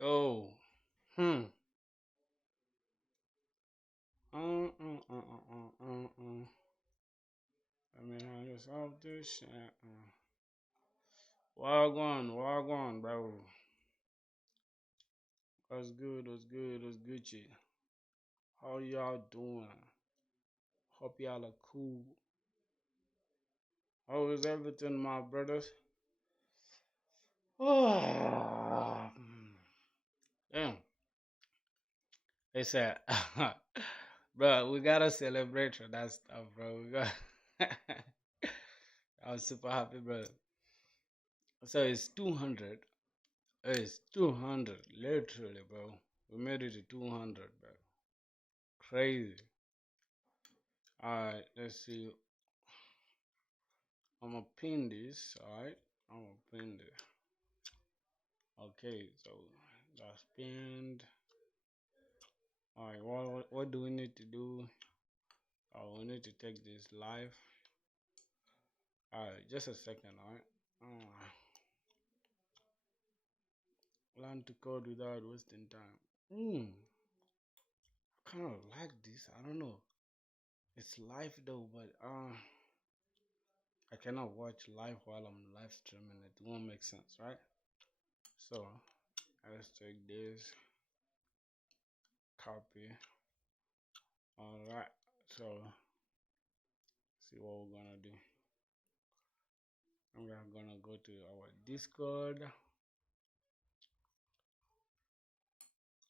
Oh, hmm. Uh, uh, uh, uh, I mean, I just off this shit. Wagwan, bro. What's good? What's good? What's Gucci? How y'all doing? Hope y'all are cool. How is everything, my brothers? Oh, damn. They said, bro, we gotta celebrate for that stuff, bro. We got. I was super happy, bro. So it's 200. It's 200, literally, bro. We made it to 200, bro. Crazy. Alright, let's see. I'm gonna pin this, alright? I'm gonna pin this. Okay, so that's pinned. Alright, what do we need to do? Oh, we need to take this live. Alright, just a second, alright? Learn to code without wasting time. I kind of like this. I don't know. It's live though, but I cannot watch live while I'm live streaming. It won't make sense, right? So let's take this, copy. All right. So see what we're gonna do. I'm gonna go to our Discord.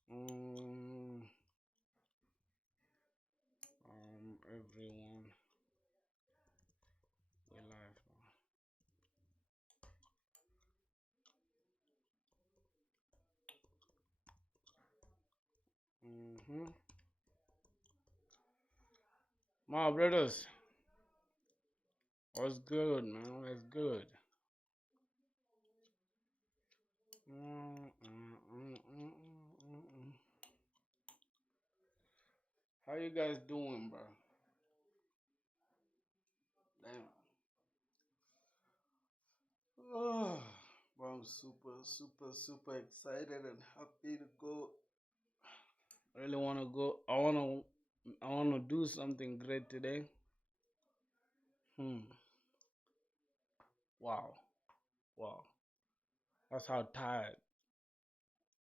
Um, everyone, we live. Mm-hmm. My brothers, what's good, man? What's good? Mm, mm, mm, mm, mm, mm. How you guys doing, bro? Damn. Oh, bro, I'm super excited and happy to go. I really want to go. I wanna do something great today. Hmm. Wow. Wow. That's how tired.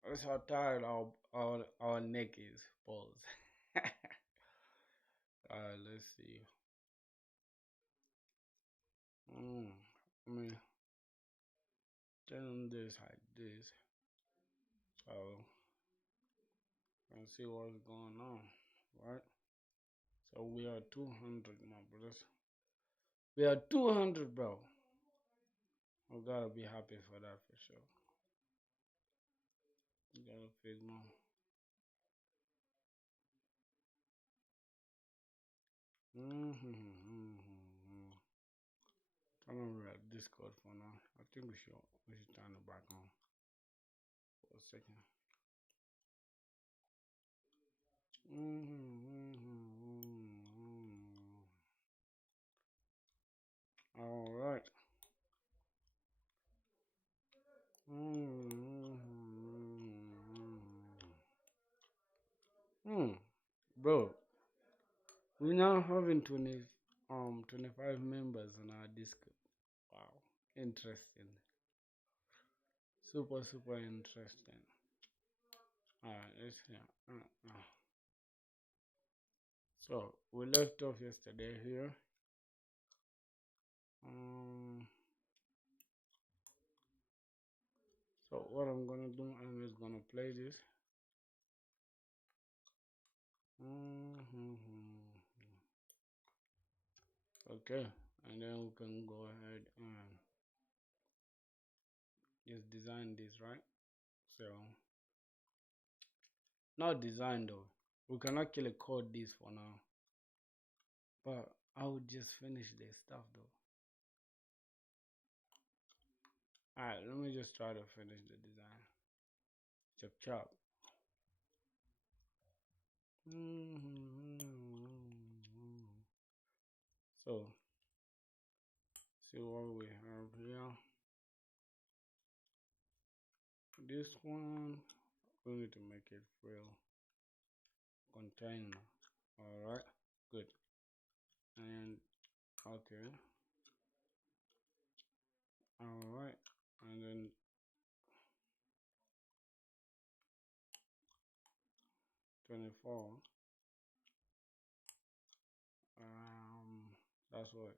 That's how tired our neck is. Pause. Alright, let's see. Hmm. I mean, tell them this like this. So, and see what's going on, right? So we are 200, my brothers. We are 200, bro. We gotta be happy for that for sure. We gotta feel more. Mm-hmm. Turn on our Discord for now. I think we should turn it back on for a second. All right. Hmm. Bro, we now having 25 members on our Discord. Wow. Interesting. Super interesting. Alright, let's see. So we left off yesterday here. Um so what I'm gonna do, I'm just gonna play this. Okay, and then we can go ahead and just design this, right? So not design though. We can actually code this for now. But I would just finish this stuff though. Alright, let me just try to finish the design. Chop chop. So see what we have here. This one. we need to make it real container. All right, good. And okay, all right, and then 24. That's what.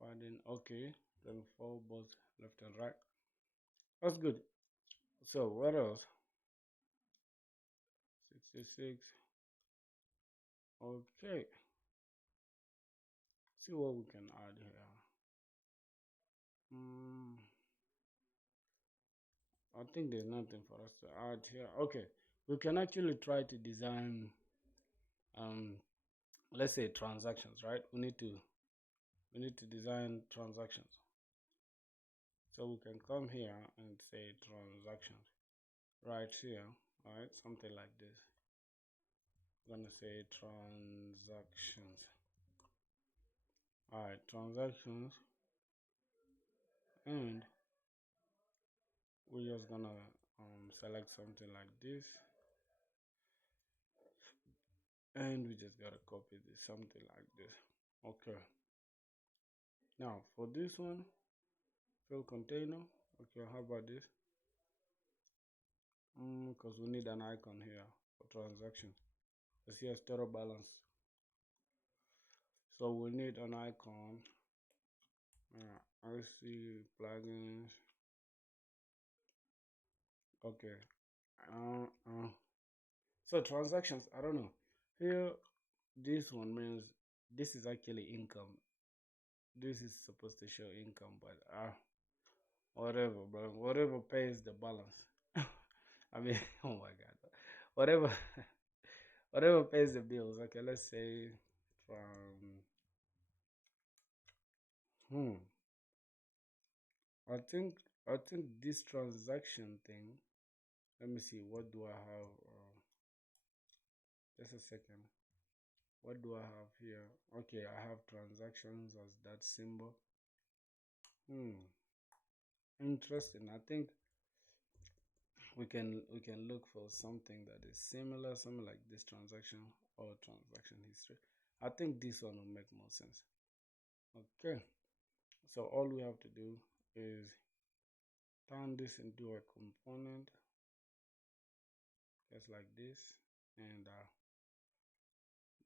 Padding. Okay, 24 both left and right. That's good. So what else? 66. Okay. See what we can add here. Hmm. I think there's nothing for us to add here. Okay, we can actually try to design, um, let's say transactions, right? We need to design transactions. So we can come here and say transactions right here, right? Something like this. I'm gonna say transactions. All right, transactions, and we're just gonna select something like this, and we just gotta copy this, something like this. Okay. Now for this one, fill container. Okay, how about this? Because we need an icon here for transactions. Let's see a total balance. So we need an icon. I see plugins. Okay. Uh, uh. So transactions, I don't know. Here, this one means this is actually income. This is supposed to show income, but whatever, bro. Whatever pays the balance. I mean, oh my god, whatever, whatever pays the bills. Okay, let's say from hmm. I think this transaction thing. Let me see. What do I have? Just a second. What do I have here? Okay, I have transactions as that symbol. Interesting. I think we can look for something that is similar, something like this transaction or transaction history. I think this one will make more sense. Okay, so all we have to do is turn this into a component just like this, and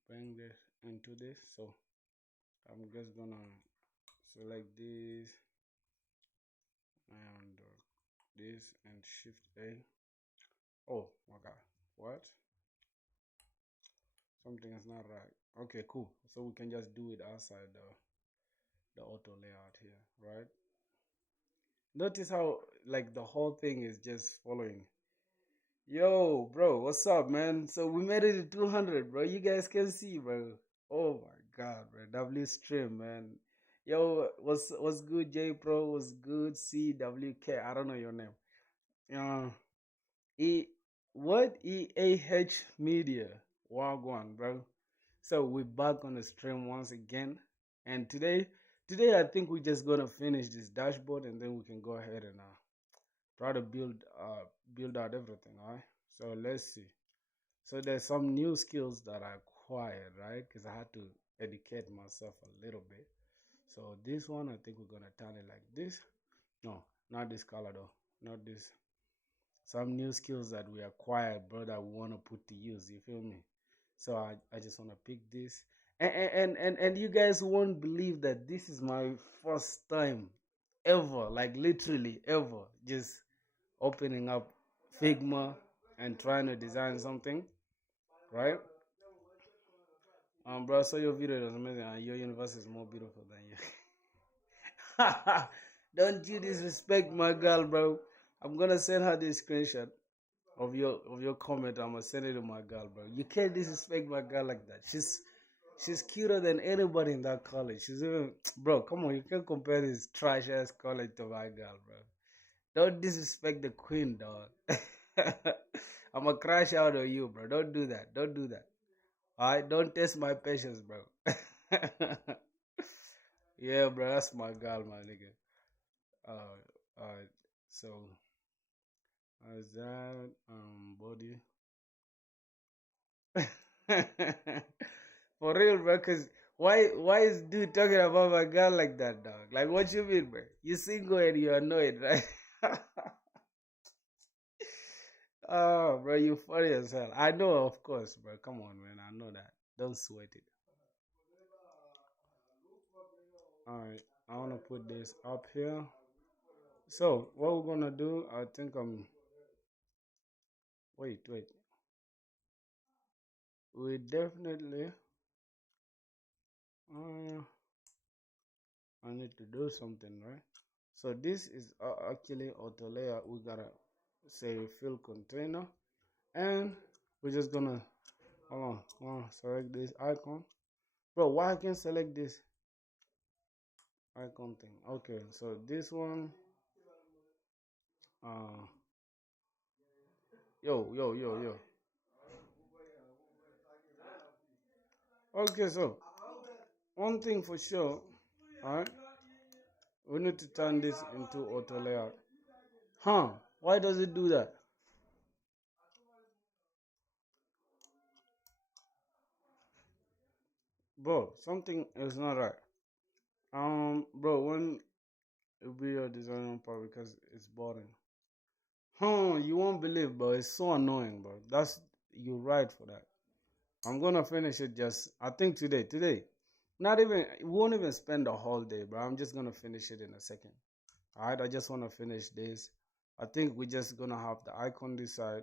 bring this into this. So I'm just gonna select this and this and shift A. Oh my god, what? Something is not right. Okay, cool. So we can just do it outside the auto layout here, right? Notice how like the whole thing is just following. Yo, bro, what's up, man? So we made it to 200, bro. You guys can see, bro. Oh my god, bro. W stream, man. Yo, what's good, J Pro? What's good, CWK? I don't know your name. Uh, E what EAH Media? Wagwan, bro. So we're back on the stream once again, and today I think we're just gonna finish this dashboard, and then we can go ahead and try to build out everything. All right. So let's see. So there's some new skills that I acquired, right? Because I had to educate myself a little bit. So this one, I think we're gonna turn it like this. No, not this color though. Not this. Some new skills that we acquired, bro, that we want to put to use. You feel me? So I just want to pick this. And you guys won't believe that this is my first time ever, like literally ever, just opening up Figma and trying to design something, right? Bro, I saw your video. It was amazing. Your universe is more beautiful than you. Don't you disrespect my girl, bro. I'm gonna send her this screenshot of your comment. I'm gonna send it to my girl, bro. You can't disrespect my girl like that. She's cuter than anybody in that college. She's even bro. Come on, you can't compare this trash ass college to my girl, bro. Don't disrespect the queen, dog. I'm gonna crash out on you, bro. Don't do that. Don't do that. Alright, don't test my patience, bro. Yeah, bro, that's my girl, my nigga. Uh, so How's that body? For real, bro. Cause why is dude talking about my girl like that, dog? Like, what you mean, bro? You single and you're annoyed, right? Oh, bro, you funny as hell. I know, of course, bro. Come on, man. I know that. Don't sweat it. All right, I want to put this up here. So, what we're gonna do? I think Wait. We definitely. Uh, I need to do something, right? So this is actually auto layer. We gotta say fill container, and we're just gonna hold on, select this icon. Bro, why I can't select this icon thing? Okay, so this one, uh, yo. Okay, so one thing for sure, alright, we need to turn this into auto layout. Huh? Why does it do that? Bro, something is not right. Bro, when it be your design part because it's boring. Huh? You won't believe, bro. It's so annoying, bro. That's you're right for that. I'm gonna finish it just. I think today. Today, not even. It won't even spend the whole day, bro. I'm just gonna finish it in a second. All right. I just wanna finish this. I think we're just gonna have the icon this side.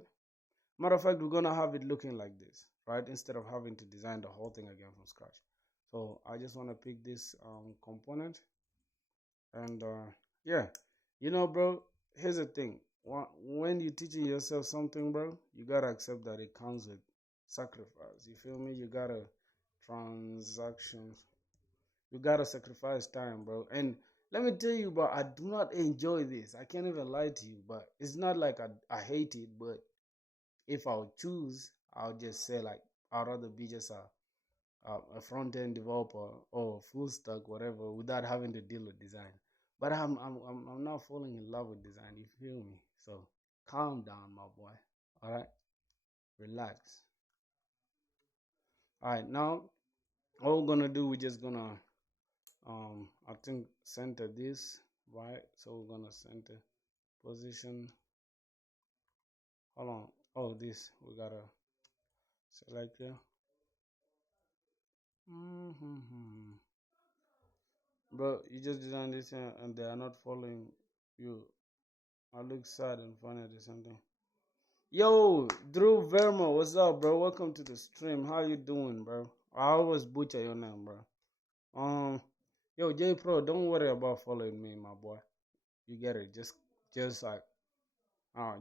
Matter of fact, we're gonna have it looking like this, right? Instead of having to design the whole thing again from scratch. So I just wanna pick this component. And yeah, bro, here's the thing. When you're teaching yourself something, bro, you gotta accept that it comes with sacrifice. You feel me? You gotta transactions. You gotta sacrifice time, bro. And let me tell you, bro, I do not enjoy this. I can't even lie to you, but it's not like I hate it, but if I would choose, I'll just say like I'd rather be just a front end developer or full stack, whatever, without having to deal with design. But I'm not falling in love with design. You feel me? So calm down, my boy. All right, relax. All right, now all we're gonna do, we're just gonna I think center this, right? So we're gonna center position. Hold on. Oh, this we gotta select here. Mm-hmm. Bro, you just designed this and they are not following you. I look sad and funny at the same time. Yo, Drew Verma, what's up, bro? Welcome to the stream. How you doing, bro? I always butcher your name, bro. Um, yo, J Pro, don't worry about following me, my boy. You get it. Just like,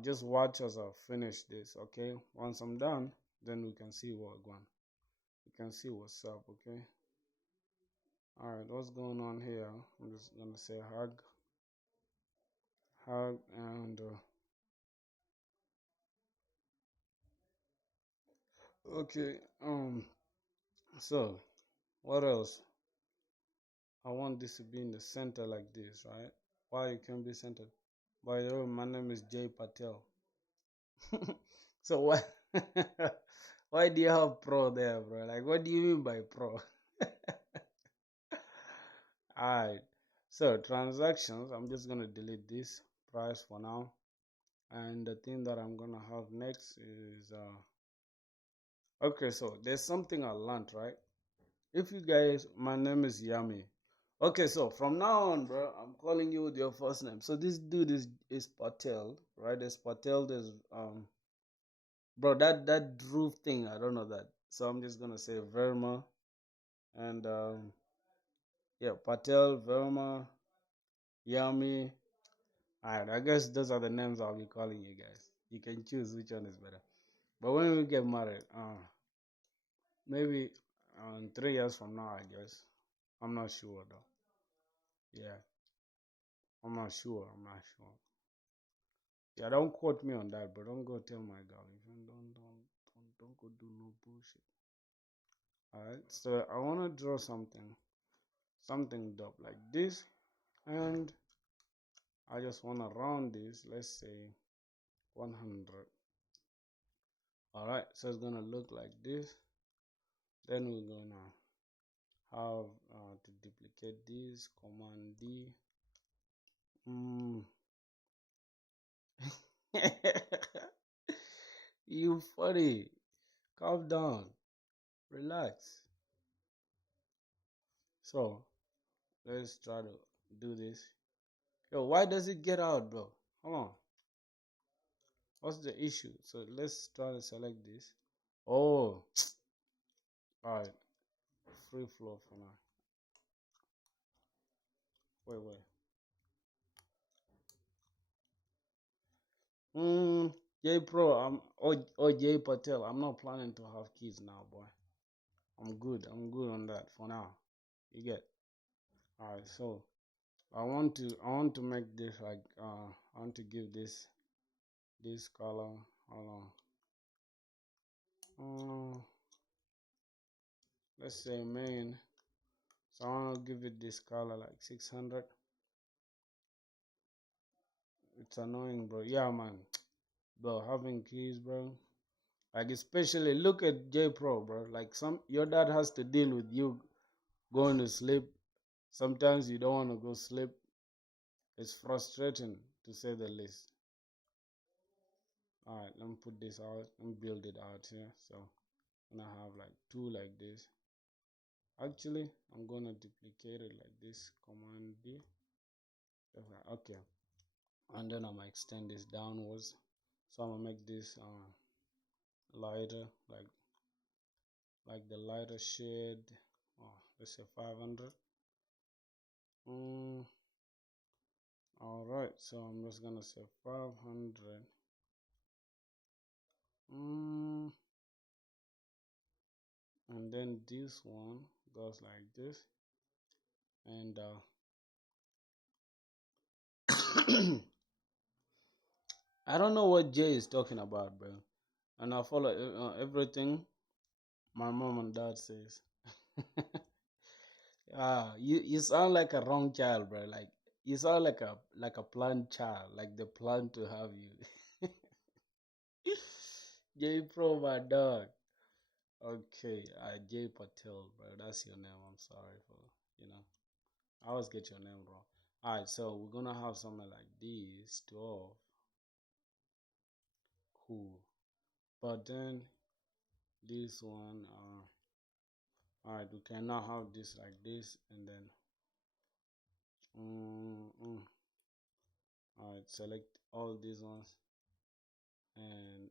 just watch as I finish this, okay? Once I'm done, then we can see what going. We can see what's up, okay? All right, what's going on here? I'm just gonna say hug, and okay. So what else? I want this to be in the center like this, right? Why it can be centered? By the way, my name is Jay Patel. So why why do you have pro there, bro? Like, what do you mean by pro? Alright. So transactions, I'm just gonna delete this price for now. And the thing that I'm gonna have next is okay, so there's something I learned, right? If you guys, my name is Yami. Okay, so from now on, bro, I'm calling you with your first name. So this dude is Patel, right? There's Patel. There's bro, that Dhruv thing. I don't know that. So I'm just gonna say Verma and yeah, Patel, Verma, Yami. Alright, I guess those are the names I'll be calling you guys. You can choose which one is better. But when we get married, maybe 3 years from now, I guess. I'm not sure though. Yeah, I'm not sure. I'm not sure. Yeah, don't quote me on that, but don't go tell my girl. Even don't go do no bullshit. Alright, so I wanna draw something dope like this, and I just wanna round this. Let's say 100. All right, so it's gonna look like this. Then we're gonna have to duplicate this. Command D. You funny. Calm down. Relax. So let's try to do this. Yo, why does it get out, bro? Hold on. What's the issue? So let's try to select this. Oh, all right. Free flow for now. Wait. J Pro, or J Patel. I'm not planning to have kids now, boy. I'm good. I'm good on that for now. You get. All right. So I want to make this like I want to give this color. Hold on. Let's say main. So I want to give it this color like 600. It's annoying, bro. Yeah, man. Bro, having kids, bro. Like especially look at J Pro, bro. Like your dad has to deal with you going to sleep. Sometimes you don't want to go sleep. It's frustrating to say the least. All right, let me put this out. Let me build it out here. So I'm gonna have like two like this. Actually, I'm gonna duplicate it like this. Command D. Okay, and then I'm gonna extend this downwards. So I'm gonna make this lighter, like the lighter shade. Oh, let's say 500. All right, so I'm just gonna say 500. And then this one goes like this, and I don't know what Jay is talking about, bro. And I follow everything my mom and dad says. You sound like a wrong child, bro. Like you sound like a planned child, like they plan to have you. J Pro, my dog. Okay, Jay Patel, bro. That's your name. I'm sorry for I always get your name wrong. Alright, so we're gonna have something like this, 12. Cool. But then this one, alright, we can now have this like this, and then alright, select all these ones and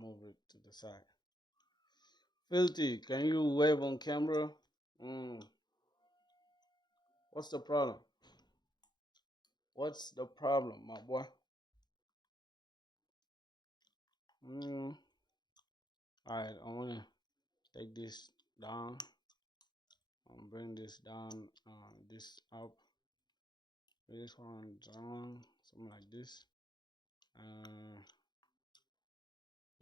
move it to the side. Filthy, can you wave on camera? What's the problem? What's the problem, my boy? Alright, I wanna take this down and bring this down, this up, this one down, something like this.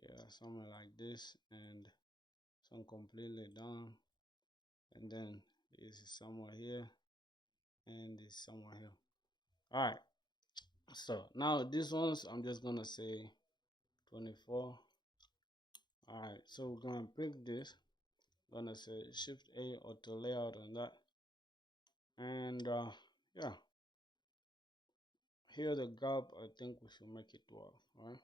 Yeah, somewhere like this, and some completely down, and then this is somewhere here, and this somewhere here. All right, so now these ones I'm just gonna say 24. All right, so we're gonna pick this. Gonna say Shift A auto layout on that, and yeah, here the gap I think we should make it 12, right?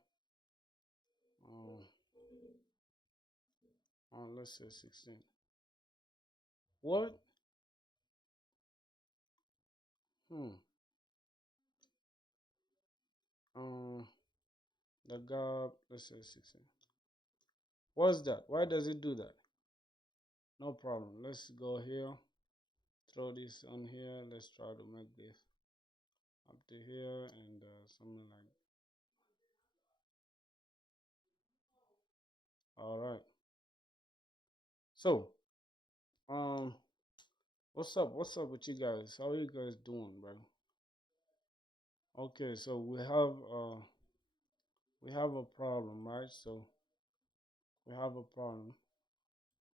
Let's say 16. What? Hmm. The gap, let's say 16. What's that? Why does it do that? No problem. Let's go here. Throw this on here. Let's try to make this up to here and something like. All right. So, um, what's up? What's up with you guys? How are you guys doing, bro? Okay, so we have a problem, right? So we have a problem.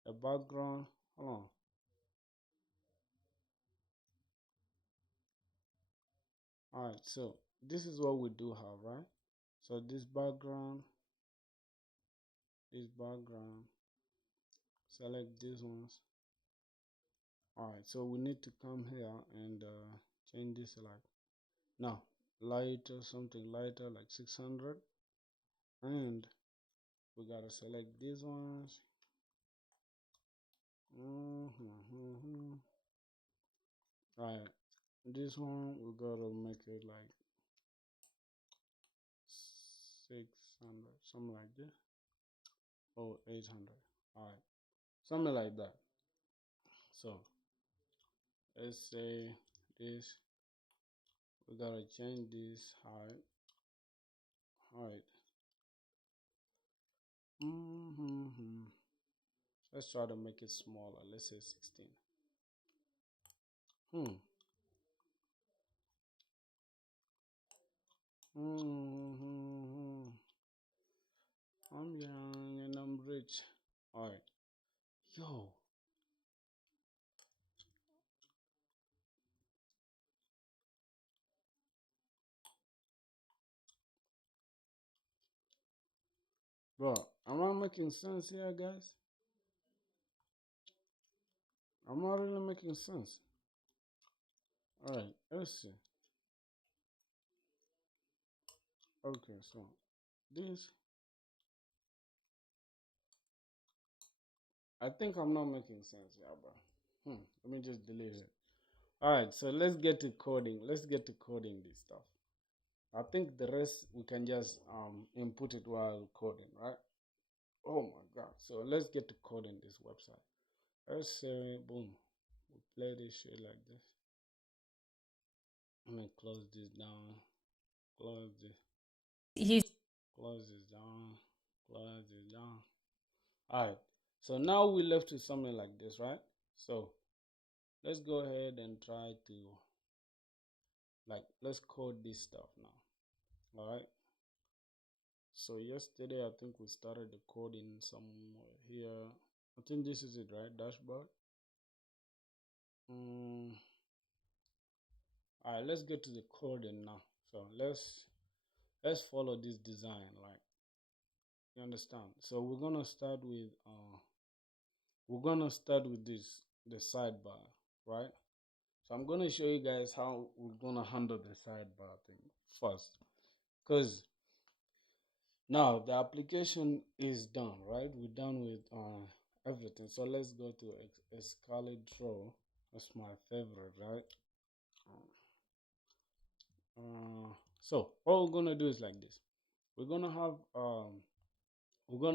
A background. Hold on. All right. So this is what we do have, right? So this background, select these ones. All right, so we need to come here and change this like now lighter, something lighter like 600, and we gotta select these ones. All right, this one we gotta make it like 600, something like this. Oh, 800. All right, something like that. So let's say this, we gotta change this height. Let's try to make it smaller. Let's say 16. Hmm. I'm young and I'm rich. All right. Yo. Bro, am I making sense here, guys? I'm not really making sense. All right. Let's see. Okay, so this, I think I'm not making sense here, bro. Let me just delete it. All right, so let's get to coding. Let's get to coding this stuff. I think the rest we can just input it while coding, right? Oh my god. So let's get to coding this website. Let's say boom. We play this shit like this. Let me close this down. Close this. Close this down. Close this down. Alright. So now we left with something like this, right? So let's go ahead and try to let's code this stuff now. Alright. So yesterday I think we started the coding somewhere here. I think this is it, right? Dashboard. Alright, let's get to the coding now. So let's follow this design, like, you understand. So we're gonna start with this, the sidebar, right? So I'm gonna show you guys how we're gonna handle the sidebar thing first, because now the application is done, right? We're done with everything. So let's go to Excalibur. That's my favorite, right? So what we're gonna do is like this. We're gonna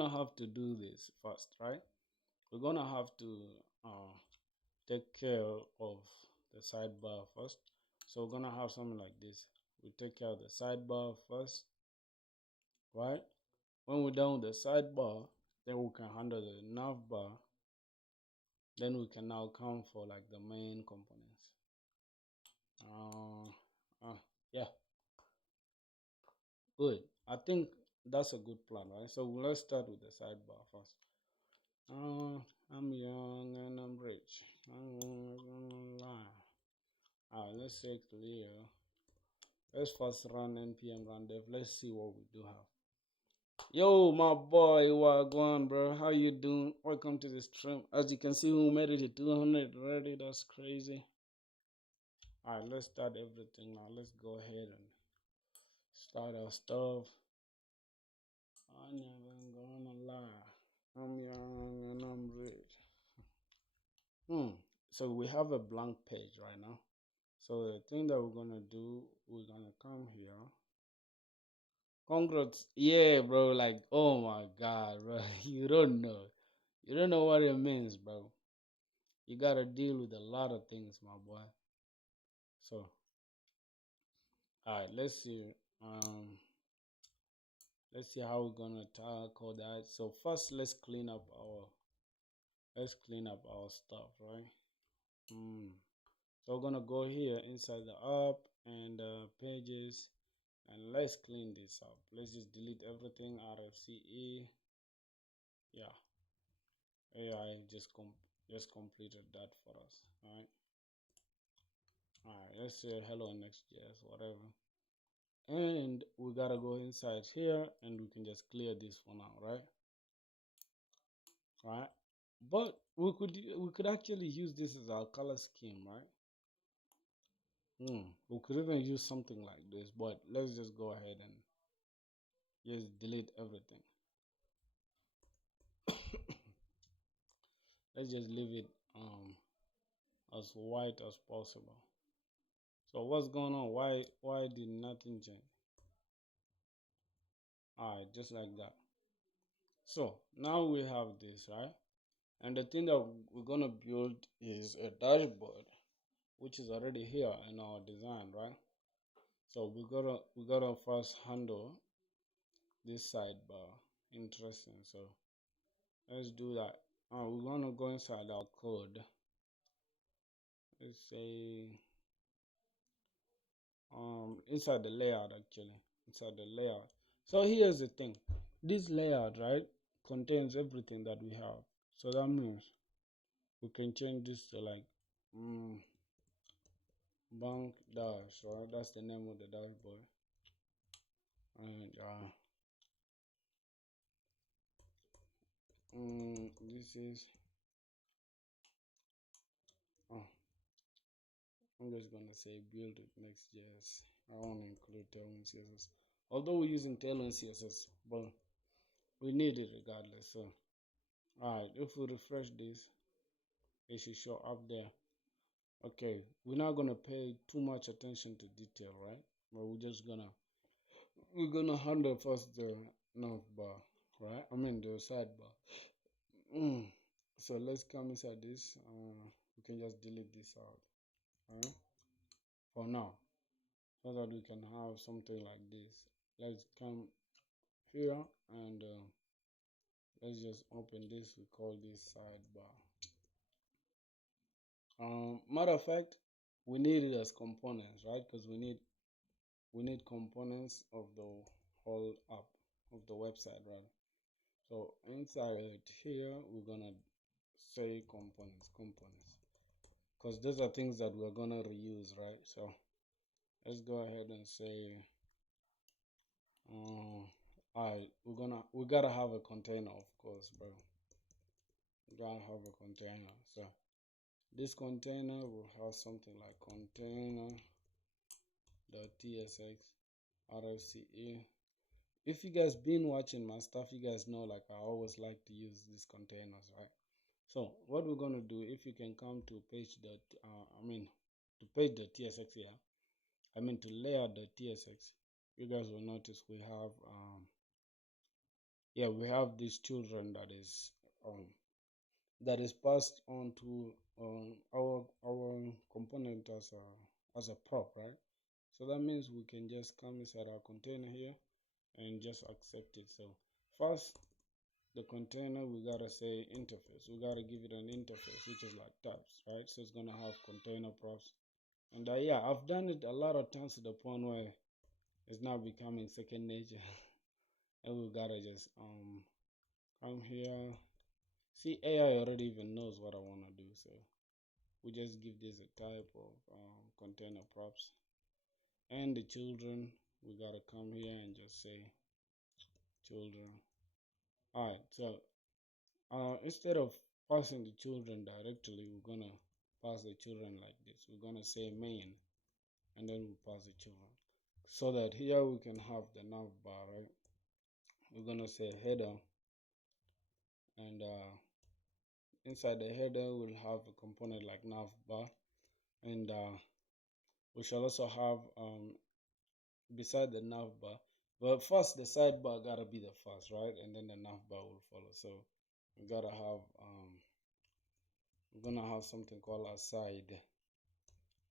have to do this first, right? We're gonna have to uh, take care of the sidebar first. So we're gonna have something like this. We take care of the sidebar first, right? When we're done with the sidebar, then we can handle the navbar. Then we can now come for like the main components. Yeah, good. I think that's a good plan, right? So let's start with the sidebar first. I'm young and I'm rich. I'm gonna lie. Alright, let's say clear. Let's first run npm run dev. Let's see what we do have. Yo, my boy, Wagwan, bro. How you doing? Welcome to the stream. As you can see, who made it to 200 already. That's crazy. Alright, let's start everything now. Let's go ahead and start our stuff. I'm never gonna lie. I'm young and I'm rich. So we have a blank page right now. So the thing that we're gonna do, we're gonna come here. Congrats, yeah, bro. Like, oh my god, bro. You don't know. You don't know what it means, bro. You gotta deal with a lot of things, my boy. So, alright, let's see. Let's see how we're gonna tackle that. So first, let's clean up our stuff, right? So we're gonna go here inside the app and pages, and let's clean this up. Let's just delete everything. RFCE, yeah. AI just completed that for us. All right. Let's say hello Next.js, whatever. and we gotta go inside here and we can just clear this for now, right? But we could actually use this as our color scheme, right? We could even use something like this, but let's just go ahead and just delete everything. Let's just leave it as white as possible. So what's going on? Why did nothing change? Alright, just like that. So now we have this, right? And the thing that we're gonna build is a dashboard, which is already here in our design, right? So we gotta first handle this sidebar. Interesting. So let's do that. We're gonna go inside our code. Let's say inside the layout, actually, inside the layout. So here's the thing: this layout, right, contains everything that we have. So that means we can change this to like bank dash, right? That's the name of the dashboard. And this is oh, I'm just gonna say build it Next.js. I won't include Tailwind CSS, although we're using Tailwind CSS, but we need it regardless. So alright, if we refresh this, it should show up there. Okay, we're not gonna pay too much attention to detail, right? But we're gonna handle first the navbar, right? I mean the sidebar. So let's come inside this. We can just delete this out, right? For now, so that we can have something like this. Let's come here and let's just open this. We call this sidebar. Matter of fact, we need it as components, right? Because we need components of the whole app, of the website, right? So inside here, we're gonna say components, because those are things that we're gonna reuse, right? So let's go ahead and say, alright, we gotta have a container, of course, bro. We gotta have a container. So this container will have something like container.tsx rfce. If you guys been watching my stuff, you guys know like I always like to use these containers, right? So what we're gonna do, if you can come to page.tsx here, to layout.tsx, you guys will notice we have we have these children that is passed on to our component as a prop, right? So that means we can just come inside our container here and just accept it. So first, the container, we gotta say interface. We gotta give it an interface, which is like tabs, right? So it's gonna have container props. And I've done it a lot of times to the point where it's now becoming second nature. And we gotta just come here. See, AI already even knows what I wanna do, so we just give this a type of container props. And the children, we gotta come here and just say children. Alright, so instead of passing the children directly, we're gonna pass the children like this. We're gonna say main, and then we pass the children, so that here we can have the navbar, right? We're gonna say header, and inside the header we'll have a component like navbar, and we shall also have beside the navbar, but first the sidebar gotta be the first, right? And then the navbar will follow. So we gotta have we're gonna have something called a side,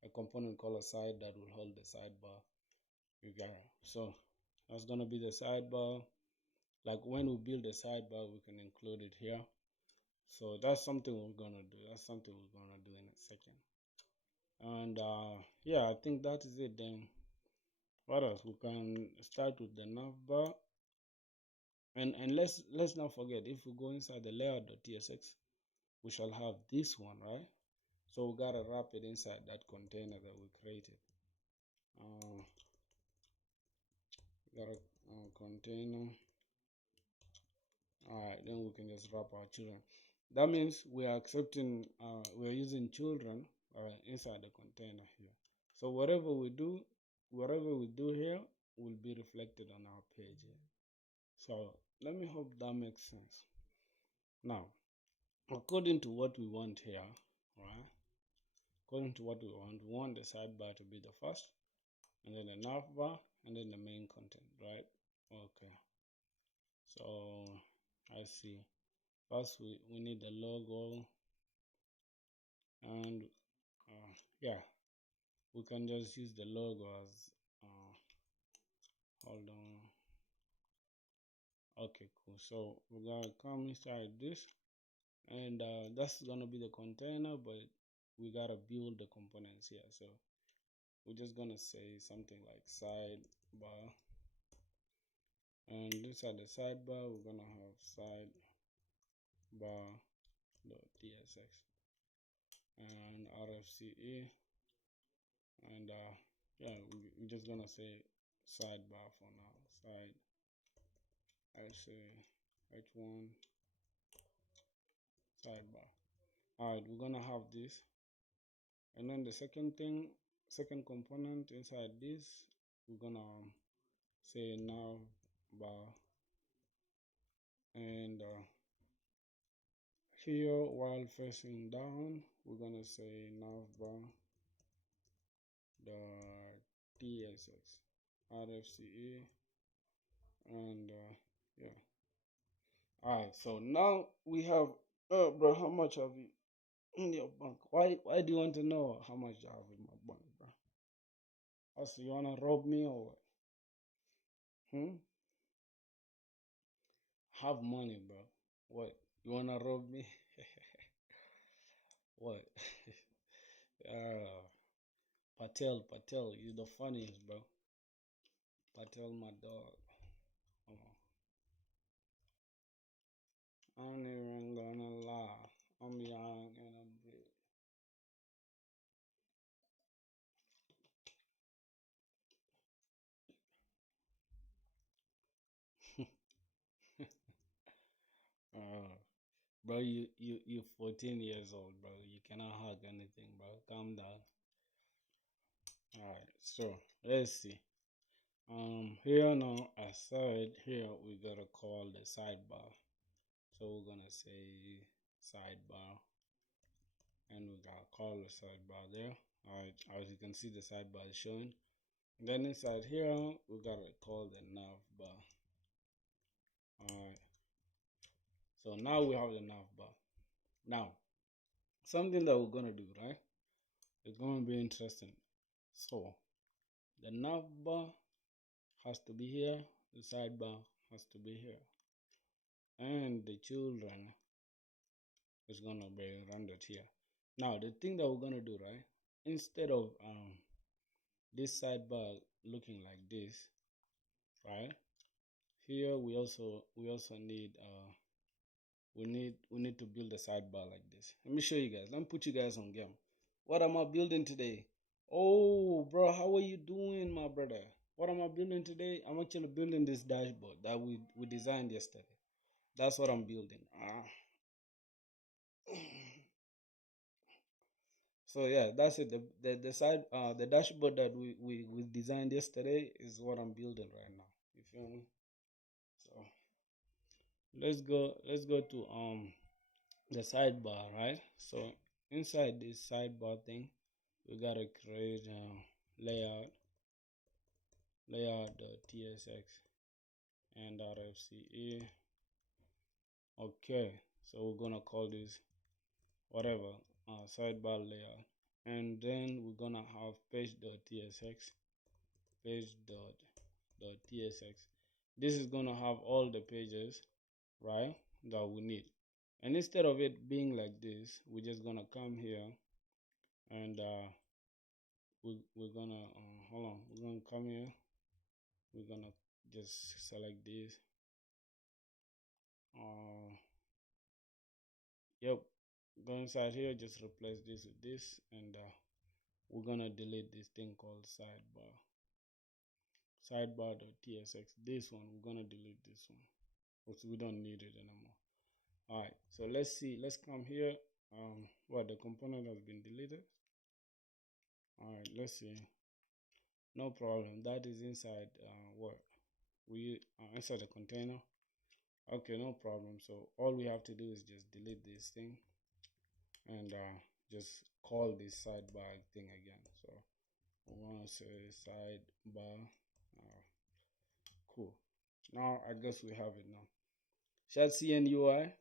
a component called a side that will hold the sidebar. So that's gonna be the sidebar. Like when we build the sidebar, we can include it here. So that's something we're gonna do. That's something we're gonna do in a second. And I think that is it. Then what else? We can start with the navbar. And let's not forget, if we go inside the layout.tsx, we shall have this one, right? So we gotta wrap it inside that container that we created. got a container. All right, then we can just wrap our children. That means we are accepting, we are using children inside the container here. So whatever we do here will be reflected on our page here. So let me hope that makes sense. Now, according to what we want here, right? According to what we want the sidebar to be the first, and then the navbar, and then the main content, right? Okay. So I see. First, we need the logo, and yeah, we can just use the logo as hold on. Okay, cool. So we're gonna come inside this, and that's gonna be the container, but we gotta build the components here. So we're just gonna say something like sidebar, and inside the sidebar we're gonna have sidebar.tsx and RFCE, and yeah, we're just gonna say sidebar for now. I say h1 sidebar. All right, we're gonna have this, and then the second component inside this, we're gonna say navbar, and here while facing down, we're gonna say navbar the tsx RFCE, and yeah. All right, so now we have, bro, how much have you in your bank? Why do you want to know how much I have in my bank, bro? Also, you wanna rob me or what? Hmm? Have money, bro. What? You wanna rob me? What? uh, Patel, you the funniest, bro. Patel, my dog. Come on. I ain't even gonna lie. I'm young and I'm rich. uh, bro, you 14 years old, bro. You cannot hug anything, bro. Calm down. All right, so let's see. Here now, aside here, we gotta call the sidebar. So we're gonna say sidebar, and we gotta call the sidebar there. Alright, as you can see, the sidebar is showing. And then inside here, we gotta call the nav bar. Alright, so now we have the nav bar. Now, something that we're gonna do, right? It's gonna be interesting. So, the nav bar has to be here, the sidebar has to be here, and the children is gonna be rendered here. Now, the thing that we're gonna do, right? Instead of this sidebar looking like this, right? Here we also need we need to build a sidebar like this. Let me show you guys. Let me put you guys on game. What am I building today? Oh, bro, how are you doing, my brother? What am I building today? I'm actually building this dashboard that we designed yesterday. That's what I'm building. So yeah, that's it. The dashboard that we designed yesterday is what I'm building right now. You feel me? So let's go to the sidebar, right? So inside this sidebar thing, we gotta create layout.tsx and .fce. Okay, so we're gonna call this whatever, sidebar layout, and then we're gonna have page.tsx. This is gonna have all the pages, right, that we need. And instead of it being like this, we're just gonna come here, and we're gonna hold on, we're gonna come here, we're gonna just select this. Yep, go inside here, just replace this with this, and we're gonna delete this thing called sidebar. sidebar.tsx. This one, we're gonna delete this one because we don't need it anymore. All right, so let's see. Let's come here. What, the component has been deleted. All right, let's see. No problem. That is inside what we inside the container. Okay, no problem. So all we have to do is just delete this thing and just call this sidebar thing again. So we want to say sidebar. Cool. Now I guess we have it now. Shadcn UI.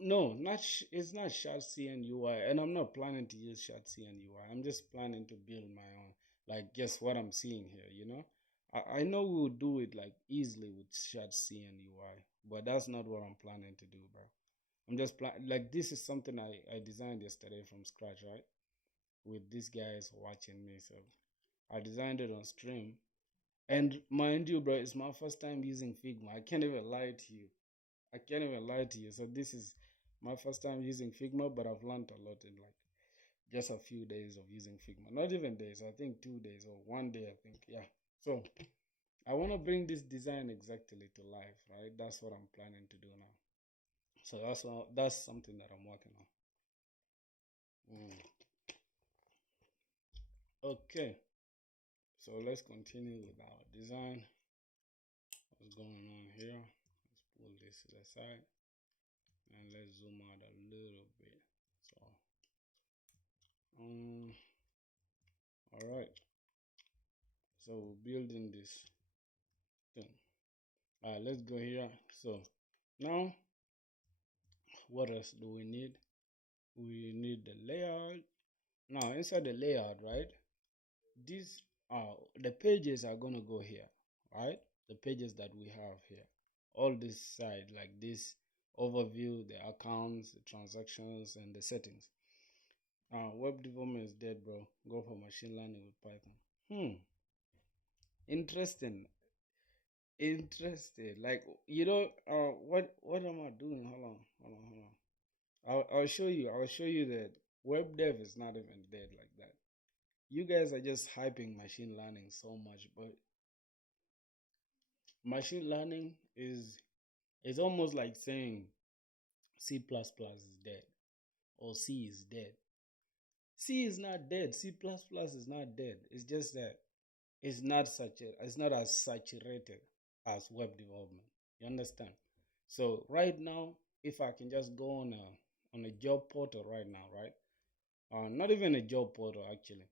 No, it's not Shadcn UI, and I'm not planning to use Shadcn UI. I'm just planning to build my own. Like, guess what I'm seeing here? I know we would do it like easily with Shadcn UI, but that's not what I'm planning to do, bro. I'm just like, this is something I designed yesterday from scratch, right? With these guys watching me, so I designed it on stream. And mind you, bro, it's my first time using Figma. I can't even lie to you. So this is my first time using Figma, but I've learned a lot in like just a few days of using Figma. Not even days, I think 2 days or one day, I think. Yeah. So I want to bring this design exactly to life, right? That's what I'm planning to do now. So that's something that I'm working on. Okay. So let's continue with our design. What's going on here? Let's pull this to the side and let's zoom out a little bit. So, all right. So we're building this thing. All right, let's go here. So now, what else do we need? We need the layout. Now inside the layout, right? These the pages are gonna go here, right? The pages that we have here, all this side, like this overview, the accounts, the transactions, and the settings. Web development is dead, bro. Go for machine learning with Python. Interesting. Interesting. Like, what am I doing? Hold on. I'll show you. I'll show you that web dev is not even dead like that. You guys are just hyping machine learning so much, but machine learning is almost like saying C++ is dead or C is dead. C is not dead. C++ is not dead. It's just that it's not as saturated as web development. You understand? So right now, if I can just go on a job portal right now, right? Not even a job portal actually,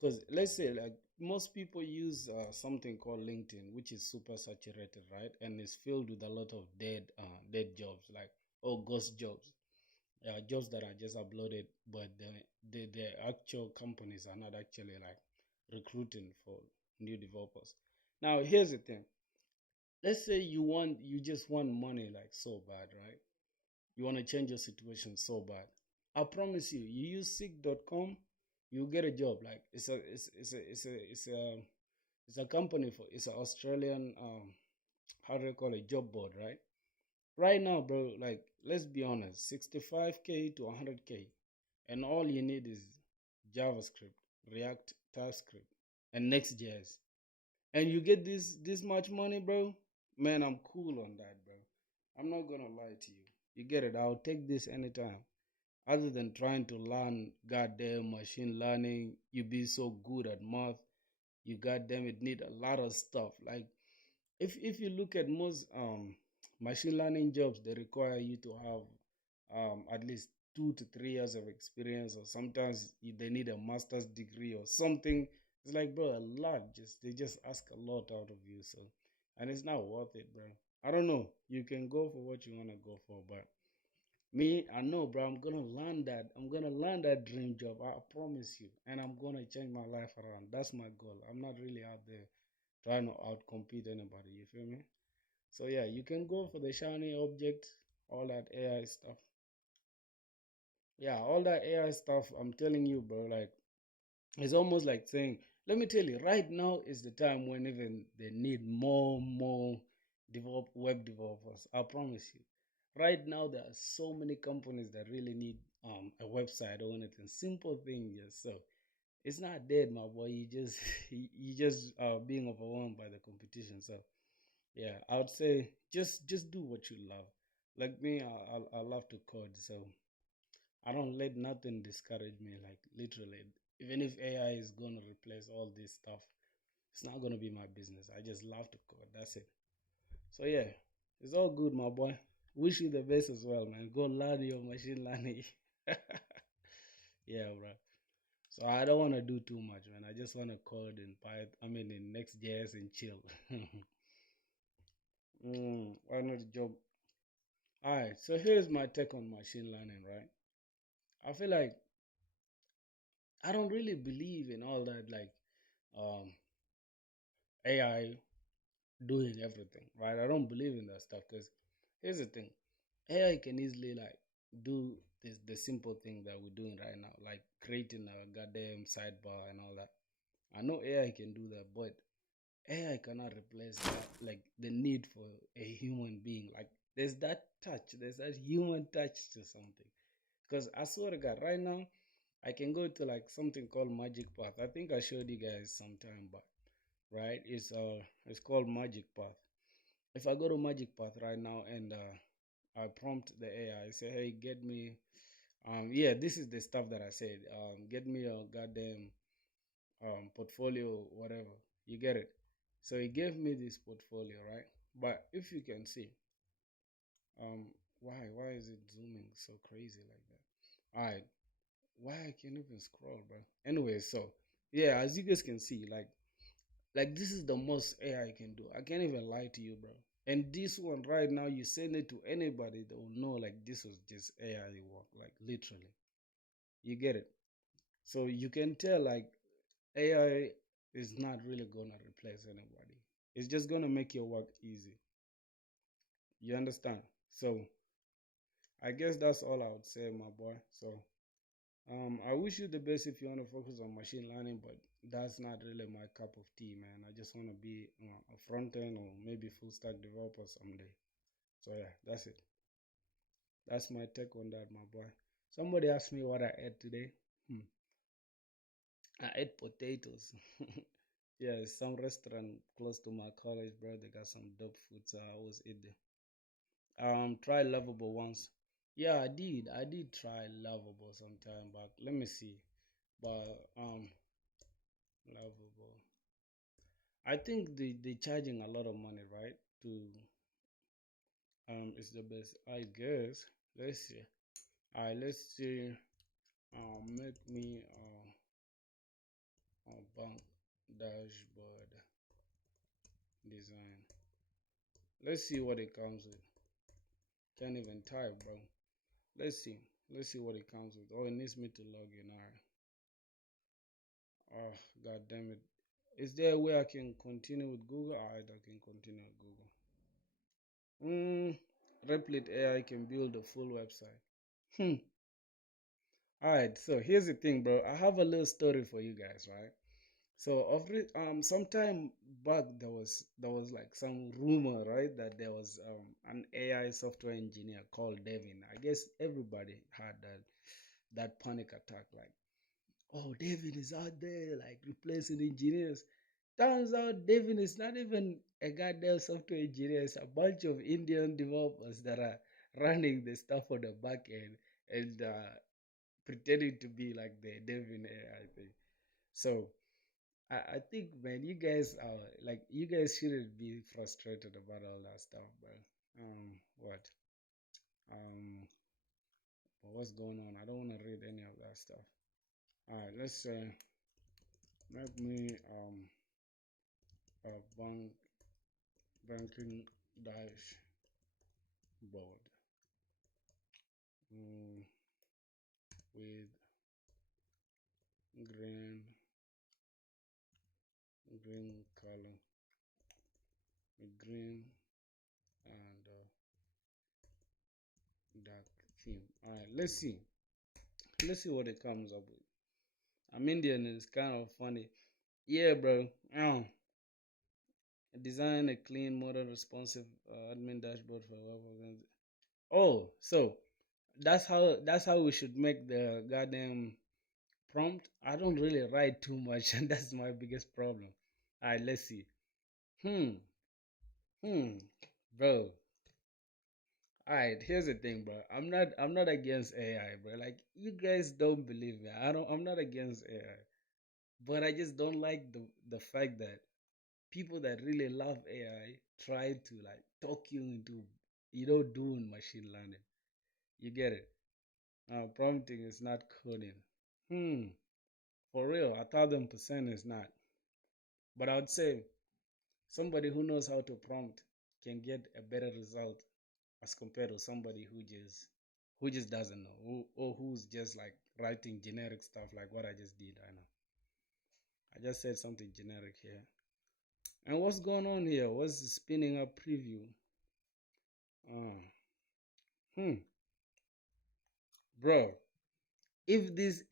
because let's say like most people use something called LinkedIn, which is super saturated, right? And it's filled with a lot of dead jobs, like ghost jobs, jobs that are just uploaded, but the actual companies are not actually like recruiting for new developers. Now here's the thing. Let's say you just want money like so bad, right? You want to change your situation so bad. I promise you, you use seek.com, you get a job. Like it's a company for it's an Australian how do you call it, job board, right? Right now, bro, like let's be honest, 65K to 100K, and all you need is JavaScript, React, TypeScript, and Next.js, and you get this much money, bro. Man, I'm cool on that, bro. I'm not gonna lie to you. You get it? I'll take this anytime. Other than trying to learn goddamn machine learning, you be so good at math, you goddamn it need a lot of stuff. Like if you look at most machine learning jobs, they require you to have at least 2 to 3 years of experience, or sometimes they need a master's degree or something. It's like, bro, a lot. They just ask a lot out of you, so and it's not worth it, bro. I don't know. You can go for what you wanna go for, but me, I know, bro. I'm gonna land that. I'm gonna land that dream job. I promise you, and I'm gonna change my life around. That's my goal. I'm not really out there trying to outcompete anybody. You feel me? So yeah, you can go for the shiny object, all that AI stuff. Yeah, all that AI stuff. I'm telling you, bro. Like it's almost like saying, let me tell you, right now is the time when even they need more web developers. I promise you. Right now, there are so many companies that really need a website or anything. Simple thing, yes. So It's not dead, my boy. You just you just being overwhelmed by the competition. So yeah, I would say just do what you love. Like me, I love to code, so I don't let nothing discourage me. Like literally, even if AI is gonna replace all this stuff, it's not gonna be my business. I just love to code. That's it. So yeah, it's all good, my boy. Wish you the best as well, man. Go learn your machine learning. Yeah, bro. So I don't want to do too much, man. I just want to code in Python. I mean, in Next.js and chill. Why not job? All right. So here's my take on machine learning, right? I feel like I don't really believe in all that, like um, AI doing everything, right? I don't believe in that stuff because here's the thing: AI can easily like do the simple thing that we're doing right now, like creating a goddamn sidebar and all that. I know AI can do that, but AI cannot replace that, like the need for a human being. Like there's that human touch to something. Because I swear to God, right now, I can go to like something called Magic Path. I think I showed you guys some time back, right? It's called Magic Path. If I go to Magic Path right now and I prompt the AI, say, hey, get me, yeah, this is the stuff that I said. Get me a goddamn portfolio, whatever. You get it? So he gave me this portfolio, right? But if you can see, um, why is it zooming so crazy like that? All right, why I can't even scroll, bro? Anyway, so yeah, as you guys can see, like this is the most AI can do. I can't even lie to you, bro. And this one right now, you send it to anybody, they will know like this was just AI work, like literally. You get it? So you can tell like AI is not really gonna replace anybody. It's just gonna make your work easy. You understand? So I guess that's all I would say, my boy. So I wish you the best if you want to focus on machine learning, but that's not really my cup of tea, man. I just want to be a front end or maybe full stack developer someday. So yeah, that's it. That's my take on that, my boy. Somebody asked me what I ate today. Hmm. I ate potatoes. Yeah, some restaurant close to my college, bro. They got some dope food, so I always eat there. Try Lovable once. Yeah, I did. I did try Lovable some time back. Let me see. But Lovable. I think they charging a lot of money, right? To is the best, I guess. Let's see. Alright, let's see. Make me a bank dashboard design. Let's see what it comes with. Can't even type, bro. Let's see. Let's see what it comes with. Oh, it needs me to log in. Alright. Oh, god damn it. Is there a way I can continue with Google? Alright, I can continue with Google. Replit AI can build a full website. Hmm. Alright, so here's the thing, bro. I have a little story for you guys, right? So sometime back there was like some rumor, right, that there was an AI software engineer called Devin. I guess everybody had that panic attack, like, oh, Devin is out there like replacing engineers. Turns out Devin is not even a goddamn software engineer. It's a bunch of Indian developers that are running the stuff on the back end and pretending to be like the Devin AI thing. So I think, man, you guys are like, you guys shouldn't be frustrated about all that stuff, but what? Um, what's going on? I don't want to read any of that stuff. All right, let's say make me a banking dashboard mm, with green color, with green and dark theme. All right, let's see. Let's see what it comes up with. I'm Indian and it's kind of funny. Yeah, bro. Design a clean, modern, responsive admin dashboard for web organization. Oh, so that's how we should make the goddamn prompt, I don't really write too much, and that's my biggest problem. All right, let's see. Hmm, hmm, bro. All right, here's the thing, bro. I'm not against AI, bro. Like you guys don't believe me. I'm not against AI, but I just don't like the fact that people that really love AI try to like talk you into, doing machine learning. You get it? Prompting is not coding. Hmm. For real, 1,000% is not. But I would say somebody who knows how to prompt can get a better result as compared to somebody who just doesn't know, or who's just like writing generic stuff like what I just did. I know. I just said something generic here. And what's going on here? What's the spinning up preview? Uh, hmm, bro. If this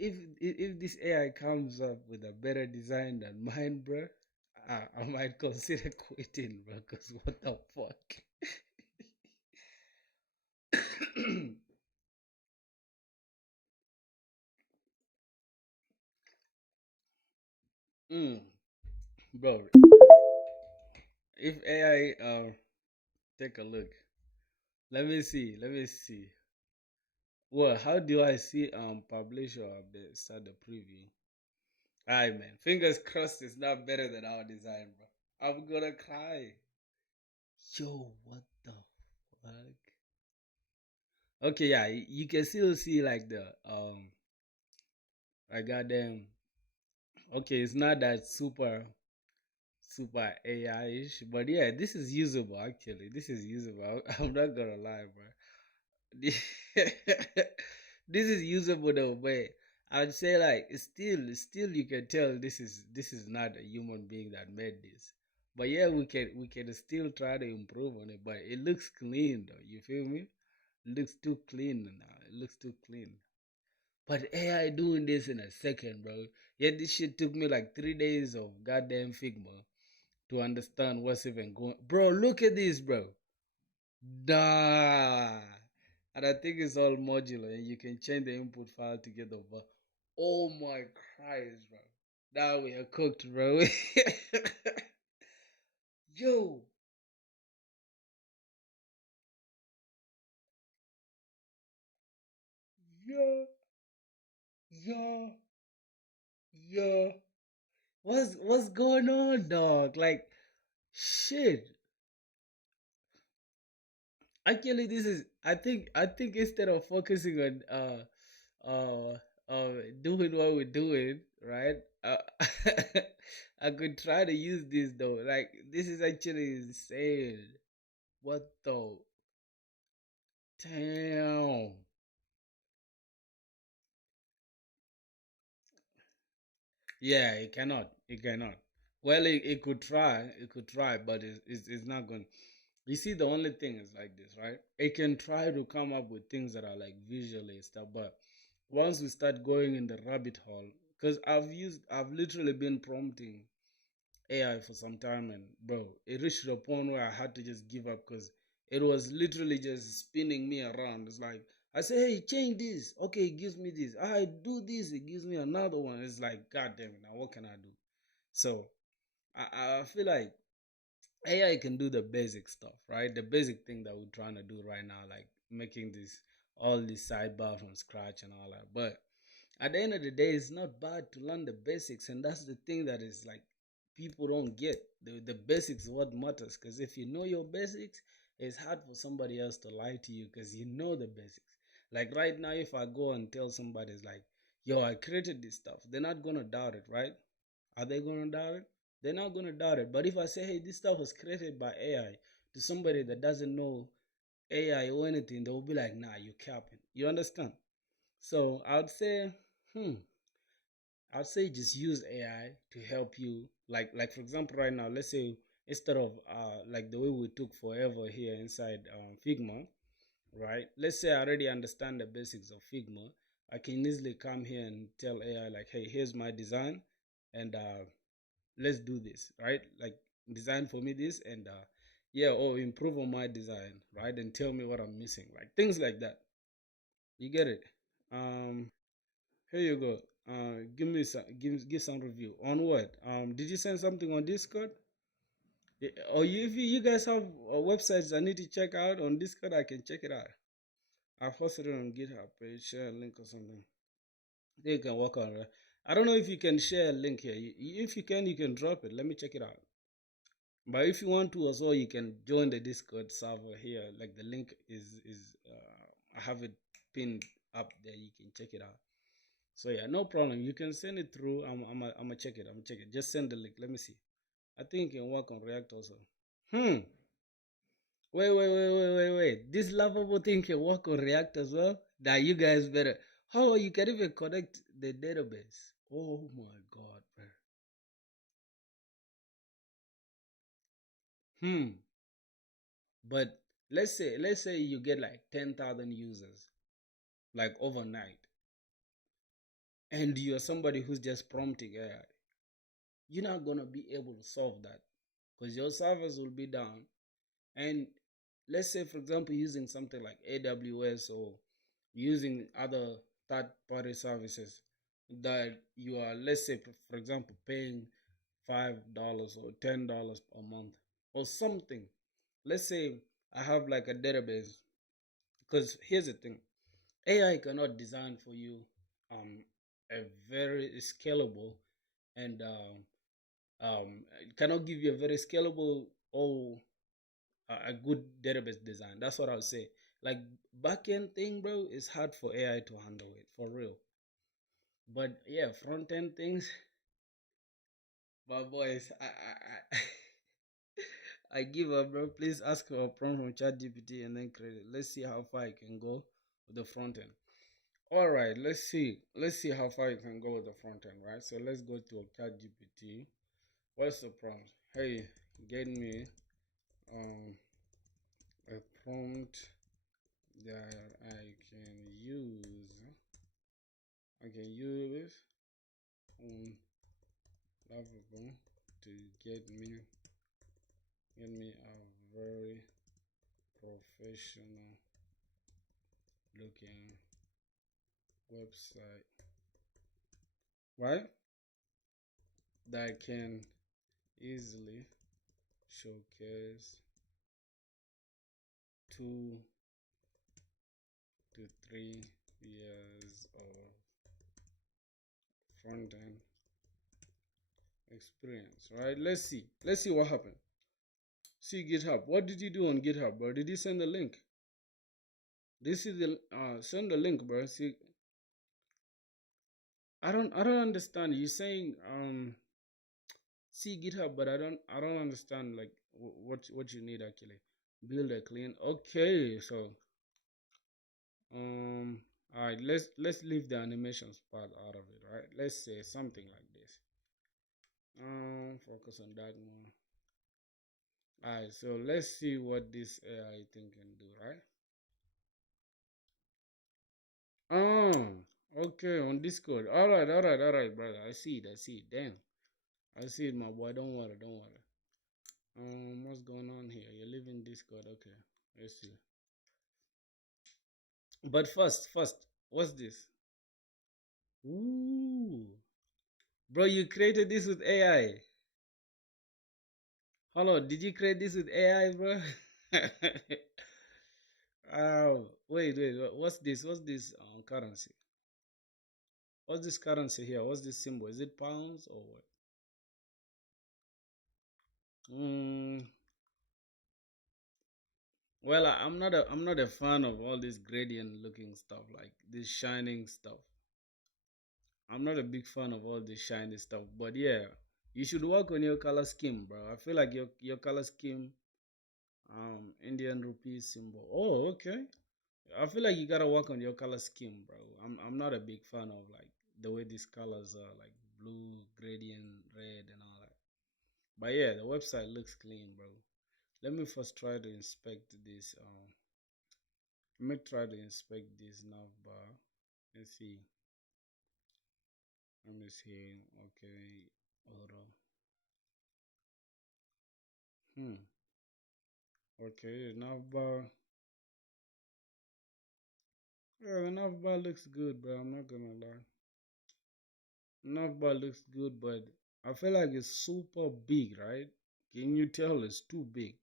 AI comes up with a better design than mine, bro, I might consider quitting, bro. Cause what the fuck? mm, bro, if AI take a look. Let me see. Let me see. Well, how do I see publish or update start the preview? Alright, man. Fingers crossed it's not better than our design, bro. I'm gonna cry. Yo, what the fuck? Okay, yeah, you can still see like the I got them. Okay, it's not that super AI-ish, but yeah, this is usable actually. This is usable. I'm not gonna lie, bro. This is usable though, but I'd say like it's still you can tell this is not a human being that made this. But yeah, we can still try to improve on it, but it looks clean though. You feel me? It looks too clean now. It looks too clean. But AI doing this in a second, bro. Yet this shit took me like 3 days of goddamn Figma to understand what's even going. Bro, look at this, bro. Nah. And I think it's all modular and you can change the input file together. But oh my Christ, bro. Now we are cooked, bro. Yo. Yo. Yo. Yo. What's going on, dog? Like shit. Actually, this is I think instead of focusing on uh doing what we're doing, right? I could try to use this though. Like this is actually insane. What the damn? Yeah, it cannot. It cannot. Well, it could try. It could try, but it's not going. You see, the only thing is like this, right? It can try to come up with things that are like visually stuff, but once we start going in the rabbit hole, because I've literally been prompting AI for some time, and bro, it reached a point where I had to just give up because it was literally just spinning me around. It's like I say, hey, change this. Okay, it gives me this. I do this, it gives me another one. It's like, god damn it, now what can I do? So I feel like AI can do the basic stuff, right? The basic thing that we're trying to do right now, like making this all this sidebar from scratch and all that. But at the end of the day, it's not bad to learn the basics, and that's the thing that is like people don't get. The basics is what matters. Because if you know your basics, it's hard for somebody else to lie to you because you know the basics. Like right now, if I go and tell somebody, it's like, yo, I created this stuff, they're not gonna doubt it, right? Are they gonna doubt it? They're not gonna doubt it. But if I say, hey, this stuff was created by AI to somebody that doesn't know AI or anything, they will be like, nah, you capping. You understand? So hmm, I'd say just use AI to help you. Like for example, right now, let's say instead of like the way we took forever here inside Figma, right? Let's say I already understand the basics of Figma. I can easily come here and tell AI like, hey, here's my design, and let's do this, right? Like design for me this, and yeah, or improve on my design, right? And tell me what I'm missing, like things like that. You get it? Here you go. Give some review on what? Did you send something on Discord? Or if you guys have websites I need to check out on Discord, I can check it out. I posted it on GitHub page, share a link or something. They can work on it. I don't know if you can share a link here. If you can drop it. Let me check it out. But if you want to as well, you can join the Discord server here. Like the link is I have it pinned up there. You can check it out. So yeah, no problem. You can send it through. I'm gonna check it. I'm gonna check it. Just send the link. Let me see. I think it can work on React also. Hmm. Wait. This lovable thing can work on React as well. Now you guys better. How you can even connect the database? Oh my god, bro. Hmm. But let's say you get like 10,000 users like overnight, and you're somebody who's just prompting AI. You're not gonna be able to solve that because your servers will be down. And let's say, for example, using something like AWS or using other third party services that you are, let's say, for example, paying $5 or $10 per month or something. Let's say I have like a database, because here's the thing, AI cannot design for you a very scalable and it cannot give you a very scalable or a good database design. That's what I would say. Like backend thing, bro, is hard for AI to handle it for real. But yeah, front end things, my boys, I give up, bro. Please ask for a prompt from ChatGPT and then create it. Let's see how far I can go with the front end. All right, let's see. Let's see how far you can go with the front end, right? So let's go to ChatGPT. What's the prompt? Hey, get me um a prompt that I can use on Lovable to get me a very professional looking website, right? That can easily showcase 2 to 3 years of front end experience, right? Let's see what happened. See GitHub. What did you do on GitHub, bro? Did you send the link? This is the send the link, bro. See, I don't understand. You saying see GitHub, but I don't understand like what you need actually. Build a clean. Okay, so um all right, let's leave the animations part out of it, right? Let's say something like this. Focus on that more. All right, so let's see what this AI thing can do, right? Okay, on Discord. All right, brother. I see it. Damn, I see it, my boy. Don't worry. What's going on here? You're leaving Discord. Okay, let's see. But first, what's this? Ooh, bro, you created this with AI. Hello, did you create this with AI, bro? Wait. What's this? What's this currency? What's this currency here? What's this symbol? Is it pounds or what? Mm, well, I'm not a fan of all this gradient looking stuff, like this shining stuff. I'm not a big fan of all this shiny stuff, but yeah, you should work on your color scheme, bro. I feel like your color scheme, Indian rupee symbol. Oh, okay. I feel like you gotta work on your color scheme, bro. I'm not a big fan of like the way these colors are, like blue, gradient, red, and all that. But yeah, the website looks clean, bro. Let me first try to inspect this. Let me try to inspect this navbar. Let's see. Let me see. Okay. Hold on. Hmm. Okay. Navbar. Yeah, the navbar looks good, bro. I'm not gonna lie. Navbar looks good, but I feel like it's super big, right? Can you tell it's too big?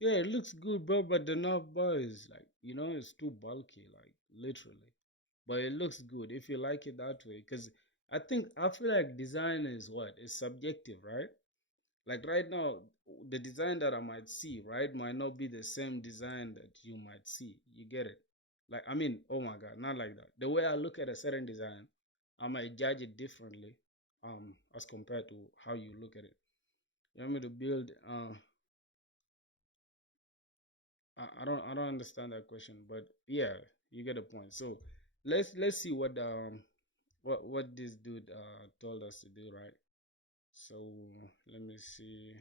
Yeah, it looks good, bro, but the navbar is like, it's too bulky, like literally. But it looks good if you like it that way. Because I feel like design is what? It's subjective, right? Like right now, the design that I might see, right, might not be the same design that you might see. You get it? Like, I mean, oh my God, not like that. The way I look at a certain design, I might judge it differently, as compared to how you look at it. You want me to build? I don't understand that question, but yeah, you get the point. So let's see what this dude told us to do, right? So let me see.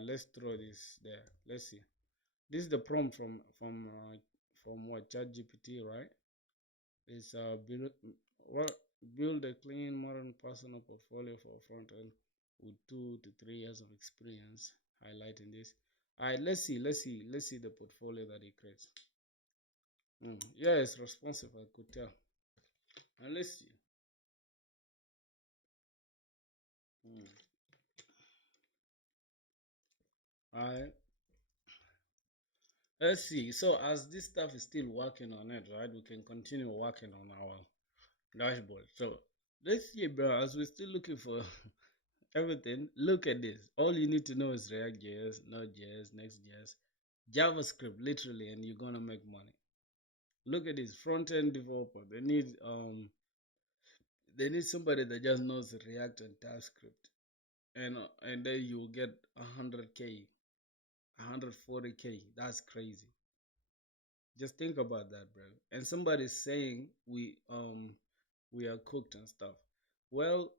Let's throw this there. Let's see. This is the prompt from what ChatGPT, right? It's what build a clean, modern, personal portfolio for front end with 2 to 3 years of experience. Highlighting this. All right, let's see the portfolio that he creates. Yeah, it's responsive. I could tell. And let's see. Mm. All right. Let's see. So as this stuff is still working on it, right? We can continue working on our dashboard. So let's see, bro. As we're still looking for everything, look at this. All you need to know is React.js, Node.js, Next.js, JavaScript, literally, and you're gonna make money. Look at this front-end developer. They need somebody that just knows React and TypeScript, and then you'll get 100K, 140K. That's crazy. Just think about that, bro. And somebody's saying we are cooked and stuff. Well,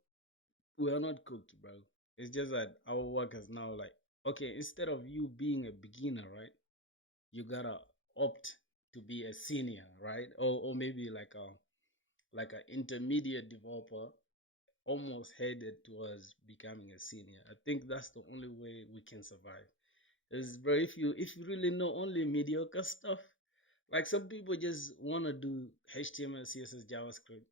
we are not cooked, bro. It's just that our work is now like, okay, instead of you being a beginner, right? You gotta opt to be a senior, right? Or maybe like an intermediate developer, almost headed towards becoming a senior. I think that's the only way we can survive. Is, bro, if you really know only mediocre stuff, like some people just wanna do HTML, CSS, JavaScript,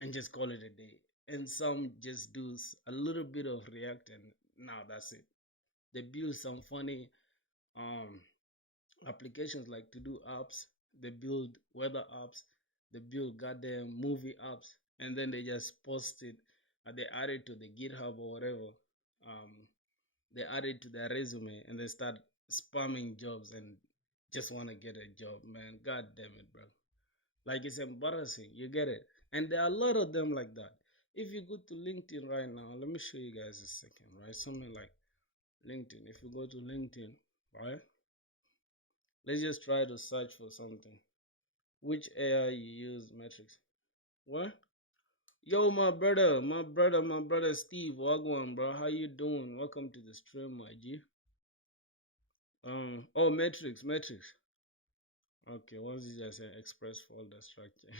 and just call it a day. And some just do a little bit of React, and now that's it. They build some funny um, applications like to do apps. They build weather apps. They build goddamn movie apps, and then they just post it. They add it to the GitHub or whatever. Um, they add it to their resume, and they start spamming jobs and just want to get a job, man. God damn it, bro. Like it's embarrassing. You get it? And there are a lot of them like that. If you go to LinkedIn right now, let me show you guys a second, right? Something like LinkedIn. If you go to LinkedIn, right? Let's just try to search for something. Which AI you use, Metrics? What? Yo, my brother Steve, Wagwan, bro. How you doing? Welcome to the stream, my G. Oh, Metrics. Okay, what's this just an express folder structure?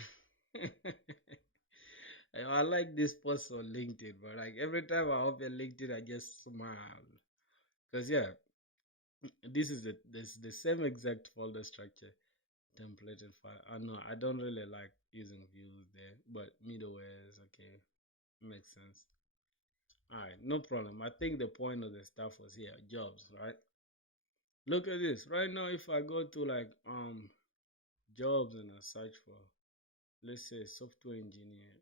I like this post on LinkedIn, but like every time I open LinkedIn, I just smile. Cause yeah, this is the same exact folder structure, templated file. I know I don't really like using views there, but middleware is okay. Makes sense. All right, no problem. I think the point of the stuff was here, jobs, right? Look at this. Right now, if I go to like jobs and I search for, let's say, software engineer,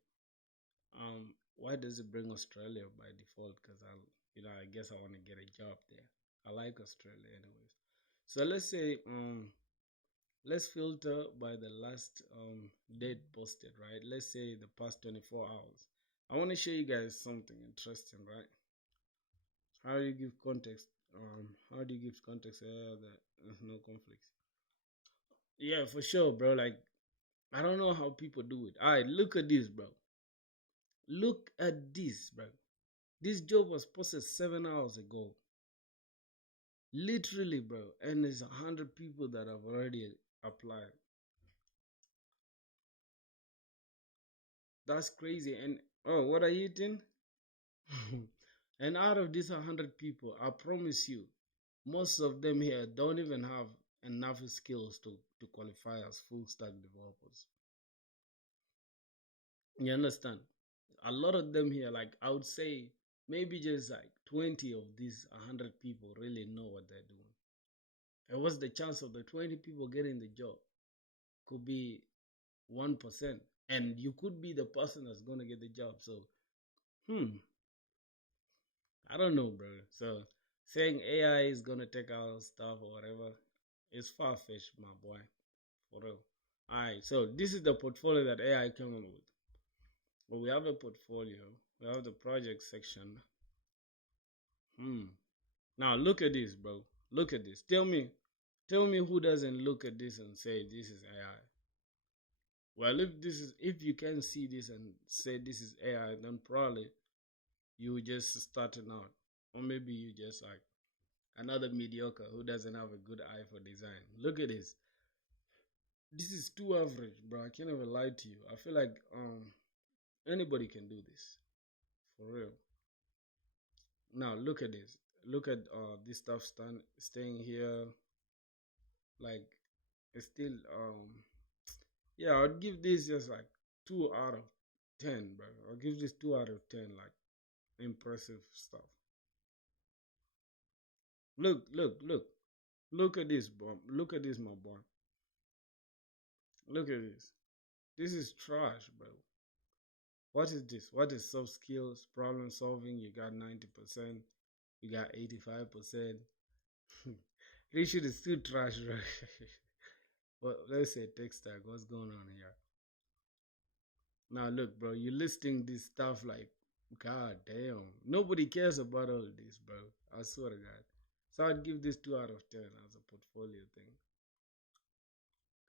why does it bring Australia by default? Because I guess I want to get a job there. I like Australia anyways. So let's filter by the last date posted, right? Let's say the past 24 hours. I want to show you guys something interesting, right? How do you give context? How do you give context? That there's no conflicts. Yeah, for sure, bro. Like I don't know how people do it. All right, look at this, bro. Look at this, bro. This job was posted 7 hours ago. Literally, bro. And there's 100 people that have already applied. That's crazy. And oh, what are you eating? And out of these 100 people, I promise you, most of them here don't even have enough skills to qualify as full stack developers. You understand? a lot of them here, like I would say, maybe just like 20 of these 100 people really know what they're doing. And what's the chance of the 20 people getting the job? Could be 1%. And you could be the person that's going to get the job. So, I don't know, bro. So, saying AI is going to take our stuff or whatever is far fetched, my boy. For real. Alright, so this is the portfolio that AI came up with. But we have a portfolio, we have the project section. Now look at this, bro. Look at this. Tell me who doesn't look at this and say this is AI. Well, if you can see this and say this is AI, then probably you just starting out, or maybe you just like another mediocre who doesn't have a good eye for design. Look at this. This is too average, bro. I can't even lie to you. I feel like anybody can do this, for real. Now look at this. Look at this stuff staying here. Like it's still yeah. I'd give this just like 2 out of 10, bro. I'll give this 2 out of 10. Like impressive stuff. Look. Look at this, bro. Look at this, my boy. Look at this. This is trash, bro. What is this? What is soft skills, problem solving? You got 90%. You got 85%. This shit is still trash, bro. Well, let's say tech stack. What's going on here? Now, look, bro. You're listing this stuff like, god damn. Nobody cares about all this, bro. I swear to God. So I'd give this 2 out of 10 as a portfolio thing.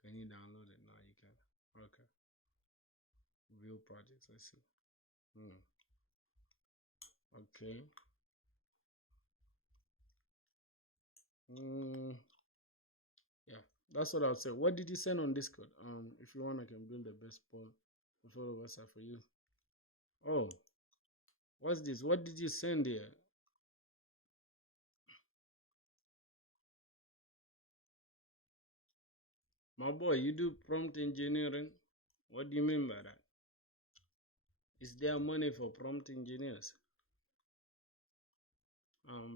Can you download it? No, you can. Okay. Real projects. Let's see. Okay. Yeah, that's what I'll say. What did you send on Discord? If you want, I can build the best photo website for you. Oh, what's this? What did you send here? My boy, you do prompt engineering? What do you mean by that? Is there money for prompt engineers?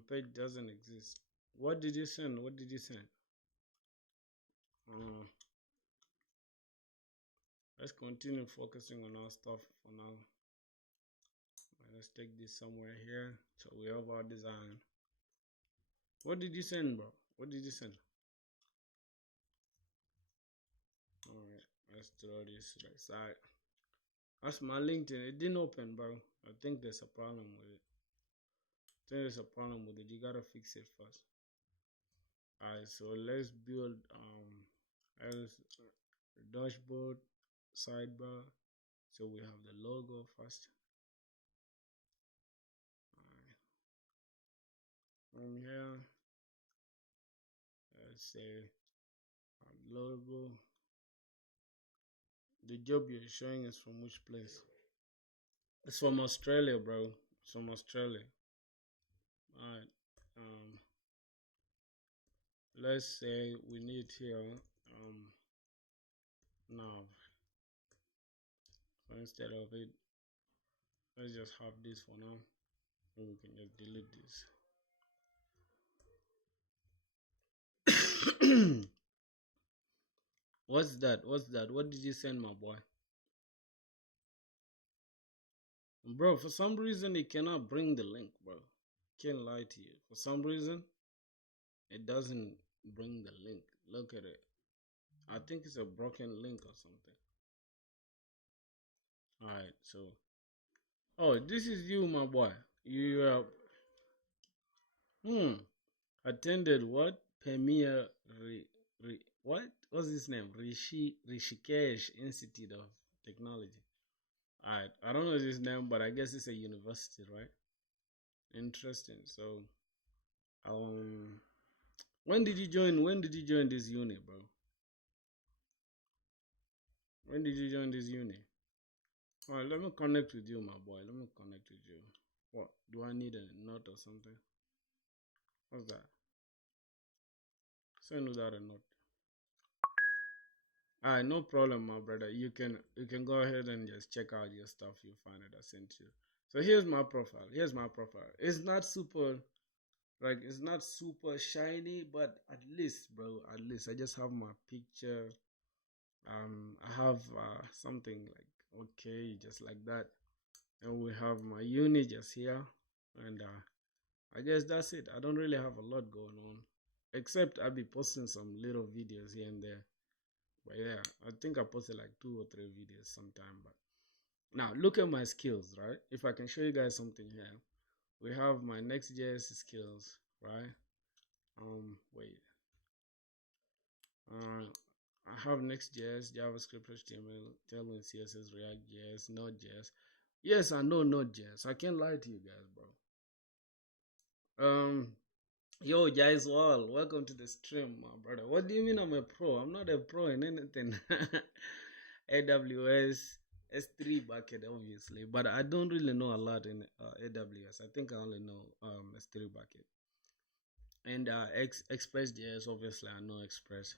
Page doesn't exist. What did you send? What did you send? Uh, let's continue focusing on our stuff for now. Let's take this somewhere here. So we have our design. What did you send, bro? What did you send? Alright, let's throw this to the side. That's my LinkedIn. It didn't open, bro. I think there's a problem with it. You gotta fix it first. Alright, so let's build else dashboard sidebar. So we have the logo first. Alright. From here, let's say logo. The job you're showing is from which place? It's from Australia, bro. It's from Australia. Alright. Let's say we need here now. So instead of it, let's just have this for now. And we can just delete this. What's that? What did you send, my boy? Bro, for some reason it cannot bring the link, bro. Can't lie to you. For some reason, it doesn't bring the link. Look at it. I think it's a broken link or something. Alright, so. Oh, this is you, my boy. You attended what? Premier what? What's his name? Rishikesh Institute of Technology. Alright, I don't know his name, but I guess it's a university, right? Interesting. So, when did you join? When did you join this uni, bro? When did you join this uni? Alright, let me connect with you, my boy. Let me connect with you. What? Do I need a note or something? What's that? Send without a note. All right, no problem, my brother. You can go ahead and just check out your stuff. You find it. I sent you. So here's my profile. Here's my profile. It's not super like it's not super shiny, but at least, bro, at least I just have my picture. I have something like okay, just like that, and we have my uni just here, and I guess that's it. I don't really have a lot going on, except I'll be posting some little videos here and there. But yeah, I think I posted like 2 or 3 videos sometime. But now look at my skills, right? If I can show you guys something here, we have my Next.js skills, right? Wait, uh, I have Next.js, JavaScript, HTML, Tailwind, CSS, React.js, Node.js. Yes, I know Node.js. I can't lie to you guys, bro. Yo, guys, welcome to the stream, my brother. What do you mean I'm a pro? I'm not a pro in anything. AWS, S3 bucket, obviously, but I don't really know a lot in AWS. I think I only know S3 bucket. And Express.js, obviously, I know Express.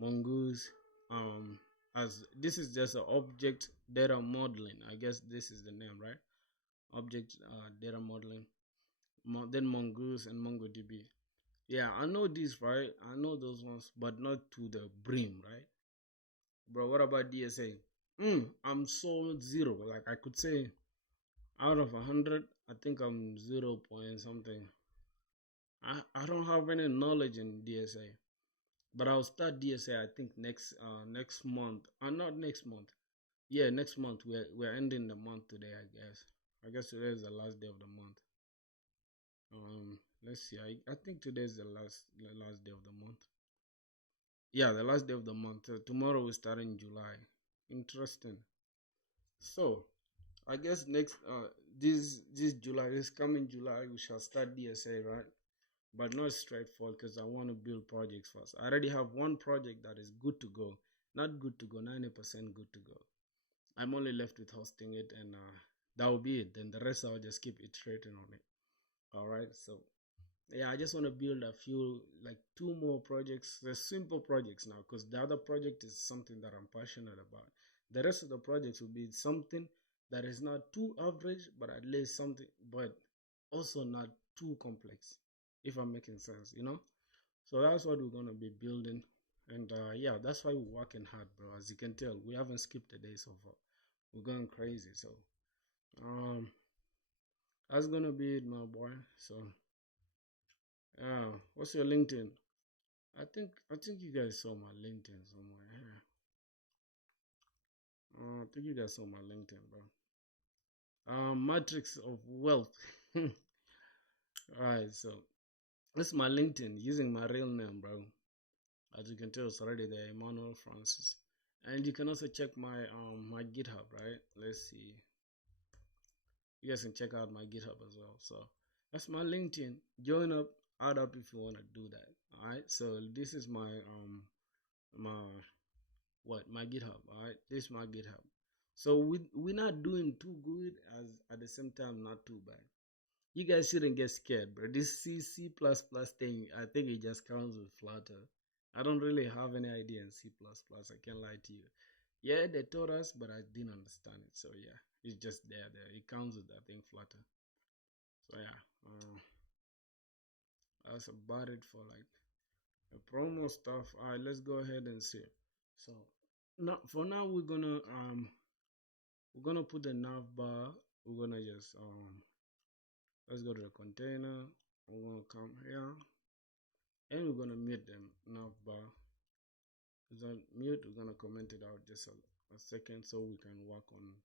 Mongoose, um, as this is just an object data modeling. I guess this is the name, right? Object data modeling. Then Mongoose and MongoDB. Yeah, I know these, right? I know those ones, but not to the brim, right? Bro, what about DSA? I'm so zero. Like I could say out of 100, I think I'm 0 point something. I don't have any knowledge in DSA, but I'll start DSA. I think next month. Not next month. Yeah, next month. We're ending the month today. I guess today is the last day of the month. Let's see. I think today is the last day of the month. Yeah, the last day of the month. Tomorrow we start in July. Interesting. So I guess next this July, this coming July, we shall start DSA, right? But not straightforward because I want to build projects first. I already have one project that is good to go, not good to go, 90% good to go. I'm only left with hosting it, and that will be it. Then the rest I'll just keep iterating on it. All right, so yeah, I just want to build a few, like 2 more projects. They're simple projects now because the other project is something that I'm passionate about. The rest of the projects will be something that is not too average, but at least something, but also not too complex, if I'm making sense, you know? So that's what we're going to be building. And yeah, that's why we're working hard, bro. As you can tell, we haven't skipped a day so far. We're going crazy. So um, that's going to be it, my boy. So what's your LinkedIn? I think you guys saw my LinkedIn somewhere. I think you guys saw my LinkedIn, bro. Matrix of Wealth. Alright, so this is my LinkedIn using my real name, bro. As you can tell, it's already there, Emmanuel Francis. And you can also check my GitHub, right? Let's see. You guys can check out my GitHub as well. So that's my LinkedIn. Join up, add up if you want to do that. Alright, so this is my my GitHub. All right, this is my GitHub. So we're not doing too good as at the same time not too bad. You guys shouldn't get scared, bro. This C++ thing, I think it just comes with Flutter. I don't really have any idea in C++. I can't lie to you. Yeah, they taught us, but I didn't understand it. So yeah, it's just there. It comes with, I think, Flutter. So yeah, that's about it for like the promo stuff. All right, let's go ahead and see. So now, for now, we're gonna put the nav bar. We're gonna just let's go to the container. We're gonna come here and we're gonna mute them nav bar. It's on mute. We're gonna comment it out just a second so we can work on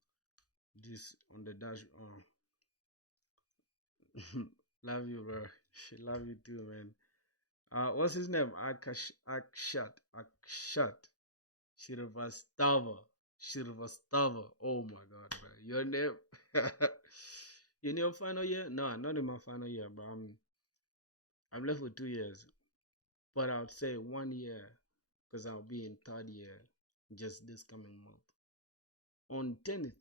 this on the dash. Love you, bro. She love you too, man. What's his name? Akshat. Shirvastava. Shirvastava. Oh my god, bro. Your name. You in your final year? No, not in my final year, but I'm left with 2 years. But I would say 1 year because I'll be in third year just this coming month. On 10th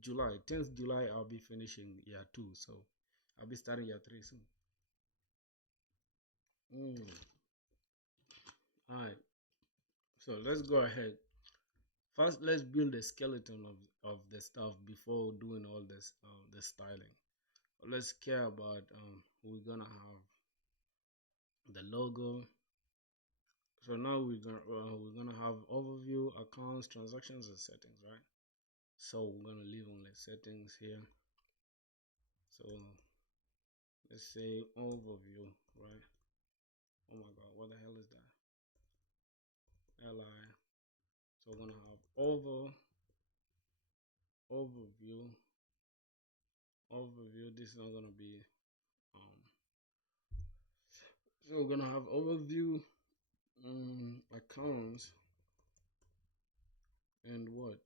July, 10th July I'll be finishing year 2, so I'll be starting year 3 soon. Alright. So let's go ahead. First, let's build a skeleton of the stuff before doing all this the styling. Let's care about we're gonna have the logo. So now we're gonna have overview, accounts, transactions, and settings, right? So we're gonna leave only settings here. So let's say overview, right? Oh my god, what the hell is that? Li. So we're gonna have overview. This is not gonna be um so we're gonna have overview, accounts, and what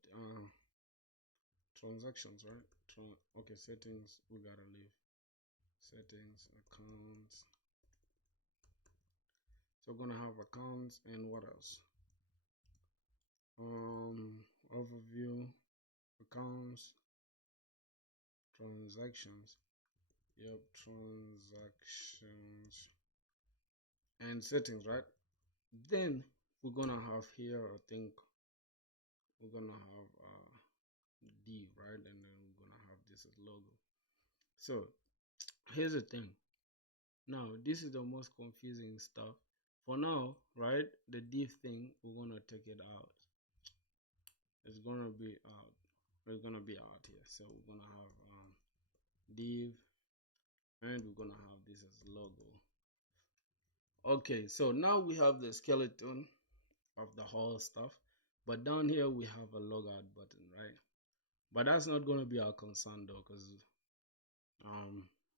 transactions, right? Okay, settings, we gotta leave settings, accounts. So we're gonna have accounts, and what else? Overview, accounts, transactions. Yep, transactions and settings, right? Then we're gonna have here, I think we're gonna have div, right? And then we're gonna have this as logo. So here's the thing. Now this is the most confusing stuff. For now, right? The div thing, we're gonna take it out. It's gonna be out. It's gonna be out here. So we're gonna have div, and we're gonna have this as logo. Okay, so now we have the skeleton of the whole stuff, but down here we have a logout button, right? But that's not gonna be our concern though, because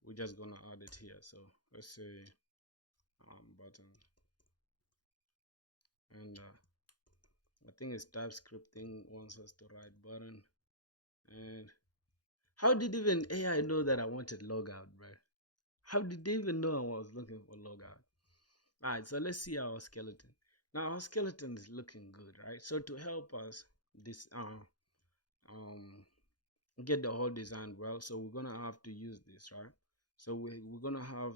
we're just gonna add it here. So let's say button, and I think it's TypeScript thing wants us to write button. And how did even AI know that I wanted logout, bro? How did they even know I was looking for logout? All right, so let's see our skeleton. Now our skeleton is looking good, right? So to help us this get the whole design well, so we're gonna have to use this, right? So we're gonna have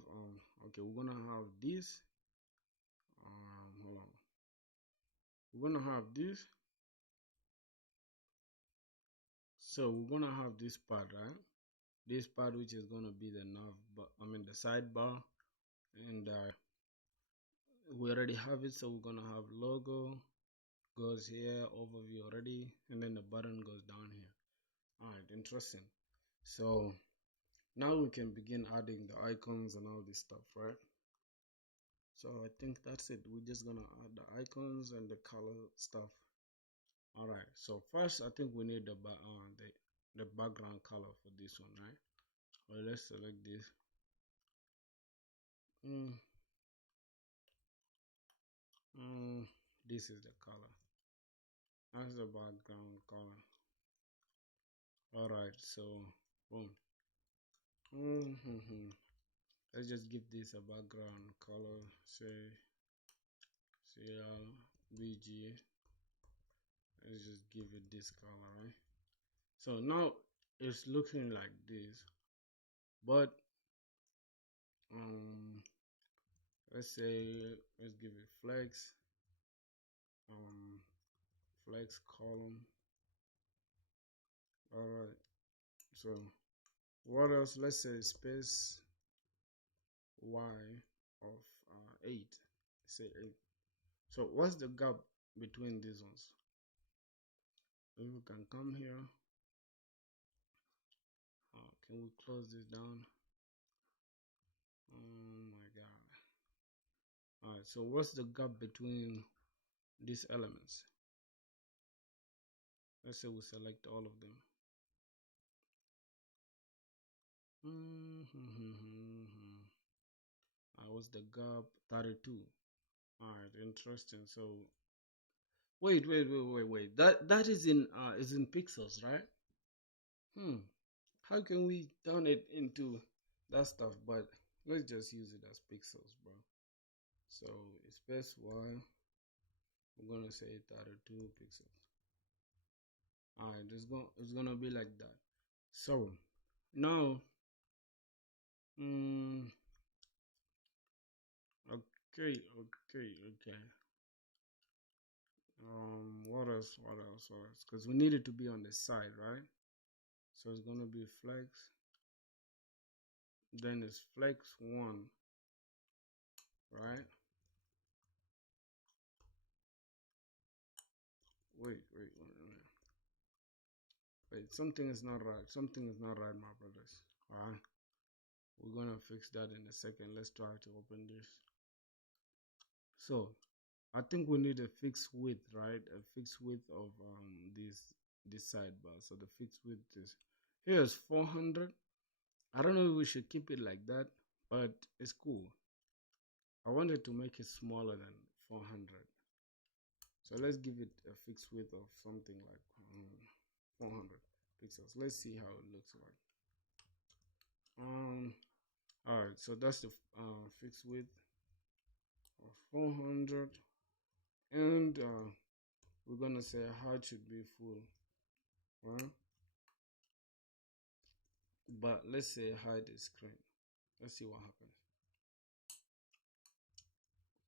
okay, we're gonna have this hold on, we're gonna have this. So we're gonna have this part, right? This part, which is gonna be the nav, but I mean the sidebar, and we already have it. So we're gonna have logo goes here, overview already, and then the button goes down here. All right, interesting. So now we can begin adding the icons and all this stuff, right? So I think that's it. We're just gonna add the icons and the color stuff. All right, so first I think we need the background color for this one, right? Well, let's select this. mm, this is the color. That's the background color. All right, so boom. Let's just give this a background color, say CLBG. Let's just give it this color, right? So now it's looking like this, but let's say let's give it flex, um flex column. All right, so what else? Let's say space y of 8. Say 8. So what's the gap between these ones? If we can come here, can we close this down? Oh my god. All right, so what's the gap between these elements? Let's say we select all of them. What's the gap? 32. All right, interesting. So wait. That is in pixels, right? How can we turn it into that stuff? But let's just use it as pixels, bro. So space y, we're gonna say 32 pixels. All right, it's gonna be like that. So now, okay. What else? What else? What else? Because we need it to be on the side, right? So it's gonna be flex. Then it's flex one, right? Wait. Something is not right. Something is not right, my brothers. Alright. We're gonna fix that in a second. Let's try to open this. So I think we need a fixed width, right? A fixed width of this sidebar. So the fixed width is here's 400. I don't know if we should keep it like that, but it's cool. I wanted to make it smaller than 400. So let's give it a fixed width of something like 400 pixels. Let's see how it looks like. All right, so that's the fixed width of 400, and we're gonna say height should be full, right? But let's say hide the screen. Let's see what happens.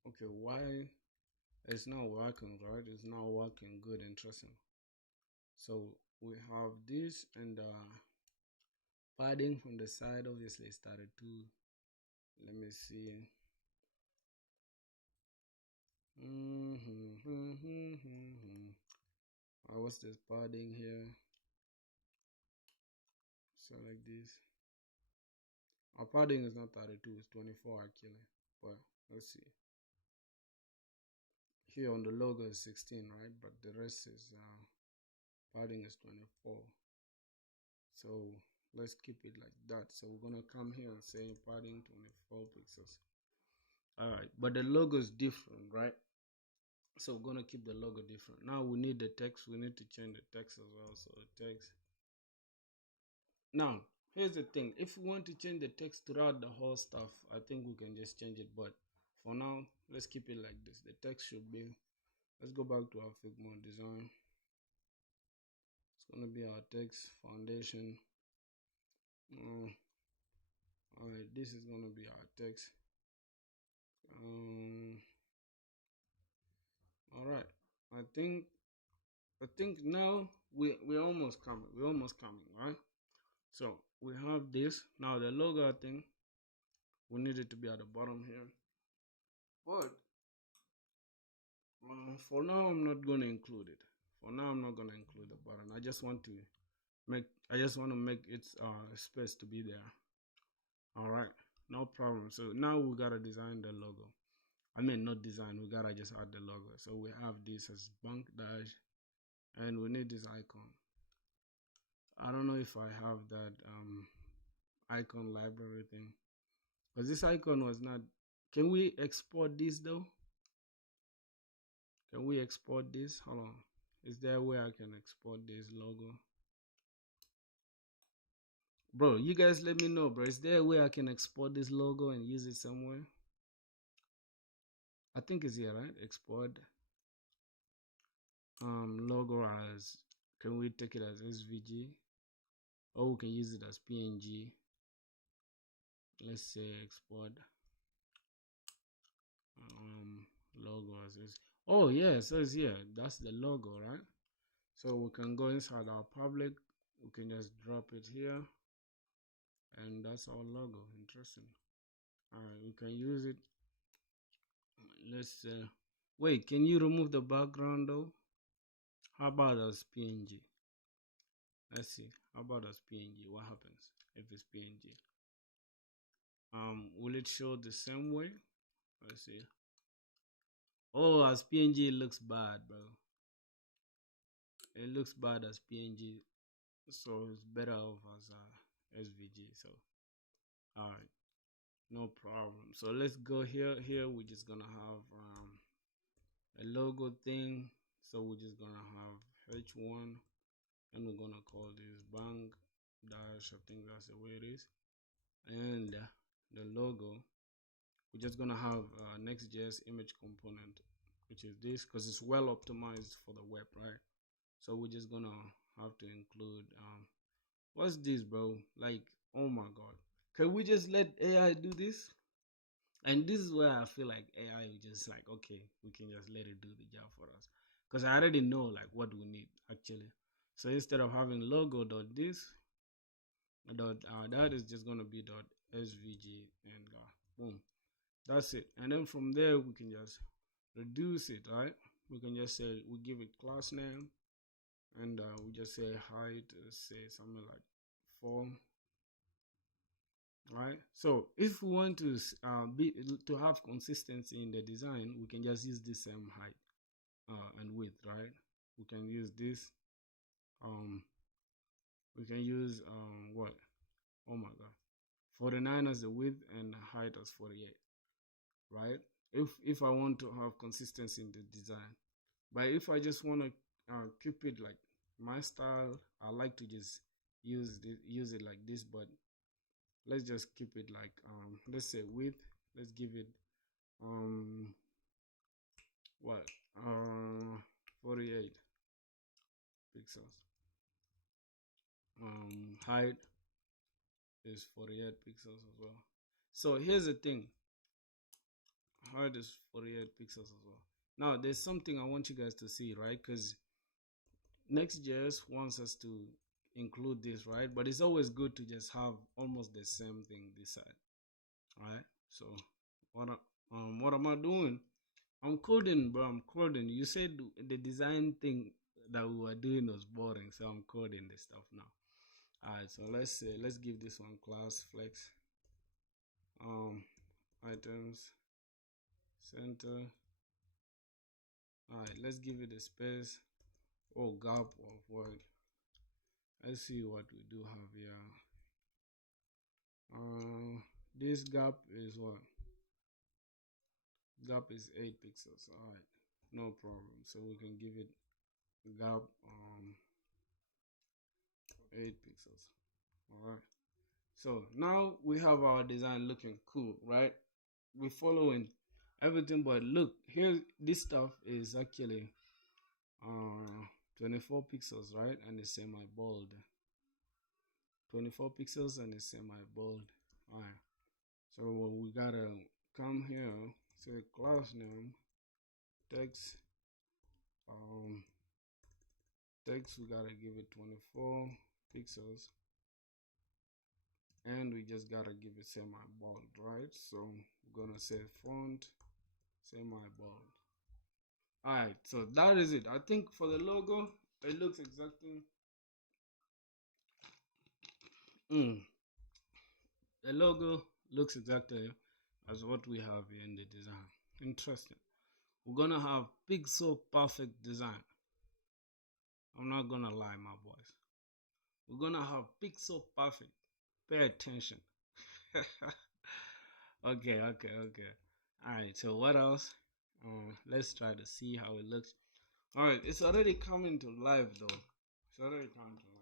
Okay, why it's not working, right? It's not working good. Interesting. So we have this, and padding from the side obviously started to, let me see. What's this padding here? So like this. Our padding is not 32, it's 24 actually. But let's see. Here on the logo is 16, right? But the rest is padding is 24. So let's keep it like that. So we're gonna come here and say padding 24 pixels. Alright, but the logo is different, right? So we're gonna keep the logo different. Now we need the text. We need to change the text as well. So the text. Now here's the thing. If we want to change the text throughout the whole stuff, I think we can just change it. But for now, let's keep it like this. The text should be. Let's go back to our Figma design. It's gonna be our text foundation. All right, this is gonna be our text. All right, I think now we're almost coming. We're almost coming, right? So we have this now. The logo, I think we need it to be at the bottom here, but for now I'm not gonna include it. For now I'm not gonna include the button. I just want to make its space to be there. All right, no problem. So now we gotta design the logo. I mean, not design, we gotta just add the logo. So we have this as bank dash, and we need this icon. I don't know if I have that icon library thing, because this icon was not. Can we export this though? Can we export this? Hold on. Is there a way I can export this logo? Bro, you guys let me know, bro. Is there a way I can export this logo and use it somewhere? I think it's here, right? Export logo as, can we take it as SVG? Or we can use it as PNG. Let's say export logo as this. Oh yeah, it says here, that's the logo, right? So we can go inside our public, we can just drop it here, and that's our logo. Interesting. All right, we can use it. Let's wait, can you remove the background though? How about as PNG? Let's see. How about as PNG? What happens if it's PNG? Will it show the same way? Let's see. Oh, as PNG it looks bad, bro. It looks bad as PNG, so it's better off as SVG. So, all right, no problem. So let's go here. Here we're just gonna have a logo thing. So we're just gonna have H1, and we're gonna call this bank dash. I think that's the way it is. And the logo, we're just gonna have Next.js image component, which is this, because it's well optimized for the web, right? So we're just gonna have to include what's this, bro? Like, oh my god, can we just let AI do this? And this is where I feel like AI is just like, okay, we can just let it do the job for us. because I already know like what we need actually. So instead of having logo dot this dot that is just gonna be dot svg, and boom, that's it. And then from there we can just reduce it, right? We can just say we give it class name, and we just say height, say something like 4, right? So if we want to have consistency in the design, we can just use the same height and width, right? We can use this. We can use what? Oh my god, 49 as the width and height as 48, right? If I want to have consistency in the design, but if I just want to keep it like my style, I like to just use it like this. But let's just keep it like let's say width. Let's give it what 48 pixels. Height is 48 pixels as well. So here's the thing, height is 48 pixels as well. Now there's something I want you guys to see, right? Because Next.js wants us to include this, right? But it's always good to just have almost the same thing this side, right? So what am I doing? I'm coding, bro. I'm coding. You said the design thing that we were doing was boring, so I'm coding the stuff now. Alright, so let's give this one class flex. Items center. Alright, let's give it a space. Oh, gap of word. Let's see what we do have here. This gap is what? Gap is 8 pixels. Alright, no problem. So we can give it gap 8 pixels. Alright. So now we have our design looking cool, right? We're following everything, but look here, this stuff is actually 24 pixels, right? And it's semi bold. 24 pixels and it's semi bold. Alright. So we gotta come here, say class name, text, text, we gotta give it 24 pixels, and we just gotta give it semi bold, right? So we're gonna say font semi bold. Alright, so that is it. I think for the logo, it looks exactly the logo looks exactly as what we have here in the design. Interesting. We're gonna have pixel perfect design. I'm not gonna lie, my boys. We're gonna have pixel perfect. Pay attention. Okay. Alright, so what else? Let's try to see how it looks. Alright, it's already coming to life though. It's already coming to life.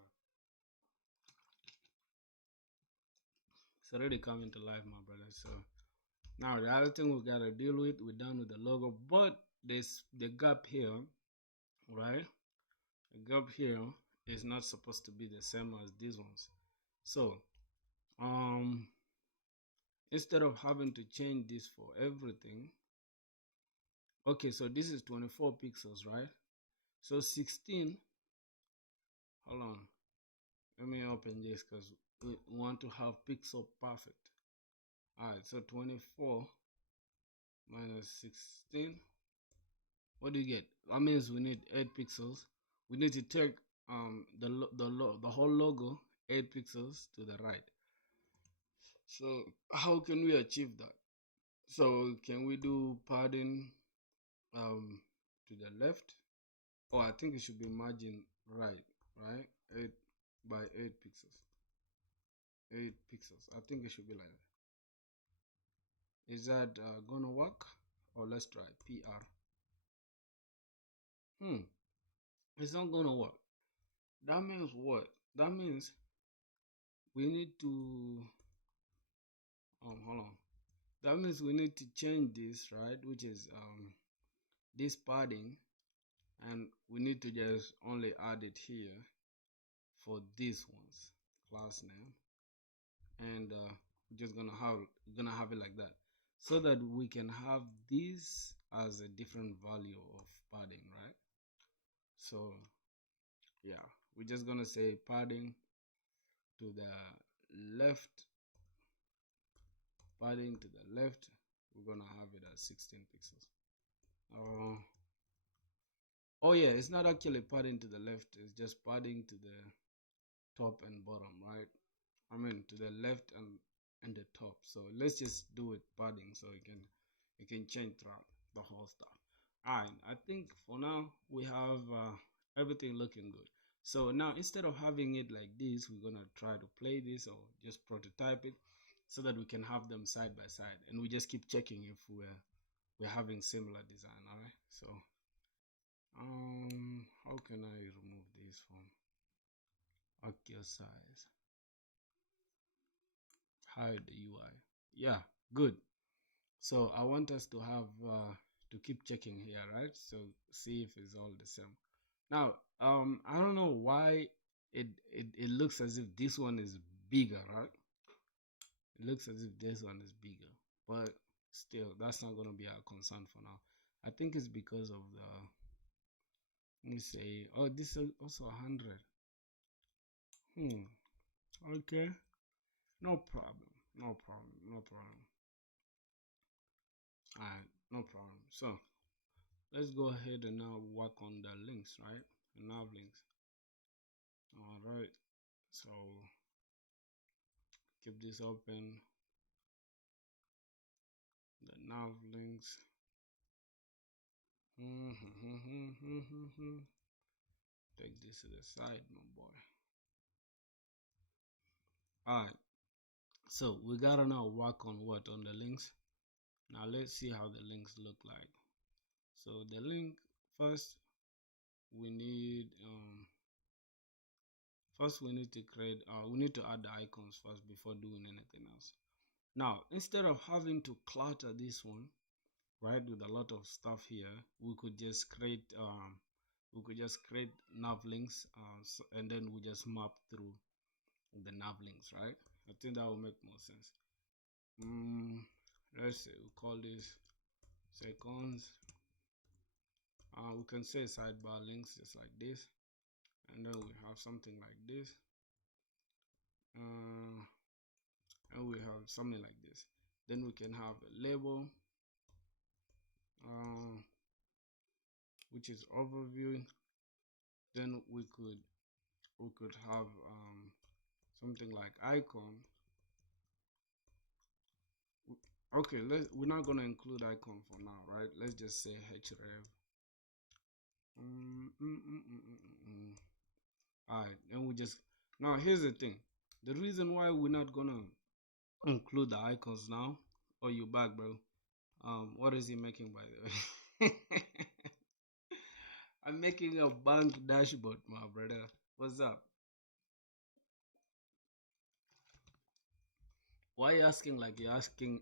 It's already coming to life, my brother. So now the other thing we gotta deal with, we're done with the logo, but there's the gap here, right? The gap here is not supposed to be the same as these ones. So instead of having to change this for everything, okay, so this is 24 pixels, right? So 16, hold on, let me open this because we want to have pixel perfect. Alright, so 24 minus 16, what do you get? That means we need 8 pixels. We need to take the whole logo 8 pixels to the right. So how can we achieve that? So can we do padding to the left? Oh, I think it should be margin right, 8 by 8 pixels. 8 pixels. I think it should be like that. Is that gonna work? Or let's try PR. It's not gonna work. That means what? That means we need to hold on. That means we need to change this, right? Which is this padding, and we need to just only add it here for these ones, class name, and just gonna have it like that, so that we can have this as a different value of padding, right? So yeah, we're just gonna say padding to the left, padding to the left. We're gonna have it at 16 pixels. Uh, oh yeah, it's not actually padding to the left. It's just padding to the top and bottom, right? I mean to the left and the top. So let's just do it padding so you can change throughout the whole stuff. Alright, I think for now we have everything looking good. So now instead of having it like this, we're gonna try to play this or just prototype it so that we can have them side by side, and we just keep checking if we're having similar design. Alright, so how can I remove this from Accio size? Hide the UI. Yeah, good. So I want us to have to keep checking here, right? So see if it's all the same. Now, I don't know why it looks as if this one is bigger, right? It looks as if this one is bigger, but still, that's not gonna be our concern for now. I think it's because of the. Let me say, oh, this is also 100. Okay, no problem, no problem, no problem. Alright, no problem. So let's go ahead and now work on the links, right? The nav links. All right, so keep this open. The nav links. Take this to the side, my boy. All right, so we gotta now work on what? On the links. Now let's see how the links look like. So the link first, we need to create. We need to add the icons first before doing anything else. Now, instead of having to clutter this one, right, with a lot of stuff here, we could just create nav links, and then we just map through the nav links, right? I think that will make more sense. Let's say we call this seconds. We can say sidebar links just like this, and then we have something like this, and we have something like this. Then we can have a label, which is overview. Then we could have something like icon. Okay, we're not gonna include icon for now, right? Let's just say href. All right, then we just now here's the thing. The reason why we're not gonna include the icons now. Oh, you back, bro? What is he making, by the way? I'm making a bank dashboard, my brother. What's up? Why are you asking like you're asking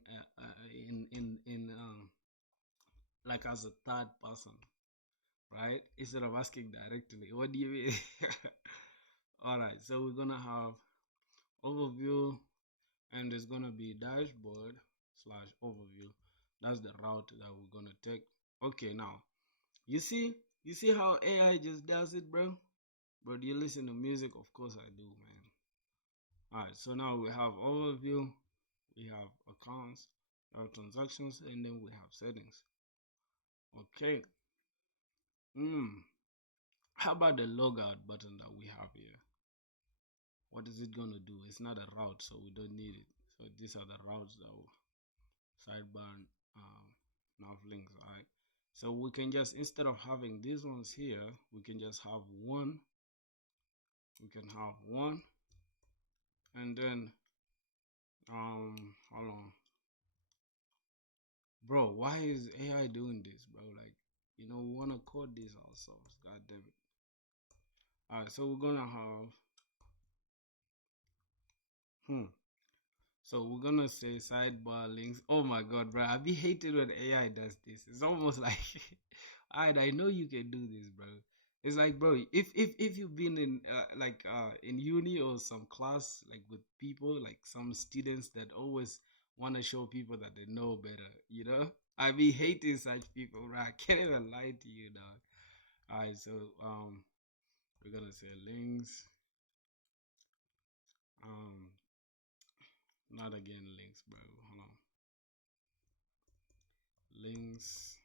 in like as a third person, right? Instead of asking directly. What do you mean? All right, so we're gonna have overview, and there's gonna be dashboard slash overview. That's the route that we're gonna take. Okay, now you see how AI just does it, bro. Bro, do you listen to music? Of course I do, man. All right, so now we have overview, we have accounts, we have transactions, and then we have settings. Okay. How about the logout button that we have here? What is it gonna do? It's not a route, so we don't need it. So these are the routes that sidebar nav links, right? So we can just, instead of having these ones here, we can just have one. We can have one, and then hold on, bro. Why is AI doing this, bro? Like, we wanna code this ourselves. God damn it. All right, so we're gonna have So we're gonna say sidebar links. Oh my god, bro! I be hated when AI does this. It's almost like, alright, I know you can do this, bro. It's like, bro, if you've been in in uni or some class like with people like some students that always want to show people that they know better, I be hating such people, bro. I can't even lie to you, dog. Alright, so we're gonna say links. Um, not again links, bro. Hold on. Links.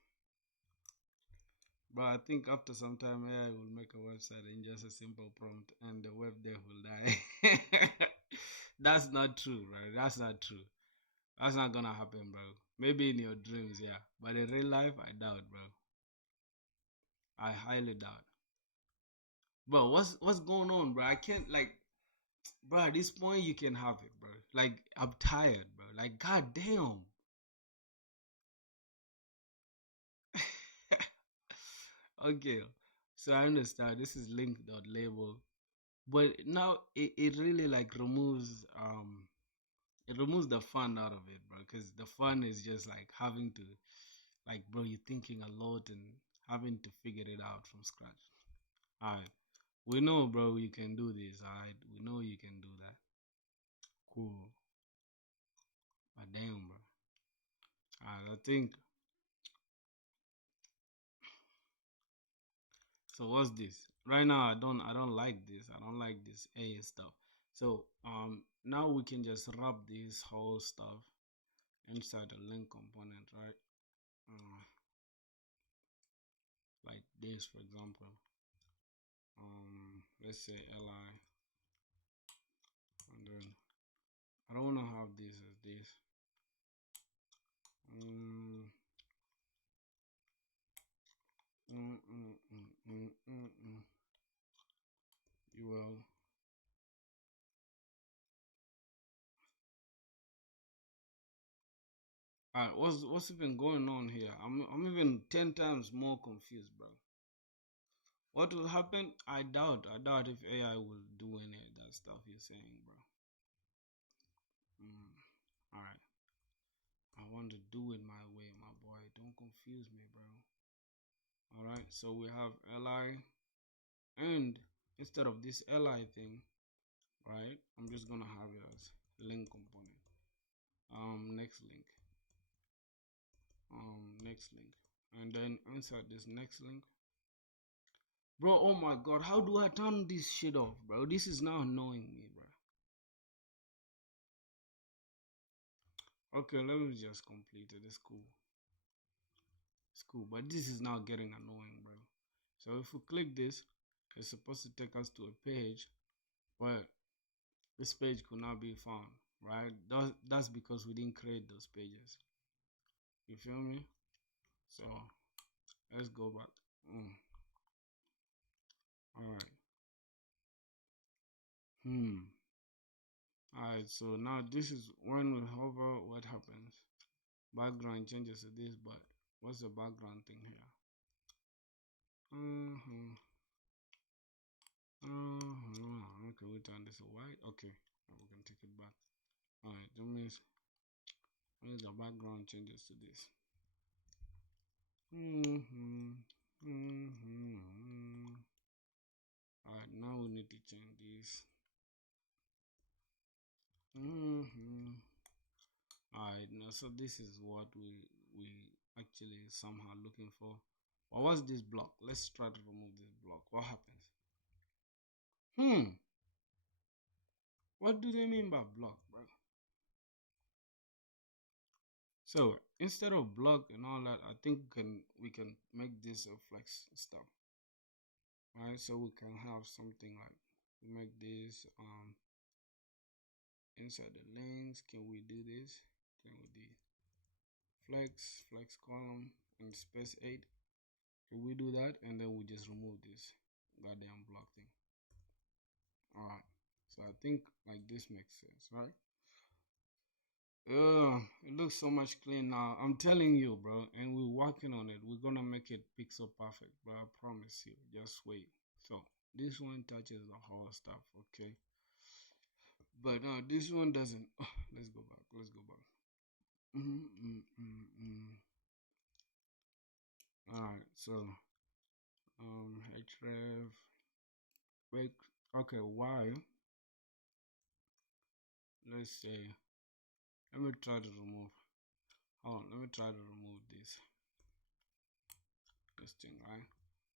But I think after some time AI will make a website in just a simple prompt and the web dev will die. That's not true, bro. That's not true. That's not gonna happen, bro. Maybe in your dreams, yeah. But in real life, I doubt, bro. I highly doubt. Bro, what's going on, bro? I can't like, bro. At this point, you can have it, bro. Like, I'm tired, bro. Like, god damn. Okay, so I understand this is link.label, but now it really like removes the fun out of it, bro. Because the fun is just like having to, like, bro, you're thinking a lot and having to figure it out from scratch. All right, we know, bro, you can do this. All right, we know you can do that. Cool. But damn, bro. All right, I think so. What's this? Right now, I don't like this. I don't like this A stuff. So now we can just wrap this whole stuff inside the link component, right? Uh, like this, for example. Let's say li, and then I don't want to have this as this. Mm, mm, mm, mm, mm, mm, mm. UL. Alright, what's even going on here? I'm even 10 times more confused, bro. What will happen? I doubt if AI will do any of that stuff you're saying, bro. Alright. I want to do it my way, my boy. Don't confuse me, bro. Alright, so we have li, and instead of this li thing, right, I'm just gonna have it as link component. Next link. Next link. And then insert this next link. Bro, oh my god, how do I turn this shit off, bro? This is now annoying me, bro. Okay, let me just complete it. It's cool. It's cool, but this is now getting annoying, bro. So if we click this, it's supposed to take us to a page, but this page could not be found, right? That's because we didn't create those pages. You feel me? So let's go back. All right. All right. So now this is when we hover. What happens? Background changes to this, but what's the background thing here? Okay, we turn this to white. Okay, we can take it back. All right. That means when the background changes to this. All right. Now we need to change this. Alright, now so this is what we actually somehow looking for. Well, what's this block? Let's try to remove this block. What happens? What do they mean by block, bro? So instead of block and all that, I think we can make this a flex stuff. Right? So we can have something like we make this inside the links. Can we do this? Can we do flex column and space 8? Can we do that? And then we just remove this goddamn block thing. Alright. So I think like this makes sense, right? It looks so much clean now. I'm telling you, bro, and we're working on it. We're gonna make it pixel perfect, bro. I promise you. Just wait. So this one touches the whole stuff, okay? But this one doesn't. Oh, let's go back. Let's go back. All right. So href. Wait. Okay. Why? Let's say. Let me try to remove. Hold on. Let me try to remove this thing, right?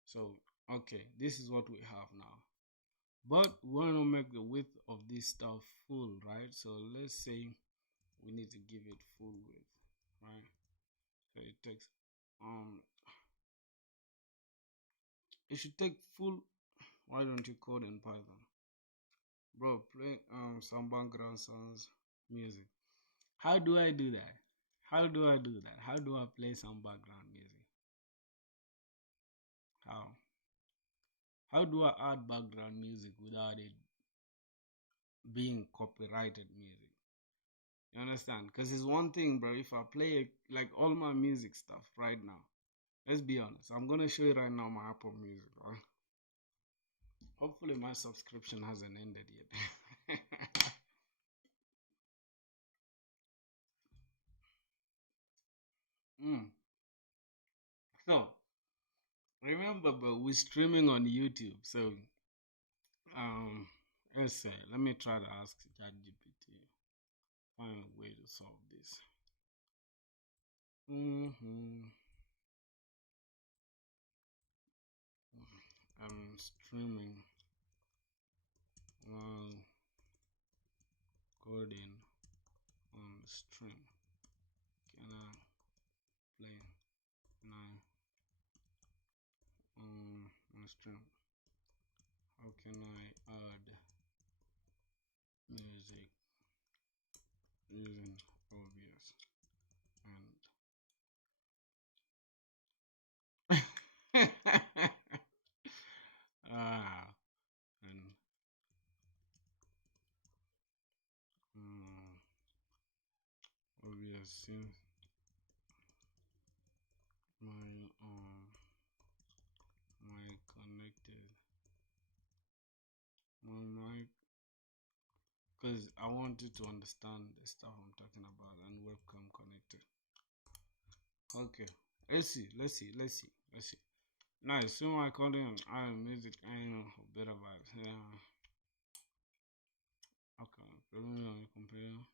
So Okay, this is what we have now. But we want to make the width of this stuff full, right? So let's say we need to give it full width, right? So it takes it should take full. Why don't you code in Python? Bro, play some background sounds music. How do I do that? How do I do that? How do I play some background music? How? How do I add background music without it being copyrighted music? You understand? Because it's one thing, bro. If I play like all my music stuff right now, let's be honest. I'm gonna show you right now my Apple Music, right? Hopefully my subscription hasn't ended yet. mm. So remember, but we're streaming on YouTube. So let's say let me try to ask ChatGPT find a way to solve this. I'm streaming while coding on the stream. Can I play? Can I on stream? How can I add music using OBS and and OBS since my connected my mic because I want you to understand the stuff I'm talking about and webcam connected. Okay, let's see. Nice. So I call it music and better vibes. Yeah. Okay. Computer.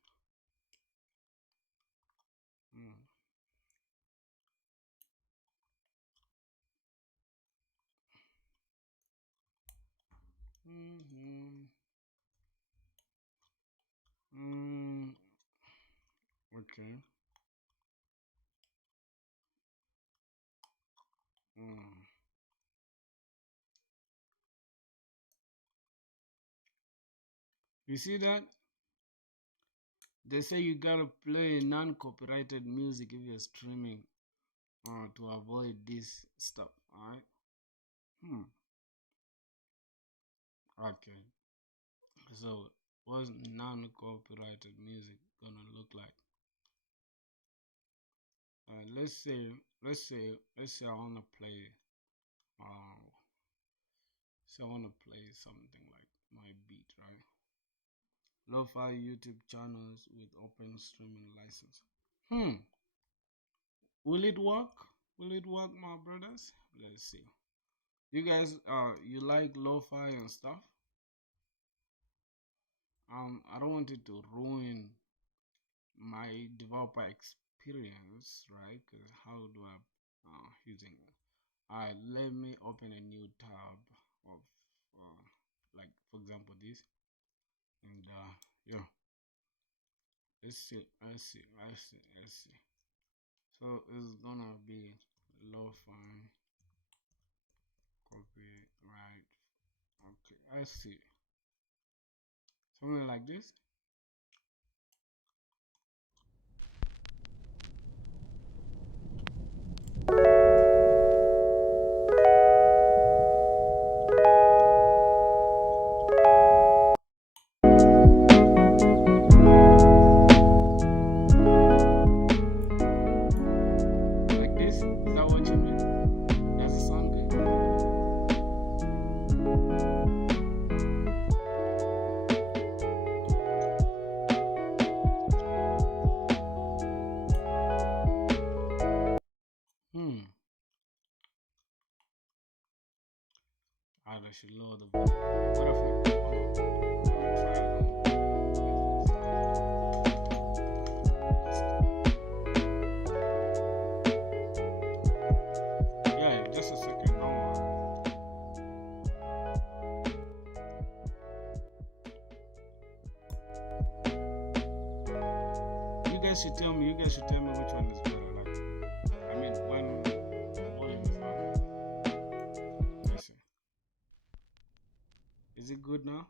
Mm. Mm-hmm. Mm. Okay. Mm. You see that? They say you gotta play non-copyrighted music if you're streaming to avoid this stuff. Alright? Hmm. Okay. So what's non-copyrighted music gonna look like? Let's say I wanna play so I wanna play something like my beat, right? Lo-fi YouTube channels with open streaming license. Will it work? Will it work, my brothers? Let's see. You guys, you like lo-fi and stuff? I don't want it to ruin my developer experience, right? Because how do I using it? Alright, let me open a new tab of like for example this, and yeah, let's see. So it's gonna be lo-fi copyright. Okay, I see. Something like this. Like this? Is that what you mean? Does it sound good? Hmm. I should lower the volume. What if I hold on? Let me try it on. Yeah, just a second. Don't worry. guys should tell me. You guys should tell me which one is better. Like, I mean, when the volume is up. Let's see. Is it good now?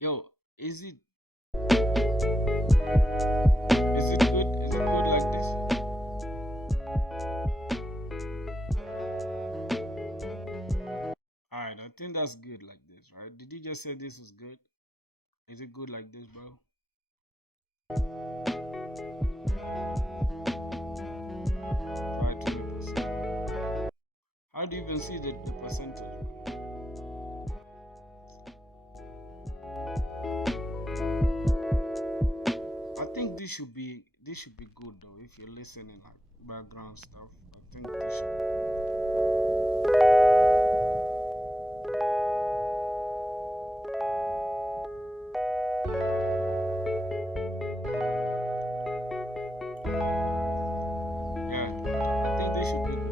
Yo, is it good? Is it good like this? Alright, I think that's good like this, right? Did you just say this was good? Is it good like this, bro? Try 20%. How do you even see the percentage, bro? I think this should be good though. If you're listening like background stuff, I think this should be yeah, I think this should be good.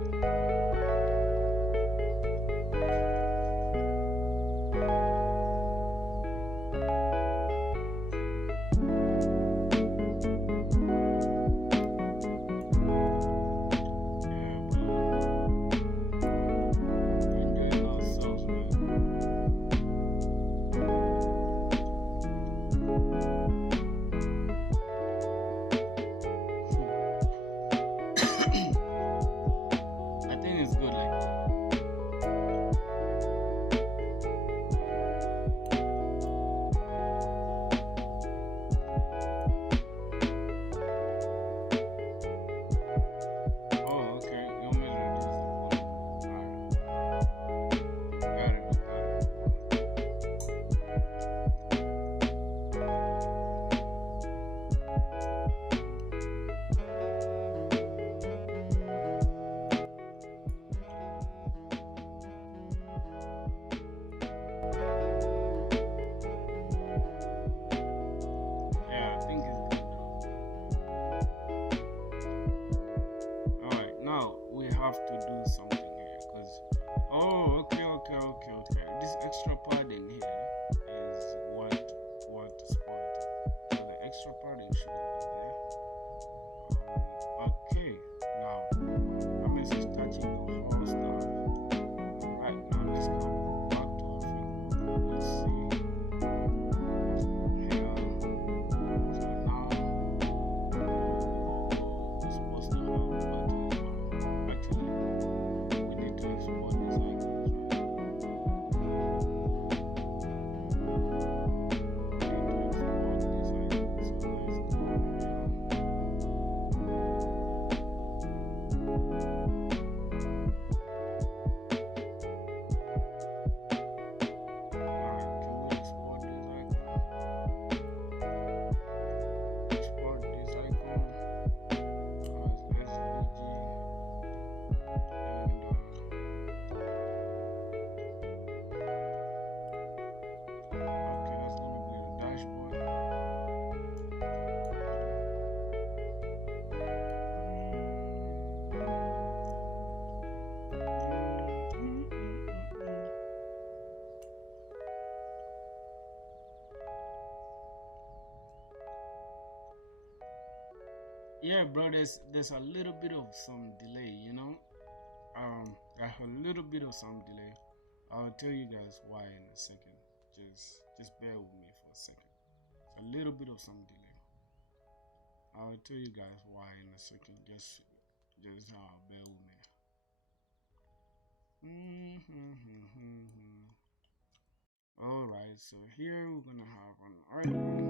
Have to do something here because okay. This extra padding here is what spoiled it. So the extra padding shouldn't be there. Okay, now I'm just touching the whole stuff. Alright, now let's come back to the film. Let's see. So now we're supposed to have we need to export these icons, right? Yeah, bro, there's a little bit of some delay, you know. There's a little bit of some delay. I'll tell you guys why in a second. Just bear with me for a second. It's a little bit of some delay. I'll tell you guys why in a second. Just bear with me. Alright, so here we're gonna have an icon.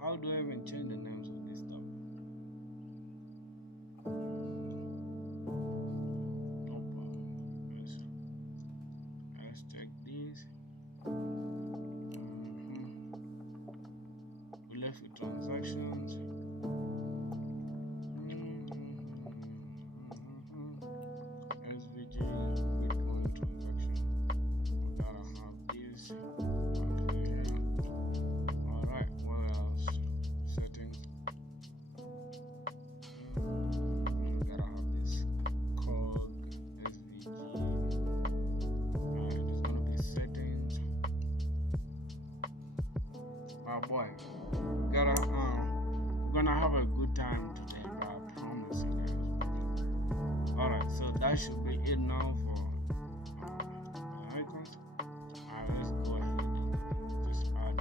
How do I even change the names of this stuff? No problem. Let's check this. We left with transactions. SVG Bitcoin transaction. We gotta have this. Boy, we're gonna have a good time today, bro. I promise you guys. Alright, so that should be it now for icons. Let's go ahead and just add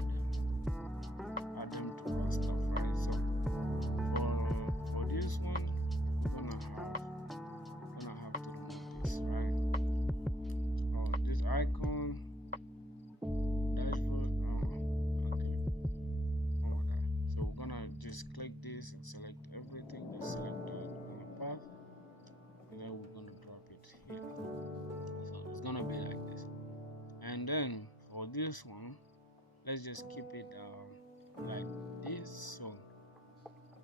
them to our stuff, right? So for this one, we're gonna have to remove this, right? Oh, this icon. Just click this and select everything that's selected on the path, and then we're going to drop it here. So it's going to be like this. And then for this one, let's just keep it like this. So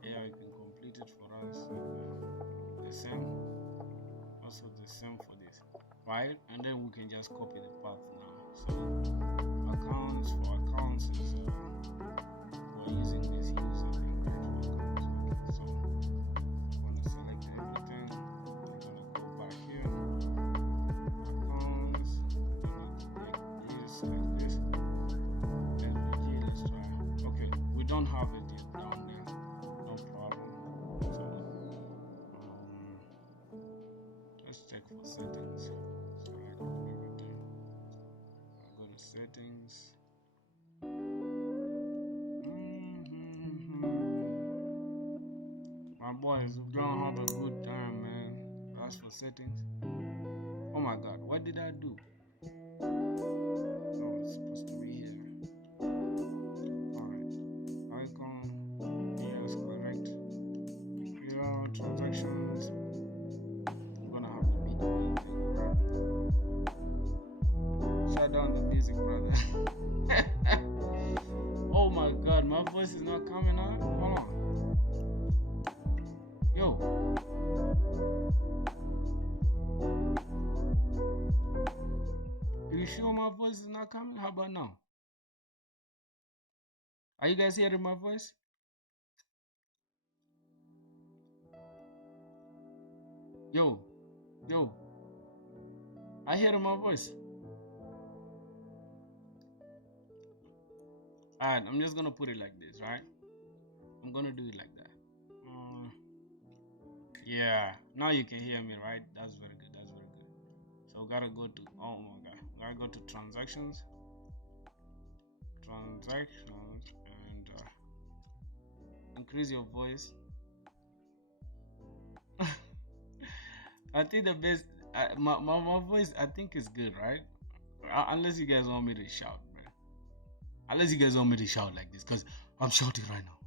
yeah, you can complete it for us. The same, also the same for this, right? And then we can just copy the path now. So accounts is we're using this user. So I'm going to select everything. I'm going to go back here. Accounts. I'm going to take this like this. SVG, let's try. Okay, we don't have it yet down there. No problem. So let's check for settings. So I got everything. I go to settings. My boys, we're gonna have a good time, man. As for settings, oh my god, what did I do? Oh, it's supposed to be here. Alright, icon, yes, correct. Here, transactions. We're gonna have the Bitcoin thing, right? Shut down the music, brother. Oh my god, my voice is not coming out. Hold on. Yo. You sure my voice is not coming? How about now? Are you guys hearing my voice? Yo. Yo. I hear my voice. Alright, I'm just gonna put it like this, right? I'm gonna do it like that. Yeah, now you can hear me, right? That's very good. That's very good. So gotta go to, oh my god, gotta go to transactions, and increase your voice. I think the best, my voice, I think is good, right? Unless you guys want me to shout, man. Unless you guys want me to shout like this, because I'm shouting right now.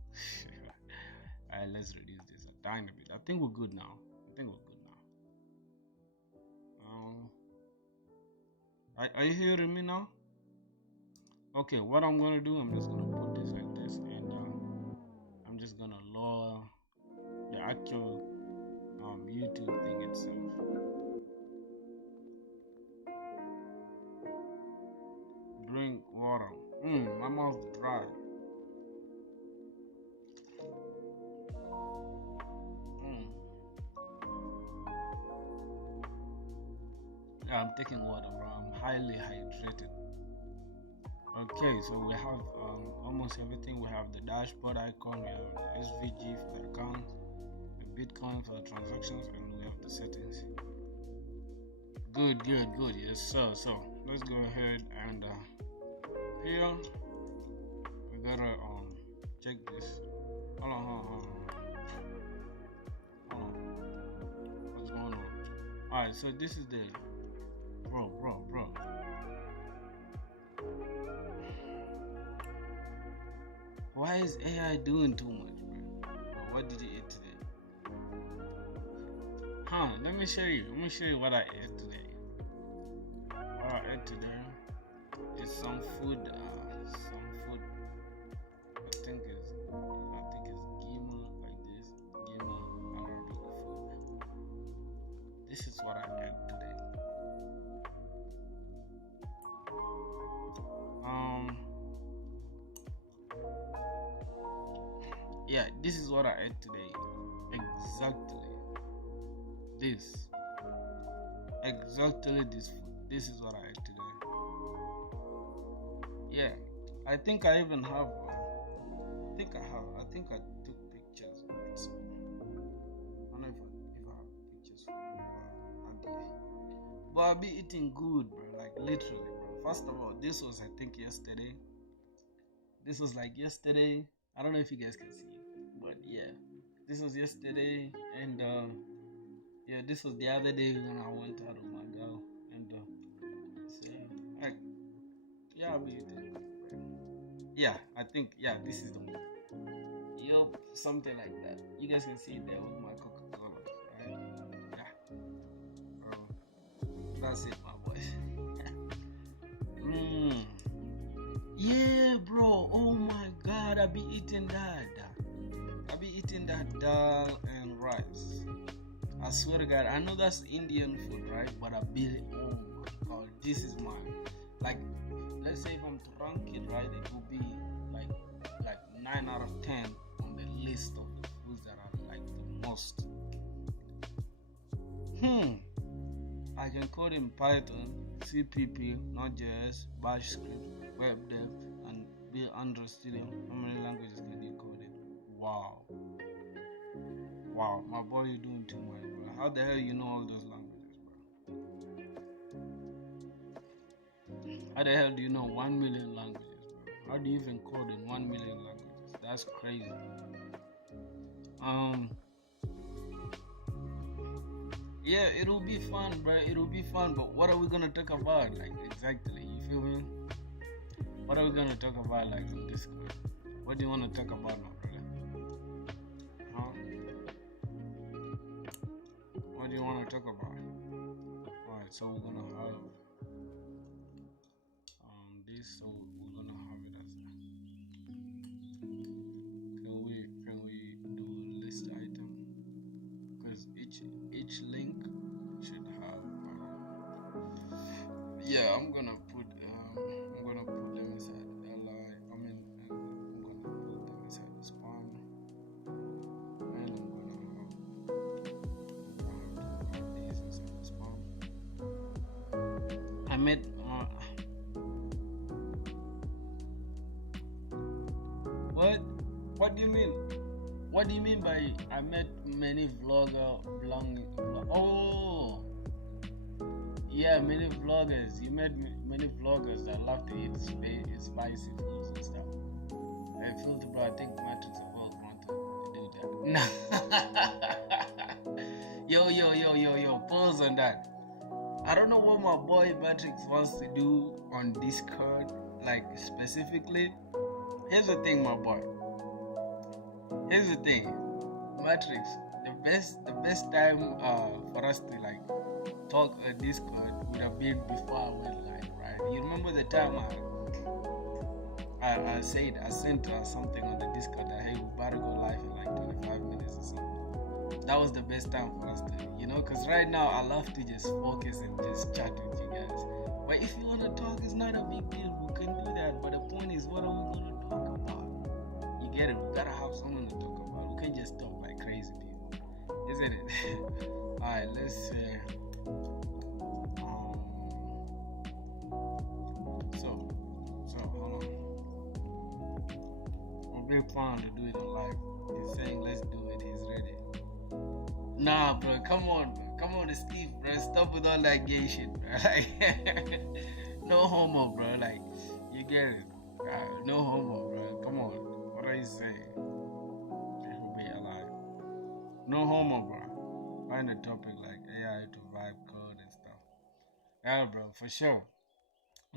Alright, let's reduce this a tiny bit. I think we're good now. Are you hearing me now? Okay, what I'm gonna do, I'm just gonna put this like this, and I'm just gonna lower the actual YouTube thing itself. Drink water. My mouth dry. Yeah, I'm taking water, bro. I'm highly hydrated. Okay, so we have almost everything. We have the dashboard icon, we have the SVG for the account, the Bitcoin for the transactions, and we have the settings. Good. Yes, sir. So let's go ahead and here we gotta check this. Hold on. What's going on? Alright, so this is the bro. Why is AI doing too much, bro? What did you eat today? Let me show you. What I ate today. What I ate today is some food. I think it's Gima, like this. Gima Arabic food. This is what I ate today. Yeah, this is what I ate today. Exactly this food. This is what I ate today. Yeah, I think I even have. I think I took pictures. I don't know if I have pictures for you. But I'll be eating good, bro. Like literally, bro. First of all, this was I think yesterday. This was like yesterday. I don't know if you guys can see it, but yeah, this was yesterday, and yeah, this was the other day when I went out with my girl, and so like, yeah, I'll be eating. Yeah, I think this is the one. Yup, something like that. You guys can see it there with my Coca-Cola, right? Yeah, that's it, my boy. Yeah, bro. Oh my God, I be eating that. Dal and rice. I swear to God, I know that's Indian food, right? But I be, oh my God, this is mine. Like, let's say if I'm to rank it, right, it will be like 9 out of 10 on the list of the foods that I like the most. I can code in Python, CPP, Node.js, Bash script, web dev, and build Android Studio. How many languages can you code it? Wow, my boy, you're doing too much, bro. How the hell you know all those languages, bro? How the hell do you know 1 million languages, bro? How do you even code in 1 million languages? That's crazy. Yeah, it'll be fun, bro. It'll be fun, but what are we gonna talk about? Like, exactly, you feel me? What are we gonna talk about, like, on Discord? What do you wanna talk about, my brother? Huh? What do you wanna talk about? Alright, so we're gonna have this, so we're gonna have it as can we do list item? I met. What? What do you mean? What do you mean by I met many Oh, yeah, many vloggers. You met many vloggers that love to eat spicy foods and stuff. I feel the bro. I think Matrix of all want to do that. Yo. Pause on that. I don't know what my boy Matrix wants to do on Discord, like specifically. Here's the thing, my boy. Here's the thing, Matrix. The best time for us to like talk on Discord would have been before I went live, right? You remember the time I sent something on the Discord that hey, we better go live in like 25 minutes or something. That was the best time for us to, because right now I love to just focus and just chat with you guys. But if you want to talk, it's not a big deal. We can do that. But the point is, what are we going to talk about? You get it? We gotta have someone to talk about. We can't just talk like crazy people, isn't it? Alright, let's see. So hold on. I'm very fun to do it on live. He's saying let's do it. He's ready. Nah, bro, come on, Steve, bro. Stop with all that gay shit, bro. Like, no homo, bro. Like, you get it? No homo, bro. Come on. What are you saying? People be alive. No homo, bro. Find a topic like AI to vibe code and stuff. Yeah, bro, for sure.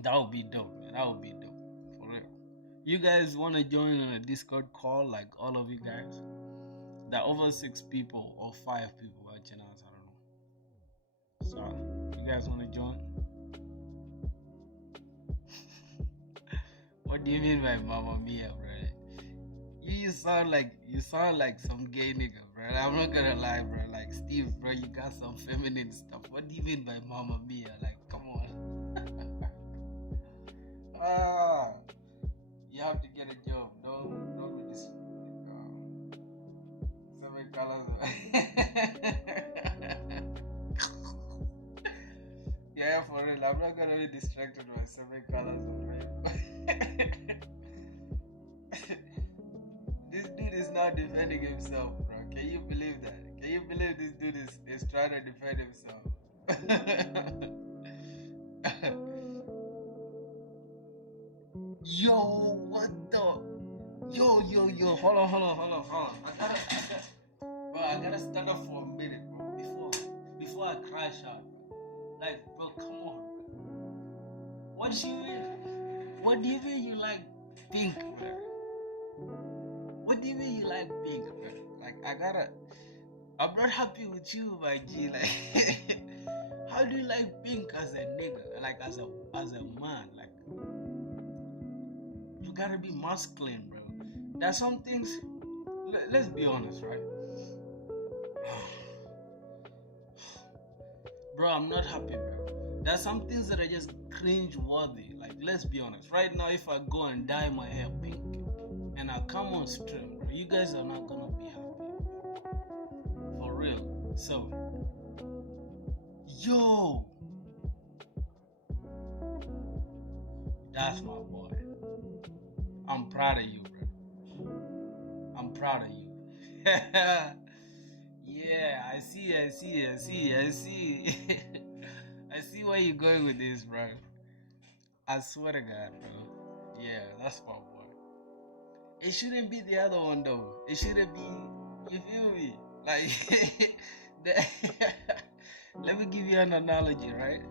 That would be dope, man. That would be dope. For real. You guys want to join a Discord call, like all of you guys? There are over 6 people or 5 people watching us. I don't know. So, you guys want to join? What do you mean by Mamma Mia, bro? You sound like some gay nigga, bro. I'm not gonna lie, bro. Like Steve, bro, you got some feminine stuff. What do you mean by Mamma Mia? Like, come on. You have to get a job. Don't be this. 7 colors. Yeah, for real. I'm not gonna be distracted by 7 colors of rainbow. This dude is not defending himself, bro. Can you believe that? Can you believe this dude is trying to defend himself? Yo, what the? Yo. Hold on. Bro, I gotta stand up for a minute, bro. Before I crash out. Like, bro, come on. What do you mean you like pink, bro? What do you mean you like pink, bro? Like, I'm not happy with you, my G. Like, how do you like pink as a nigga? Like, as a man? Like, you gotta be masculine, bro. There's some things, let's be honest, right? Bro, I'm not happy, bro. There's some things that are just cringe-worthy. Like, let's be honest. Right now, if I go and dye my hair pink and I come on stream, bro, you guys are not gonna be happy. For real. So, yo! That's my boy. I'm proud of you, bro. I'm proud of you. Yeah, I see. I see where you're going with this, bro. I swear to God, bro. Yeah, that's my boy. It shouldn't be the other one, though. It shouldn't be, you feel me? Like, let me give you an analogy, right?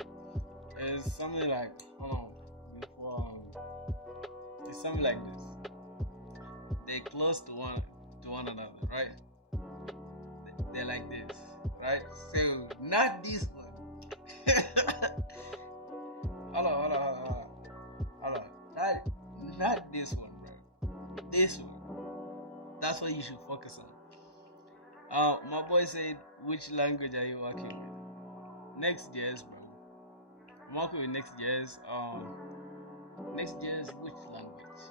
It's something like, it's something like this. They're close to one another, right? They're like this, right? So not this one. Hold on. Not this one, bro. This one. That's what you should focus on. My boy said, which language are you working with? Next.js, bro. I'm working with Next.js. Next.js, which language?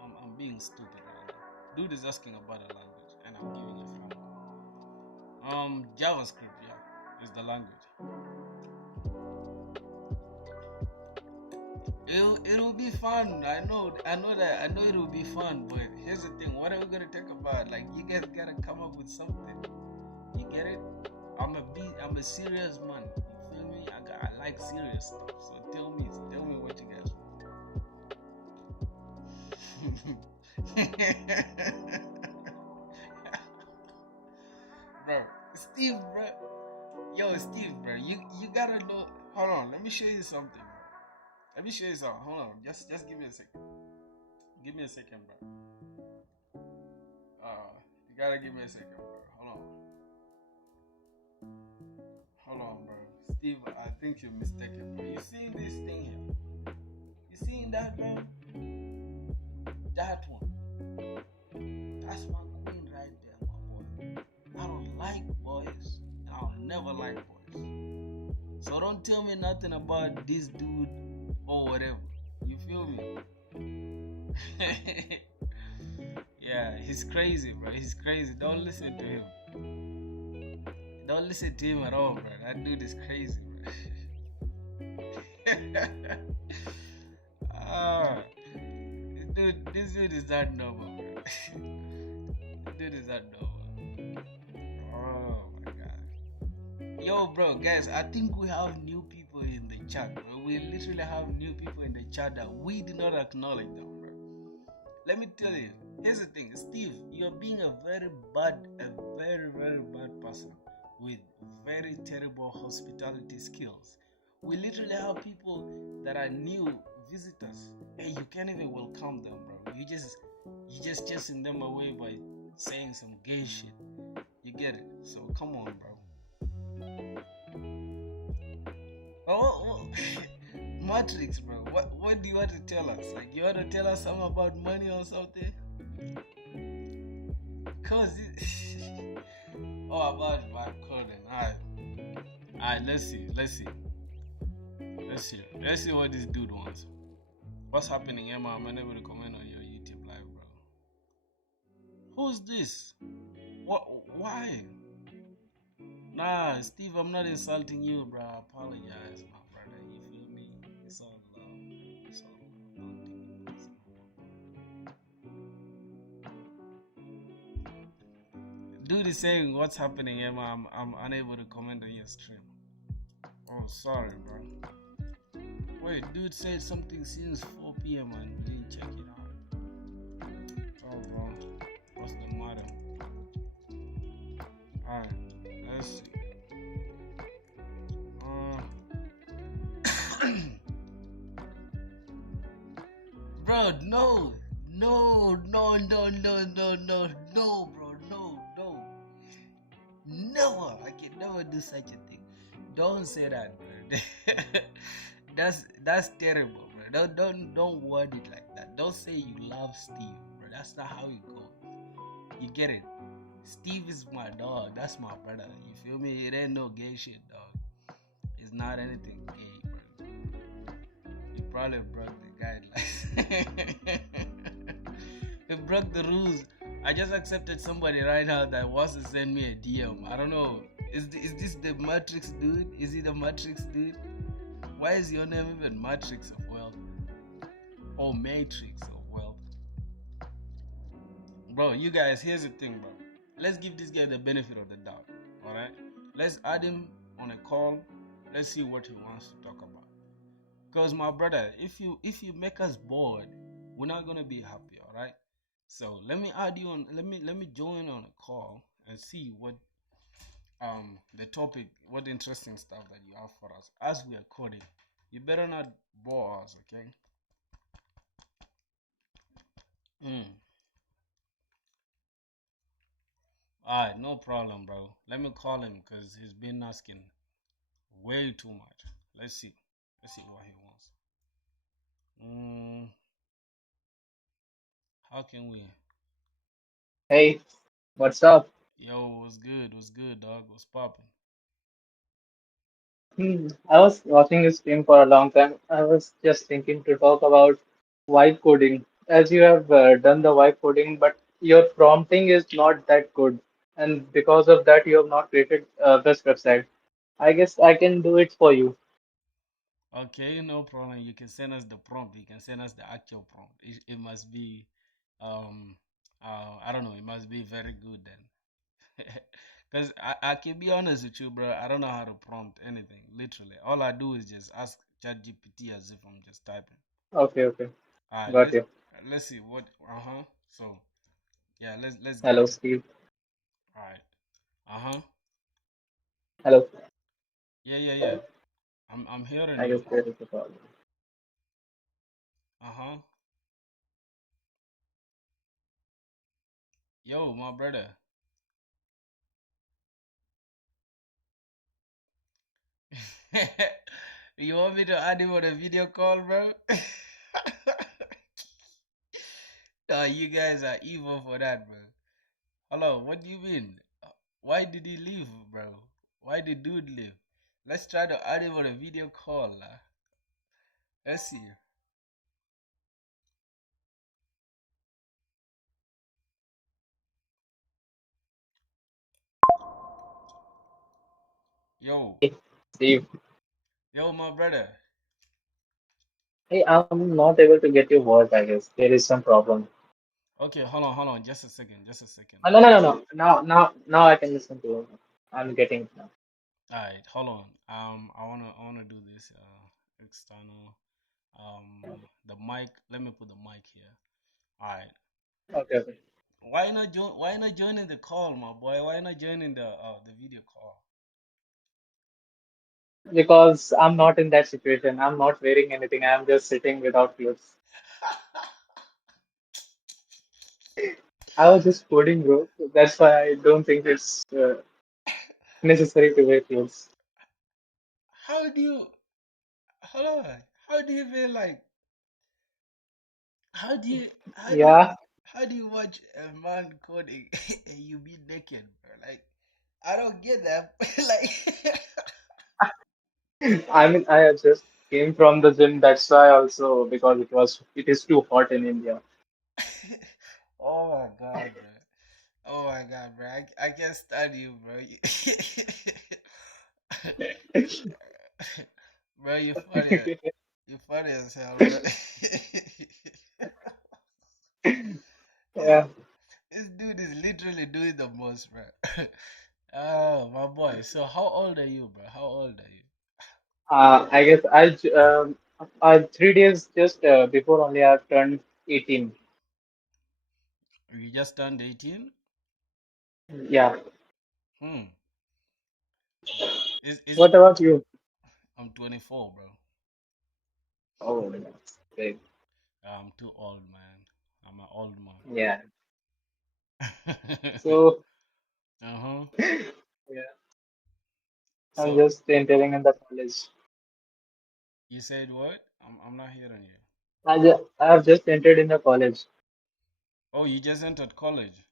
I'm being stupid right now. Dude is asking about a language, and I'm giving a framework. JavaScript, yeah, is the language. It'll be fun. I know that. I know it'll be fun. But here's the thing: what are we gonna talk about? Like, you guys gotta come up with something. You get it? I'm a serious man. You feel me? I like serious stuff. So tell me what you guys want. Bro, Steve, bro. Yo, Steve, bro. You gotta know. Hold on. Let me show you something, bro. Let me show you something. Hold on. Just give me a second. Give me a second, bro. You gotta give me a second, bro. Hold on. Hold on, bro. Steve, I think you're mistaken, bro. You seeing this thing here? You seeing that, bro? That one. That's my queen right there, my boy. I don't like boys. I'll never like boys. So don't tell me nothing about this dude or whatever. You feel me? Yeah, he's crazy, bro. He's crazy. Don't listen to him. Don't listen to him at all, bro. That dude is crazy, bro. Ah, this dude is not normal, bro. This dude is not normal. Oh my god. Yo, bro, guys, I think we have new people in the chat, bro. We literally have new people in the chat that we did not acknowledge them, bro. Let me tell you, here's the thing, Steve, you're being a very, very bad person with very terrible hospitality skills. We literally have people that are new visitors, and you can't even welcome them, bro. You just chasing them away by saying some gay shit. You get it? So come on, bro. Oh, Matrix, bro. What do you want to tell us? Like, you want to tell us something about money or something? Cause oh, about vibe coding. Alright. Let's see what this dude wants. What's happening, Emma? I'm unable to comment on your YouTube live, bro. Who's this? What? Why? Nah, Steve, I'm not insulting you, bro. I apologize, my brother. You feel me? It's all love. It's all love. Don't take it personal. Dude is saying, "What's happening, Emma? I'm unable to comment on your stream." Oh, sorry, bro. Wait, dude said something since 4 p.m. and we didn't check it out. Oh, bro. What's the matter? Alright, let's see. Bro, no. No, no, no, no, no, no, no, bro. No, no. Never. I can never do such a thing. Don't say that, bro. That's terrible, bro. Don't word it like that. Don't say you love Steve, bro. That's not how it goes. You get it? Steve is my dog. That's my brother. You feel me? It ain't no gay shit, dog. It's not anything gay, bro. You probably broke the guidelines. You broke the rules. I just accepted somebody right now that wants to send me a DM. I don't know. Is this the Matrix dude? Is he the Matrix dude? Why is your name even Matrix of Wealth? Or Matrix of Wealth? Bro, you guys, here's the thing, bro. Let's give this guy the benefit of the doubt. Alright? Let's add him on a call. Let's see what he wants to talk about. Because my brother, if you make us bored, we're not gonna be happy, alright? So let me add you on let me join on a call and see what the topic, what interesting stuff that you have for us as we are coding. You better not bore us, okay? Mm. Alright, no problem, bro. Let me call him because he's been asking way too much. Let's see. Let's see what he wants. How can we? Hey, what's up? Yo, what's good? What's good, dog? What's popping? I was watching this stream for a long time. I was just thinking to talk about vibe coding. As you have done the vibe coding, but your prompting is not that good. And because of that, you have not created this website. I guess I can do it for you. Okay, no problem. You can send us the prompt. You can send us the actual prompt. It must be, um, I don't know. It must be very good then. Because I can be honest with you, bro. I don't know how to prompt anything. Literally, all I do is just ask ChatGPT as if I'm just typing. Okay, okay. All right, Got you. let's see what. So yeah, let's get Hello, it. Steve. All right. Uh huh. Hello. Yeah. I'm hearing I guess you. there is a problem. Uh huh. Yo, my brother. You want me to add him on a video call, bro? Oh, you guys are evil for that, bro. Hello, what do you mean? Why did he leave, bro? Why did dude leave? Let's try to add him on a video call. Let's see. Yo, Hey, Steve. yo, my brother. Hey, I'm not able to get your voice, I guess. There is some problem. Okay, hold on, just a second, just a second. No, no, no, no. Now I can listen to you. I'm getting it now. All right, hold on. I wanna do this. External. The mic. Let me put the mic here. All right. Okay, okay. Why not joining the call, my boy? Why not joining the video call? Because I'm not in that situation. I'm not wearing anything. I'm just sitting without clothes. I was just coding, bro. That's why I don't think it's necessary to wear clothes. How do you hold on? How do you feel like? How do you how do you Yeah, how do you watch a man coding and you be naked, bro? Like I don't get that. Like I mean, I just came from the gym. That's why also because it is too hot in India. oh my god, bro. Oh my god, bro. I can't stand you, bro. Bro, you funny. You funny as hell, bro. this Yeah. this dude is literally doing the most, bro. Oh my boy. So how old are you, bro? How old are you? I guess 3 days just before only I've turned 18. You just turned 18? Yeah. Hmm. Is What about you? I'm 24, bro. Oh, that's great. I'm too old, man. I'm an old Yeah. man. So, Uh-huh. yeah, I'm So just entering in the college. you said what? I'm not hearing you. I have just entered in the college. Oh, you just entered college.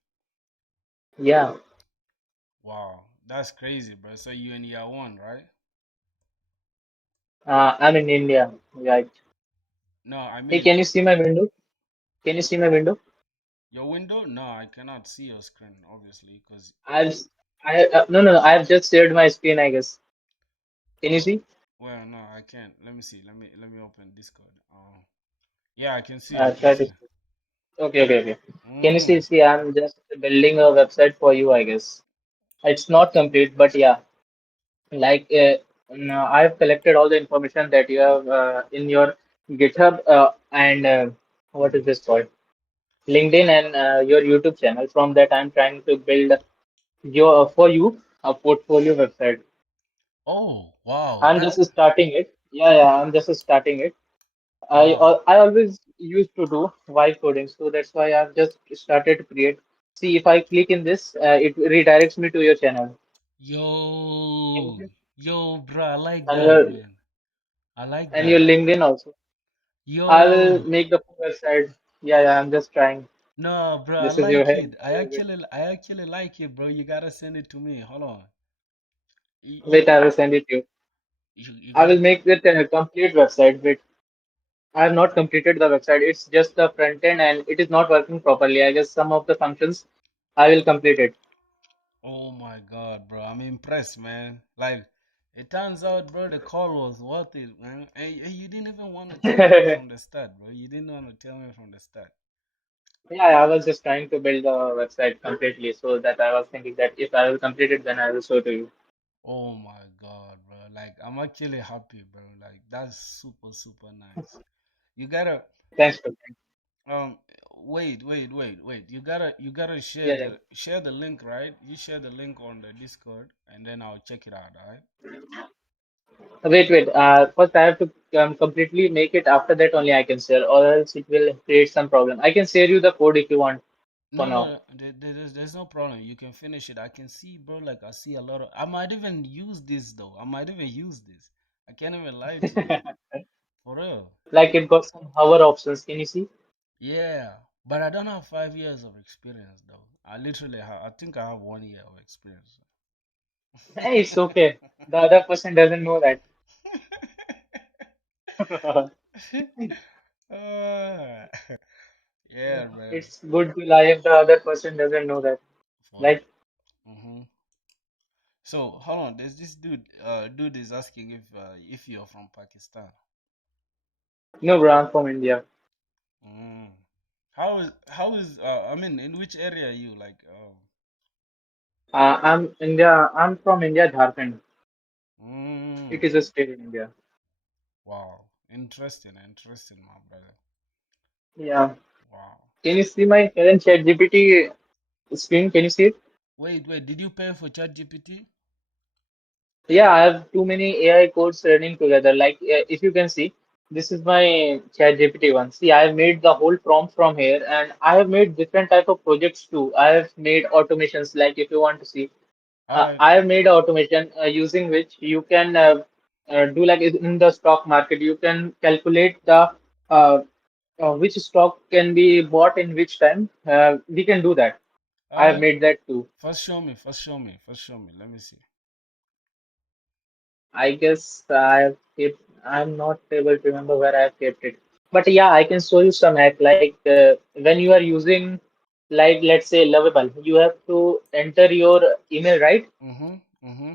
Yeah. Wow, that's crazy, bro. So you in year one, right? I'm in India. Right. No, I Hey, mean can you see my window? Can you see my window? your window? No, I cannot see your screen, obviously, because I've, no, I've just shared my screen, I guess. Can you see? well, no, I can't. Let me see. Let me open Discord. Yeah, I can see. I can Try to. see. Okay, okay, okay. Can you see? Mm. See, I'm just building a website for you, I guess. It's not complete, but yeah, like no, I've collected all the information that you have in your GitHub and what is this called? LinkedIn and your YouTube channel. From that, I'm trying to build your for you a portfolio website. Oh, wow. I'm That just starting it. Yeah, I'm just starting it. wow. I always used to do vibe coding, so that's why I've just started to create. See, if I click in this, it redirects me to your channel. Can you Yo, see? yo, bro, I like And that, your man. I like and your that. LinkedIn also. I will Yo, make the full website. Yeah, I'm just trying. no, bro, I This is your like head. it. I actually like it, bro. You gotta send it to me. Hold on. You, you, Wait, I will send it to you. you I will gotta. make it a complete website. Wait, I have not completed the website. It's just the front end and it is not working properly. I guess some of the functions I will complete it. Oh my God, bro. I'm impressed, man. Like, It turns out, bro, the call was worth it, man. Hey, you didn't even want to tell me from the start, bro. You didn't want to tell me from the start. Yeah, I was just trying to build the website completely, so that I was thinking that if I will complete it, then I will show to you. Oh my god, bro. Like, I'm actually happy, bro. Like, that's super, super nice. You gotta, Thanks for that. um, wait. You gotta Yeah, yeah. share the link, right? You share the link on the Discord, and then I'll check it out, alright? Wait. First I have to completely make it. After that, only I can share, or else it will create some problem. I can share you the code if you want for No, now. no, there's no problem. You can finish it. I can see, bro. Like, I see a lot of. I might even use this though. I might even use this. I can't even lie to you, for real. Like it got some hover options. Can you see? Yeah, but I don't have 5 years of experience though. I literally have. I think I have 1 year of experience. Hey, it's okay. The other person doesn't know that. Ah, yeah, bro. It's good to lie if the other person doesn't know that. For Like, hmm So hold on. There's this dude. Dude is asking if you're from Pakistan. no, bro, I'm from India. Mm. How is I mean, in which area are you like? I'm from India, Jharkhand. It Mm. is a state in India. Wow, interesting, my brother. Yeah. Wow. Can you see my current ChatGPT screen? Can you see it? Wait. Did you pay for ChatGPT? Yeah, I have too many AI codes running together. Like, if you can see, this is my ChatGPT one. See, I have made the whole prompt from here, and I have made different type of projects too. I have made automations. Like, if you want to see, I I have made automation using which you can do like in the stock market. You can calculate the uh, which stock can be bought in which time. We can do that. I have I made that too. First show me. First show me. Let me see. I guess I have kept. I'm not able to remember where I have kept it. But yeah, I can show you some hack. Like when you are using, like let's say Lovable, you have to enter your email, right? Mm-hmm.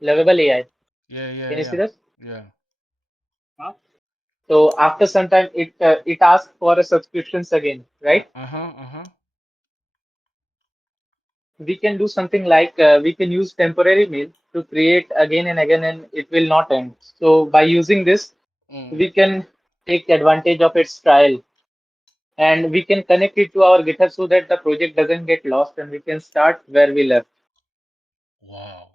Lovable AI. Yeah, yeah, Can you see yeah, that? yeah. Huh? So after some time, it asks for a subscriptions again, right? Uh-huh. We can do something like we can use temporary mail to create again and again, and it will not end. So by using this, Mm. we can take advantage of its trial, and we can connect it to our GitHub so that the project doesn't get lost, and we can start where we left. Wow.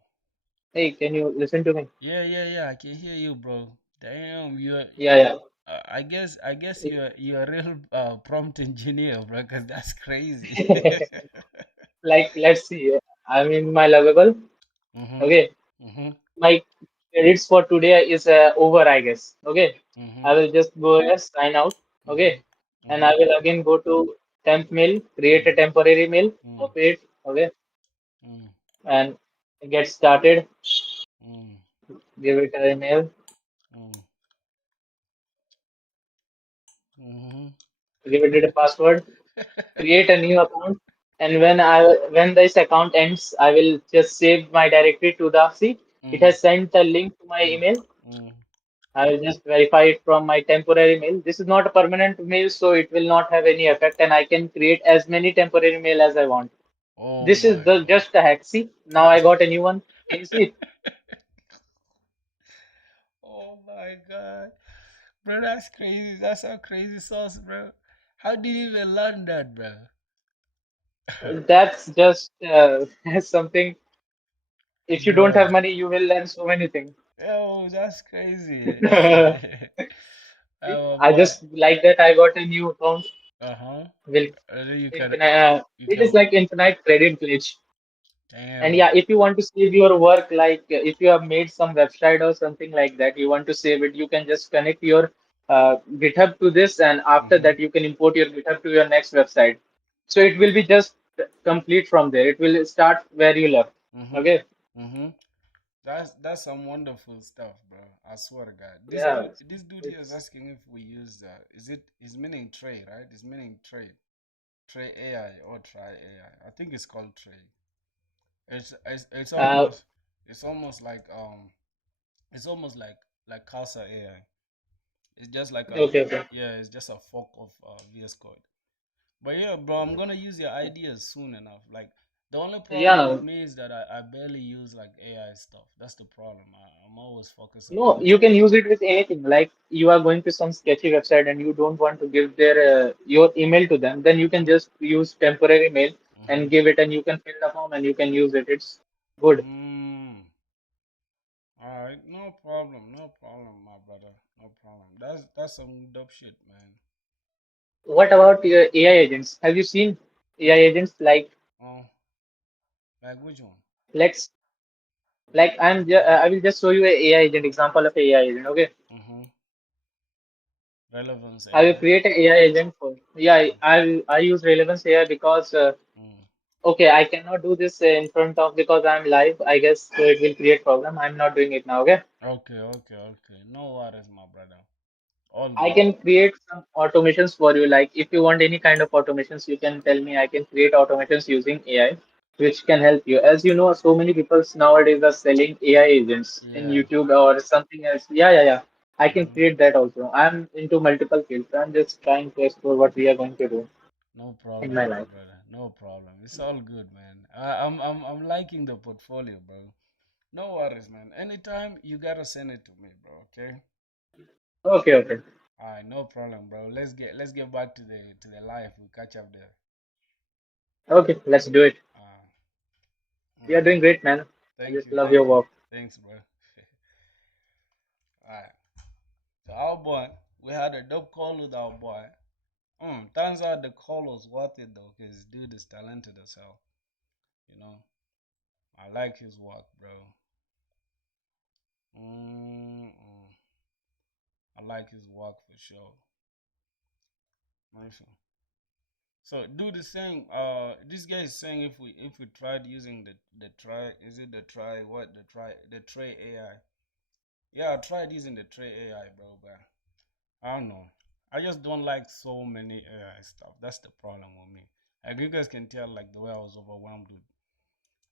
Hey, can you listen to me? Yeah. I can hear you, bro. Damn, you're. Yeah, yeah. I guess you're a real prompt engineer, bro. Cause that's crazy. Like, let's see. I'm in my Lovable. Mm-hmm. Okay, Mm-hmm. my credits for today is over, I guess. Okay, Mm-hmm. I will just go and sign out. Mm-hmm. Okay, and I Mm-hmm. will again go to temp mail, create a Mm. temporary mail, Mm. copy it. Okay, Mm. and get started. Mm. Give it an email, Mm. Mm-hmm. give it a password, create a new account, and when this account ends, I will just save my directory to the see. It Mm. has sent a link to my Mm. email. Mm. I will just verify it from my temporary mail. This is not a permanent mail, so it will not have any effect, and I can create as many temporary mail as I want. Oh This is my the god. just a hack. See, now I got a new one. Can you see it? Oh my god. Bro, that's crazy. That's a crazy sauce, bro. How did you even learn that, bro? That's just something. If you don't Bro. have money, you will learn so many things. Yo, that's crazy. See, Oh I boy. just like that I got a new account. Uh-huh. Will And then infinite, you it is can like infinite credit glitch. And damn. yeah, if you want to save your work, like if you have made some website or something like that, you want to save it, you can just connect your GitHub to this, and after Mm-hmm. that, you can import your GitHub to your next website. So it will be just complete from there. It will start where you left. Mm-hmm. Okay. Mm-hmm. That's some wonderful stuff, bro. I swear to God. Yeah. This dude here is It's asking if we use is meaning trade, right? It's meaning trade. Trade AI or try AI. I think it's called trade. It's uh, almost It's almost like it's almost like Casa AI. It's just like a Okay, okay. yeah, it's just a fork of VS Code. But yeah, bro, I'm gonna use your ideas soon enough. Like the only problem with Yeah, me is that I barely use like AI stuff. That's the problem. I'm always focusing on no, you can use it with anything. Like you are going to some sketchy website and you don't want to give their your email to them, then you can just use temporary mail mm-hmm. and give it, and you can fill the form and you can use it. It's good. Mm. All right, no problem, my brother, no problem. That's some dope shit, man. What about your AI agents? Have you seen AI agents Oh, like which one? let's I will just show you a AI agent example of a AI agent. Okay, Mm-hmm. Relevance I will AI. create an AI agent for yeah. I use Relevance AI because Mm. okay, I cannot do this in front of because I'm live. I guess so it will create problem. I'm not doing it now. Okay, Okay. No worries, my brother. All I good. can create some automations for you. Like if you want any kind of automations, you can tell me. I can create automations using AI, which can help you. As you know, so many people nowadays are selling AI agents in Yeah. YouTube or something else. Yeah. I can Mm-hmm. create that also. I'm into multiple fields. I'm just trying to explore what we are going to do No in problem, my my life. brother. No problem. It's all good, man. I'm liking the portfolio, bro. No worries, man. Anytime you gotta send it to me, bro. Okay. Okay. All right, no problem, bro. Let's get back to the life. We catch up there. Okay, let's do it. Uh, You are mm. doing great, man. I Thank just you, love your thank you, work. thanks, bro. All right. So our boy, we had a dope call with our boy. Turns out the call was worth it though, cause dude is talented as hell. You know, I like his work, bro. Mm-mm. I like his work for sure. Nice. So dude is saying, this guy is saying if we tried using the try, is it the try what the tray AI? Yeah, I tried using the tray AI, bro, but I don't know. I just don't like so many AI stuff. That's the problem with me. Like you guys can tell, like the way I was overwhelmed with,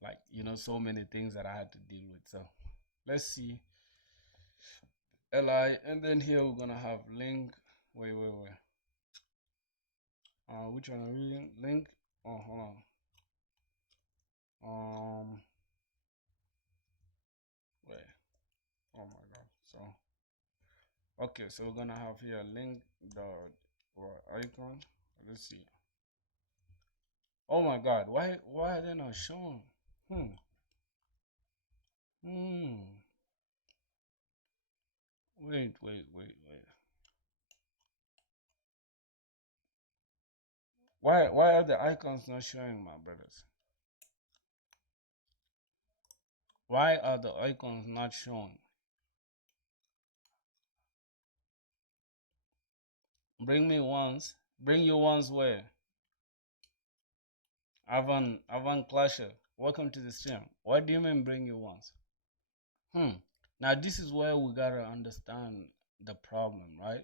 like so many things that I had to deal with. So let's see, Li, and then here we're gonna have link. Wait. Which one are we reading? Link. Oh, hold on. Wait. Oh my God. So okay, so we're gonna have here link the or icon. Let's see. Oh my God, why are they not showing? Hmm. Hmm. Wait. Why are the icons not showing, my brothers? Why are the icons not showing? Bring me once. Bring you once where? Avan Clasher. Welcome to the stream. What do you mean bring you once? Hmm. Now this is where we gotta understand the problem, right?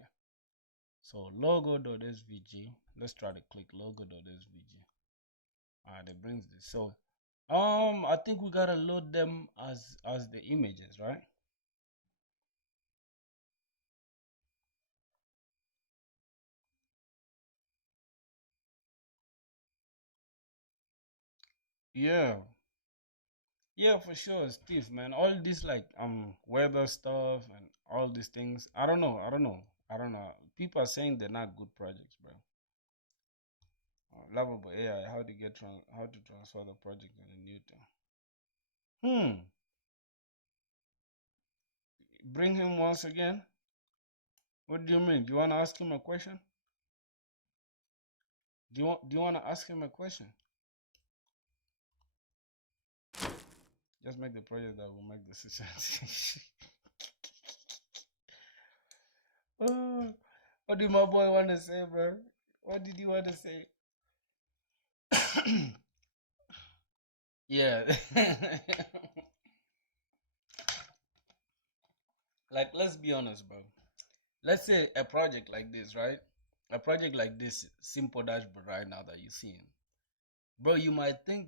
So logo.svg. Let's try to click logo.svg. Alright, that brings this. So I think we gotta load them as the images, right? Yeah. Yeah, for sure, Steve, man. All this like weather stuff and all these things. I don't know. People are saying they're not good projects, bro. Lovable AI, how to transfer the project in Newton. Hmm. Bring him once again. What do you mean? Do you wanna ask him a question? Do you wanna ask him a question? Just make the project that will make decisions. Oh, what did my boy want to say, bro? What did you want to say? Yeah. Like, let's be honest, bro. Let's say a project like this, right? A project like this simple dashboard right now that you're seeing, bro. You might think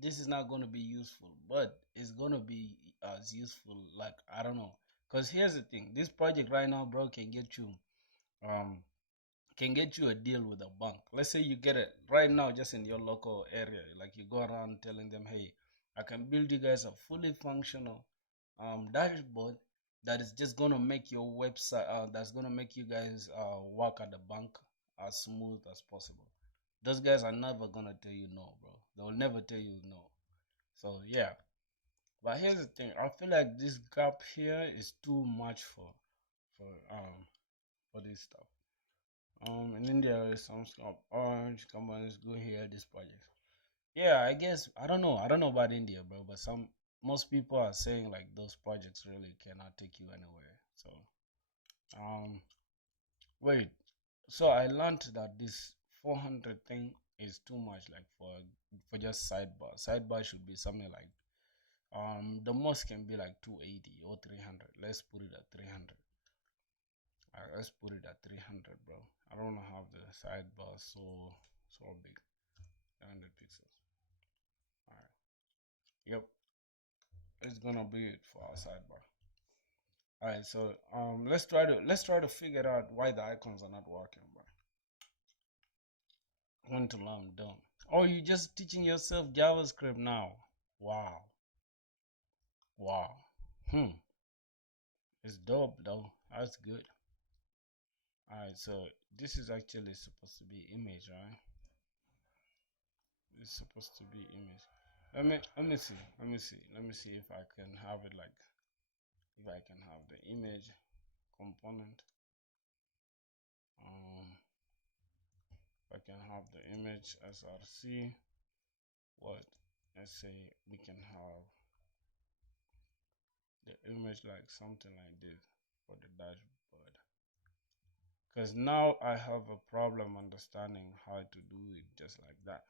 this is not gonna be useful, but it's gonna be as useful. Like I don't know, cause here's the thing: this project right now, bro, um can get you a deal with a bank. Let's say you get it right now, just in your local area. Like you go around telling them, "Hey, I can build you guys a fully functional dashboard that is just gonna make your website. That's gonna make you guys work at the bank as smooth as possible." Those guys are never gonna tell you no, bro. They will never tell you no. So yeah. But here's the thing: I feel like this gap here is too much for um for this stuff. In India, some orange companies go here. This project. Yeah, I guess I don't know. I don't know about India, bro. But most people are saying like those projects really cannot take you anywhere. So um, wait. So I learned that this 400 thing is too much. Like for just sidebar. Sidebar should be something like the most can be like 280 or 300. Let's put it at 300. Alright, let's put it at 300, bro. I don't want to have the sidebar so big. 300 pixels. Alright. Yep. It's gonna be it for our sidebar. Alright, so let's try to figure out why the icons are not working, bro. When to learn done. Oh, you just teaching yourself JavaScript now. Wow. Wow. Hmm. It's dope though. That's good. Alright, so this is actually supposed to be image, right? It's supposed to be image. Let me see. Let me see if I can have it like if I can have the image component. If I can have the image src, what? Let's say we can have the image like something like this for the dashboard. Because now I have a problem understanding how to do it just like that.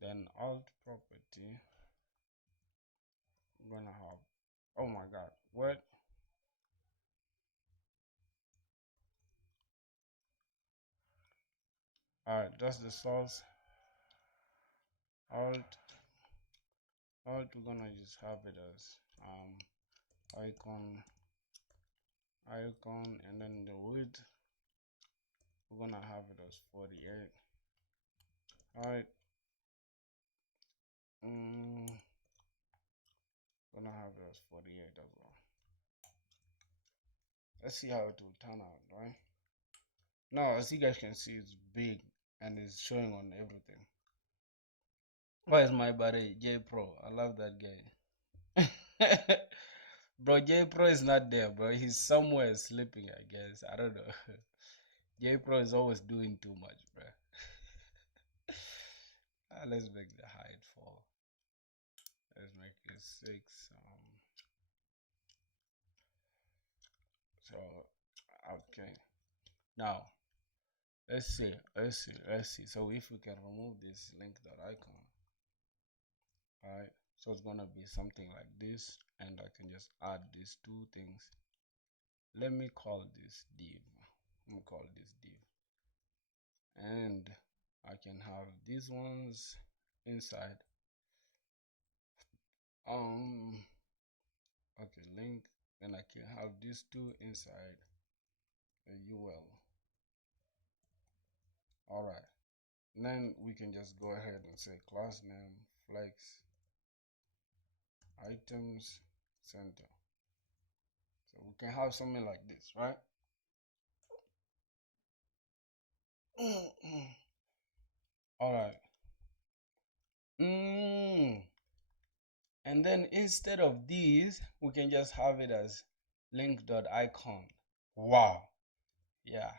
Then alt property, I'm gonna have, oh my god, what? Alright, that's the source. alt we're gonna just have it as icon, and then the width we're gonna have it as 48. Alright, gonna have it as 48 as well. Let's see how it will turn out, right? Now, as you guys can see, it's big and it's showing on everything. Why is my buddy J Pro? I love that guy. Bro, J Pro is not there, bro. He's somewhere sleeping, I guess. I don't know. J Pro is always doing too much, bro. Let's make the height 4. Let's make it 6. So okay. Now let's see. So if we can remove this link dot icon, alright. So it's gonna be something like this, and I can just add these two things. Let me call this div. I'm gonna call this div, and I can have these ones inside. Okay, link, and I can have these two inside a UL. Alright, then we can just go ahead and say class name flex items center. So we can have something like this, right? Alright. And then instead of these, we can just have it as link.icon. Wow. Yeah.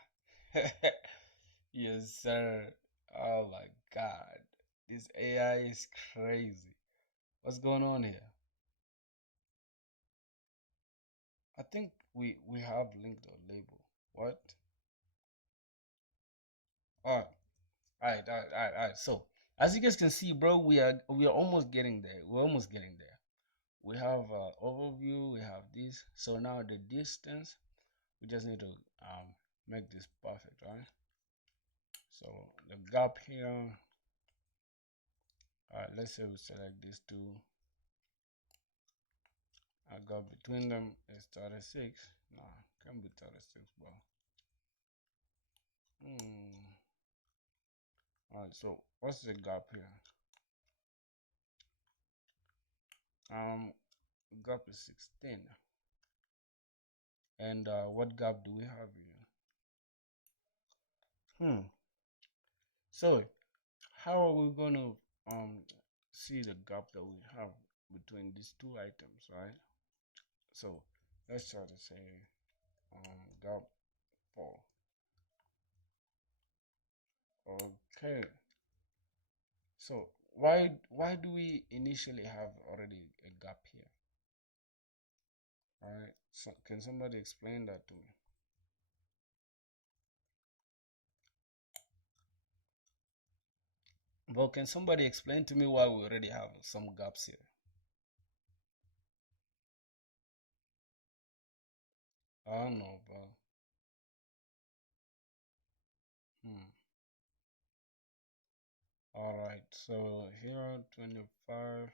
Yes, sir. Oh my god. This AI is crazy. What's going on here? I think we have link.label. What? Alright. Alright. So as you guys can see, bro, we are almost getting there. We're almost getting there. We have overview, we have this. So now the distance, we just need to make this perfect, right? So the gap here, Alright, let's say we select these two. I got between them is 36. Nah, can't be 36, bro. Alright, so what's the gap here? Gap is 16. And what gap do we have here? So how are we gonna see the gap that we have between these two items, right? So let's try to say gap 4. Okay. So why do we initially have already a gap here? All right. So can somebody explain that to me? Well, can somebody explain to me why we already have some gaps here? I don't know, bro. Hmm. All right. So here 25.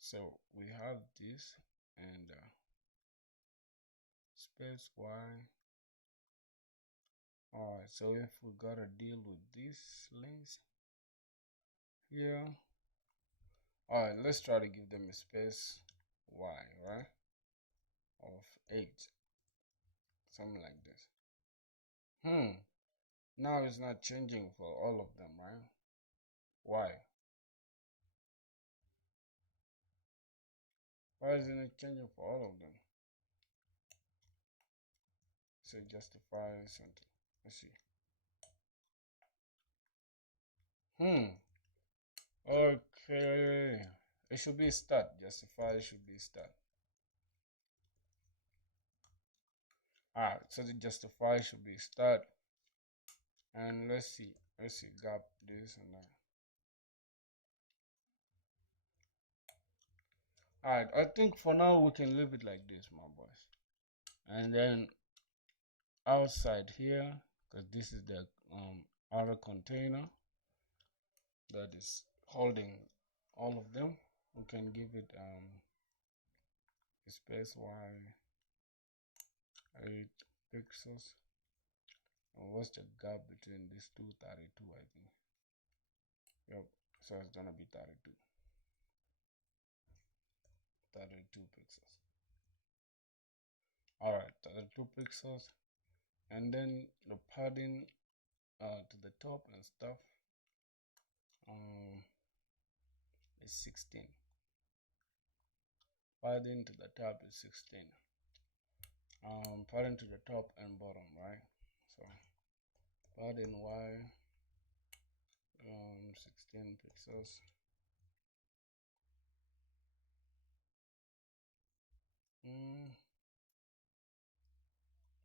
So we have this and space y. Alright, so if we gotta deal with this length here, alright, let's try to give them a space y, right? Of 8, something like this. Now it's not changing for all of them, right? Why? Why isn't it changing for all of them? So justify something. Let's see. Okay. It should be start. Justify should be start. Alright, so the justify should be start. And let's see. Gap this and that. Alright, I think for now we can leave it like this, my boys. And then outside here, because this is the outer container that is holding all of them, we can give it space y 8 pixels. And what's the gap between these two? 32, I think. Yep, so it's gonna be 32 pixels. Alright, 32 pixels. And then the padding to the top and stuff is 16. Padding to the top is 16. Padding to the top and bottom, right? So padding y 16 pixels.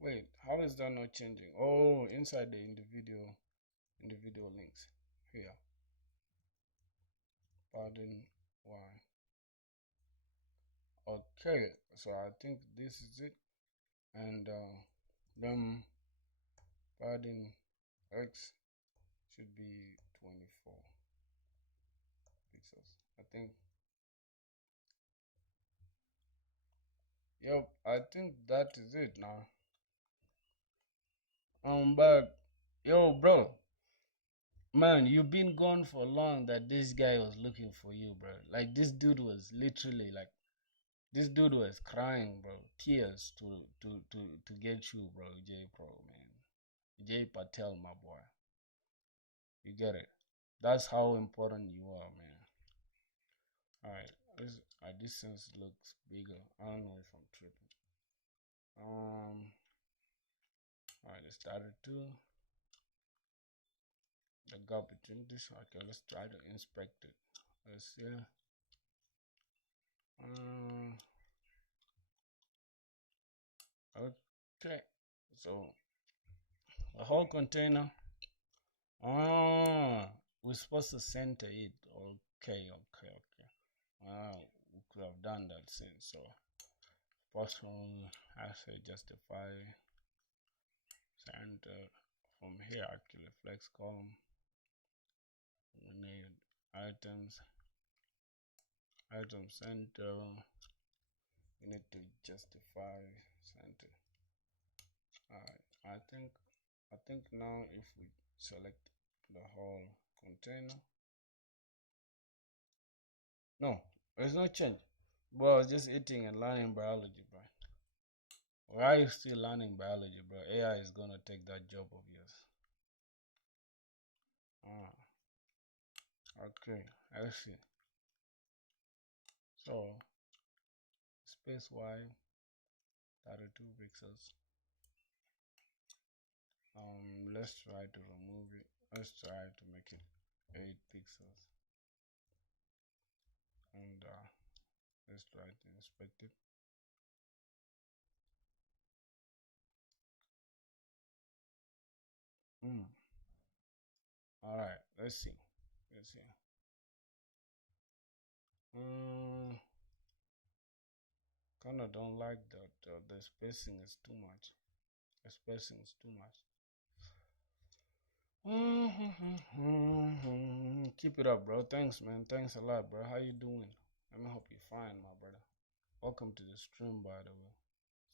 Wait, how is that not changing? Oh, inside the individual links here. Padding y. Okay, so I think this is it, and then padding x should be 24 pixels. I think. Yep, I think that is it now. But yo, bro, man, you've been gone for long. That this guy was looking for you, bro. Like this dude was literally like, this dude was crying, bro, tears to get you, bro. J Pro, man, J Patel, my boy. You get it? That's how important you are, man. All right, our distance looks bigger. I don't know if I'm tripping. All right, let's start it too. The gap between this. Okay, let's try to inspect it. Let's see. Okay, so the whole container. We're supposed to center it. Okay. We could have done that since. So first one, I say justify center from here. Actually, flex column. We need items, item center. We need to justify center. Alright, I think now if we select the whole container, no, there's no change. Bro, I was just eating and learning biology, bro. Why are you still learning biology, bro? AI is gonna take that job of yours. Ah, okay, I see. So space Y 32 pixels. Let's try to remove it. Let's try to make it 8 pixels, and let's try to inspect it. All right, let's see. Let's see. Kind of don't like that. The spacing is too much. The spacing is too much. Keep it up, bro. Thanks, man. Thanks a lot, bro. How you doing? I hope you're fine, my brother. Welcome to the stream, by the way.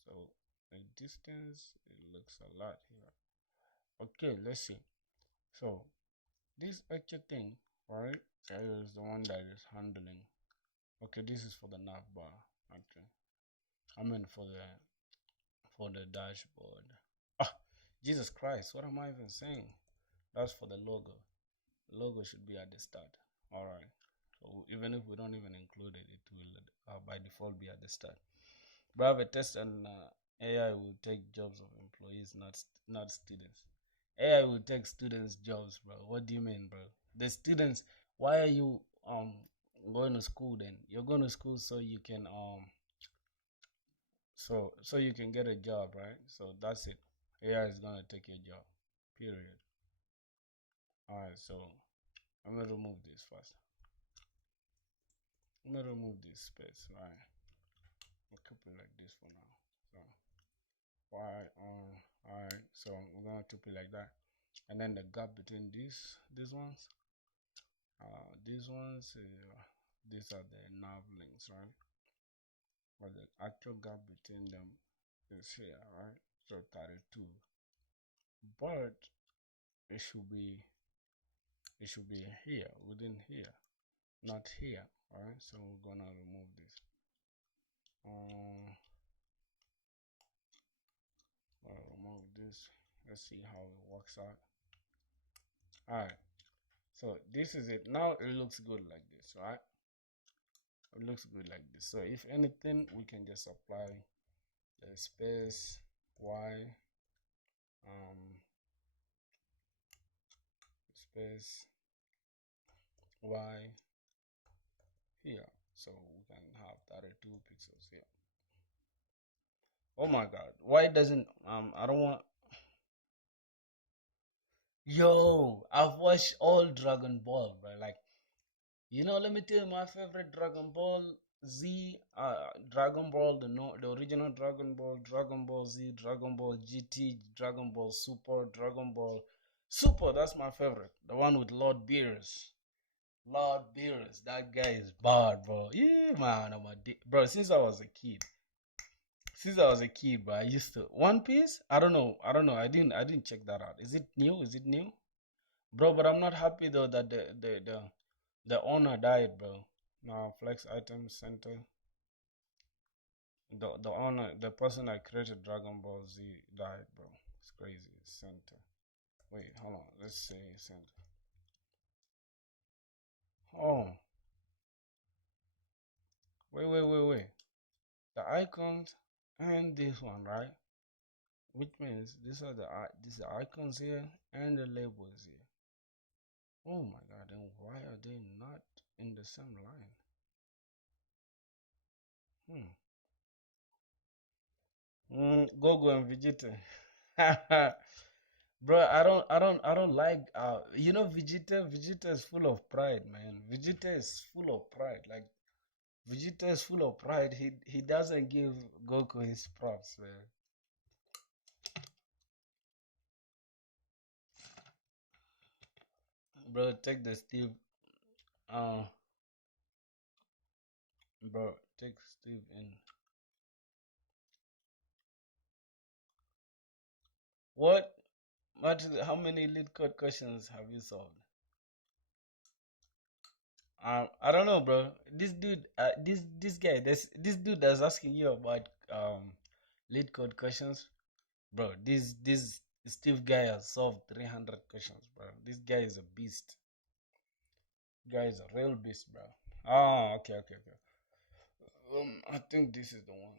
So the distance, it looks a lot here. Okay, let's see. So this extra thing, right? Is the one that is handling. Okay, this is for the nav bar. Okay, I mean for the dashboard. Ah, Jesus Christ! What am I even saying? That's for the logo. The logo should be at the start. All right. So even if we don't even include it, it will by default be at the start. But I have a test, and AI will take jobs of employees, not students. AI will take students' jobs, bro. What do you mean, bro? The students. Why are you going to school then? You're going to school so you can so you can get a job, right? So that's it. AI is gonna take your job. Period. Alright, so I'm gonna remove this first. I'm gonna remove this space, right? I'll keep it like this for now. So why alright, so we're gonna keep it like that. And then the gap between these ones, these are the nav links, right? But the actual gap between them is here, right? So 32. But it should be here, within here, not here. Alright, so we're gonna remove this. Remove this. Let's see how it works out. Alright, so this is it. Now it looks good like this, right? It looks good like this. So if anything, we can just apply the space Y, space Y here, so we can have 32 pixels here. Oh my god, why doesn't I don't want. Yo, I've watched all Dragon Ball, bro. Like, let me tell you my favorite Dragon Ball Z, Dragon Ball, the original Dragon Ball Z, Dragon Ball GT, Dragon Ball Super, Dragon Ball Super. That's my favorite. The one with Lord Beerus. Lord Beerus, that guy is bad, bro. Yeah, man, bro. Since I was a kid, bro, I used to One Piece. I don't know. I didn't check that out. Is it new? Is it new? Bro, but I'm not happy though that the owner died, bro. Now flex item center. The owner, the person that created Dragon Ball Z died, bro. It's crazy. Center. Wait, hold on. Let's say center. Oh, wait. The icons and this one, right? Which means these are icons here and the labels here. Oh my god, then why are they not in the same line? Gogo and Vegeta. Bro, I don't like Vegeta is full of pride, man. Vegeta is full of pride. Like Vegeta is full of pride. He doesn't give Goku his props, man. Bro, take the Steve. Uh, bro, take Steve in. What? How many lead code questions have you solved? I don't know, bro. This dude that's asking you about lead code questions, bro. This Steve guy has solved 300 questions, bro. This guy is a beast. Guy is a real beast, bro. Oh, okay, okay, okay. I think this is the one.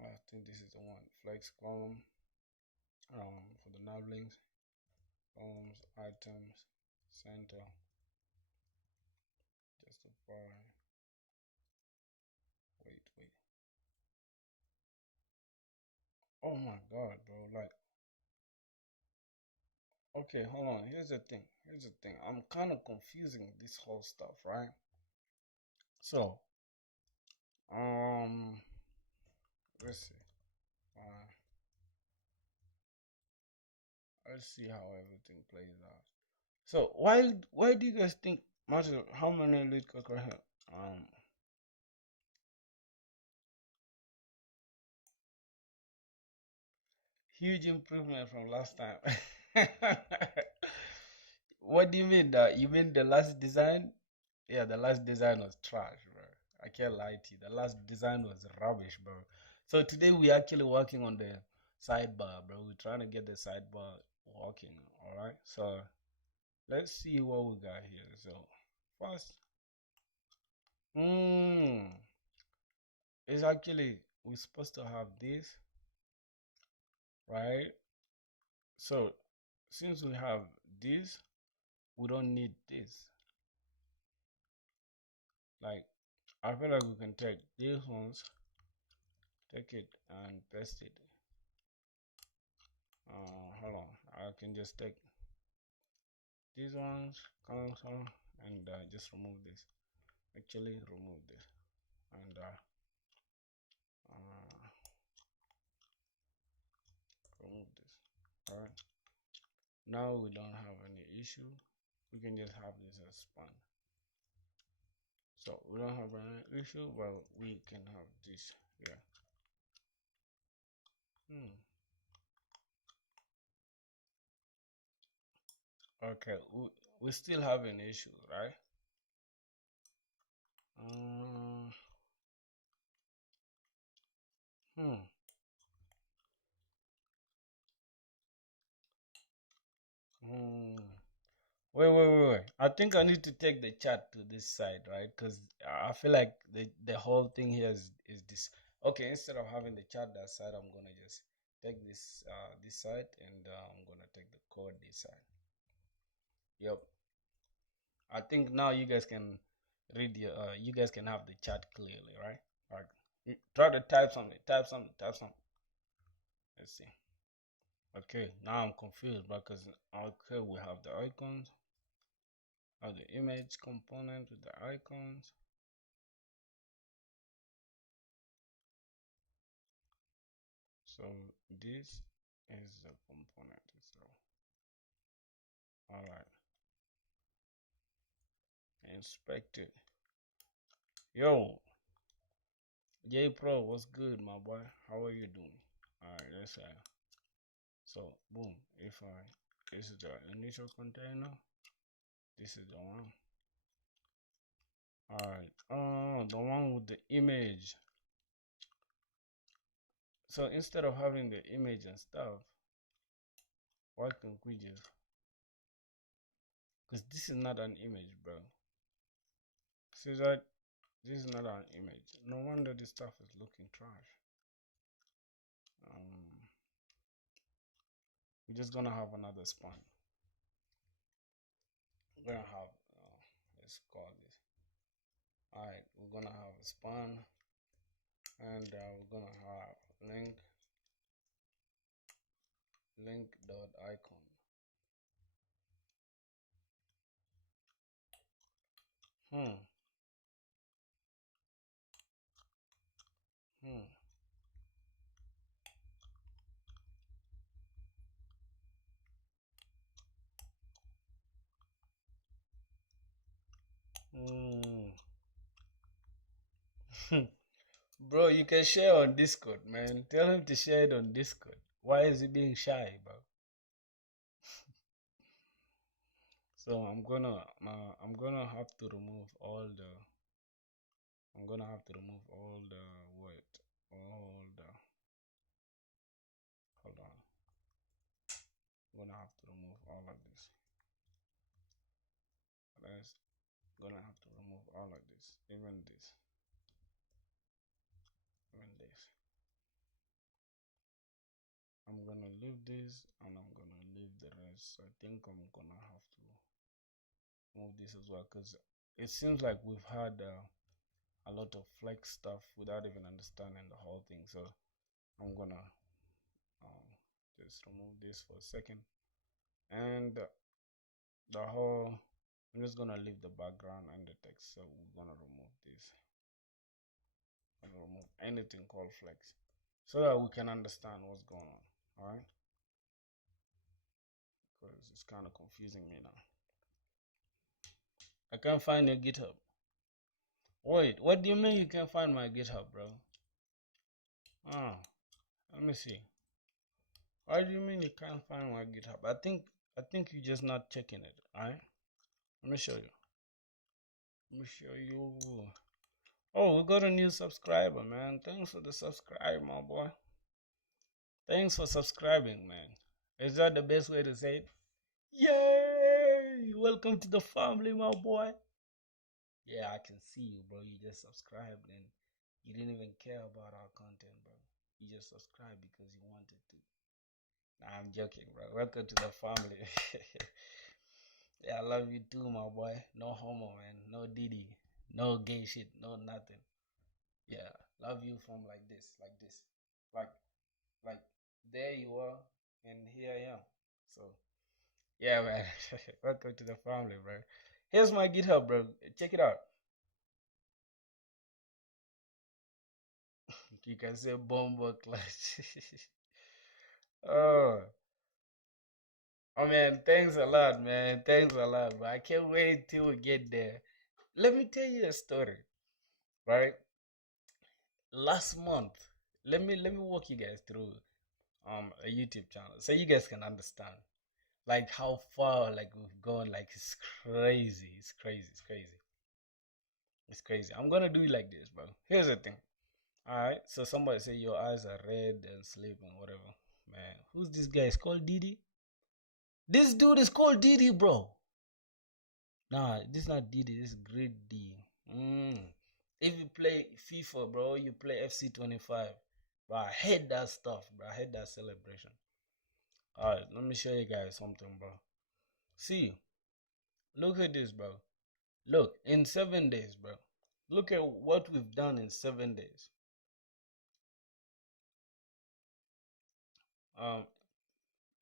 I think this is the one. Flex column. For the nav links, columns, items, center, justify. Wait. Oh my god, bro. Like, okay, hold on. Here's the thing. I'm kind of confusing this whole stuff, right? So, um, let's see. Uh, let's see how everything plays out. So, why do you guys think, Marshall, how many lead code here? Huge improvement from last time. What do you mean? You mean the last design? Yeah, the last design was trash, bro. I can't lie to you. The last design was rubbish, bro. So today we actually working on the sidebar, bro. We're trying to get the sidebar working. All right. So let's see what we got here. So first, hmm, it's actually we're supposed to have this, right? So since we have this, we don't need this. Like I feel like we can take these ones, take it and paste it. Hold on, I can just take these ones, console, and just remove this. Actually, remove this and remove this. All right. Now we don't have any issue. We can just have this as span. So we don't have any issue, but we can have this here. Hmm. Okay, we still have an issue, right? Uh, hmm. Hmm. Wait. I think I need to take the chat to this side, right? Because I feel like the whole thing here is this. Okay, instead of having the chat that side, I'm gonna just take this side, and I'm gonna take the code this side. Yep. I think now you guys can read you guys can have the chat clearly, right? All right. Try to type something. Type something. Type something. Let's see. Okay, now I'm confused because okay, we have the icons, have the image component with the icons. So this is the component itself. All right, inspect it. Yo, J Pro, what's good, my boy? How are you doing? All right, let's so boom. If I this is the initial container. This is the one. All right. Oh, the one with the image. So instead of having the image and stuff, why can't we just? Because this is not an image, bro. See that? This is not an image. No wonder this stuff is looking trash. We're just gonna have another span. We're gonna have let's call this. All right, we're gonna have a span, and we're gonna have link dot icon. Hmm. Hmm. Mm. Bro, you can share on Discord, man. Tell him to share it on Discord. Why is he being shy, bro? So I'm gonna have to remove all the I'm gonna have to remove all the what all the hold on. I'm gonna have to remove all of this. Let's gonna have to remove all of this, even this, even this. I'm gonna leave this and I'm gonna leave the rest. I think I'm gonna have to move this as well because it seems like we've had a lot of flex stuff without even understanding the whole thing. So I'm gonna um, just remove this for a second and the whole. I'm just gonna leave the background and the text. So we're gonna remove this and remove anything called flex so that we can understand what's going on. All right, because it's kind of confusing me now. I can't find your GitHub. Wait, what do you mean you can't find my GitHub, bro? Ah, let me see. What do you mean you can't find my GitHub? I think you're just not checking it. Alright? Let me show you. Let me show you. Oh, we got a new subscriber, man. Thanks for the subscribe, my boy. Thanks for subscribing, man. Is that the best way to say it? Yay! Welcome to the family, my boy. Yeah, I can see you, bro. You just subscribed and you didn't even care about our content, bro. You just subscribed because you wanted to. Nah, I'm joking, bro. Welcome to the family. Yeah, I love you too, my boy. No homo, man. No Diddy. No gay shit. No nothing. Yeah, love you from like this, like, like there you are, and here I am. So yeah, man. Welcome to the family, bro. Here's my GitHub, bro. Check it out. You can say bomba clutch. Oh, oh man, thanks a lot, man. Thanks a lot, bro. I can't wait till we get there. Let me tell you a story, right? Last month, let me walk you guys through a YouTube channel so you guys can understand like how far like we've gone. Like it's crazy, it's crazy, it's crazy, it's crazy. I'm gonna do it like this, bro. Here's the thing. All right, so somebody say your eyes are red and sleeping, whatever. Man, who's this guy? It's called Didi. This dude is called Didi, bro. Nah, this is not Didi. This is Great D. If you play FIFA, bro, you play FC 25. Bro, I hate that stuff, bro. I hate that celebration. Alright, let me show you guys something, bro. See, look at this, bro. Look, in 7 days, bro. Look at what we've done in 7 days. Um,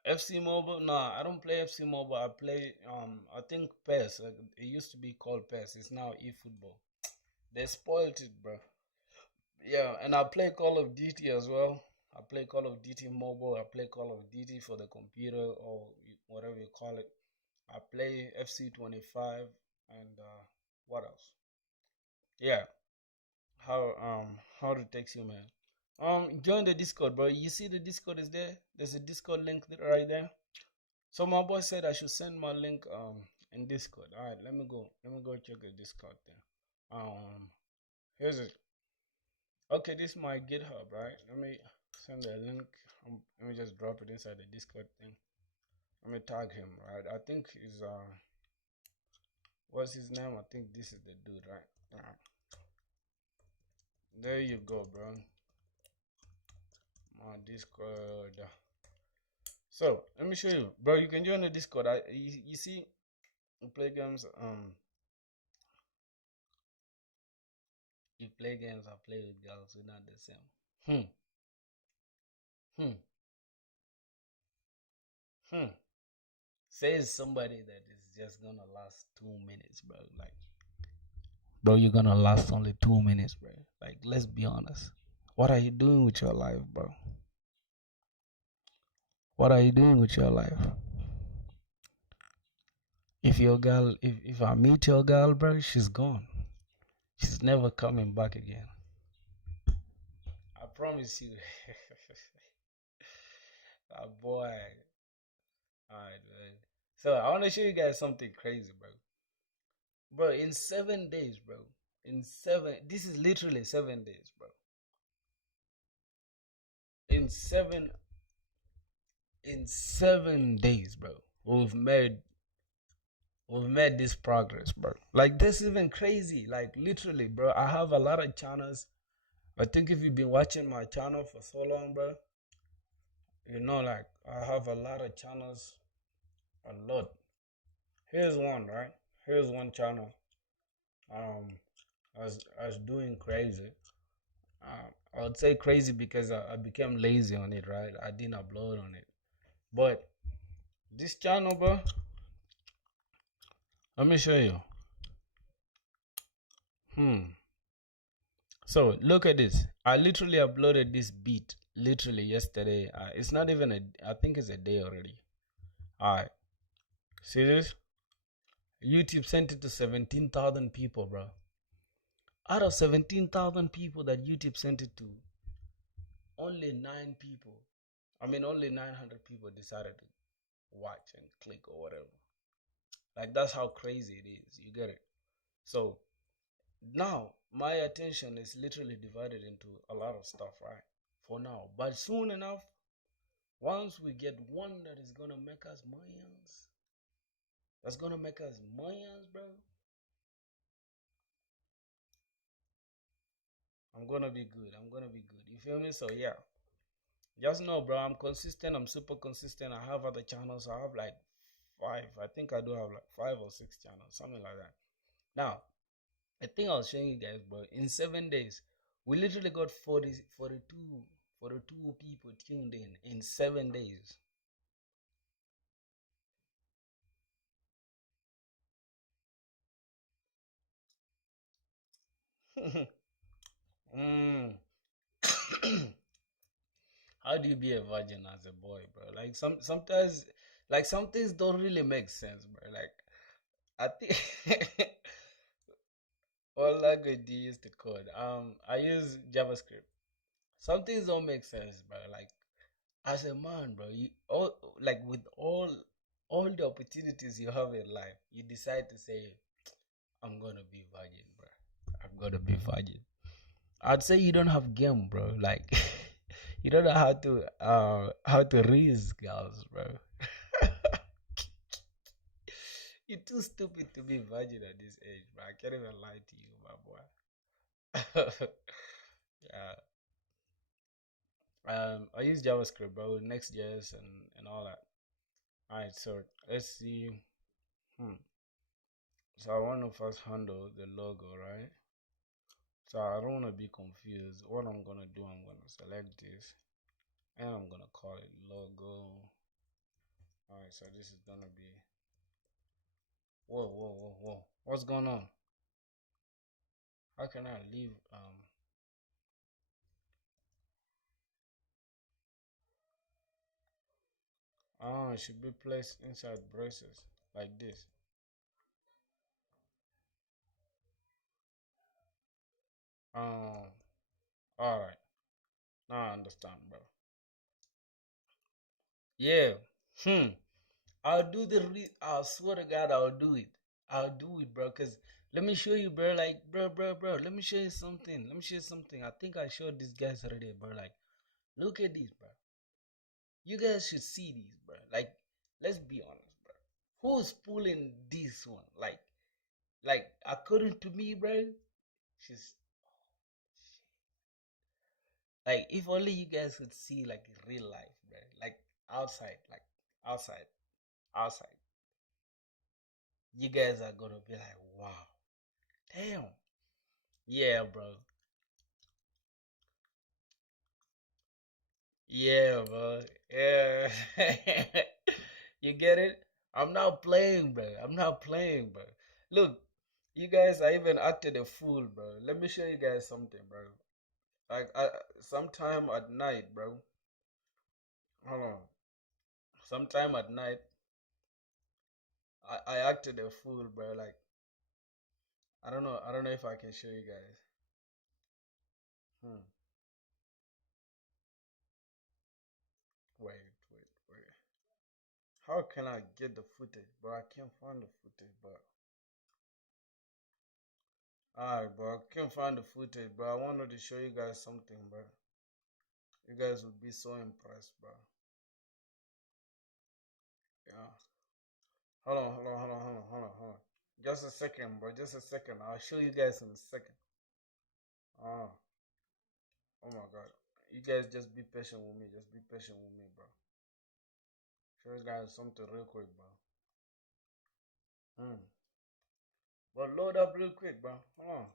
FC Mobile, nah, I don't play FC Mobile. I play, I think PES. It used to be called PES. It's now eFootball. They spoiled it, bro. Yeah, and I play Call of Duty as well. I play Call of Duty Mobile. I play Call of Duty for the computer or whatever you call it. I play FC 25 and what else? Yeah, how to text you, man. Join the Discord, bro. You see the Discord is there. There's a Discord link right there. So my boy said I should send my link in Discord. All right, let me go. Let me go check the Discord thing. Here's it. Okay, this is my GitHub, right? Let me send the link. Let me just drop it inside the Discord thing. Let me tag him, right? I think he's what's his name? I think this is the dude, right? There you go, bro. My Discord. So let me show you, bro. You can join the Discord. You see, play games. You play games. I play with girls. We're not the same. Hmm. Hmm. Hmm. Says somebody that is just gonna last 2 minutes, bro. Like, bro, you're gonna last only 2 minutes, bro. Like, let's be honest. What are you doing with your life, bro? What are you doing with your life? If your girl, if I meet your girl, bro, she's gone. She's never coming back again. I promise you. Boy. Alright, man. So I want to show you guys something crazy, bro. Bro, in 7 days, bro. This is literally 7 days, bro. In seven, in 7 days, bro. We've made, we've made this progress, bro. Like this is even crazy. Like literally, bro. I have a lot of channels. I think if you've been watching my channel for so long, bro, you know, like I have a lot of channels, a lot. Here's one, right? Here's one channel. Um, I was doing crazy. I would say crazy because I became lazy on it, right? I didn't upload on it. But this channel, bro, let me show you. Hmm. So look at this. I literally uploaded this beat literally yesterday. It's not even a. I think it's a day already. All right. See this? YouTube sent it to 17,000 people, bro. Out of 17,000 people that YouTube sent it to, only 9 people, only 900 people decided to watch and click or whatever. Like, that's how crazy it is. You get it? So, now my attention is literally divided into a lot of stuff, right? For now. But soon enough, once we get one that is gonna make us millions, that's gonna make us millions, bro, I'm gonna be good. I'm gonna be good. You feel me? So, yeah. Just know, bro, I'm consistent. I'm super consistent. I have other channels. I have like five. I think I do have like 5 or 6 channels, something like that. Now, I think I was showing you guys, bro. In 7 days, we literally got 42 people tuned in 7 days. mm. How do you be a virgin as a boy, bro? Like sometimes, like some things don't really make sense, bro. Like I think what language do you use to code? I use JavaScript. Some things don't make sense, bro. Like as a man, bro, you all like with all the opportunities you have in life, you decide to say, "I'm gonna be virgin, bro. I'm gonna be virgin." I'd say you don't have game, bro. Like you don't know how to raise girls, bro. You're too stupid to be virgin at this age, bro. I can't even lie to you, my boy. Yeah. I use JavaScript, bro, Next.js and all that. Alright, so let's see. Hmm. So I want to first handle the logo, right? So I don't want to be confused. What I'm gonna do, I'm gonna select this and I'm gonna call it logo. Alright, so this is gonna be. Whoa, whoa, whoa, whoa! What's going on? How can I leave? It should be placed inside braces like this. Um, all right. Now I understand, bro. Yeah. Hmm. I'll do the. I swear to God, I'll do it. I'll do it, bro. Cause let me show you, bro. Like, bro. Let me show you something. Let me show you something. I think I showed these guys already, bro. Like, look at this, bro. You guys should see these, bro. Like, let's be honest, bro. Who's pulling this one? Like according to me, bro. She's like, if only you guys could see like real life, bro. Like outside, outside. You guys are gonna be like, wow, damn, yeah, bro, yeah, bro, yeah. You get it? I'm not playing, bro. I'm not playing, bro. Look, you guys, I even acted a fool, bro. Let me show you guys something, bro. Like, sometime at night, bro. Hold on. Sometime at night, I acted a fool, bro. Like I don't know if I can show you guys. Hmm. Wait. How can I get the footage, bro? I can't find the footage, bro. Alright, bro. I can't find the footage, bro. I wanted to show you guys something, bro. You guys would be so impressed, bro. Yeah. Hold on. Just a second, bro. Just a second. I'll show you guys in a second. Oh, oh my god. You guys just be patient with me. Just be patient with me, bro. Show you guys something real quick, bro. Hmm. But load up real quick, bro. Hold on.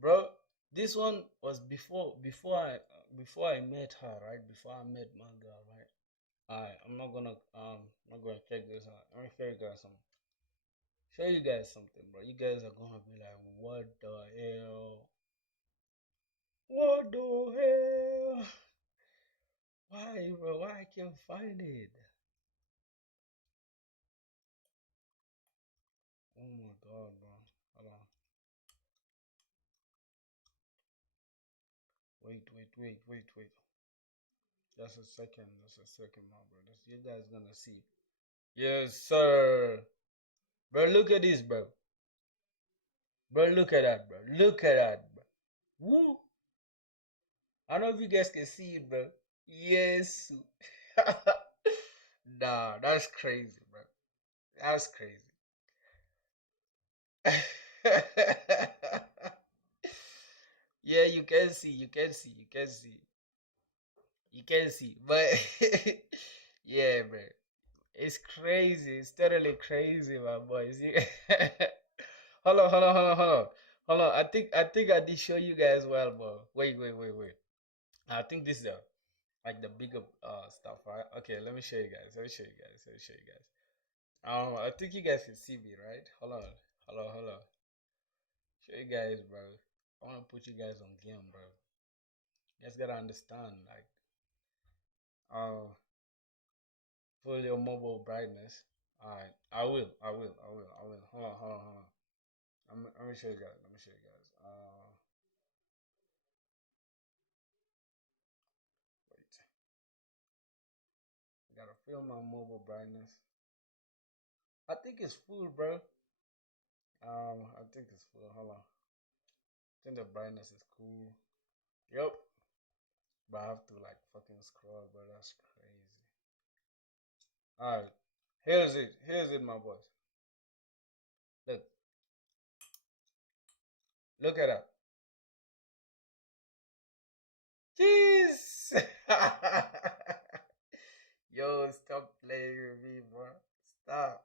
Bro, this one was before I met her, right? Before I met my girl, right? Alright, I'm not gonna check this out. I'm gonna show you guys something, bro. You guys are gonna be like, what the hell? What the hell? Why, bro? Why I can't find it? Oh my god, bro. Hold on. Wait. Just a second, my brothers. You guys gonna see. Yes, sir. Bro, look at this, bro. Bro, look at that, bro. Look at that, bro. Woo! I don't know if you guys can see it, bro. Yes. Nah, that's crazy, bro. That's crazy. Yeah, you can see. But yeah, bro. It's crazy. It's totally crazy, my boys. Hold on. I think I did show you guys well, bro. Wait. I think this is like the bigger stuff, right? Okay, let me show you guys. Let me show you guys. I think you guys can see me, right? Hold on. Show you guys, bro. I wanna put you guys on game, bro. You guys gotta understand, like, full your mobile brightness. Alright, I will. Hold on. Let me show you guys. Let me show you guys. Wait. I gotta fill my mobile brightness. I think it's full, bro. I think it's full. Hold on. I think the brightness is cool. Yep. But I have to like fucking scroll, bro. That's crazy. Alright. Here's it. Here's it, my boys. Look. Look at that. Jeez. Yo, stop playing with me, bro. Stop.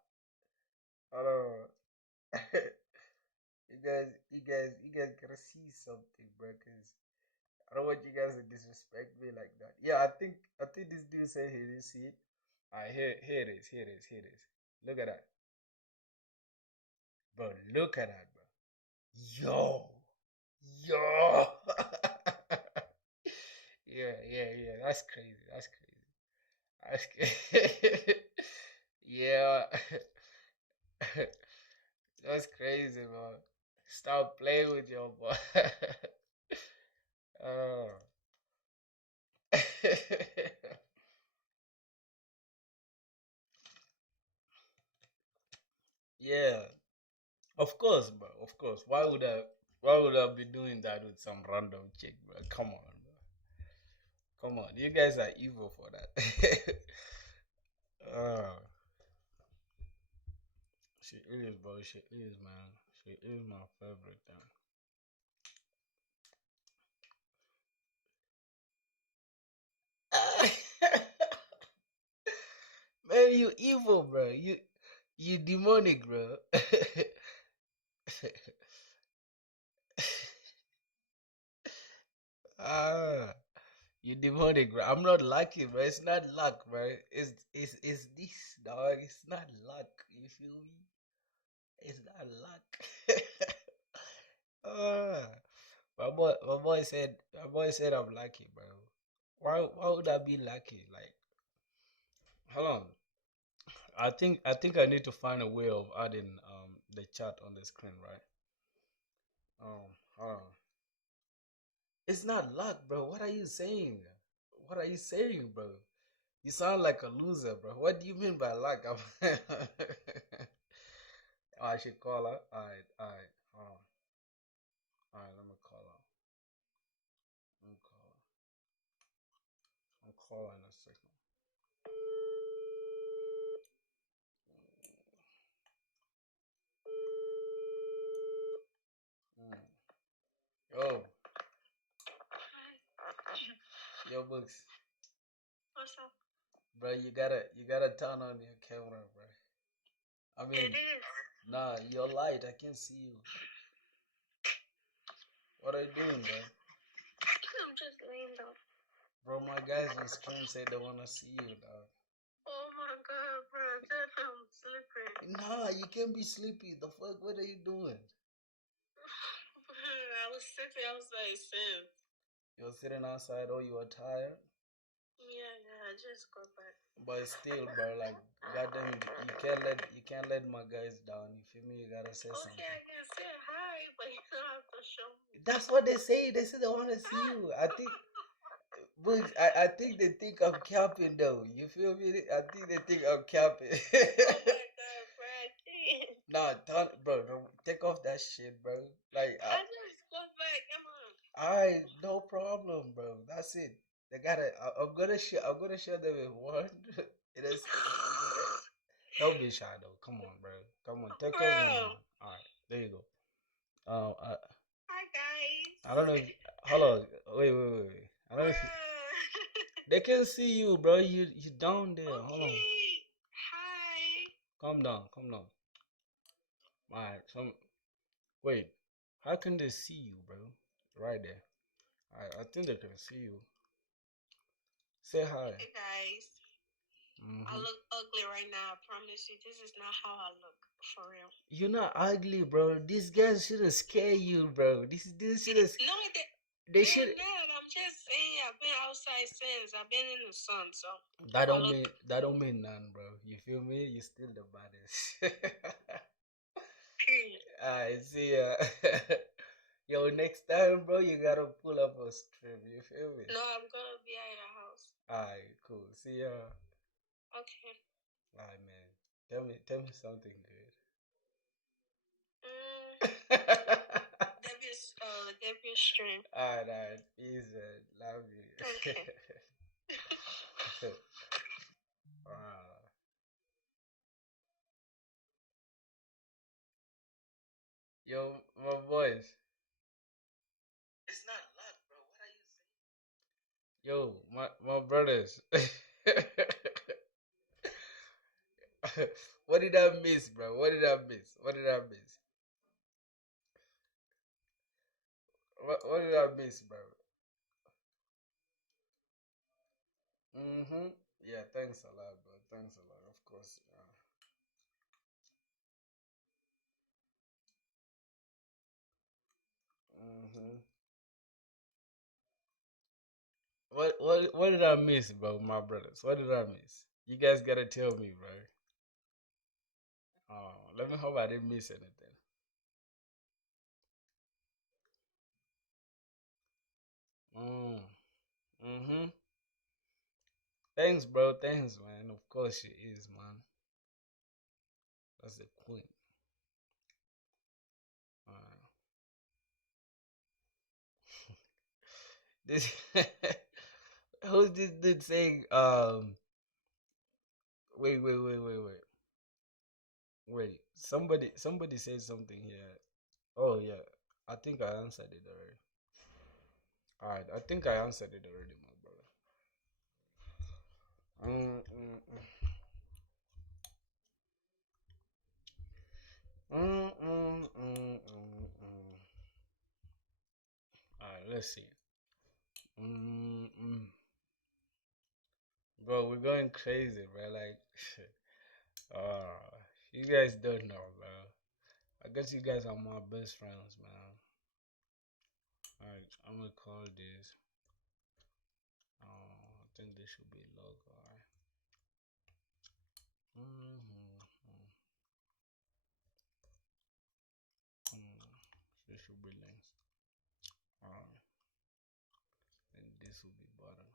Hold on. You guys gotta see something, bro. Cause I don't want you guys to disrespect me like that. Yeah, I think this dude said he didn't see it. Alright, here it is. Look at that, bro. Look at that, bro. Yo, yo. Yeah. That's crazy. That's crazy. Yeah. That's crazy, man. Stop playing with your boy. Oh. Yeah, of course, bro. Of course. Why would I be doing that with some random chick, bro? Come on, bro. Come on. You guys are evil for that. uh, she is, bro. She is, man. She is my favorite thing. Man, you evil, bro. You demonic, bro. Ah, you demonic, bro. I'm not lucky, bro. It's not luck, bro. It's this, dog. It's not luck. You feel me? It's not luck. Ah, my boy said I'm lucky, bro. Why would I be lucky? Like, Hold on. I think I need to find a way of adding the chat on the screen, right? Hold on. It's not luck, bro. What are you saying? What are you saying, bro? You sound like a loser, bro. What do you mean by luck? Oh, I should call her. Alright. Hold on. Alright, let me call her. Let me call her. I'll call her in a second. Mm. Yo, yo, books, What's up? Bro. You gotta turn on your camera, bro. I mean, it is. Nah, your light. I can't see you. What are you doing, bro? I'm just laying down. Bro, my guys on stream say they wanna see you, dog. Oh my god, bro. I'm sleeping. Nah, you can't be sleepy. The fuck? What are you doing? I was sitting outside since. You were sitting outside. Oh, you were tired. Yeah, I just got back. But still, bro, like, goddamn, you can't let my guys down. You feel me? You gotta say something. Okay, I can say hi, but you don't have to show me. That's what they say. They say they wanna see you. I think, but I think they think I'm capping though. You feel me? I think they think I'm capping. Oh my god, bro, I can't. Nah, bro, take off that shit, bro. Like, I just go back. Come on. Alright, no problem, bro. That's it. They gotta. I'm gonna share them in one. It is. Don't be shy though. Come on, bro. Come on, take over. All right, there you go. Hi guys. I don't know. Hold on. Wait. I don't know if they can see you, bro. You down there. Okay. Hold on. Hi. Calm down. Calm down. All right. Wait. How can they see you, bro? Right there. I think they can see you. Say hi. Hey guys. I look ugly right now. I promise you, this is not how I look for real. You're not ugly, bro. These guys shouldn't scare you, bro. This should have. No, they should. Not. I'm just saying. I've been outside since. I've been in the sun, so. That don't mean none, bro. You feel me? You still the baddest. I see ya. Yo, next time, bro, you gotta pull up a strip. You feel me? No, I'm gonna be at your house. Alright, cool. See ya. Okay. Alright, man. Tell me something good. Give me a stream. Alright. Easy. Love you. Okay. Wow. Yo, my boys. It's not luck, bro. What are you saying? Yo, my brothers. What did I miss, bro? What did I miss? What did I miss? What did I miss, bro? Mm-hmm. Yeah, thanks a lot, bro. Thanks a lot. Of course. Mm-hmm. What did I miss, bro? My brothers. What did I miss? You guys gotta tell me, bro. Let me hope I didn't miss anything. Mm. Mm-hmm. Thanks, bro. Thanks, man. Of course she is, man. That's the queen. Uh, this who's this dude saying? Wait. Somebody said something here. Oh yeah, I think I answered it already. All right, I think I answered it already, my brother. Mm, mm, mm, mm, mm, mm, mm. All right, let's see. Mm, mm. Bro, we're going crazy, bro. Like, uh, you guys don't know, bro. I guess you guys are my best friends, man. All right, I'm gonna call this. I think this should be logo. All right. Mm-hmm. Mm. This should be links. Alright, and this will be button.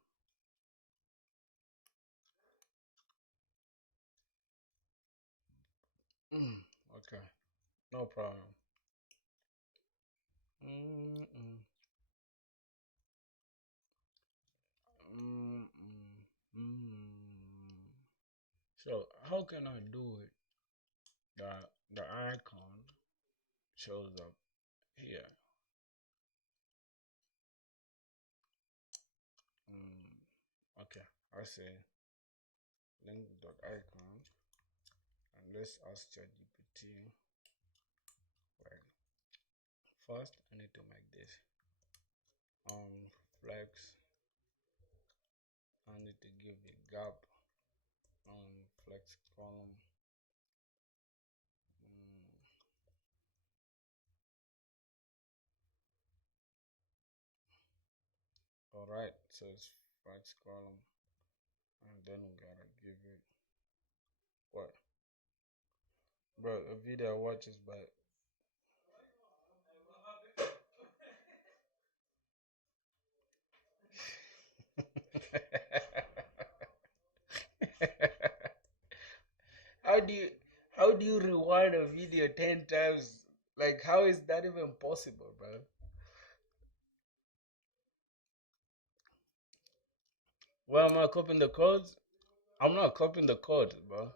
Okay, no problem. Mm-mm. Mm-mm. Mm. So how can I do it? The icon shows up here. Okay, I say link dot icon and let's ask ChatGPT. Right. First, I need to make this flex. I need to give a gap flex column. Mm, all right, so it's flex column, and then we gotta give it what, bro? A video watches, but how do you how do you reward a video 10 times? Like, how is that even possible, bro? Why am I copying the codes? I'm not copying the code, bro.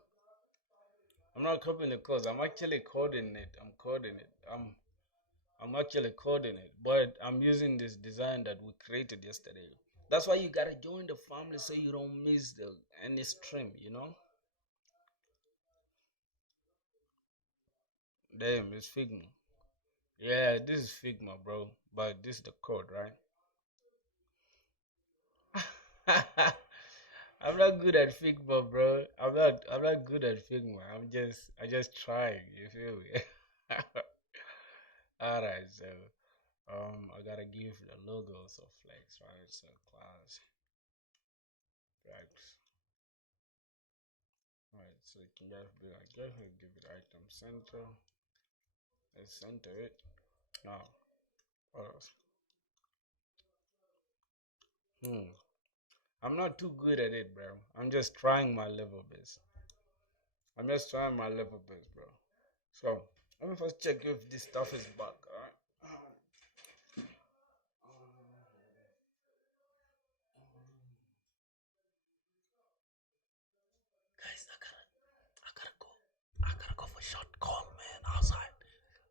I'm not copying the codes. I'm actually coding it. I'm coding it. I'm actually coding it, but I'm using this design that we created yesterday. That's why you gotta join the family so you don't miss any stream. Damn, it's Figma. Yeah, this is Figma, bro. But this is the code, right? I'm not good at Figma, bro. I'm not good at Figma. I just trying. You feel me? All right, so I gotta give the logos of Flex, right? So class Flex. All right, so it can just be like, just give it item center. Let's center it. Now, what else? Hmm. I'm not too good at it, bro. I'm just trying my level best. I'm just trying my level best, bro. So let me first check if this stuff is back. Alright. Guys, I gotta go. I gotta go for short call, man, outside.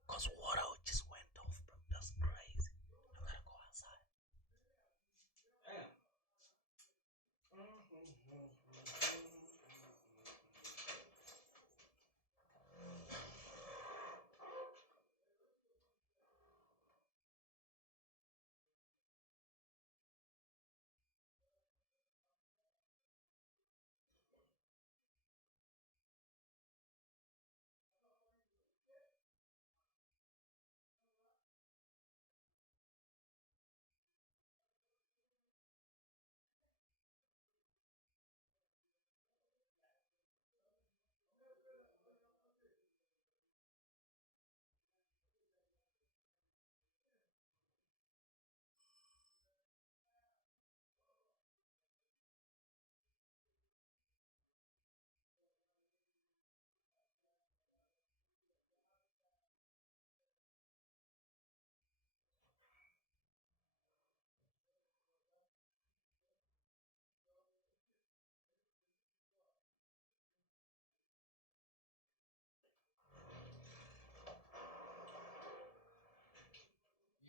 Cause water just went off, bro. That's crazy. I gotta go outside. Damn.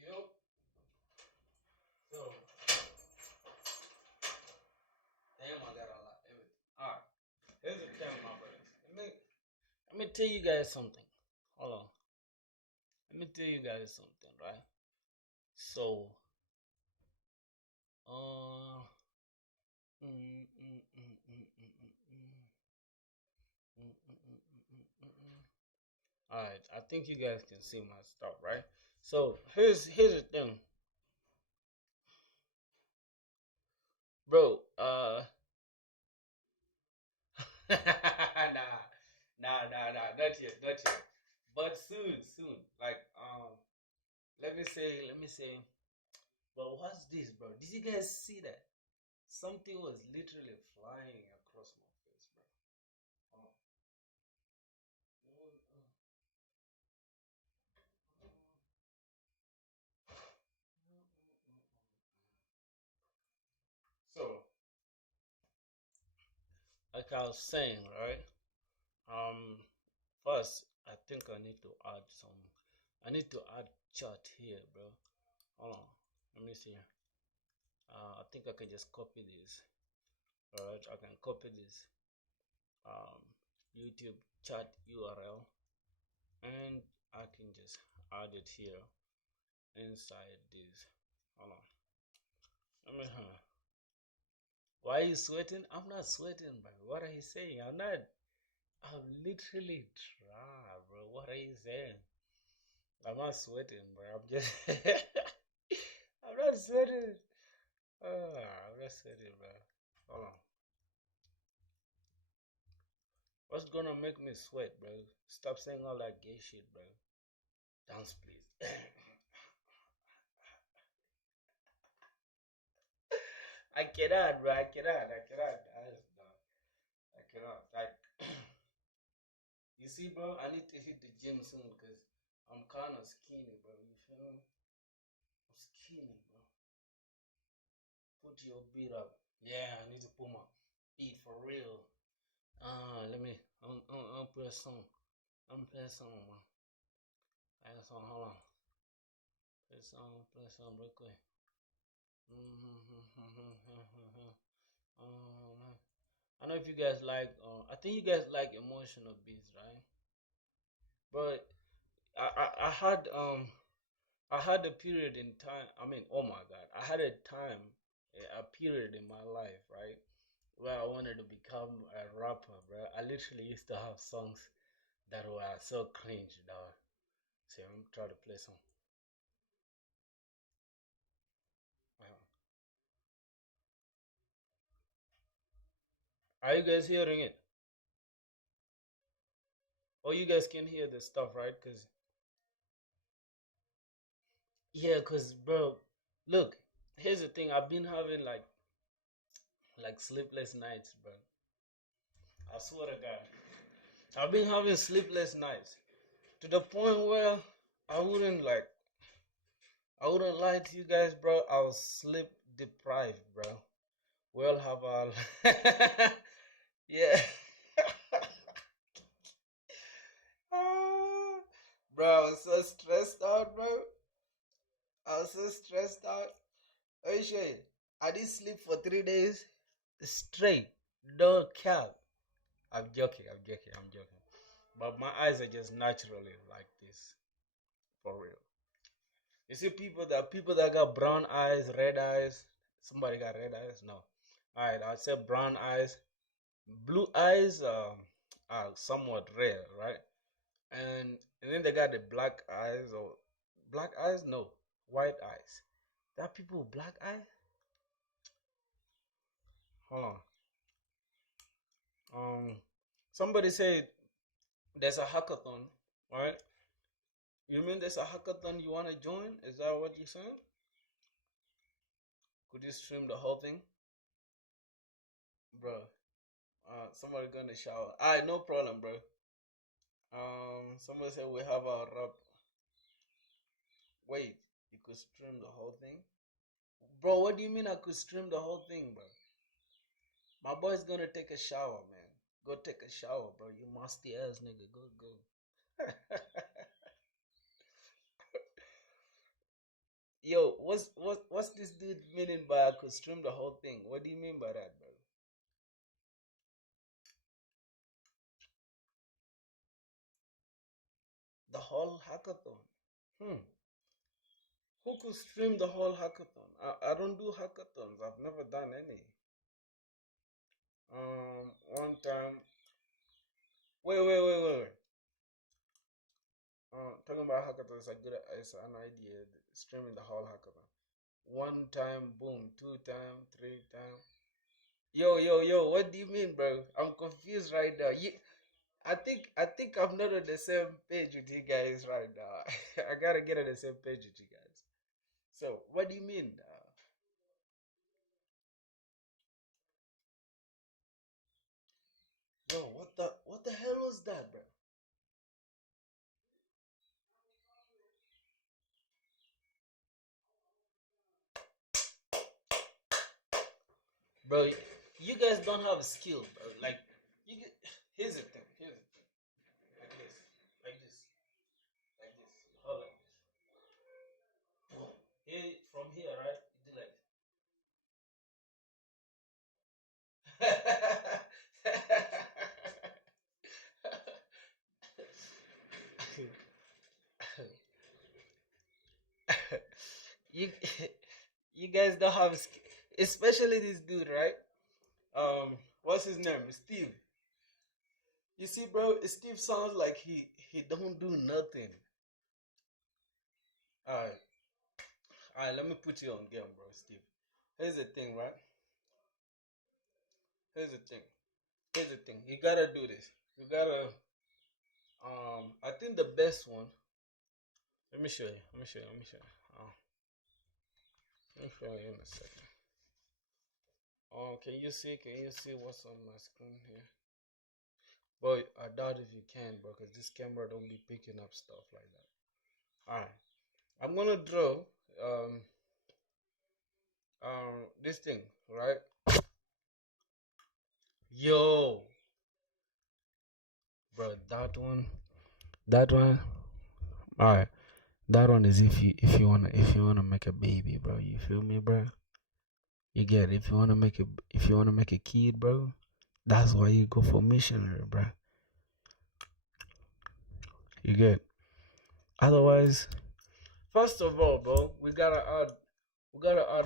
Yep. So, damn, I got a lot. Everything. Alright. Here's the thing, my brothers. Let me tell you guys something. Hold on. Let me tell you guys something, right? So, uh, mm, mm, mm, mm, mm, mm, mm, all right, I think you guys can see my stuff, right? So here's the thing, bro. Nah, yet, not yet. But soon, soon. Like let me say. Bro, what's this, bro? Did you guys see that? Something was literally flying across my face, bro. Oh. So, like I was saying, right? Um, first, I think I need to add some. I need to add chat here, bro. Hold on. Let me see. I think I can just copy this. Alright, I can copy this um, YouTube chat URL and I can just add it here inside this. Hold on. Let me. Why are you sweating? I'm not sweating, bro. What are you saying? I'm not. I'm literally dry, bro. What are you saying? I'm not sweating, bro. I'm just. I'm not sweating. I'm not sweating, bro. Hold on. What's gonna make me sweat, bro? Stop saying all that gay shit, bro. Dance, please. I cannot, bro. I cannot. I cannot. I cannot. Like, you see, bro, I need to hit the gym soon because I'm kind of skinny, bro. You feel me? I'm skinny, bro. Put your beat up. Yeah, I need to put my beat for real. Let me. I'm play a song. I'm playing song, man. Play a song. Hold on. Play a song. Play a song real quick. I know if you guys like. I think you guys like emotional beats, right? But I had a period in time. I mean, oh my God, I had a time, a period in my life, right, where I wanted to become a rapper, bro. I literally used to have songs that were so cringe, dog. See, I'm trying to play some. Uh, Are you guys hearing it? Oh, you guys can hear the stuff, right? Cause yeah, cause bro, look, here's the thing. I've been having like sleepless nights, bro. I swear to God, I've been having sleepless nights to the point where I wouldn't like I wouldn't lie to you guys, bro. I was sleep deprived, bro. We all have our yeah. Ah, bro, I was so stressed out, bro. I was so stressed out. Oh shit. I didn't sleep for 3 days straight. No cap. I'm joking, I'm joking, I'm joking. But my eyes are just naturally like this. For real. You see people that got brown eyes, red eyes. Somebody got red eyes? No. Alright, I'd say brown eyes. Blue eyes are somewhat rare, right? And then they got the black eyes or black eyes? No. White eyes. There are people with black eyes? Hold on. Um somebody said there's a hackathon, right? You mean there's a hackathon you wanna join? Is that what you're saying? Could you stream the whole thing? Bro. Somebody gonna shower. Alright, no problem, bro. Somebody said we have a rap. Wait, you could stream the whole thing? Bro, what do you mean I could stream the whole thing, bro? My boy's gonna take a shower, man. Go take a shower, bro. You musty ass nigga. Go, go. Yo, what's this dude meaning by I could stream the whole thing? What do you mean by that, bro? The whole hackathon. Hmm. Who could stream the whole hackathon? I don't do hackathons. I've never done any. One time. Wait. Talking about hackathon is a good. It's an idea. Streaming the whole hackathon. One time, boom. Two time, three time. Yo. What do you mean, bro? I'm confused right now. I think I'm not on the same page with you guys right now. I gotta get on the same page with you guys. So what do you mean? Yo, what the hell was that, bro? Bro, you guys don't have skill, bro. Like you get, here's the thing. Here's the thing. Like this. Like this. Like this. Hold like this. Boom. Here from here, right? You do like you you guys don't have especially this dude, right? What's his name? Steve. You see, bro, Steve sounds like he don't do nothing. Alright, alright, let me put you on game, bro, Steve. Here's the thing, right? Here's the thing. Here's the thing. You gotta do this. You gotta I think the best one. Let me show you. Let me show you. Let me show you. Let me show you in a second. Oh, can you see? Can you see what's on my screen here? But I doubt if you can, bro, because this camera don't be picking up stuff like that. All right, I'm gonna draw um this thing, right? Yo, bro, that one. All right, that one is if you wanna make a baby, bro. You feel me, bro? You get it. If you wanna make a kid, bro. That's why you go for missionary, bro. You get. Otherwise, first of all, bro, we gotta add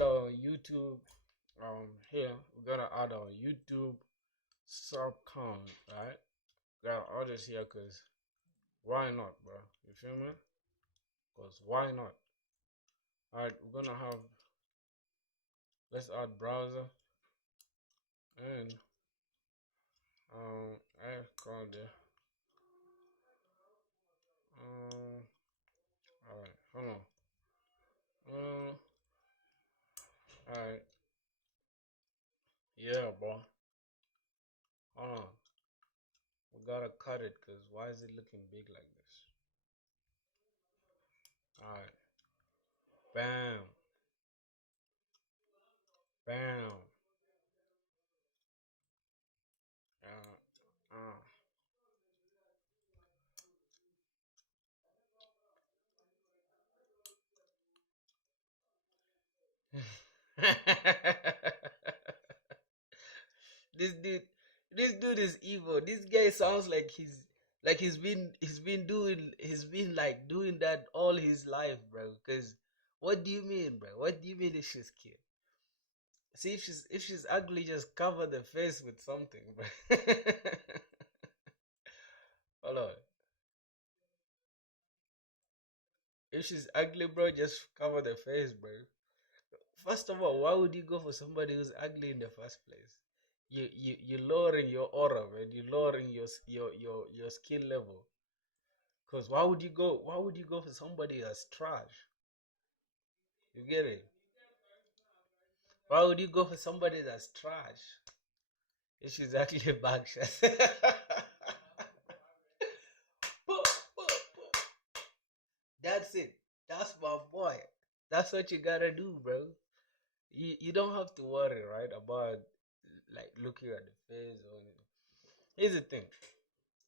our YouTube here. We gotta add our YouTube sub count, right? We gotta add this here because why not, bro? You feel me? Because why not? Alright, we're gonna have let's add browser and I called it alright, hold on. Alright, yeah, bro. Hold on. We gotta cut it because why is it looking big like this? Alright, bam, bam. Uh, this dude, this dude is evil. This guy sounds like he's been like doing that all his life, bro. Cause what do you mean, bro? What do you mean if she's cute? See if she's ugly, just cover the face with something, bro. Hold on. If she's ugly, bro, just cover the face, bro. First of all, why would you go for somebody who's ugly in the first place? You lowering your aura, man. You lowering your skill level. Cause why would you go for somebody that's trash? You get it? Why would you go for somebody that's trash? If she's actually a bag shot. That's it. That's my boy. That's what you gotta do, bro. You don't have to worry, right, about like looking at the face or anything. Here's the thing.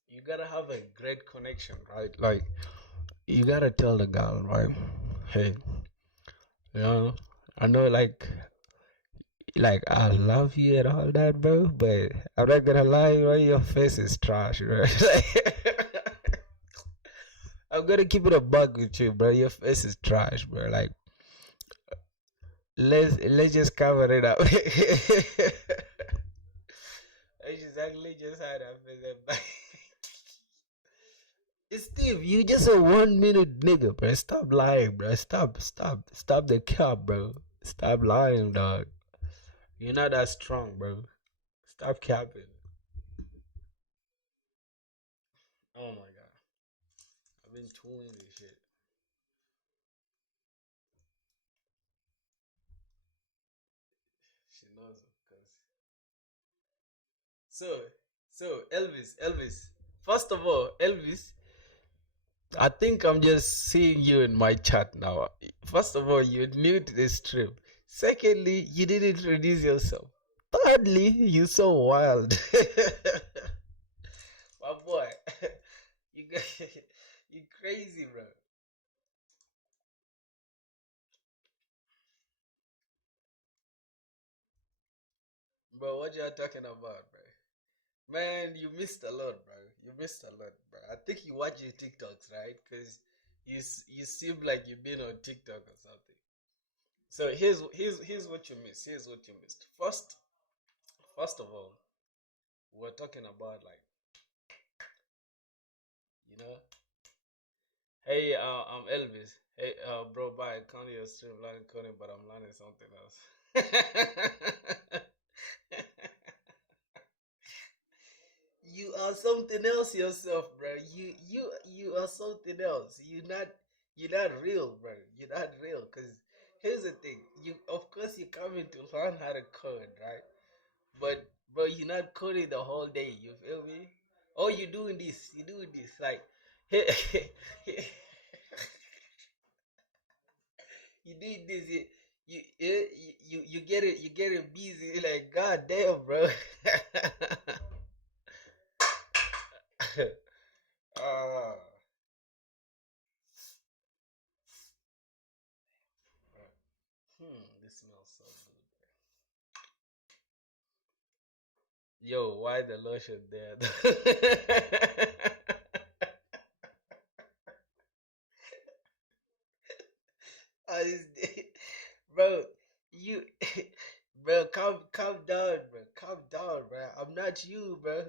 You gotta have a great connection, right? Like you gotta tell the girl, right? Hey, you know, I know like I love you and all that, bro, but I'm not gonna lie, bro, your face is trash, bro. I'm gonna keep it a bug with you, bro. Your face is trash, bro. Like let's just cover it up. Exactly, just had a face. Steve, you just a 1 minute nigga, bro. Stop lying, bro. Stop the cap, bro. Stop lying, dog. You're not that strong, bro. Stop capping. Oh my god. I've been tooling this shit. She knows of course. So, Elvis. First of all, Elvis, I think I'm just seeing you in my chat now. First of all, you're new to this trip. Secondly, you didn't introduce yourself. Thirdly, you're so wild. My boy, you you crazy, bro. Bro, what y'all talking about, bro? Man, you missed a lot, bro. You missed a lot, bro. I think you watch your TikToks, right? Cause you seem like you've been on TikTok or something. So here's what you missed. Here's what you missed. First of all, we're talking about like you know, hey, I'm Elvis. Hey, bro, bye. County your stream learning coding, but I'm learning something else. You are something else yourself, bro. You are something else. You're not real, bro. You're not real. Cause here's the thing. You of course you coming to learn how to code, right? But bro, you're not coding the whole day. You feel me? Oh, you doing this. You doing this. Like, you doing this. You get it. You get it busy. You're like, God damn, bro. uh, this smells so good. Yo, why the lotion there? Oh, bro, you, bro, calm down, bro, calm down, bro. I'm not you, bro.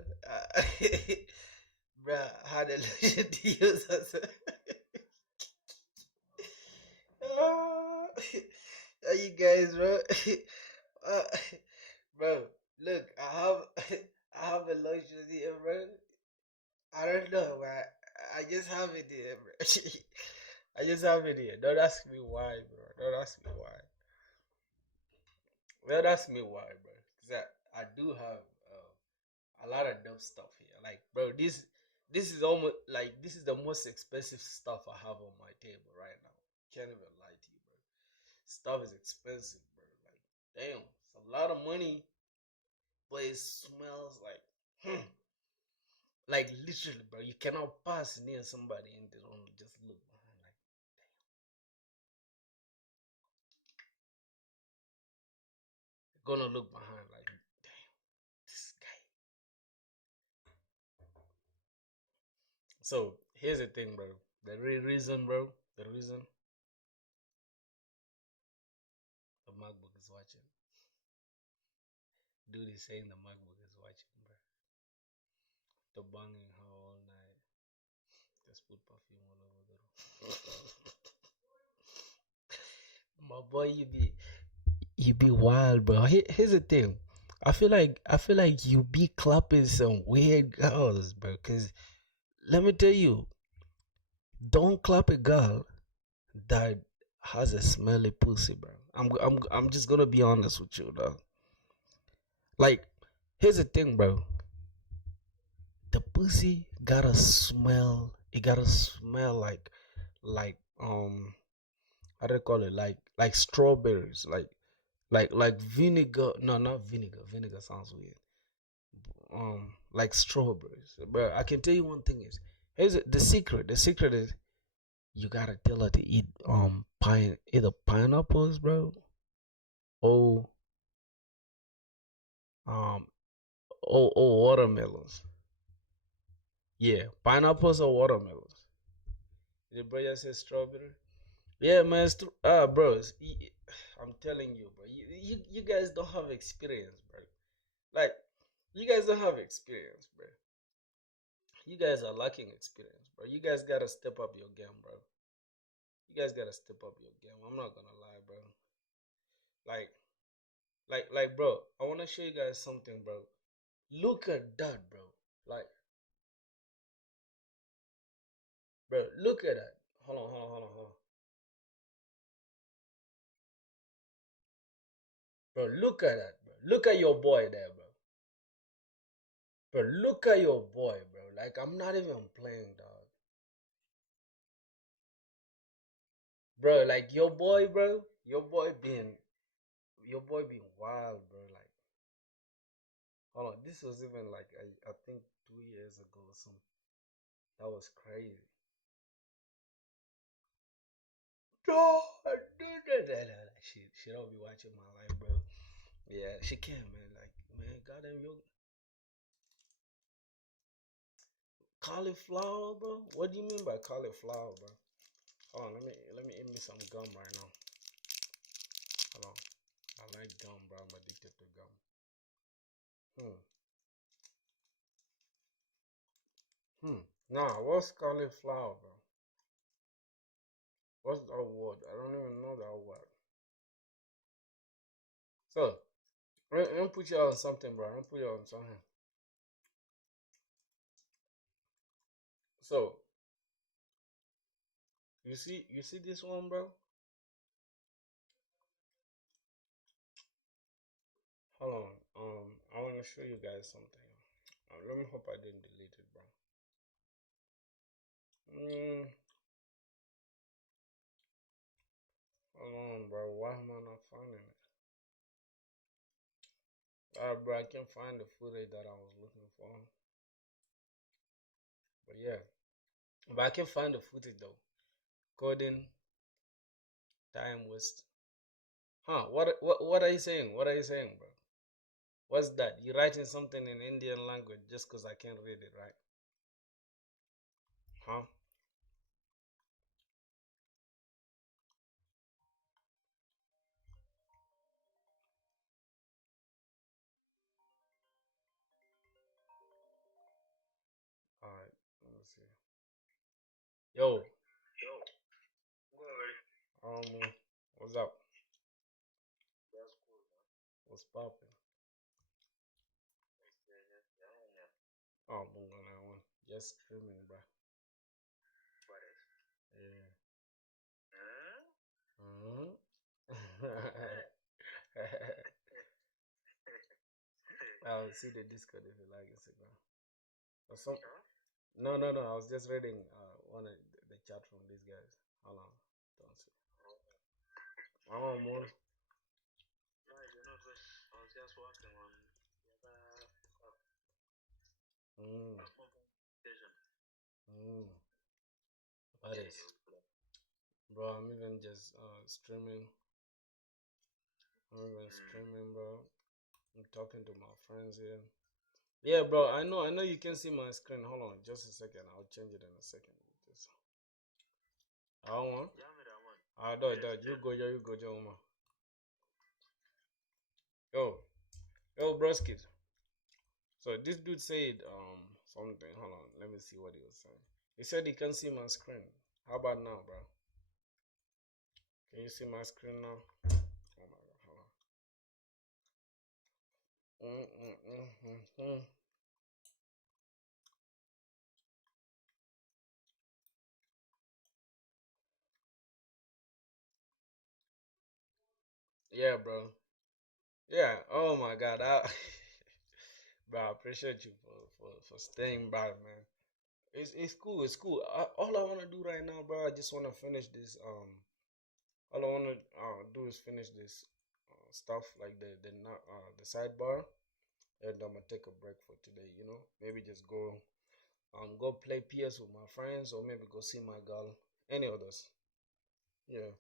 Bro, how the lotion to use us? Oh, are you guys, bro? Uh, bro, look, I have a lotion here, bro. I don't know, man. I just have it here, bro. I just have it here. Don't ask me why, bro. Don't ask me why. Don't ask me why, bro. Cause I do have a lot of dumb stuff here. Like, bro, this is almost like this is the most expensive stuff I have on my table right now. Can't even lie to you, bro. Stuff is expensive, bro. Like, damn, it's a lot of money, but it smells like literally, bro. You cannot pass near somebody and they don't just look behind. Like, they're gonna look behind. Like, damn, this guy. So here's the thing, bro. The real reason, bro. The reason the MacBook is watching. Dude is saying the MacBook is watching, bro. The banging her all night. Just put perfume all over the room. My boy, you be wild, bro. Here's the thing. I feel like you be clapping some weird girls, bro. Cause let me tell you, don't clap a girl that has a smelly pussy, bro. I'm just gonna be honest with you, though. Like, here's the thing, bro. The pussy gotta smell. It gotta smell like how do you call it? Like strawberries, like vinegar. No, not vinegar. Vinegar sounds weird. Like strawberries, bro. I can tell you one thing is here's the secret. The secret is you gotta tell her to eat either pineapples, bro, or um or watermelons. Yeah, pineapples or watermelons. The brother says strawberry. Yeah, man. Bros, I'm telling you, bro. You guys don't have experience, bro. Like, you guys don't have experience, bro. You guys are lacking experience, bro. You guys gotta step up your game, bro. You guys gotta step up your game. I'm not gonna lie, bro. Like, bro. I wanna show you guys something, bro. Look at that, bro. Like, Bro, look at that. Hold on. Bro, look at that, bro. Look at your boy there, bro. Bro, look at your boy, bro. Like, I'm not even playing, dog. Bro, like, your boy, bro. Your boy being wild, bro. Like, hold on. This was even, like, I think 2 years ago or something. That was crazy. No, she don't be watching my life, bro. Yeah, she can, man. Like, man, goddamn, yo, cauliflower, bro. What do you mean by cauliflower, bro? Hold on, let me eat me some gum right now. Hold on. I like gum, bro. I'm addicted to gum. Hmm. Hmm. Nah, what's cauliflower, bro? What's that word? I don't even know that word. So, let me put you on something, bro. Let me put you on something. So, you see this one, bro? Hold on. I want to show you guys something. Let me hope I didn't delete it, bro. Mm, hold on, bro. Why am I not finding it? Bro, I can't find the footage that I was looking for. But yeah, but I can find the footage though. Coding, time waste. Huh? What are you saying? What are you saying, bro? What's that? You writing something in Indian language just because I can't read it, right? Huh? All right. Let me see. Yo. What's up? What's popping? Oh, bunga na one. Just streaming, bro. Yeah. Hmm. I'll see the Discord if you like Instagram. Or some. No. I was just reading one of the chat from these guys. Hold on. Don't see. Oh, moon. Mm. Mm. What is? Bro, I'm even just streaming. I'm even streaming, bro. I'm talking to my friends here. Yeah, bro. I know. You can see my screen. Hold on, just a second. I'll change it in a second. Just, I don't want. Do. You go, Joma. Yo, broskis. So this dude said something. Hold on, let me see what he was saying. He said he can see my screen. How about now, bro? Can you see my screen now? Oh my god, hold on. Yeah, bro. Yeah. Oh my god. Bro, I appreciate you for staying by, man. It's cool. It's cool. All I wanna do right now, bro, I just wanna finish this. All I wanna do is finish this stuff like the sidebar, and I'm gonna take a break for today. You know, maybe just go play PS with my friends, or maybe go see my girl. Any others. Yeah.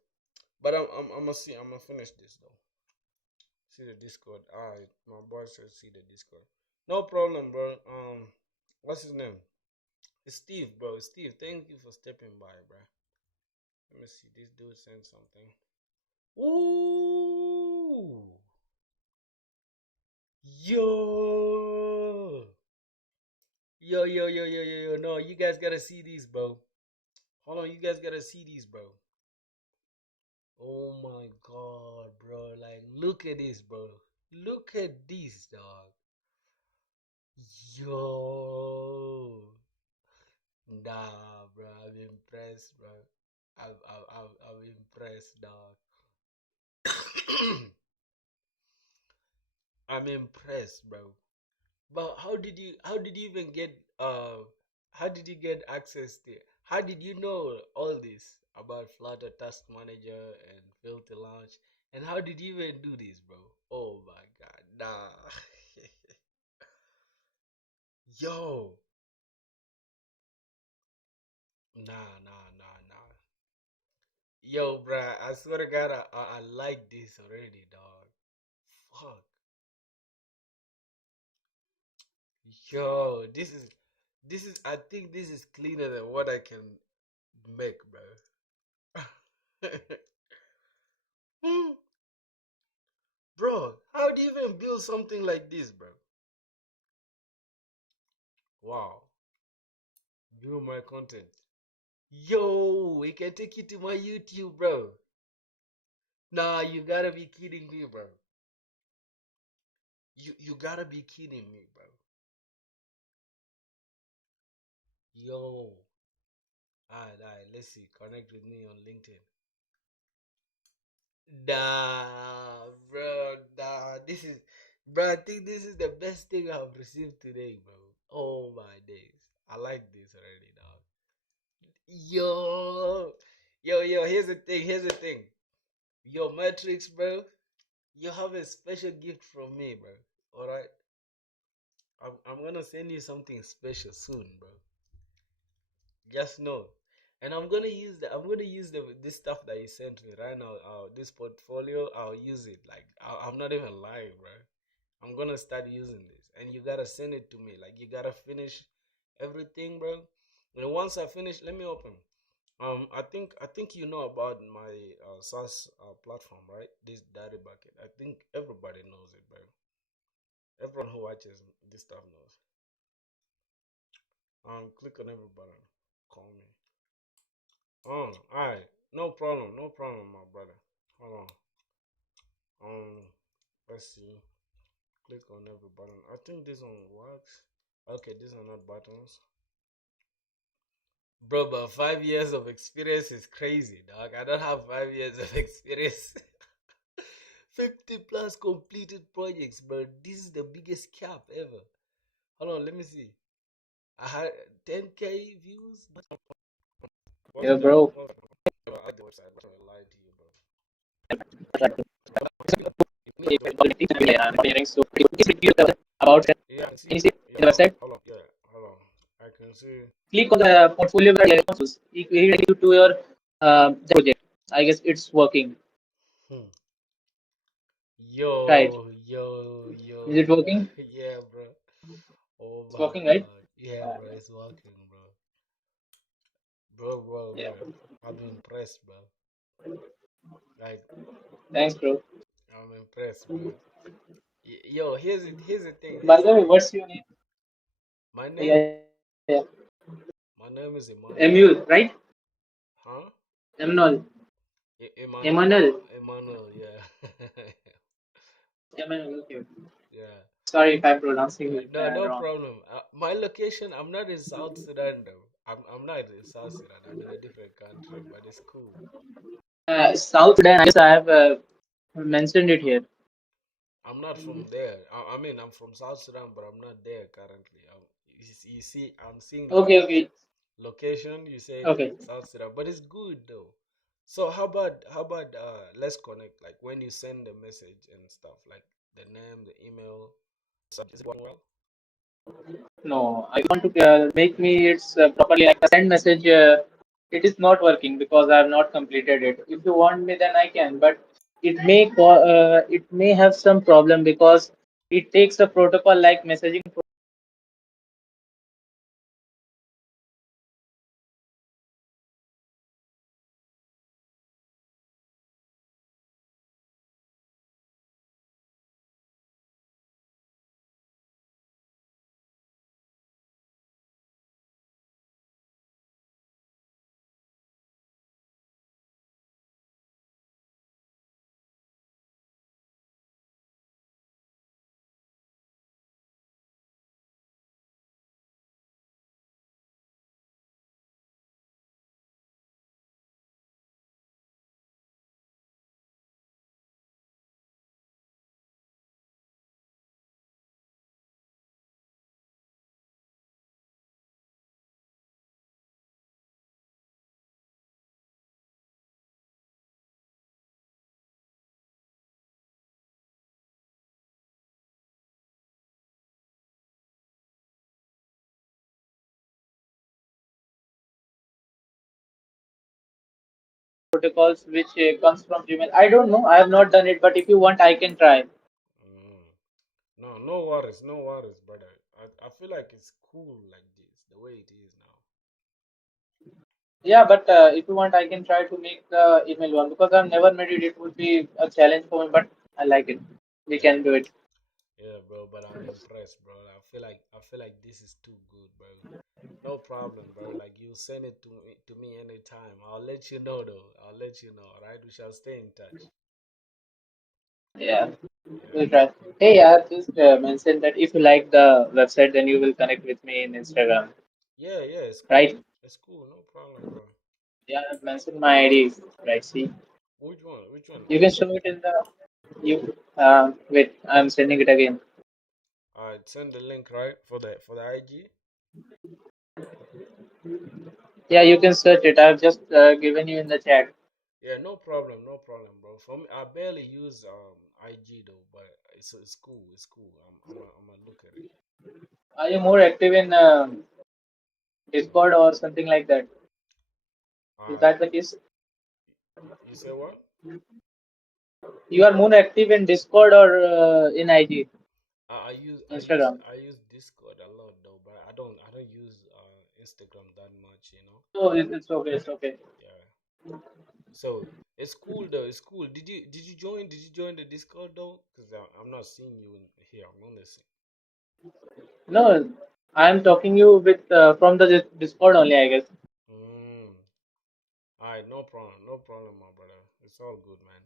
But I'm gonna finish this though. See the Discord. Alright, my boy said see the Discord. No problem, bro. What's his name? It's Steve, bro. Steve, thank you for stepping by, bro. Let me see. This dude sent something. Ooh, yo, yo. No, you guys gotta see these, bro. Hold on, you guys gotta see these, bro. Oh my god, bro. Like, look at this, bro. Look at this, dog. Yo. Nah, bro, I'm impressed, bro. I'm impressed, dog. I'm impressed, bro. But how did you even get how did you get access to it? How did you know all this about Flutter Task Manager and Filter Launch? And how did you even do this, bro? Oh my god, nah. Yo, nah. Yo, bruh, I swear to God, I like this already, dog. Fuck. Yo, I think this is cleaner than what I can make, bro. Hmm, bro, how do you even build something like this, bro? Wow. View my content. Yo, we can take you to my YouTube, bro. Nah, you gotta be kidding me, bro. You gotta be kidding me, bro. Yo. Alright, let's see. Connect with me on LinkedIn. Nah, bro, nah. Bro, I think this is the best thing I've received today, bro. Oh my days. I like this already, dog. Yo, here's the thing. Yo, Matrix, bro, you have a special gift from me, bro. Alright? I'm gonna send you something special soon, bro. Just know. And I'm gonna use this stuff that you sent me right now. This portfolio, I'll use it. Like I'm not even lying, bro. I'm gonna start using this, and you gotta send it to me. Like you gotta finish everything, bro. And once I finish, let me open. I think you know about my SaaS platform, right? This Daddy Bucket. I think everybody knows it, bro. Everyone who watches this stuff knows. Click on every button. Call me. Alright. No problem, my brother. Hold on. Let's see. Click on every button. I think this one works. Okay, these are not buttons. Bro, but 5 years of experience is crazy, dog. I don't have 5 years of experience. 50 plus completed projects, bro. This is the biggest cap ever. Hold on, let me see. I had 10K views. What's Yeah, the name? bro. I like the website, but I lied to you, bro. I'm hearing so about it. Yeah, I can Can see. you see Yeah, the website? hold on. I can see. Click on the portfolio where it will take you to your project. I guess it's working. Hmm. Right. Is it Yo. working? Yeah, bro. Oh It's my working, right? god. Yeah, Uh, bro, it's working, bro. Bro. yeah. I'm impressed, bro. Like, Thanks, bro. I'm impressed, bro. Yo, here's the thing. By Here's the the way, thing. what's your name? My name, Yeah, yeah. my name is Emmanuel. Emule, right? Huh? Emmanuel. Emmanuel. Emmanuel. Emmanuel, yeah. Emmanuel. Okay. Yeah. Sorry if I'm pronouncing it No wrong. problem. My location, I'm not in South Sudan though. I'm not in South Sudan. I'm in a different country, but it's cool. South Sudan. I guess I have mentioned it here. I'm not from there. I mean, I'm from South Sudan, but I'm not there currently. You see, I'm seeing Okay, okay, location. You said okay. South Sudan, but it's good though. So how about let's connect. Like when you send the message and stuff, like the name, the email. Is it working well? No, I want to make me it's properly like a send message. It is not working because I have not completed it. If you want me, then I can. But it may have some problem because it takes a protocol like messaging protocols which comes from Gmail. I don't know. I have not done it, but if you want, I can try. Mm. No, no worries, no worries, brother. I feel like it's cool like this, the way it is now. Yeah, but if you want, I can try to make the email one because I've never made it. It would be a challenge for me, but I like it. We Yeah, can do it. yeah, bro. But I'm impressed, bro. I feel like this is too good, bro. No problem, bro. Like you send it to me anytime. I'll let you know though. I'll let you know. All right, we shall stay in touch. Yeah, Yeah, we'll try. Hey, I just mentioned that if you like the website, then you will connect with me in Instagram, yeah, yeah. It's cool. right? It's cool. No problem, bro. Yeah, I've mentioned my ID, right? See, Which one? Which one? you can show it in the you. Wait, I'm sending it again. All right, send the link right for the IG. Yeah, you can search it. I've just given you in the chat. Yeah, no problem, no problem, bro. For me, I barely use IG though, but it's cool. It's cool. I'm a look at it. Are you more active in Discord or something like that? Is I that the case? You say what? You are more active in Discord or in IG, I use I use Instagram? I use Discord a lot though, but I don't use Instagram that much, you know. Oh, it's okay. It's okay. Yeah. So it's cool though. It's cool. Did you join the Discord though? Cause I'm not seeing you in here. I'm only seeing. No, I'm talking you with from the Discord only, I guess. Mm. All right, no problem, no problem, my brother. It's all good, man.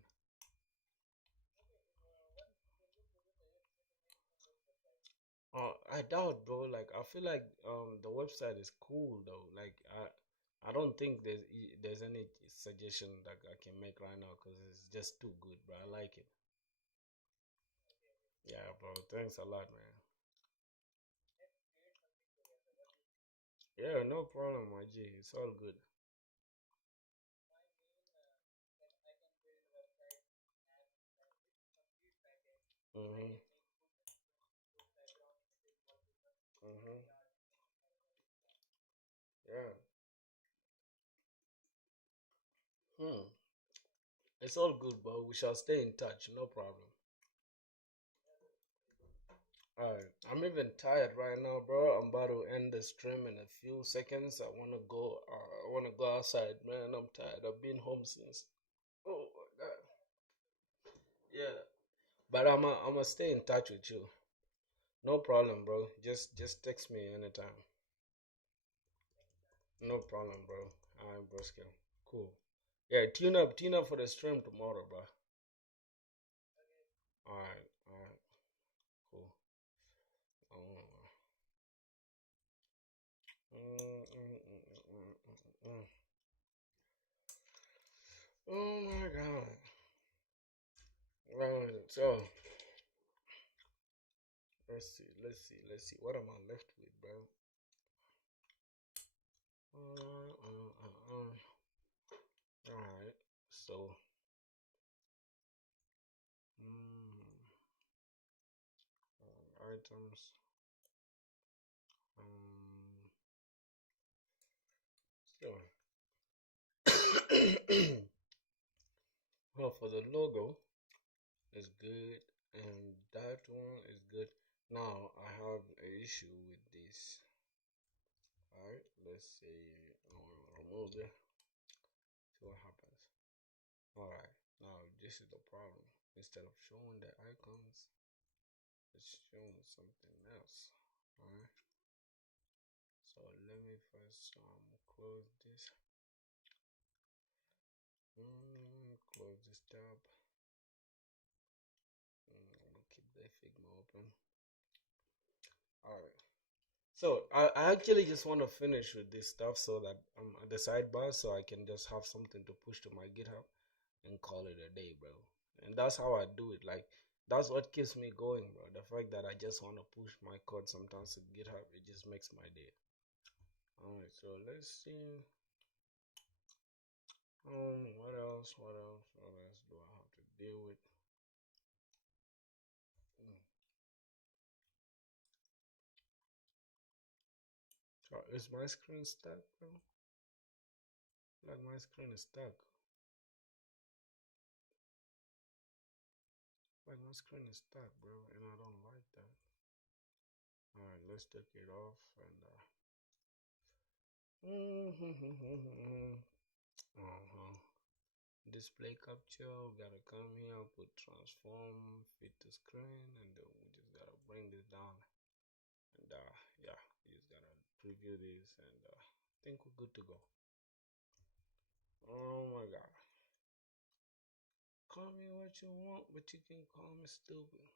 I doubt, bro. Like, I feel like the website is cool though. Like, I don't think there's any suggestion that I can make right now because it's just too good, bro. I like it. Yeah, bro. Thanks a lot, man. Yeah, no problem, my G. It's all good. Mhm. Mhm. Yeah. Hmm. It's all good, bro. We shall stay in touch. No problem. Alright, I'm even tired right now, bro. I'm about to end the stream in a few seconds. I wanna go. I wanna go outside, man. I'm tired. I've been home since. Oh my god. Yeah, but I'm gonna stay in touch with you. No problem, bro. Just text me anytime. No problem, bro. Alright, broski. Cool. Yeah, tune up for the stream tomorrow, bro. Alright, alright, cool. Oh, mm. Oh my god. So let's see. What am I left with, bro? All right. So, items. Um, so, well, for the logo, it's good, and that one is good. Now I have an issue with this. All right. Let's see. Remove it. See what happens. All right. Now this is the problem. Instead of showing the icons, it's showing something else. All right. So let me first close this. Close this tab. We'll keep the Figma open. All right. So I actually just want to finish with this stuff so that at the sidebar so I can just have something to push to my GitHub and call it a day, bro. And that's how I do it. Like that's what keeps me going, bro. The fact that I just want to push my code sometimes to GitHub, it just makes my day. All right. So let's see. What else? What else? What else do I have to deal with? Mm. So is my screen stuck, bro? Like my screen is stuck. My screen is stuck, bro, and I don't like that. Alright, let's take it off and uh-huh. Display capture, we gotta come here, put transform, fit to screen, and then we just gotta bring this down. And yeah, we just gotta preview this, and I think we're good to go. Oh my god. Call me what you want, but you can call me stupid.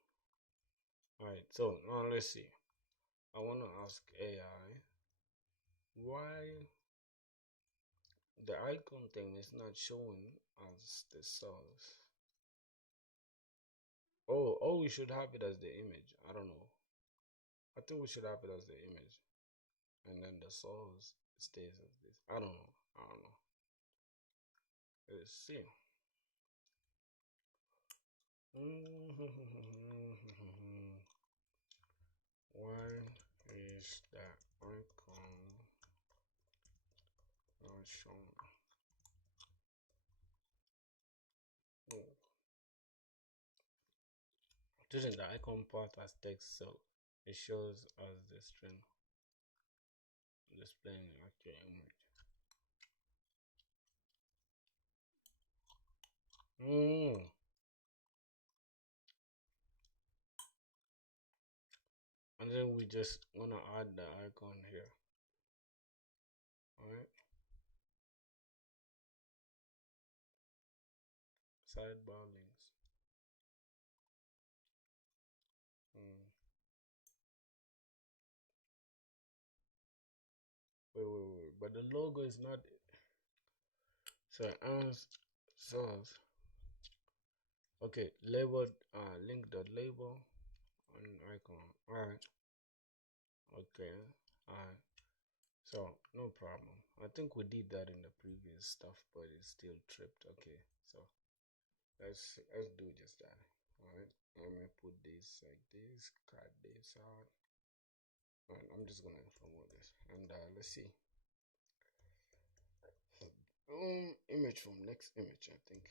Alright, so now let's see. I wanna ask AI why the icon thing is not showing as the source. Oh, we should have it as the image. I don't know. I think we should have it as the image, and then the source stays as this. I don't know. Let's see. Why is that icon not showing? Oh. Choosing the icon part as text, so it shows as the string displaying the actual image. And then we just wanna add the icon here. Alright. Sidebar links. Wait. But the logo is not. So source. Okay, label link dot label on icon. Alright. Okay. Alright. So no problem. I think we did that in the previous stuff, but it's still tripped. Okay. So let's do just that. Alright. Let me put this like this, cut this out. And I'm just gonna remove this. And let's see. Image from next image. I think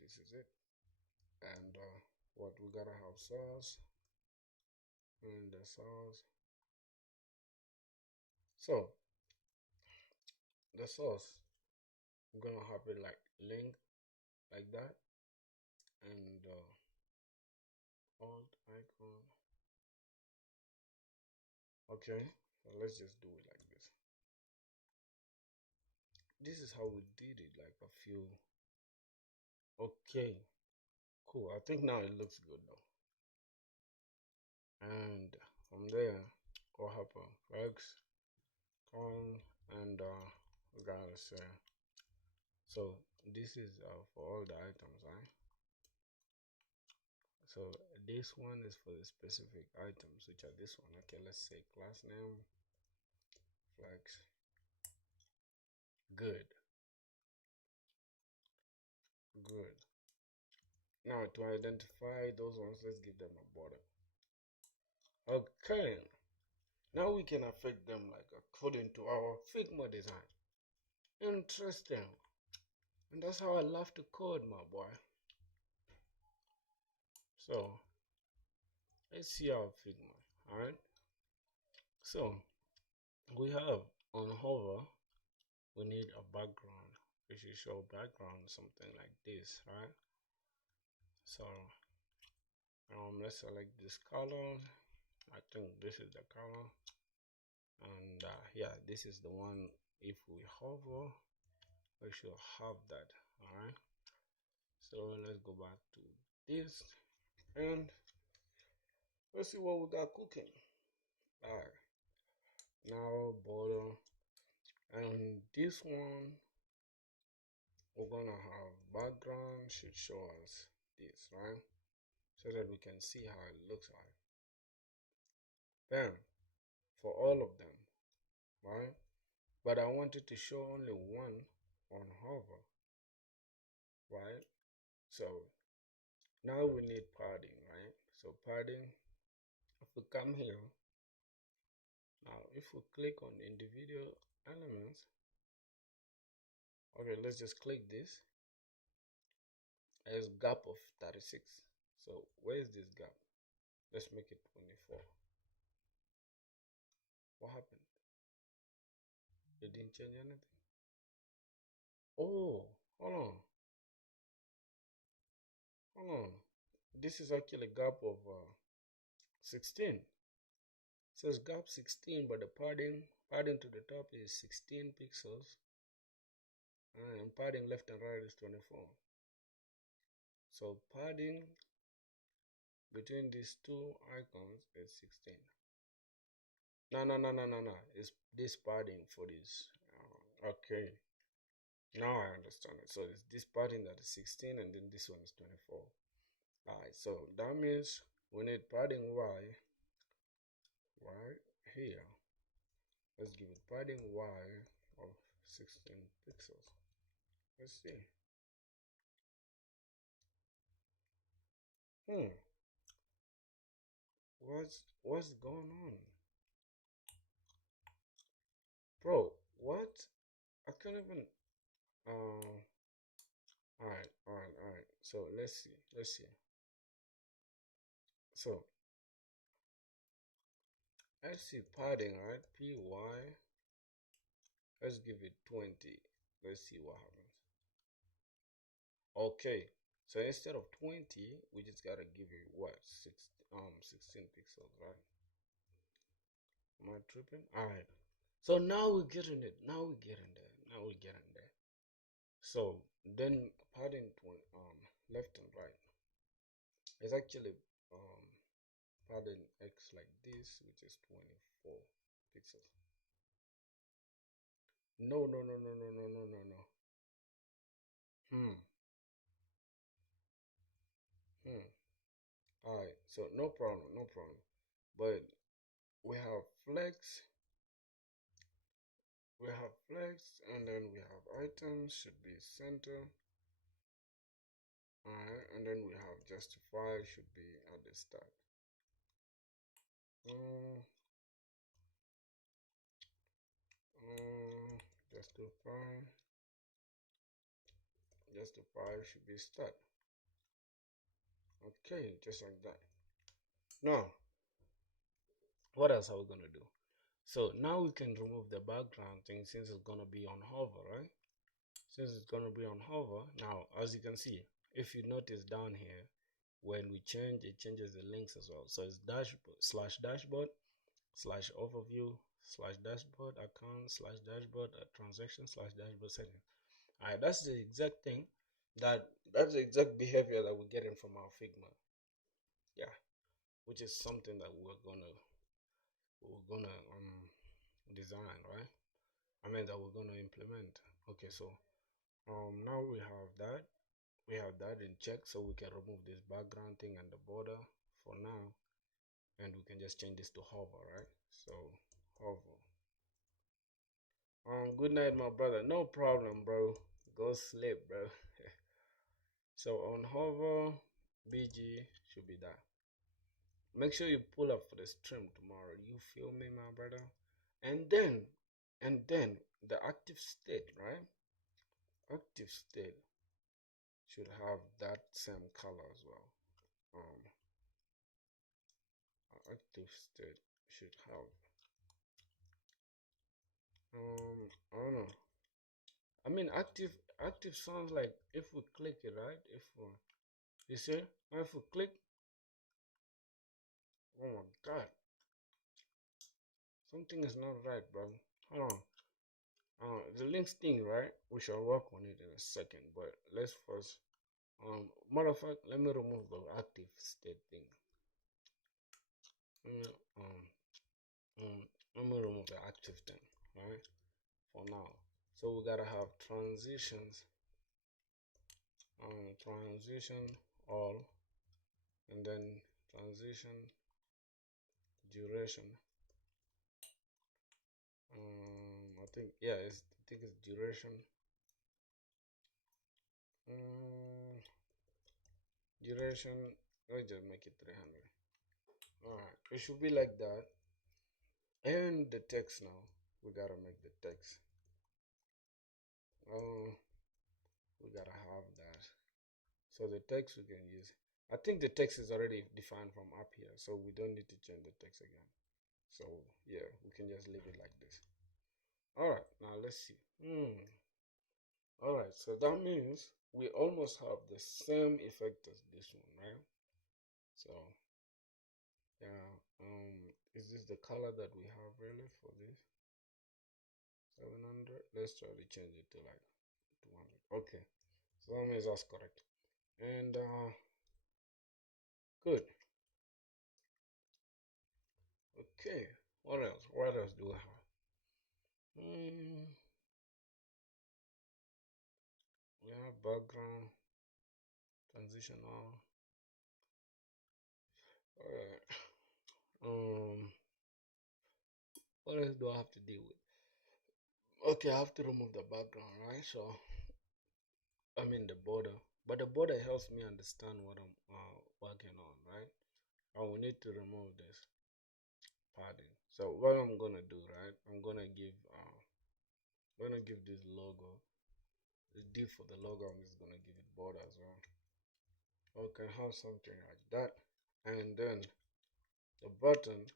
this is it. And what we gotta have source and the source. So the source, we're gonna have it like link like that, and alt icon. Okay, so let's just do it like this. This is how we did it like a few. Okay, cool. I think now it looks good though. And from there, what happened? Flex, con, and we gotta say. So this is for all the items, right? So this one is for the specific items, which are this one. Okay, let's say class name, flex. Good. Now to identify those ones, let's give them a border. Okay. Now we can affect them like according to our Figma design. Interesting. And that's how I love to code, my boy. So let's see our Figma. Alright. So we have on hover, we need a background. We should show background something like this, right? So let's select this color. I think this is the color, and yeah, this is the one. If we hover, we should have that. All right, so let's go back to this and let's see what we got cooking. All right, now border, and this one we're gonna have background should show us this, right, so that we can see how it looks like. Bam, for all of them, right? But I wanted to show only one on hover, right? So now we need padding, right? So padding, if we come here, now if we click on individual elements, okay, let's just click this as gap of 36. So where is this gap? Let's make it 24. What happened? It didn't change anything. Oh, hold on, hold on. This is actually a gap of 16. It says gap 16, but the padding to the top is 16 pixels, and padding left and right is 24. So padding between these two icons is 16. No. It's this padding for this. Okay. Now I understand it. So it's this padding that is 16 and then this one is 24. Alright, so that means we need padding Y right here. Let's give it padding Y of 16 pixels. Let's see. Hmm. What's going on? Bro, what? I can't even alright. So let's see. Let's see. So let's see padding, right? PY. Let's give it 20. Let's see what happens. Okay. So instead of 20, we just gotta give it what? 16 pixels, right? Am I tripping? Alright. So now we're getting it. Now we're getting there. Now we're getting there. So then padding left and right is actually padding X like this, which is 24 pixels. No. Hmm. Hmm. Alright, so no problem, no problem. But we have flex, and then we have items should be center. Alright, and then we have justify should be at the start. Um, justify, should be start. Okay, just like that. Now, what else are we gonna do? So now we can remove the background thing since it's gonna be on hover, right? Since it's gonna be on hover, now as you can see, if you notice down here, when we change, it changes the links as well. So it's dashboard slash overview slash dashboard account slash dashboard transaction slash dashboard setting. All right, that's the exact thing that's the exact behavior that we're getting from our Figma. Yeah, which is something that we're gonna design, right? I mean that we're gonna implement. Okay, so now we have that in check, so we can remove this background thing and the border for now, and we can just change this to hover, right? So hover. Good night, my brother. No problem, bro. Go sleep, bro. So on hover, BG should be that. Make sure you pull up for the stream tomorrow. You feel me, my brother? And then the active state, right? Active state should have that same color as well. Active state should have I don't know. I mean active sounds like if we click it, right? If we you see, if we click, oh my god, something is not right, bro. Hold on. The links thing, right? We shall work on it in a second, but let's first matter of fact, let me remove the active state thing. Mm, um let me remove the active thing, right? For now. So we gotta have transitions, transition all, and then transition duration. I think yeah, I think it's duration. Duration. Let's just make it 300. All right, it should be like that. And the text now, we gotta make the text. We gotta have that. So the text we can use I think the text is already defined from up here, so we don't need to change the text again. So yeah, we can just leave it like this. All right, now let's see. All right, so that means we almost have the same effect as this one, right? So yeah, is this the color that we have really for this? 700. Let's try to change it to like 200. Okay, so that means that's correct. And good. Okay, what else? What else do we have? We have background, transitional. Alright. What else do I have to deal with? Okay, I have to remove the background, right? So I mean the border, but the border helps me understand what I'm working on, right? I will need to remove this padding. So what I'm gonna do, right? I'm gonna give this logo. The div for the logo, I'm just gonna give it border as well. Okay, have something like that, and then the button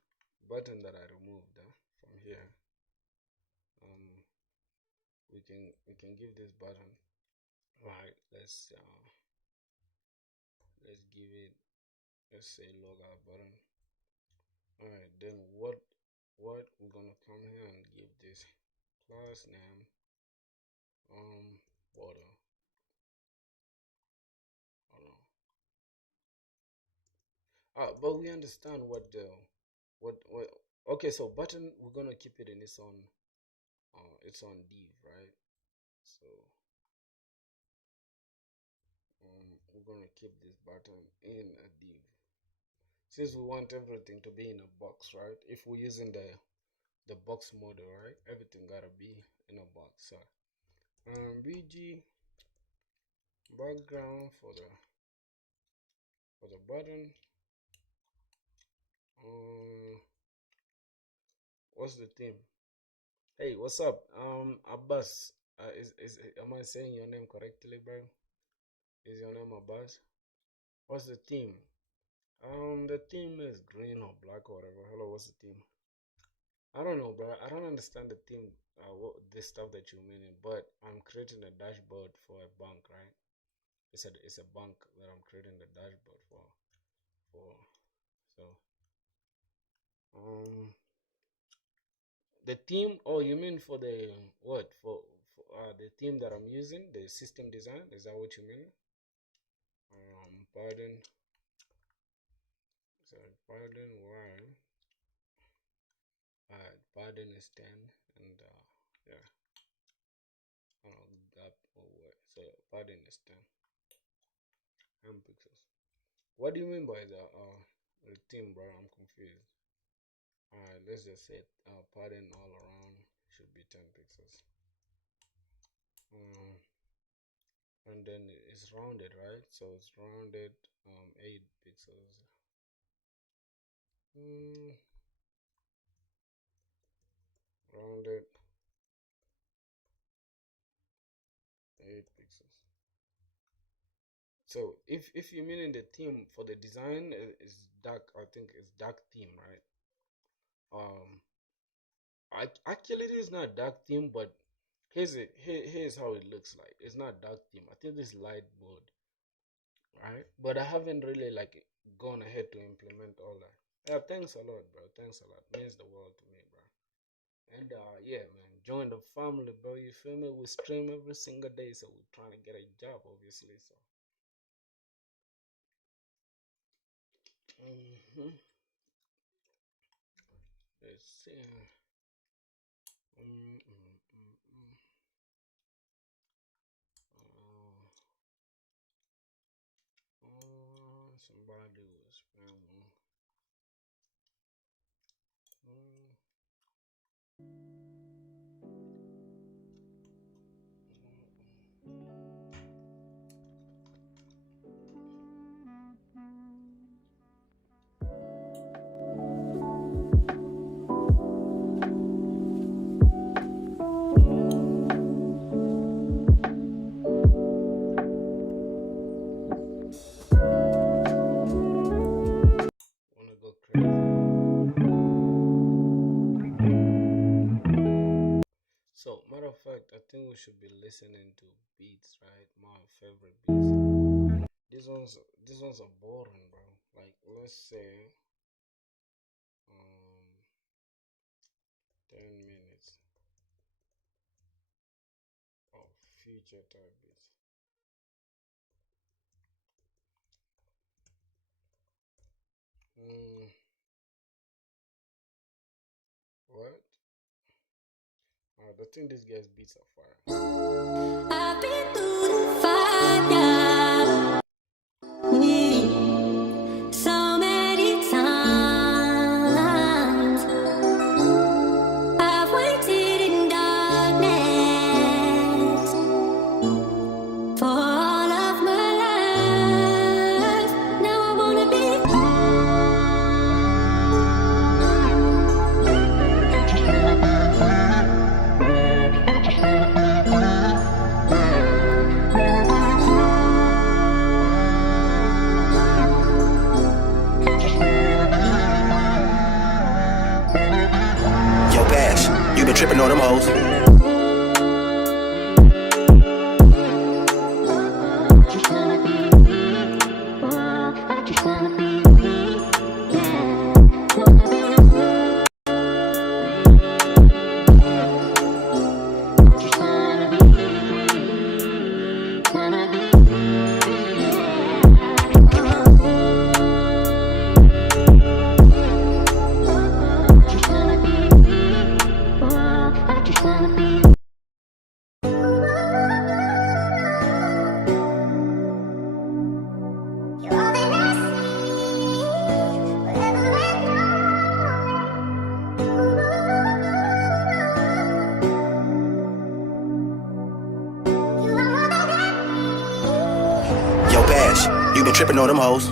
that I removed from here. Um, we can give this button. Right. Let's give it. Let's say logo button. All right. Then what we're gonna come here and give this class name border. Hold on. But we understand what. Okay, so button we're gonna keep it in its own div, right? So we're gonna keep this button in a div since we want everything to be in a box, right? If we're using the box model, right? Everything gotta be in a box. So bg background for the button. What's the theme? Hey, what's up? Abbas. Is am I saying your name correctly, bro? Is your name Abbas? What's the theme? The theme is green or black or whatever. Hello, what's the theme? I don't know, bro. I don't understand the theme, the stuff that you mean, but I'm creating a dashboard for a bank, right? It's a bank that I'm creating the dashboard for. So um the theme. Oh, you mean for the what for the theme that I'm using, the system design? Is that what you mean? Pardon. So pardon why? Pardon is 10 and yeah, I don't know gap or what. So pardon is 10 pixels. What do you mean by the theme, bro? I'm confused. Alright, let's just say padding all around should be 10 pixels. And then it's rounded, right? So it's rounded 8 pixels. Rounded 8 pixels. So if you mean in the theme for the design is dark, I think it's dark theme, right? Actually it is not dark theme, but here's how it looks like. It's not dark theme. I think this light mode, right? But I haven't really like gone ahead to implement all that. Yeah, thanks a lot, bro. Thanks a lot. Means the world to me, bro. And yeah, man, join the family, bro. You feel me? We stream every single day, so we're trying to get a job, obviously. So, let's see. Mm, mm, mm, mm. Somebody was spamming. think we should be listening to beats, right? My favorite beats. These ones are boring, bro. Like let's say um 10 minutes of future type beats. Mm, what? I think this guy's beats are fire. I've been through the fire, so many times. I've waited in darkness for all of my life. Now I wanna be. Yo, Bash, you been tripping on them hoes. Yo, Bash, you been tripping on them hoes.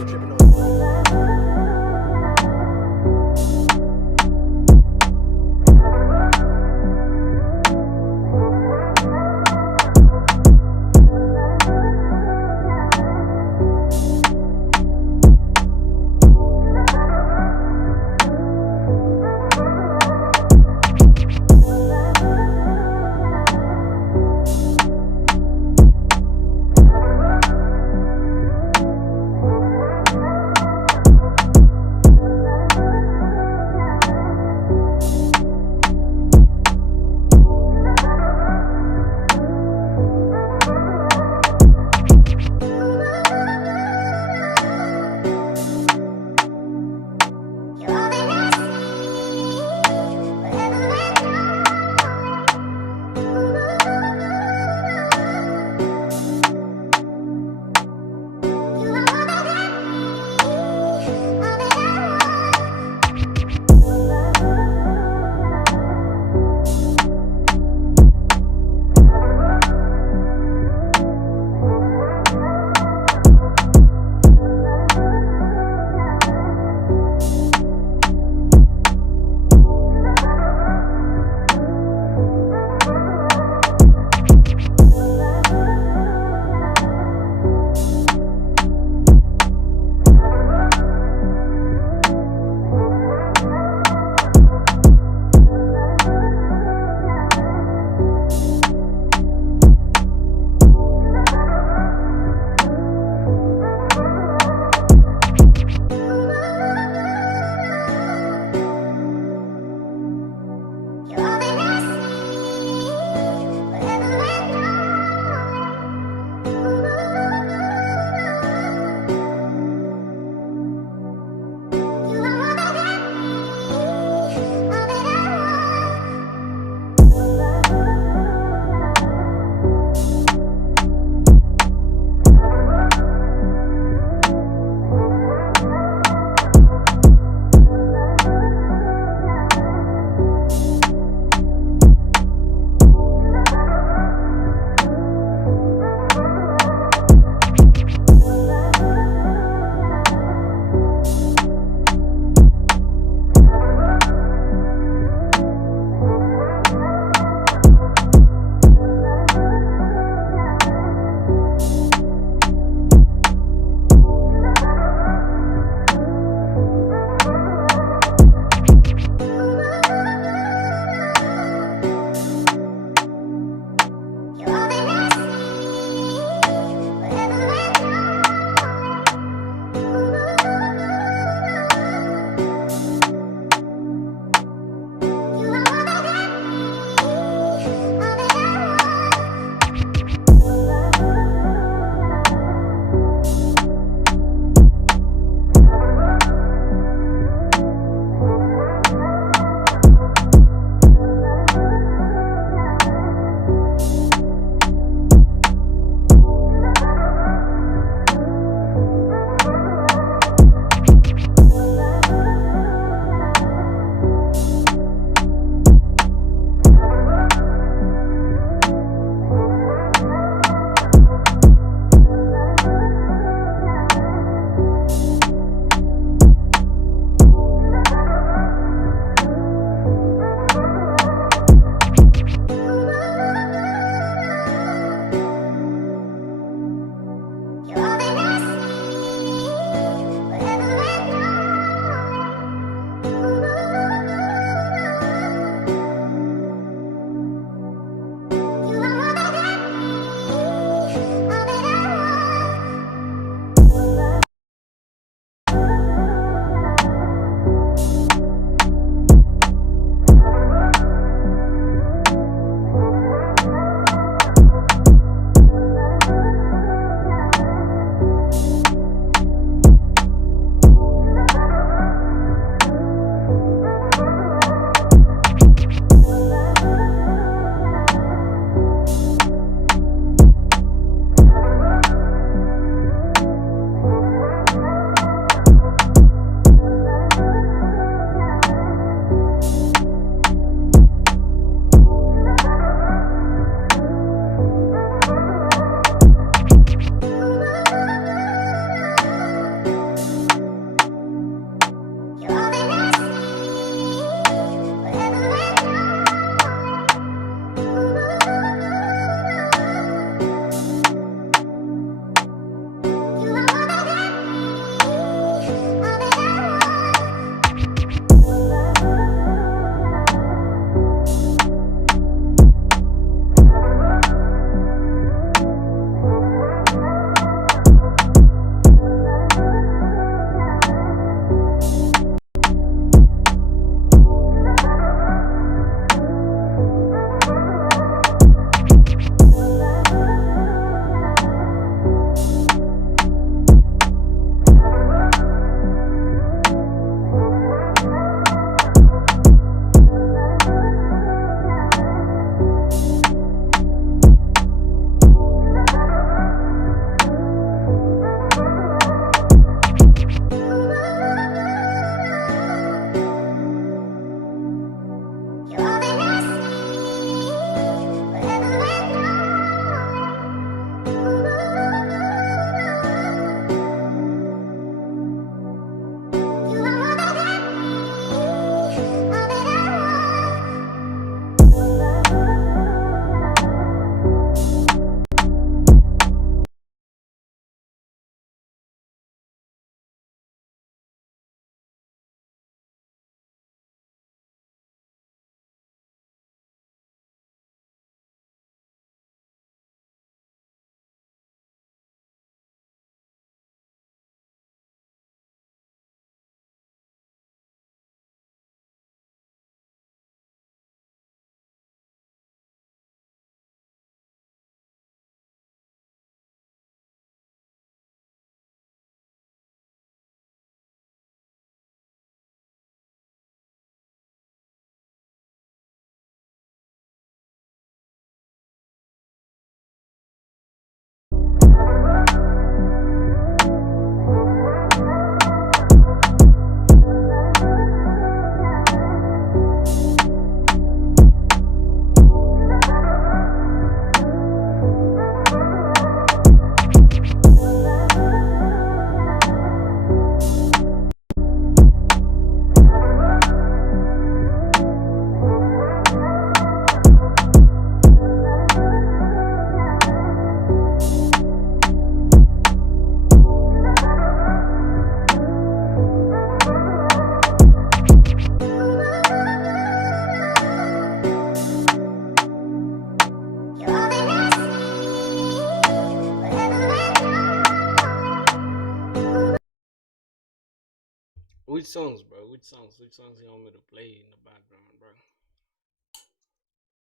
Which songs, bro? Which songs? Which songs you want me to play in the background, bro?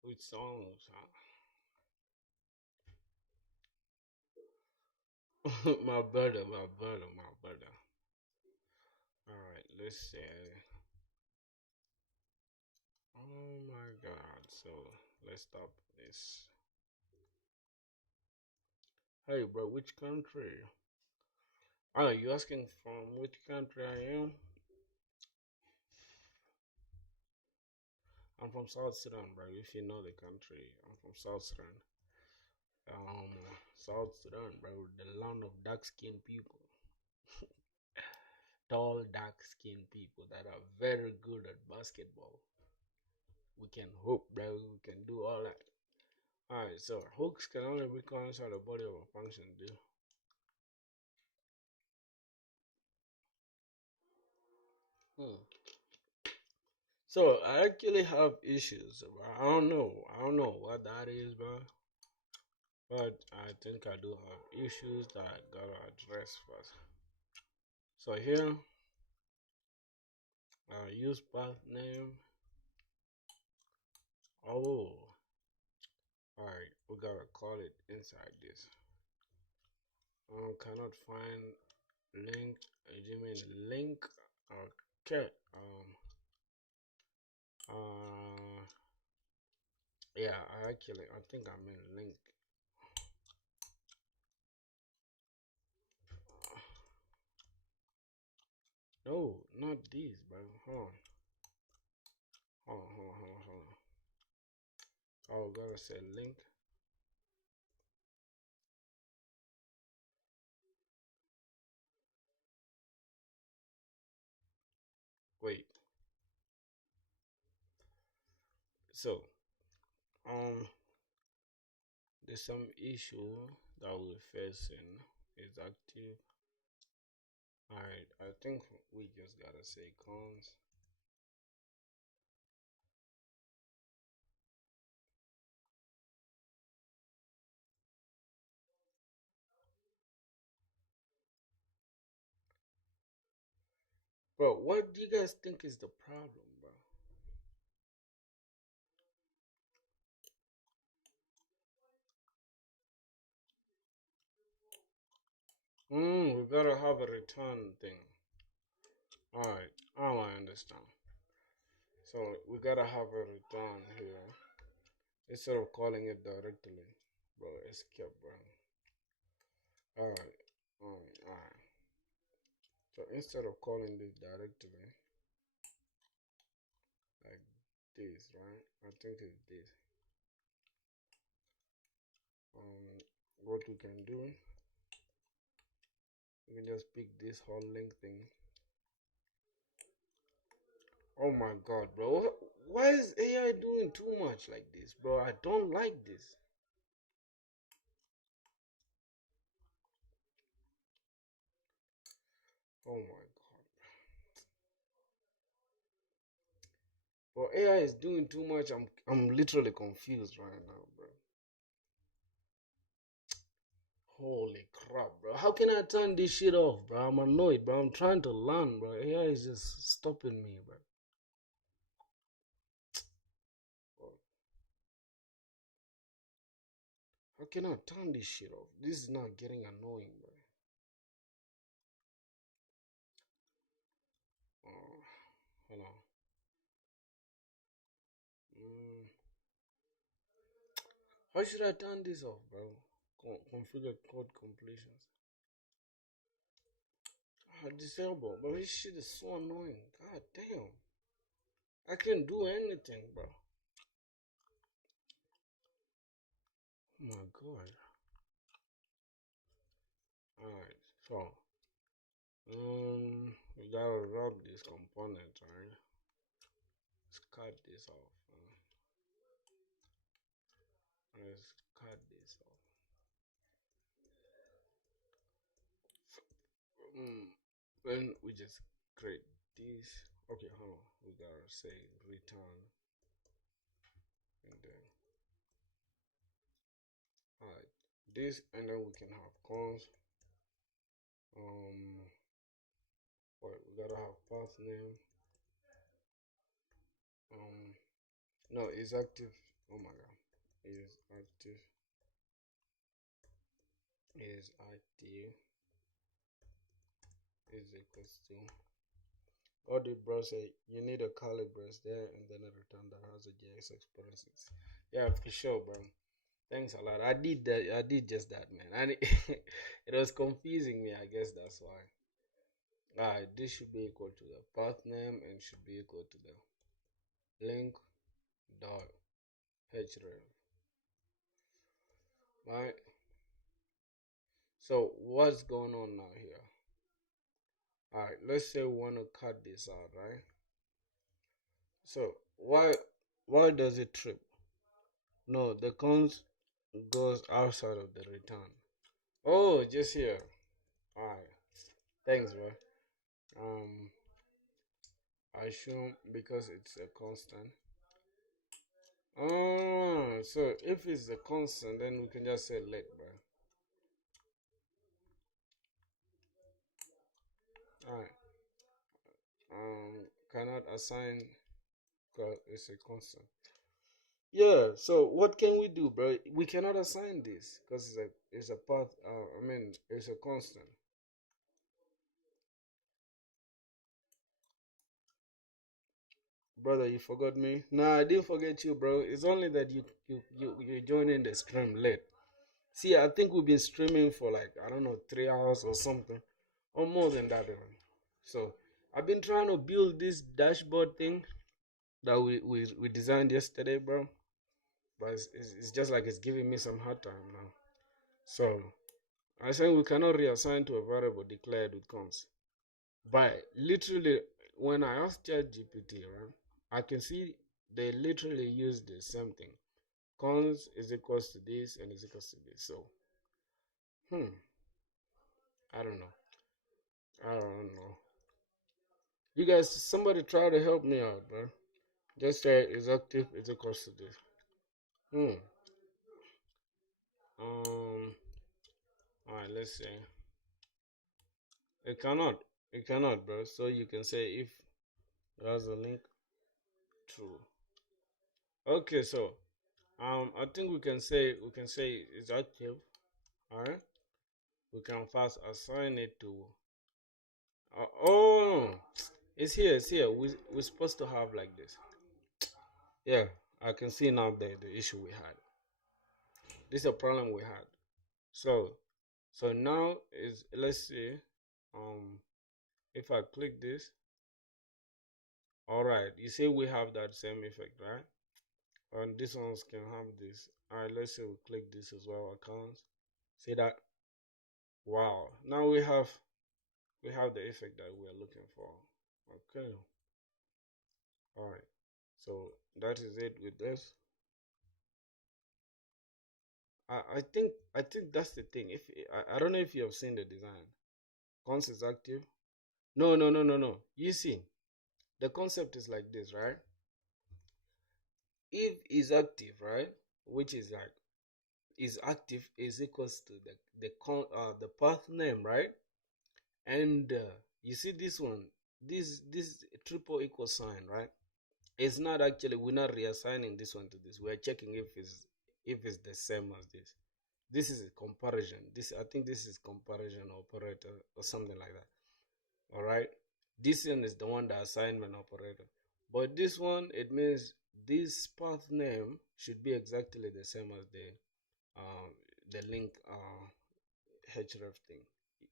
Which songs? Huh? My brother, my brother, my brother. Alright, let's say. Oh my god, so let's stop this. Hey, bro, which country? Oh, you asking from which country I am? I'm from South Sudan, bro. If you know the country, I'm from South Sudan. Um, South Sudan, bro, the land of dark-skinned people, tall, dark-skinned people that are very good at basketball. We can hoop, bro. We can do all that. All right, so hooks can only be inside the body of a function, dude. Hmm. So I actually have issues, bro. I don't know. I don't know what that is, bro. But I think I do have issues that I gotta address first. So here, use path name. Oh, alright, we gotta call it inside this. Cannot find link. You mean link? Okay. Uh, yeah. I think I mean link. No, not these, bro. Hold on. Hold on. Oh, gotta say link. Wait. So, um, there's some issue that we're facing. Is active. Alright, I think we just gotta say cons. Bro, what do you guys think is the problem, bro? We gotta have a return thing. Alright, I understand. So we gotta have a return here instead of calling it directly. Bro, escape, bro. Alright, alright. So instead of calling this directly, like this, right? I think it's this. What we can do, we can just pick this whole link thing. Oh my god, bro. Why is AI doing too much like this, bro? I don't like this. Oh my god. Bro, AI is doing too much. I'm literally confused right now, bro. Holy crap, bro. How can I turn this shit off, bro? I'm annoyed, bro. I'm trying to learn, bro. AI is just stopping me, bro. How can I turn this shit off? This is not getting annoying, bro. Oh, hold on. Mm, how should I turn this off, bro? Configure code completions. Disable, but this shit is so annoying. God damn. I can't do anything, bro. Oh my god. Alright, so we gotta rub this component, right? Let's cut this off. Let's cut this off. Then we just create this. Okay, hold on. We gotta say return and then alright. This and then we can have cons. Wait, we gotta have path name. No, is active. Oh my god, is active. Is active is equals to. What did bro say? You need a curly brace there and then a return that has a JS expressions. Yeah, for sure, bro. Thanks a lot. I did that. I did just that, man. And it was confusing me. I guess that's why. Alright, this should be equal to the path name and should be equal to the link dot href. Right. So what's going on now here? Alright, let's say we want to cut this out, right? So why does it trip? No, the cons goes outside of the return. Oh, just here. Alright. Thanks, bro. I assume because it's a constant. Oh, so if it's a constant, then we can just say let, bro. Alright. Cannot assign because it's a constant. Yeah, so what can we do, bro? We cannot assign this because it's a path. I mean, it's a constant. Brother, you forgot me? Nah, I didn't forget you, bro. It's only that you joining the stream late. See, I think we've been streaming for like, I don't know, 3 hours or something, or more than that even. So I've been trying to build this dashboard thing that we designed yesterday, bro. But it's just like it's giving me some hard time now. So I think we cannot reassign to a variable declared with cons. But literally, when I asked ChatGPT, right, I can see they literally use the same thing. Cons is equals to this and is equals to this. So, I don't know. I don't know. You guys, somebody try to help me out, bro. Just say is active is equals to this. Alright, let's say. It cannot. It cannot, bro. So you can say if there's a link, true. Okay, so I think we can say it's active. Alright. We can first assign it to oh, it's here, we're supposed to have like this. Yeah, I can see now the issue we had. This is a problem we had. So now is, let's see, if I click this, all right, you see we have that same effect, right? And this ones can have this. All right, let's say we click this as well, accounts. See that? Wow, now we have the effect that we are looking for. Okay, all right, so that is it with this. I think that's the thing. If I don't know if you have seen the design. Cons is active. No. You see, the concept is like this, right? If is active, right, which is like is active is equals to the path name, right? And you see this one, this triple equal sign, right? It's not actually, we're not reassigning this one to this. We're checking if it's the same as this. This is a comparison. I think this is comparison operator or something like that. All right, this one is the one that assignment operator, but this one, it means this path name should be exactly the same as the link href thing.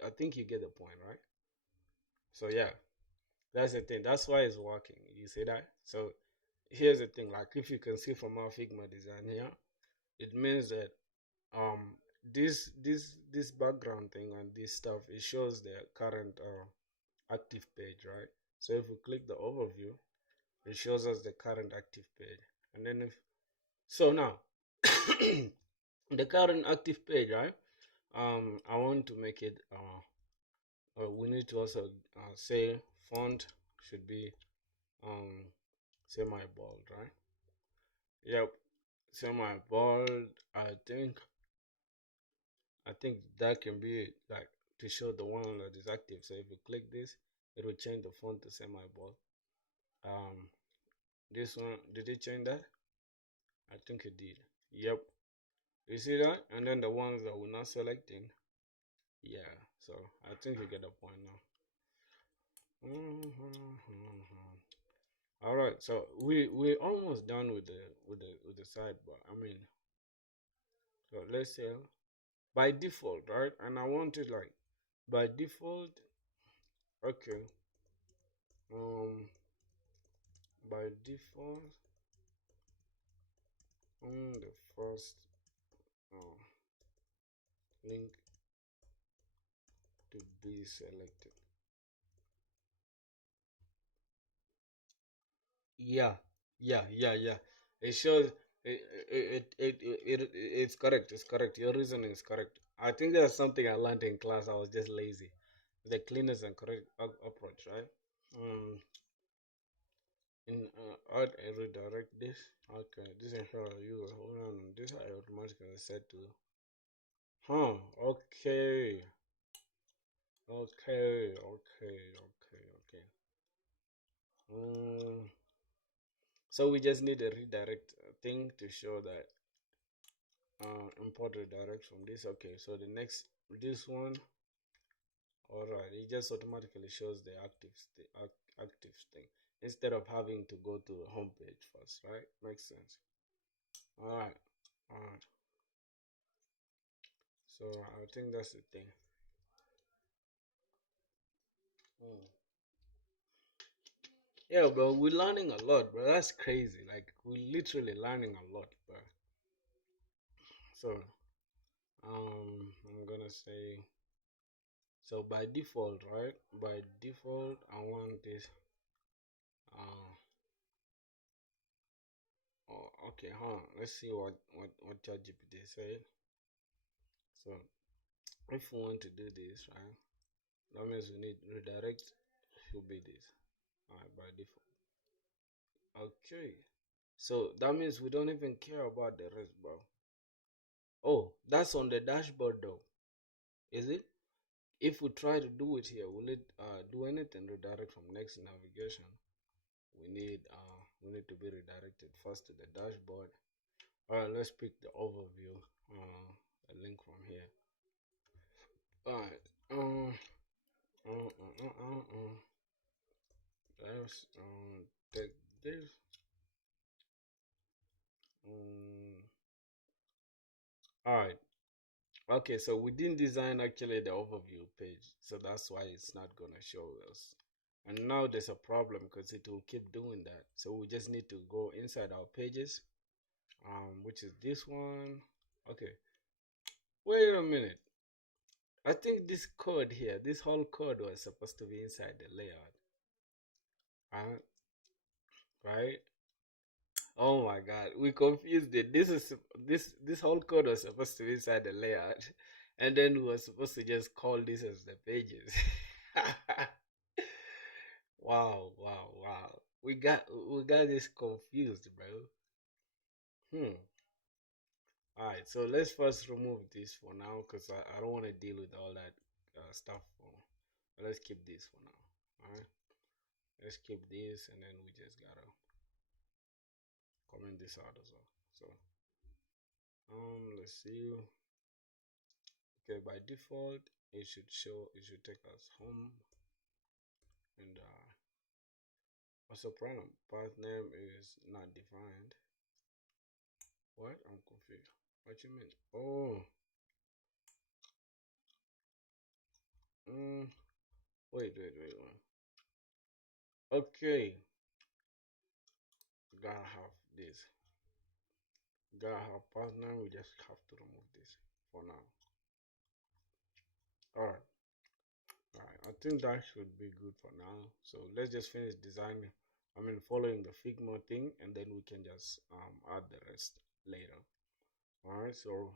I think you get the point, right? So yeah, that's the thing. That's why it's working. You see that? So here's the thing. Like if you can see from our Figma design here, it means that this background thing and this stuff, it shows the current active page, right? So if we click the overview, it shows us the current active page. And then if so now the current active page, right? I want to make it we need to also say font should be semi bold, right? Yep, semi bold. I think that can be like to show the one that is active. So if you click this, it will change the font to semi-bold. This one, did it change that? I think it did. Yep. You see that? And then the ones that we're not selecting, yeah. So I think you get the point now. All right, so we're almost done with the sidebar. I mean, so let's say by default, right? And I want it like by default. Okay. By default, on the first link to be selected. Yeah, yeah. It shows it's correct. It's correct. Your reasoning is correct. I think there's something I learned in class. I was just lazy. The cleanest and correct approach, right? In add and redirect this. Okay, this is how you hold on. This I automatically set to. Okay. So we just need a redirect thing to show that import redirect from this. Okay, so the next, this one, all right, it just automatically shows the active thing instead of having to go to the home page first, right? Makes sense. All right. So I think that's the thing. Yeah, bro, we're learning a lot, bro. That's crazy. Like, we're literally learning a lot, bro. So, I'm gonna say, so by default, right? By default, I want this. Oh, okay, let's see what ChatGPT said. So, if we want to do this, right? That means we need redirect should be this. Alright, by default. Okay. So that means we don't even care about the rest, bro. Oh, that's on the dashboard though. Is it? If we try to do it here, will it do anything? Redirect from next navigation. We need to be redirected first to the dashboard. Alright, let's pick the overview. A link from here. Alright. Let's take this. Alright. Okay, so we didn't design actually the overview page, so that's why it's not gonna show us. And now there's a problem because it will keep doing that. So we just need to go inside our pages, which is this one. Okay, wait a minute. I think this code here, this whole code was supposed to be inside the layout. Right? Oh my god, we confused it. This whole code was supposed to be inside the layout, and then we were supposed to just call this as the pages. Wow. We got this confused, bro. Alright, so let's first remove this for now because I don't want to deal with all that stuff. Let's keep this for now. Alright, let's keep this, and then we just gotta comment this out as well. So let's see. Okay, by default it should take us home, and soprano path name is not defined. What? I'm confused. What you mean? Oh. Wait. Okay. Gotta have this. Gotta have partner. We just have to remove this for now. Alright. I think that should be good for now. So let's just finish designing. Following the Figma thing, and then we can just add the rest later. Alright, so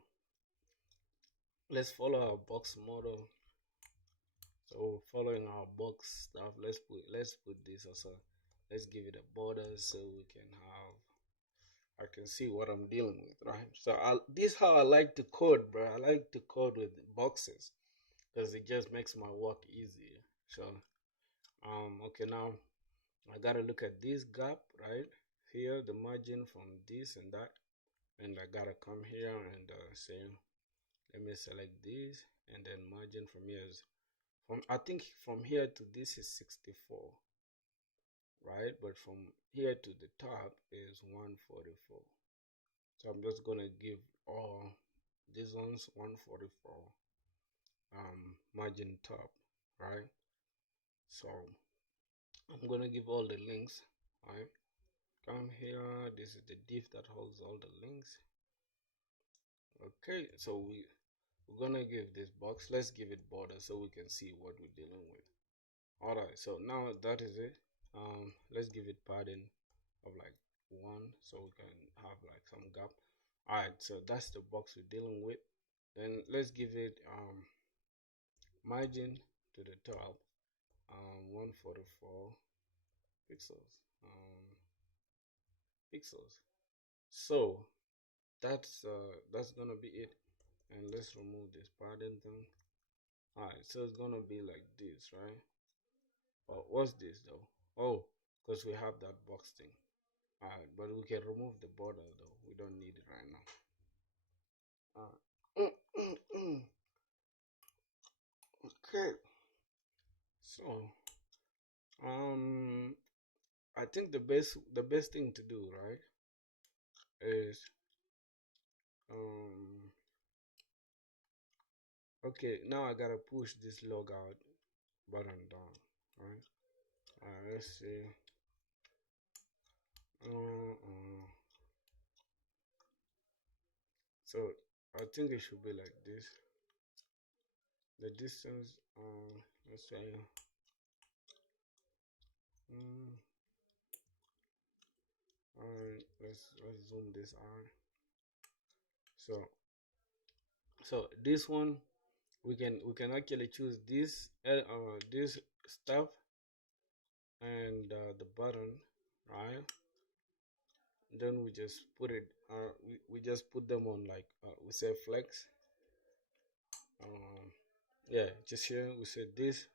let's follow our box model. So following our box stuff, let's put this also. Let's give it a border so we can I can see what I'm dealing with, right? So this is how I like to code, bro. I like to code with boxes because it just makes my work easier. So Okay, now I gotta look at this gap right here, the margin from this and that, and I gotta come here and say, let me select this, and then margin from here is from, I think from here to this is 64, right? But from here to the top is 144. So I'm just gonna give all these ones 144 margin top, right? So I'm gonna give all the links, right? Come here, this is the div that holds all the links. Okay, so we're gonna give this box, let's give it border so we can see what we're dealing with. All right, so now that is it. Let's give it padding of like 1 so we can have like some gap. All right, so that's the box we're dealing with. Then let's give it margin to the top, 144 pixels. Pixels. So that's gonna be it. And let's remove this padding thing. All right, so it's gonna be like this, right? Oh, what's this though? Oh, because we have that box thing. All right, but we can remove the border though. We don't need it right now. Okay, so I think the best thing to do, right, is okay, now I gotta push this log out button down, right? Let's see. So I think it should be like this. The distance, let's say, alright, let's zoom this out. So this one we can actually choose this this stuff and the button, right? Then we just put it we just put them on like we say flex. Yeah, just here we say this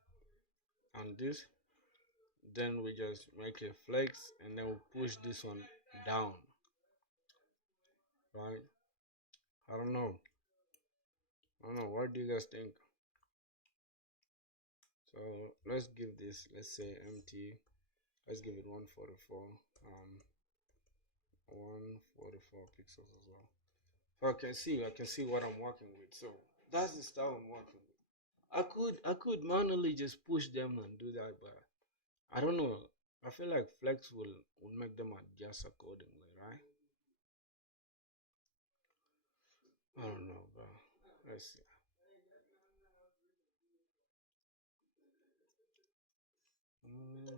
and this, then we just make a flex and then we push this one down, right? I don't know what do you guys think? So let's give this, let's say empty, let's give it 144 144 pixels as well. So I can see what I'm working with. So that's the style I'm working with. I could manually just push them and do that, but I don't know. I feel like Flex will make them adjust accordingly, right? I don't know, but let's see. Mm,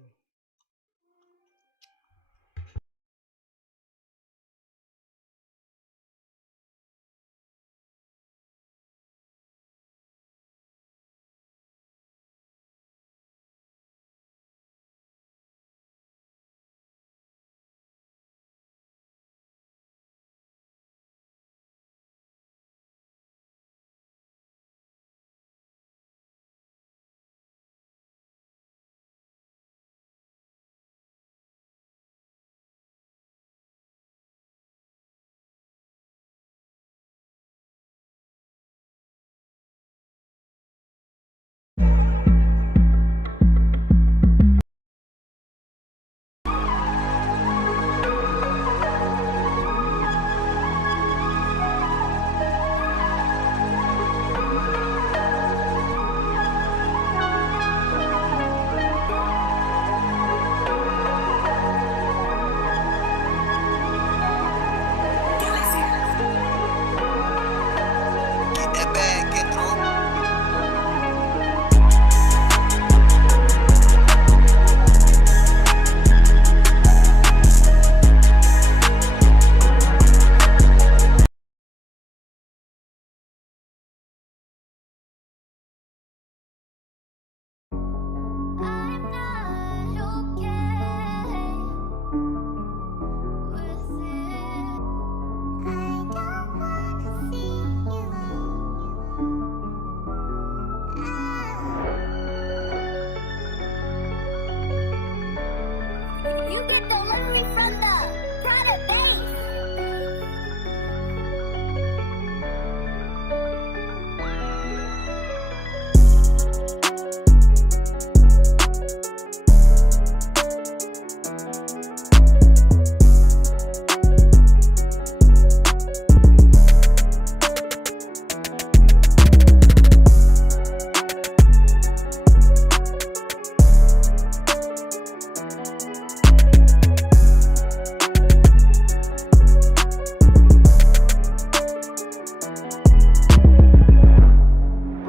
get delivery from the Prada Base.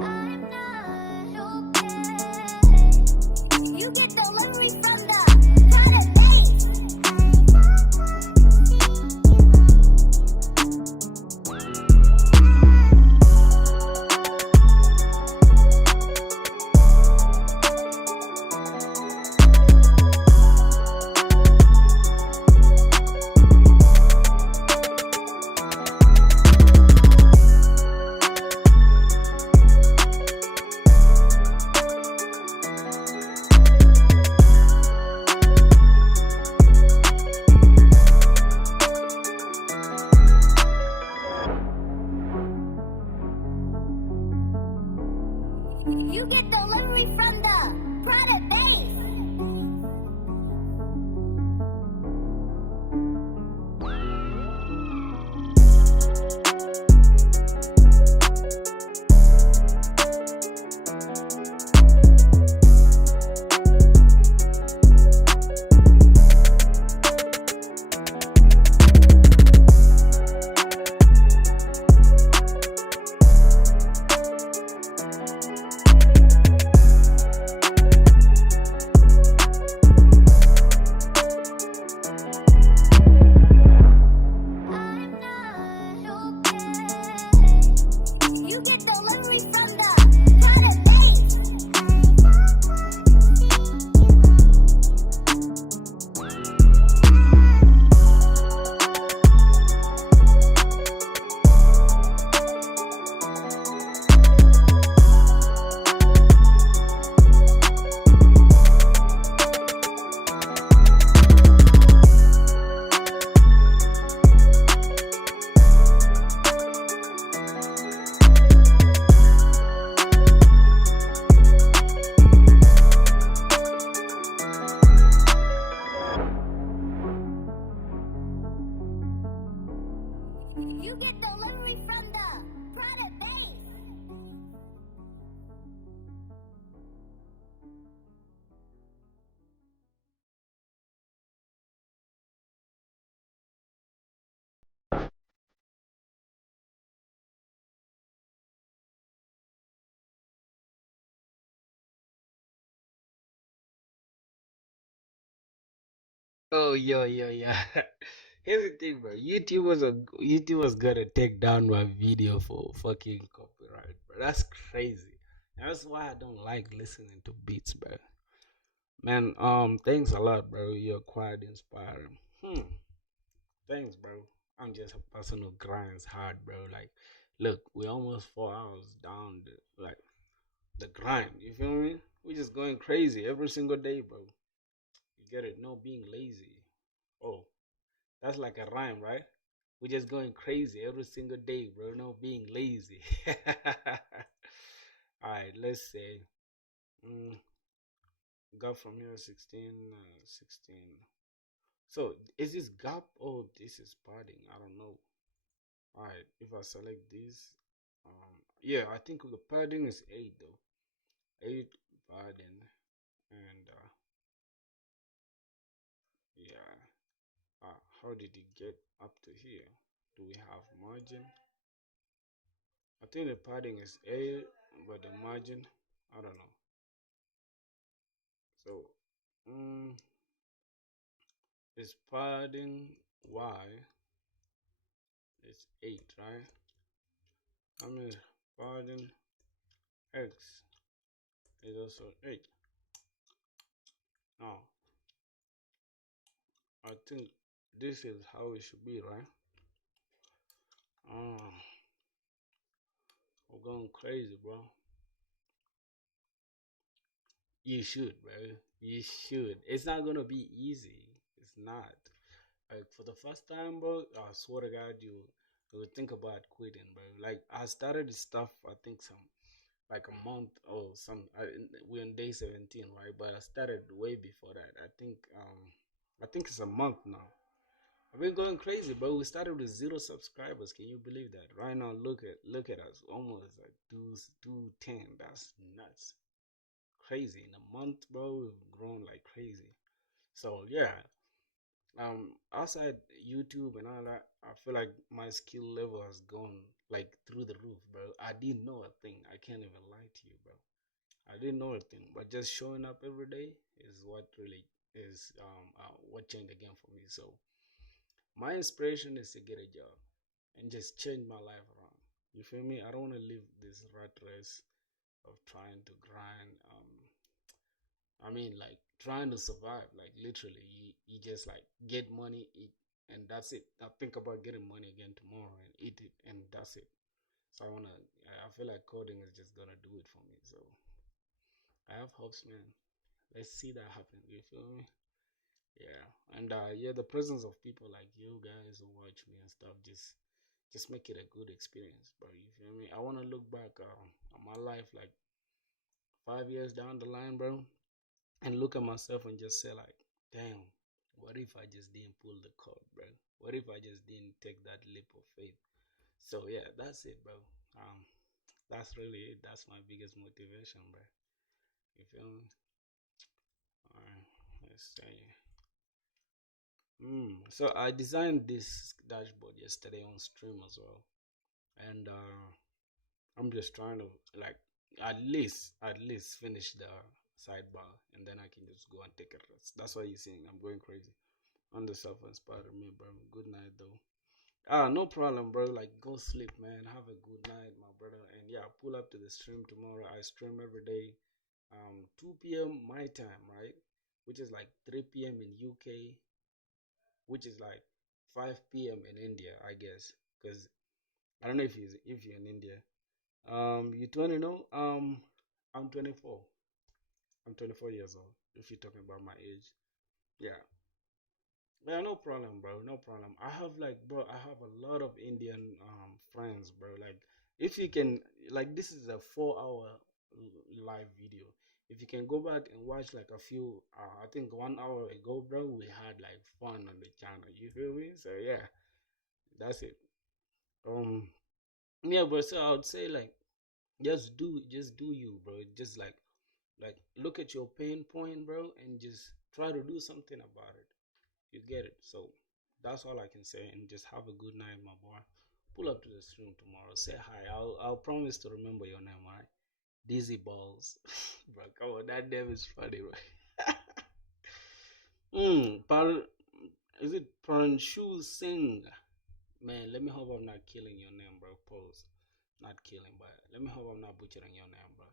I'm not okay. You get delivery from the Prada Base. You get delivery from the Prada Base. I'm not okay. You get delivery from the Prada Base. You get delivery from the Prada Base. Oh, yo. Here's the thing, bro. YouTube was gonna take down my video for fucking copyright, bro. That's crazy. That's why I don't like listening to beats, bro. Man, thanks a lot, bro. You're quite inspiring. Thanks, bro. I'm just a person who grinds hard, bro. Like, look, we almost 4 hours down the grind. You feel me? We're just going crazy every single day, bro. You get it? No being lazy. Oh, that's like a rhyme, right? We're just going crazy every single day, bro. No being lazy. Alright, let's say. Mm, Got from here 16, 16. So, is this gap or this is padding? I don't know. Alright, if I select this, yeah, I think the padding is 8 though. 8 padding, and yeah. How did it get up to here? Do we have margin? I think the padding is 8, but the margin, I don't know. So, is padding Y is 8, right? I mean, padding X is also 8. Now, I think this is how it should be, right? We're going crazy, bro. You should, bro. You should. It's not gonna be easy. It's not. Like for the first time, bro, I swear to God, you would think about quitting, bro. Like I started this stuff, I think some like a month or some. We're on day 17, right? But I started way before that. I think it's a month now. I've been going crazy, bro. We started with 0 subscribers. Can you believe that? Right now, look at us, almost like 210. That's nuts, crazy. In a month, bro, we've grown like crazy. So yeah, outside YouTube and all that, I feel like my skill level has gone like through the roof, bro. I didn't know a thing. I can't even lie to you, bro. I didn't know a thing, but just showing up every day is what really is what changed the game for me. So my inspiration is to get a job and just change my life around. You feel me? I don't want to live this rat race of trying to grind. I mean, like trying to survive. Like literally, you just like get money, eat, and that's it. I think about getting money again tomorrow and eat it, and that's it. So I wanna. I feel like coding is just gonna do it for me. So I have hopes, man. Let's see that happen. You feel me? Yeah, and yeah, the presence of people like you guys who watch me and stuff just make it a good experience, bro. You feel me? I want to look back on my life like 5 years down the line, bro, and look at myself and just say like, damn, what if I just didn't pull the cord, bro? What if I just didn't take that leap of faith? So yeah, that's it, bro. That's really it. That's my biggest motivation, bro. You feel me? All right, let's see. So I designed this dashboard yesterday on stream as well, and I'm just trying to like at least finish the sidebar, and then I can just go and take a rest. That's why you're seeing I'm going crazy on the self-inspired me, bro. Good night though. No problem, bro. Like go sleep, man. Have a good night, my brother. And yeah, pull up to the stream tomorrow. I stream every day, 2 p.m. my time, right? Which is like 3 p.m. in UK, which is like 5 p.m. in India, I guess. Because I don't know if you're in India. You 20 know? I'm 24. I'm 24 years old. If you're talking about my age, yeah. Yeah, no problem, bro. No problem. I have like, bro, I have a lot of Indian friends, bro. Like, if you can, like, this is a 4 hour live video. If you can go back and watch like a few, I think 1 hour ago, bro, we had like fun on the channel. You feel me? So yeah, that's it. Um, yeah, but so I would say like, just do you, bro. Just like look at your pain point, bro, and just try to do something about it. You get it? So that's all I can say, and just have a good night, my boy. Pull up to the stream tomorrow. Say hi. I'll promise to remember your name, alright? Dizzy Balls. Bro, come on, that name is funny, right? Is it Pranshu Singh? Man, let me hope I'm not killing your name, bro. Pause. Not killing, but let me hope I'm not butchering your name, bro.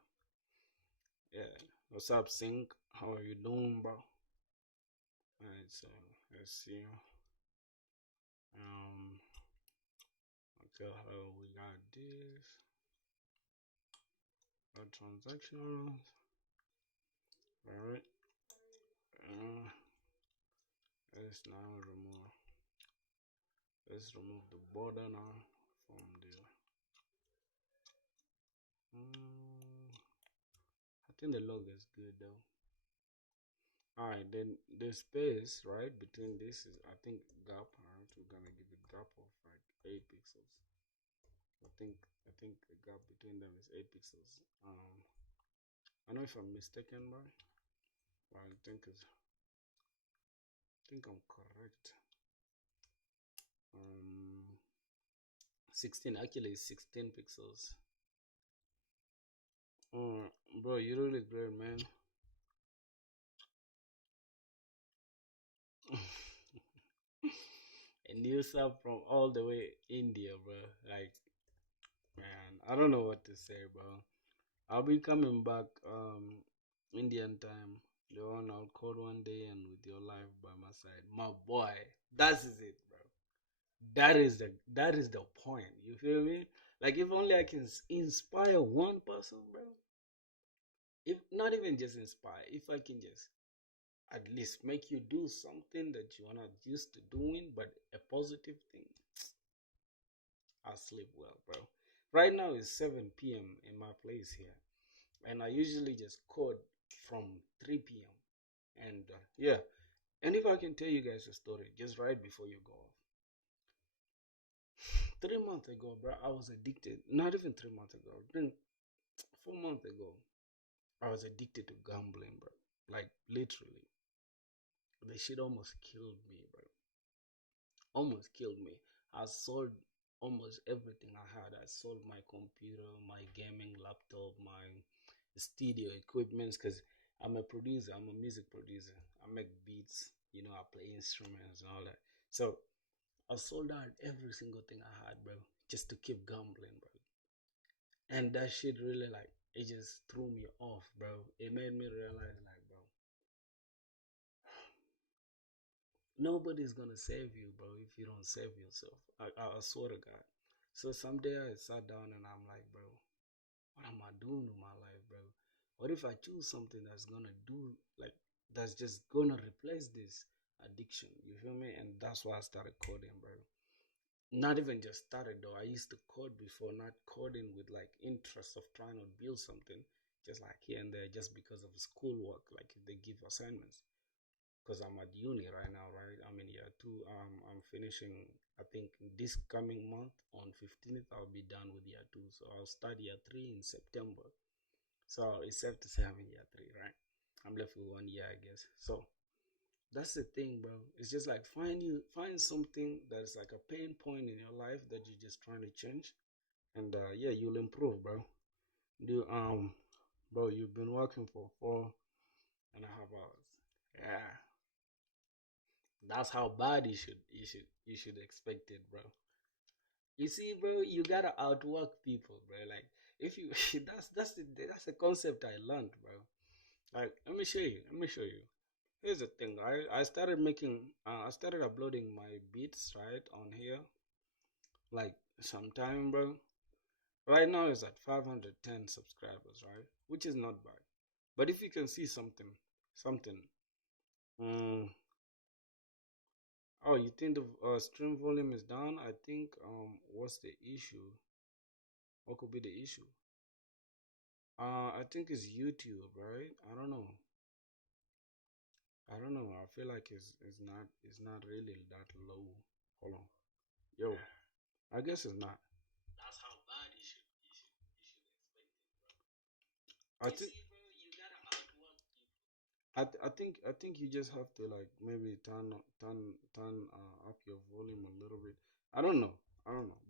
Yeah. What's up, Singh? How are you doing, bro? Alright, so let's see. Um, okay, we got this. Transactions. Alright. Uh, let's remove the border now from the I think the logo is good though. Alright, then the space right between this is I think gap. Alright, we're gonna give it gap of like 8 pixels. I think the gap between them is 8 pixels. I know if I'm mistaken, but I think I'm correct. 16 actually is 16 pixels. Bro, you're really great, man. A new sub from all the way India, bro. Like, man, I don't know what to say, bro. I'll be coming back Indian time. The one I'll call one day and with your life by my side. My boy. That is it, bro. That is the point. You feel me? Like if only I can inspire one person, bro. If not even just inspire, if I can just at least make you do something that you are not used to doing, but a positive thing, I sleep well, bro. Right now it's 7 p.m. in my place here, and I usually just code from 3 p.m. And yeah, and if I can tell you guys a story just right before you go off. 3 months ago, bro, I was addicted. Not even 3 months ago. Then 4 months ago, I was addicted to gambling, bro. Like literally, the shit almost killed me, bro. Almost killed me. I sold almost everything I had. I sold my computer, my gaming laptop, my studio equipments, because I'm a producer. I'm a music producer. I make beats. I play instruments and all that. So I sold out every single thing I had, bro, just to keep gambling, bro. And that shit really, like, it just threw me off, bro. It made me realize, like, bro, nobody's gonna save you, bro, if you don't save yourself. I swear to God. So someday I sat down and I'm like, bro, what am I doing with my life, bro? What if I choose something that's gonna do, like, that's just gonna replace this addiction? You feel me? And that's why I started coding, bro. Not even just started though. I used to code before, not coding with like interest of trying to build something, just like here and there, just because of schoolwork, like if they give assignments. Because I'm at uni right now, right? I'm in year two. I'm finishing, I think this coming month on 15th, I'll be done with year two. So I'll start year three in September. So it's safe to say I'm in year three, right? I'm left with 1 year, I guess. So that's the thing, bro. It's just like find something that's like a pain point in your life that you're just trying to change, and yeah, you'll improve, bro. Do bro, you've been working for 4.5 hours. Yeah, that's how bad you should expect it, bro. You see, bro, you gotta outwork people, bro. Like if you that's the concept I learned, bro. Like let me show you. Let me show you. Here's the thing. I started making. I started uploading my beats right on here, like sometime, bro. Right now it's at 510 subscribers, right? Which is not bad. But if you can see something. Um, oh, you think the stream volume is down? I think what's the issue? What could be the issue? I think it's YouTube, right? I don't know. I don't know. I feel like it's not really that low. Hold on. Yo, I guess it's not. That's how bad you should expect it, bro. I think see, bro, you gotta outwork people. I think you just have to like maybe turn up your volume a little bit. I don't know.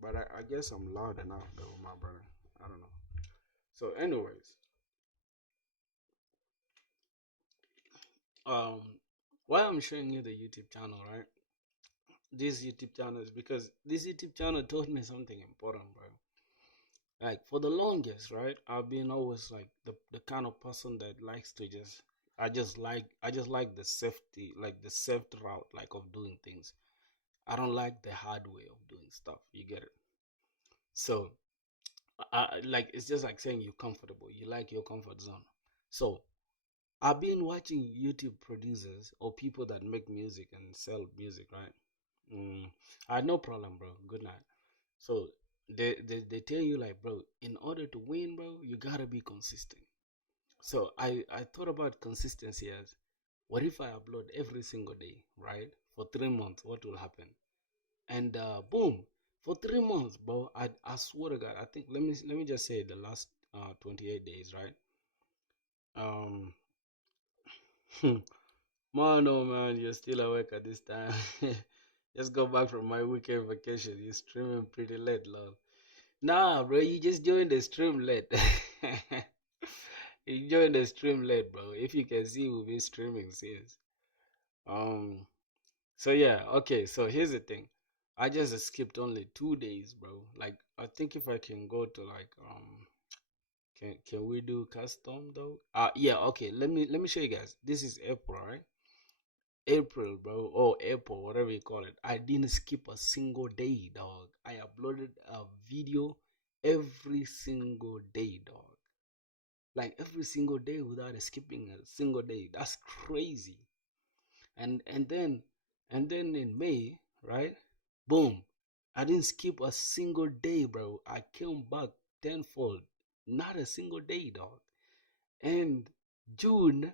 But I guess I'm loud enough though, my brother. I don't know. So anyways, um why I'm showing you the YouTube channel, right? This YouTube channel is because this YouTube channel taught me something important, bro. Like for the longest, right? I've been always like the kind of person that likes to just I just like the safety, like the safe route, like of doing things. I don't like the hard way of doing stuff. You get it? So like it's just like saying you're comfortable. You like your comfort zone. So I've been watching YouTube producers or people that make music and sell music, right? I had no problem, bro. Good night. So they tell you like, bro, in order to win, bro, you gotta be consistent. So I thought about consistency as, what if I upload every single day, right? For 3 months, what will happen? And boom, for 3 months, bro, I swear to God, I think let me just say the last 28 days, right? Um, man, oh man, you're still awake at this time. Just go back from my weekend vacation. You're streaming pretty late, love. Nah, bro, you just joined the stream late. You joined the stream late, bro. If you can see, we've been streaming since. Um, so yeah, okay. So here's the thing. I just skipped only 2 days, bro. Like, I think if I can go to like can we do custom though? Yeah, okay. Let me show you guys. This is April, right? April, bro, or April, whatever you call it. I didn't skip a single day, dog. I uploaded a video every single day, dog. Like every single day without skipping a single day. That's crazy. And then in May, right? Boom. I didn't skip a single day, bro. I came back tenfold. Not a single day, dog. And June,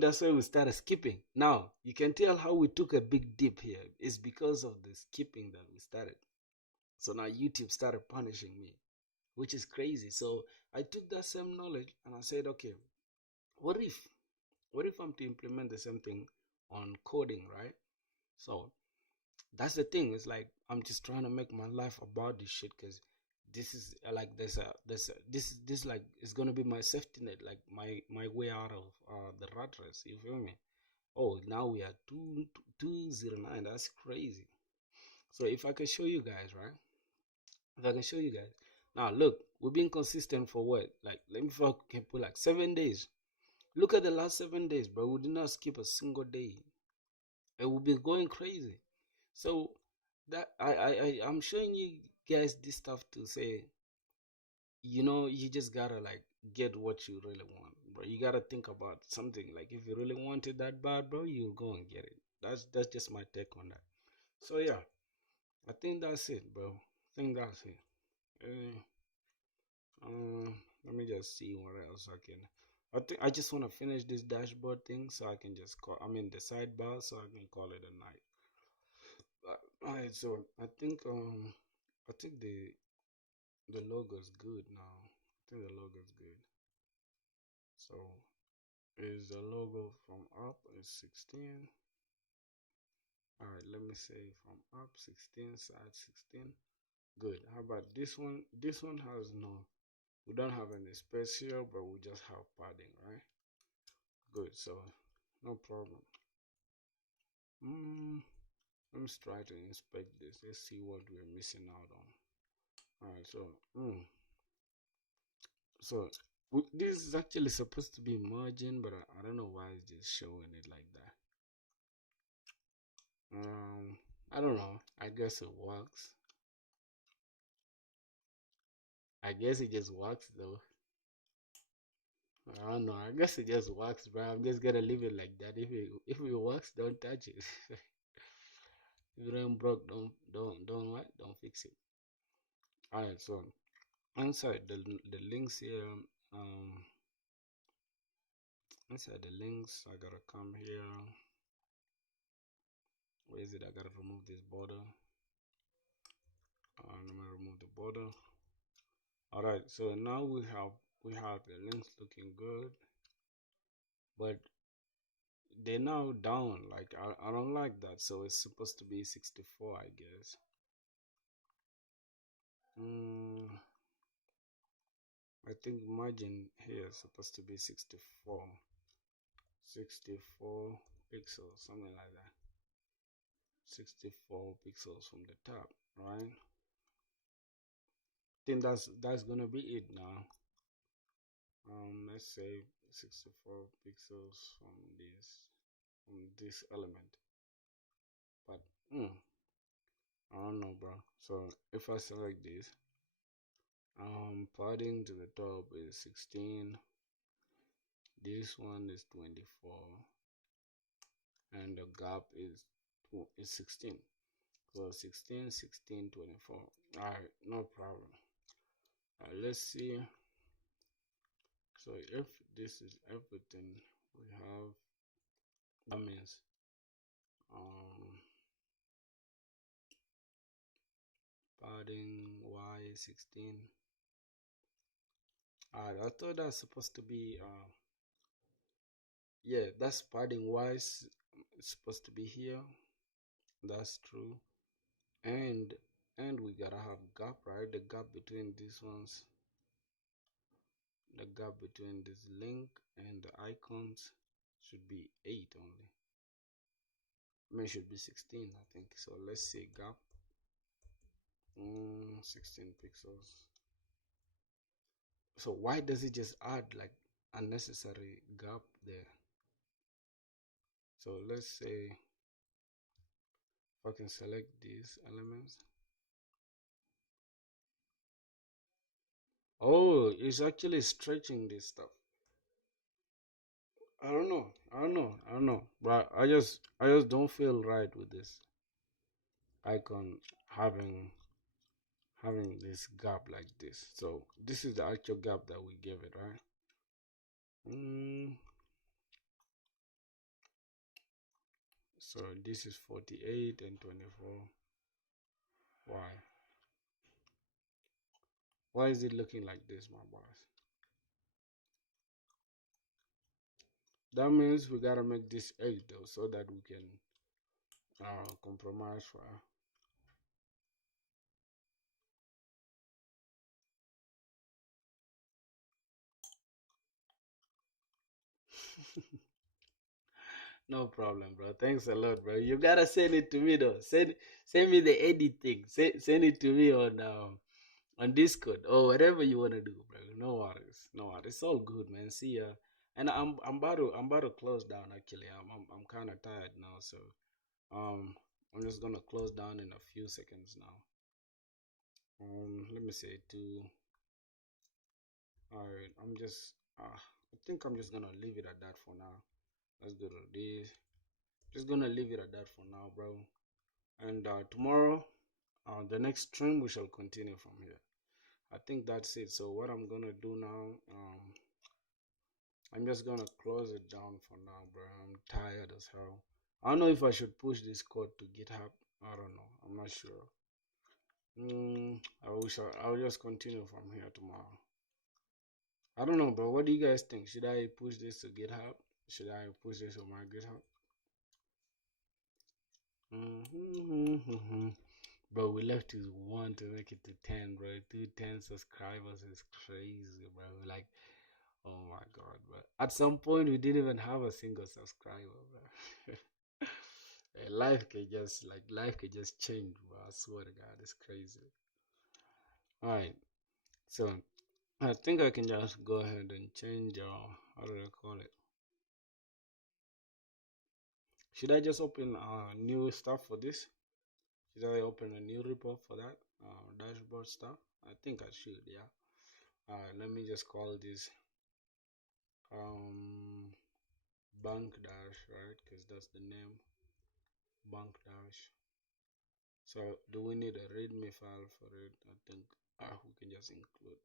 that's when we started skipping. Now, you can tell how we took a big dip here. It's because of the skipping that we started. So now YouTube started punishing me, which is crazy. So I took that same knowledge and I said, okay, what if I'm to implement the same thing on coding, right? So that's the thing. It's like I'm just trying to make my life about this shit because this is like this like is gonna be my safety net, like my way out of the rat race. You feel me? Oh, now we are 209. That's crazy. So if I can show you guys, right? If I can show you guys. Now look, we've been consistent for what? Like let me can put like 7 days. Look at the last 7 days, bro. We did not skip a single day. And we've been going crazy. So that I'm showing you guys this stuff to say, you just gotta like get what you really want, bro. You gotta think about something. Like if you really want it that bad, bro, you'll go and get it. That's just my take on that. So yeah, I think that's it, bro. I think that's it. Let me just see what else I can. I think I just want to finish this dashboard thing so I can just call. I mean the sidebar so I can call it a night. Alright, so I think the logo's good now. I think the logo's good. So is the logo from up is 16. Alright, let me say from up 16, side 16. Good. How about this one? This one has no, we don't have any space here, but we just have padding, right? Good, so no problem. Let's try to inspect this. Let's see what we're missing out on. Alright, so this is actually supposed to be margin, but I don't know why it's just showing it like that. I don't know. I guess it works. I guess it just works though. I don't know. I guess it just works, bro. I'm just gonna leave it like that. If it works, don't touch it. If it ain't broke, don't what? Don't fix it. Alright, so inside the links here, inside the links, I gotta come here. Where is it? I gotta remove this border. Let me remove the border. Alright, so now we have the links looking good, but they're now down. Like I don't like that. So it's supposed to be 64, I guess. I think margin here is supposed to be 64 pixels, something like that. 64 pixels from the top, right? I think that's gonna be it now. Let's say 64 pixels from this element, but I don't know, bro. So if I select this, padding to the top is 16, this one is 24, and the gap is 16. So 16, 16, 24. Alright, no problem. Let's see. So if this is everything we have, that means padding Y16. I thought that's supposed to be yeah, that's padding Y is supposed to be here. That's true. And we gotta have gap, right? The gap between these ones, the gap between this link and the icons should be 8 only. I mean, it should be 16, I think. So let's say gap 16 pixels. So why does it just add like unnecessary gap there? So let's say if I can select these elements. Oh, it's actually stretching this stuff. I don't know. I don't know. But I just don't feel right with this icon having this gap like this. So this is the actual gap that we gave it, right? Mm, so this is 48 and 24. Why? Why is it looking like this, my boss? That means we gotta make this 8 though, so that we can compromise for. No problem, bro. Thanks a lot, bro. You gotta send it to me though. Send me the editing. Send it to me on Discord or whatever you wanna do, bro. No worries, no worries. It's all good, man. See ya. And I'm about to close down actually. I'm kind of tired now, so um I'm just gonna close down in a few seconds now. Let me say two. All right, I think I'm just gonna leave it at that for now. Let's go to this. Just gonna leave it at that for now, bro. And tomorrow, the next stream, we shall continue from here. I think that's it. So what I'm gonna do now, I'm just gonna close it down for now, bro. I'm tired as hell. I don't know if I should push this code to GitHub. I don't know. I'm not sure. I'll just continue from here tomorrow. I don't know, bro. What do you guys think? Should I push this to GitHub? Should I push this on my GitHub? Bro, we left is 1 to make it to 10, bro. 210 subscribers is crazy, bro. Like, oh my god, bro. At some point, we didn't even have a single subscriber, bro. Life could just change, bro. I swear to God, it's crazy. Alright, so I think I can just go ahead and change, how do I call it? Should I just open new stuff for this? Should I open a new report for that dashboard stuff? I think I should, yeah. Let me just call this bank dash, right? Because that's the name, bank dash. So do we need a readme file for it? I think we can just include.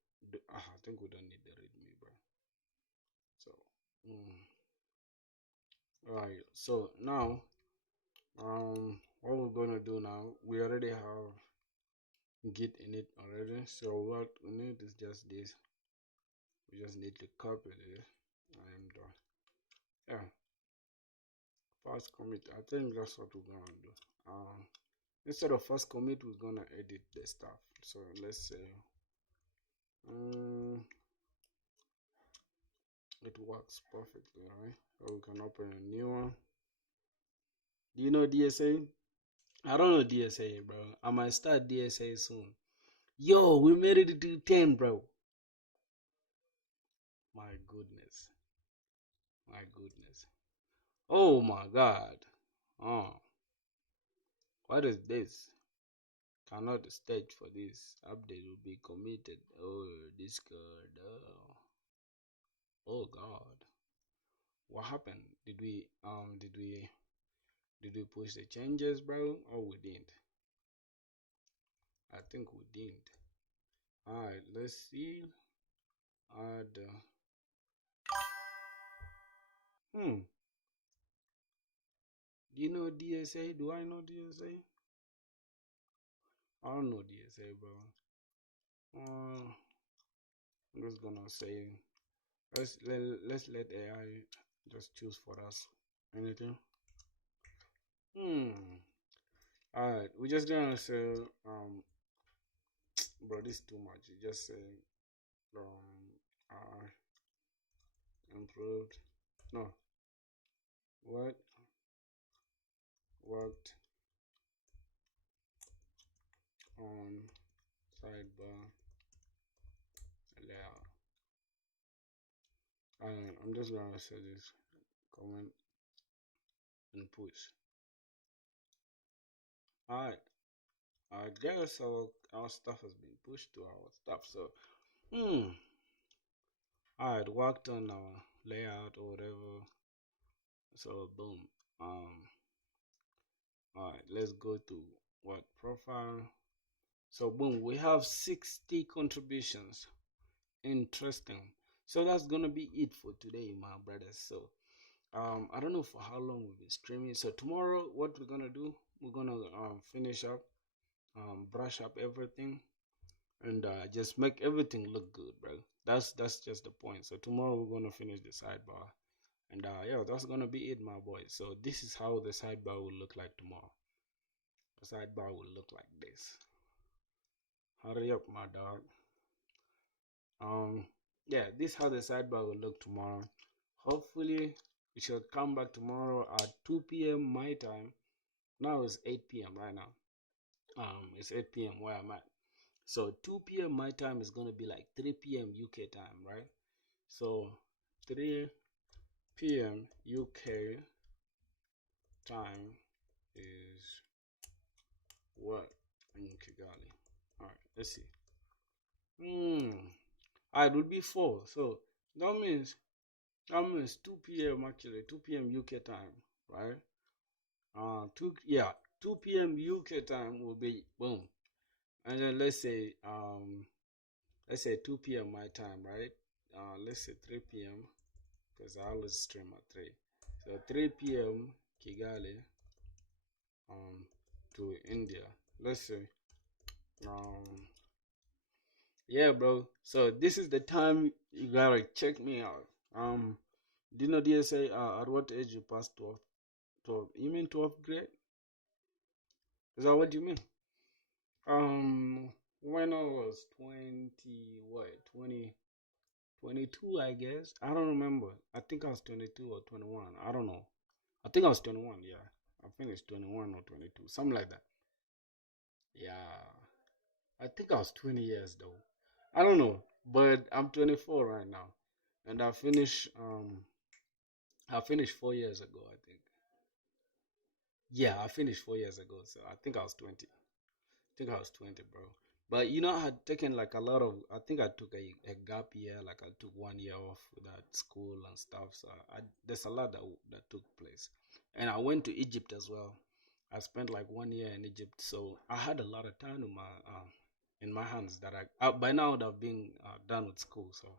I think we don't need the readme, bro. So, right. So now, what we're gonna do now? We already have Git in it already. So what we need is just this. We just need to copy this. I am done. Yeah. First commit. I think that's what we're gonna do. Instead of first commit, we're gonna edit the stuff. So let's say it works perfectly, right? So we can open a new one. Do you know DSA? I don't know DSA, bro. I might start DSA soon. Yo, we made it to 10, bro. My goodness. My goodness. Oh my god. Oh. What is this? Cannot stage for this. Update will be committed. Oh, Discord. Oh god. What happened? Did we push the changes, bro? Or we didn't? I think we didn't. Alright, let's see. Add do you know DSA? Do I know DSA? I don't know DSA, bro. I'm just gonna say let's let AI just choose for us. Anything? Alright, we're just gonna say bro, this is too much. You just say improved. No. What worked on sidebar layout? I'm just gonna say this comment and push. Alright, I guess our stuff has been pushed to our stuff. So, alright, worked on our layout or whatever. So boom. All right, let's go to what profile. So boom, we have 60 contributions. Interesting. So that's gonna be it for today, my brothers. So I don't know for how long we've been streaming. So tomorrow, what we're gonna do, we're gonna finish up, brush up everything, and just make everything look good, bro. That's just the point. So tomorrow we're gonna finish the sidebar, and yeah, that's gonna be it, my boys. So this is how the sidebar will look like tomorrow. The sidebar will look like this. Hurry up, my dog. Yeah, this is how the sidebar will look tomorrow. Hopefully, we should come back tomorrow at 2 p.m. my time. Now it's 8 p.m. right now. It's 8 p.m. where I'm at. So 2 p.m. my time is gonna be like 3 p.m. UK time, right? So 3 p.m. UK time is what in Kigali? All right, let's see. It would be 4. So that means 2 p.m. actually 2 p.m. UK time, right? 2 p.m. UK time will be boom, and then let's say 2 p.m. my time, right? Let's say 3 p.m. because I always stream at 3. So 3 p.m. Kigali to India. Let's say yeah, bro. So this is the time you gotta check me out. Do you know DSA? At what age you passed 12? 12? You mean 12th grade? Is that what you mean? When I was 20, what, 20, 22, I guess. I don't remember. I think I was 22 or 21. I don't know. I think I was 21, yeah. I finished 21 or 22, something like that. Yeah. I think I was 20 years though. I don't know, but I'm 24 right now. And I finished 4 years ago, I think. Yeah, I finished 4 years ago, so I think I was 20. I think I was 20, bro. But you know, I had taken like a lot of, I think I took a gap year, like I took 1 year off without school and stuff. So there's a lot that took place. And I went to Egypt as well. I spent like 1 year in Egypt. So I had a lot of time in my hands that by now would have been done with school. So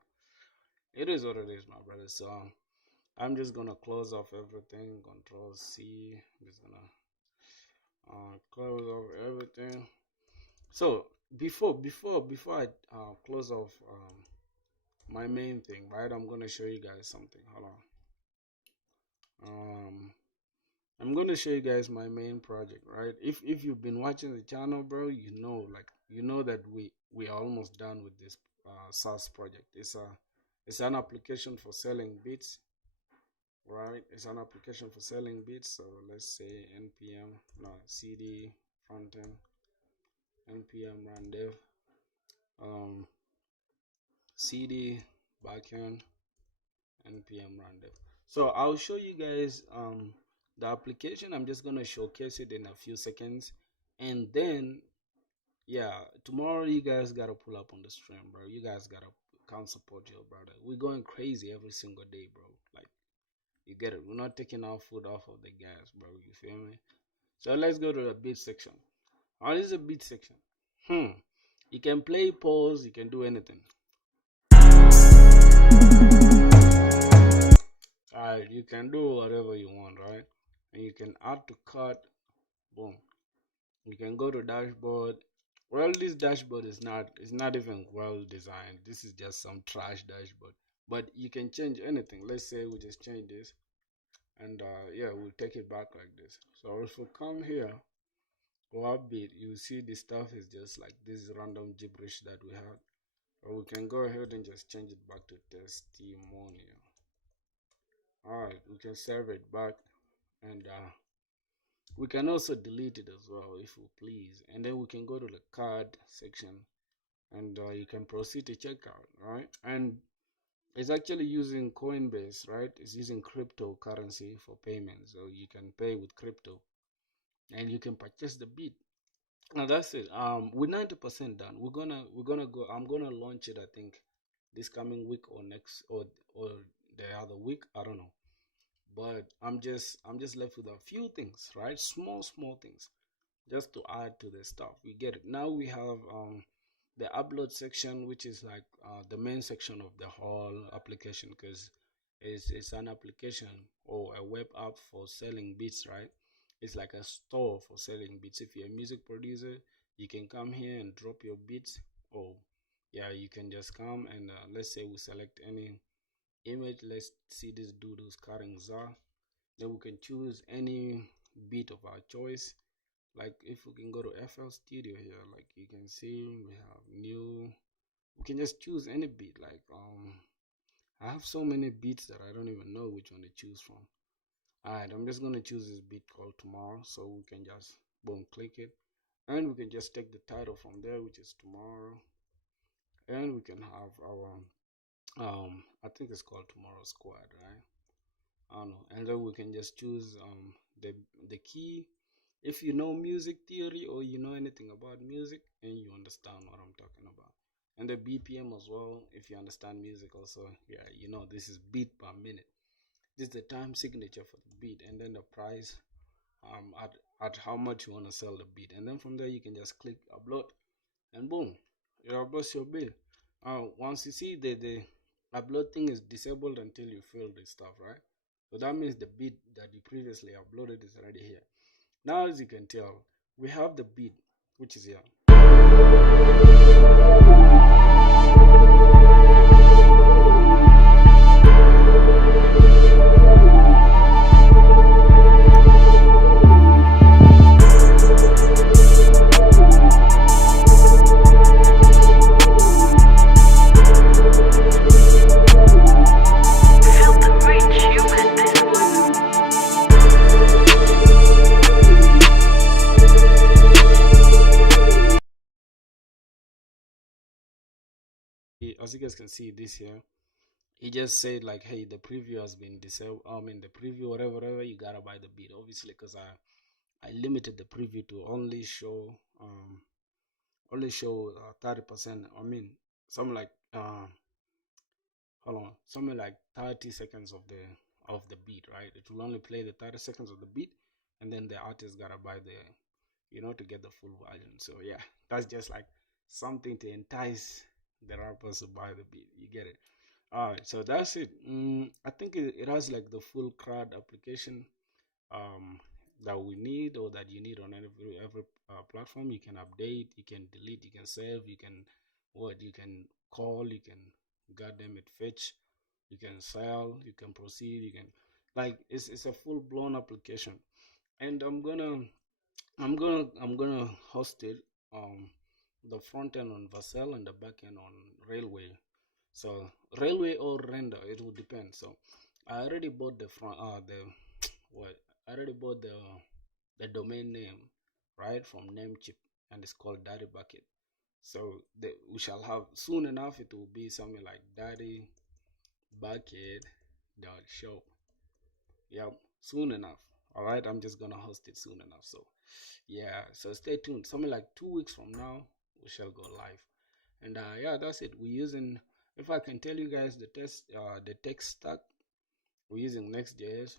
it is what it is, my brother. So I'm just going to close off everything. Control C. I'm just going to close off everything. So before I close off my main thing, right? I'm gonna show you guys something. Hold on. I'm gonna show you guys my main project, right? If you've been watching the channel, bro, you know that we are almost done with this SaaS project. It's an application for selling beats, right? It's an application for selling beats. So let's say npm cd frontend npm run dev cd backend npm run dev. So I'll show you guys the application. I'm just gonna showcase it in a few seconds, and then yeah, tomorrow you guys gotta pull up on the stream, bro. You guys gotta come support your brother. We're going crazy every single day, bro. Like, you get it. We're not taking our foot off of the gas, bro. You feel me? So let's go to the beat section. This is a beat section. You can play, pause, you can do anything. Alright, you can do whatever you want, right? And you can add to cart. Boom. You can go to dashboard. Well, this dashboard is not even well designed. This is just some trash dashboard. But you can change anything. Let's say we just change this, and yeah, we'll take it back like this. So if we come here, go upbeat, you see this stuff is just like this random gibberish that we had. Or we can go ahead and just change it back to testimonial. Alright, we can save it back, and we can also delete it as well if we please. And then we can go to the card section, and you can proceed to checkout, right? And it's actually using Coinbase, right? It's using cryptocurrency for payment, so you can pay with crypto, and you can purchase the beat. Now that's it. We're 90% done. We're gonna go. I'm gonna launch it, I think, this coming week or next or the other week. I don't know. but I'm just left with a few things, right? Small things, just to add to the stuff. We get it. Now we have the upload section, which is like the main section of the whole application, because it's an application or a web app for selling beats, right? It's like a store for selling beats. If you're a music producer, you can come here and drop your beats. Or yeah, you can just come and let's say we select any image. Let's see this dude who's cutting za. Then we can choose any beat of our choice. Like if we can go to FL Studio here, like you can see we have new. We can just choose any beat. Like I have so many beats that I don't even know which one to choose from. Alright, I'm just gonna choose this beat called Tomorrow, so we can just boom click it, and we can just take the title from there, which is Tomorrow, and we can have our I think it's called Tomorrow Squad, right? I don't know. And then we can just choose the key. If you know music theory or you know anything about music and you understand what I'm talking about. And the BPM as well, if you understand music also, yeah, you know this is beat per minute. This is the time signature for the beat, and then the price at how much you want to sell the beat. And then from there you can just click upload, and boom, you upload your bill. Once you see the upload thing is disabled until you fill the stuff, right? So that means the beat that you previously uploaded is already here. Now, as you can tell, we have the beat, which is here. As you guys can see this here, he just said like, hey, the preview has been disabled. The preview, whatever, you gotta buy the beat, obviously, because I limited the preview to only show 30%. Something like hold on, something like 30 seconds of the beat, right? It will only play the 30 seconds of the beat, and then the artist gotta buy to get the full version. So yeah, that's just like something to entice the rappers to buy the beat. You get it? All right, so that's it. I think it has like the full CRUD application um, that we need or that you need on every platform. You can update, you can delete, you can save, you can call, you can goddamn it fetch, you can sell, you can proceed, you can like it's a full blown application, and I'm gonna host it the front end on Vercel and the back end on Railway. So Railway or Render, it will depend. So I already bought the front the what I already bought the domain name right from Namecheap, and it's called Daddy Bucket. So we shall have soon enough. It will be something like Daddy Bucket dot shop. Yep, soon enough. All right, I'm just gonna host it soon enough. So yeah, so stay tuned. Something like 2 weeks from now, we shall go live. And yeah, that's it. We're using. If I can tell you guys the tech stack, we're using Next.js,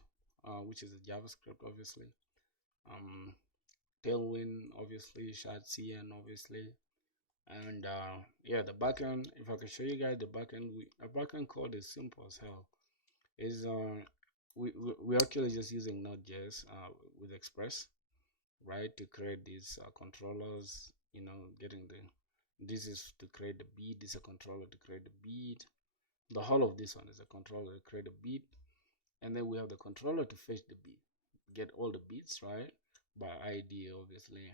which is a JavaScript, obviously. Um, Tailwind, obviously, Shad-CN, obviously, and yeah, the backend. If I can show you guys the backend, our backend code is simple as hell. Is we actually just using Node.js with Express, right, to create these controllers. Getting the this is to create the beat. This is a controller to create the beat. The whole of this one is a controller to create a beat, and then we have the controller to fetch the beat, get all the beats right by ID, obviously.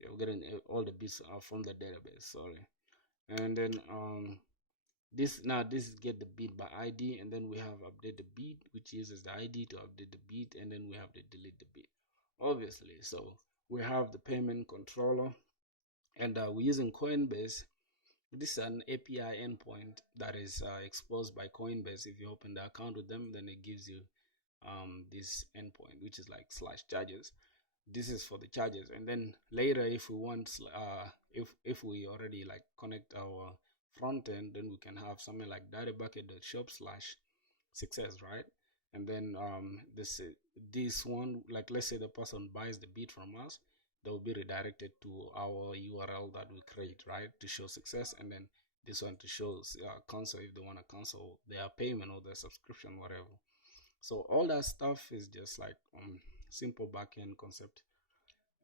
Yeah, we're getting all the beats from the database. Sorry, and then this is get the beat by ID, and then we have update the beat, which uses the ID to update the beat, and then we have to delete the beat, obviously. So we have the payment controller, and we're using Coinbase. This is an API endpoint that is exposed by Coinbase. If you open the account with them, then it gives you this endpoint, which is like /charges. This is for the charges, and then later, if we want, if we already like connect our front end, then we can have something like databucket.shop/success, right? and then this one, like let's say the person buys the beat from us, they will be redirected to our URL that we create, right, to show success, and then this one to show cancel if they want to cancel their payment or their subscription, whatever. So all that stuff is just like simple backend concept.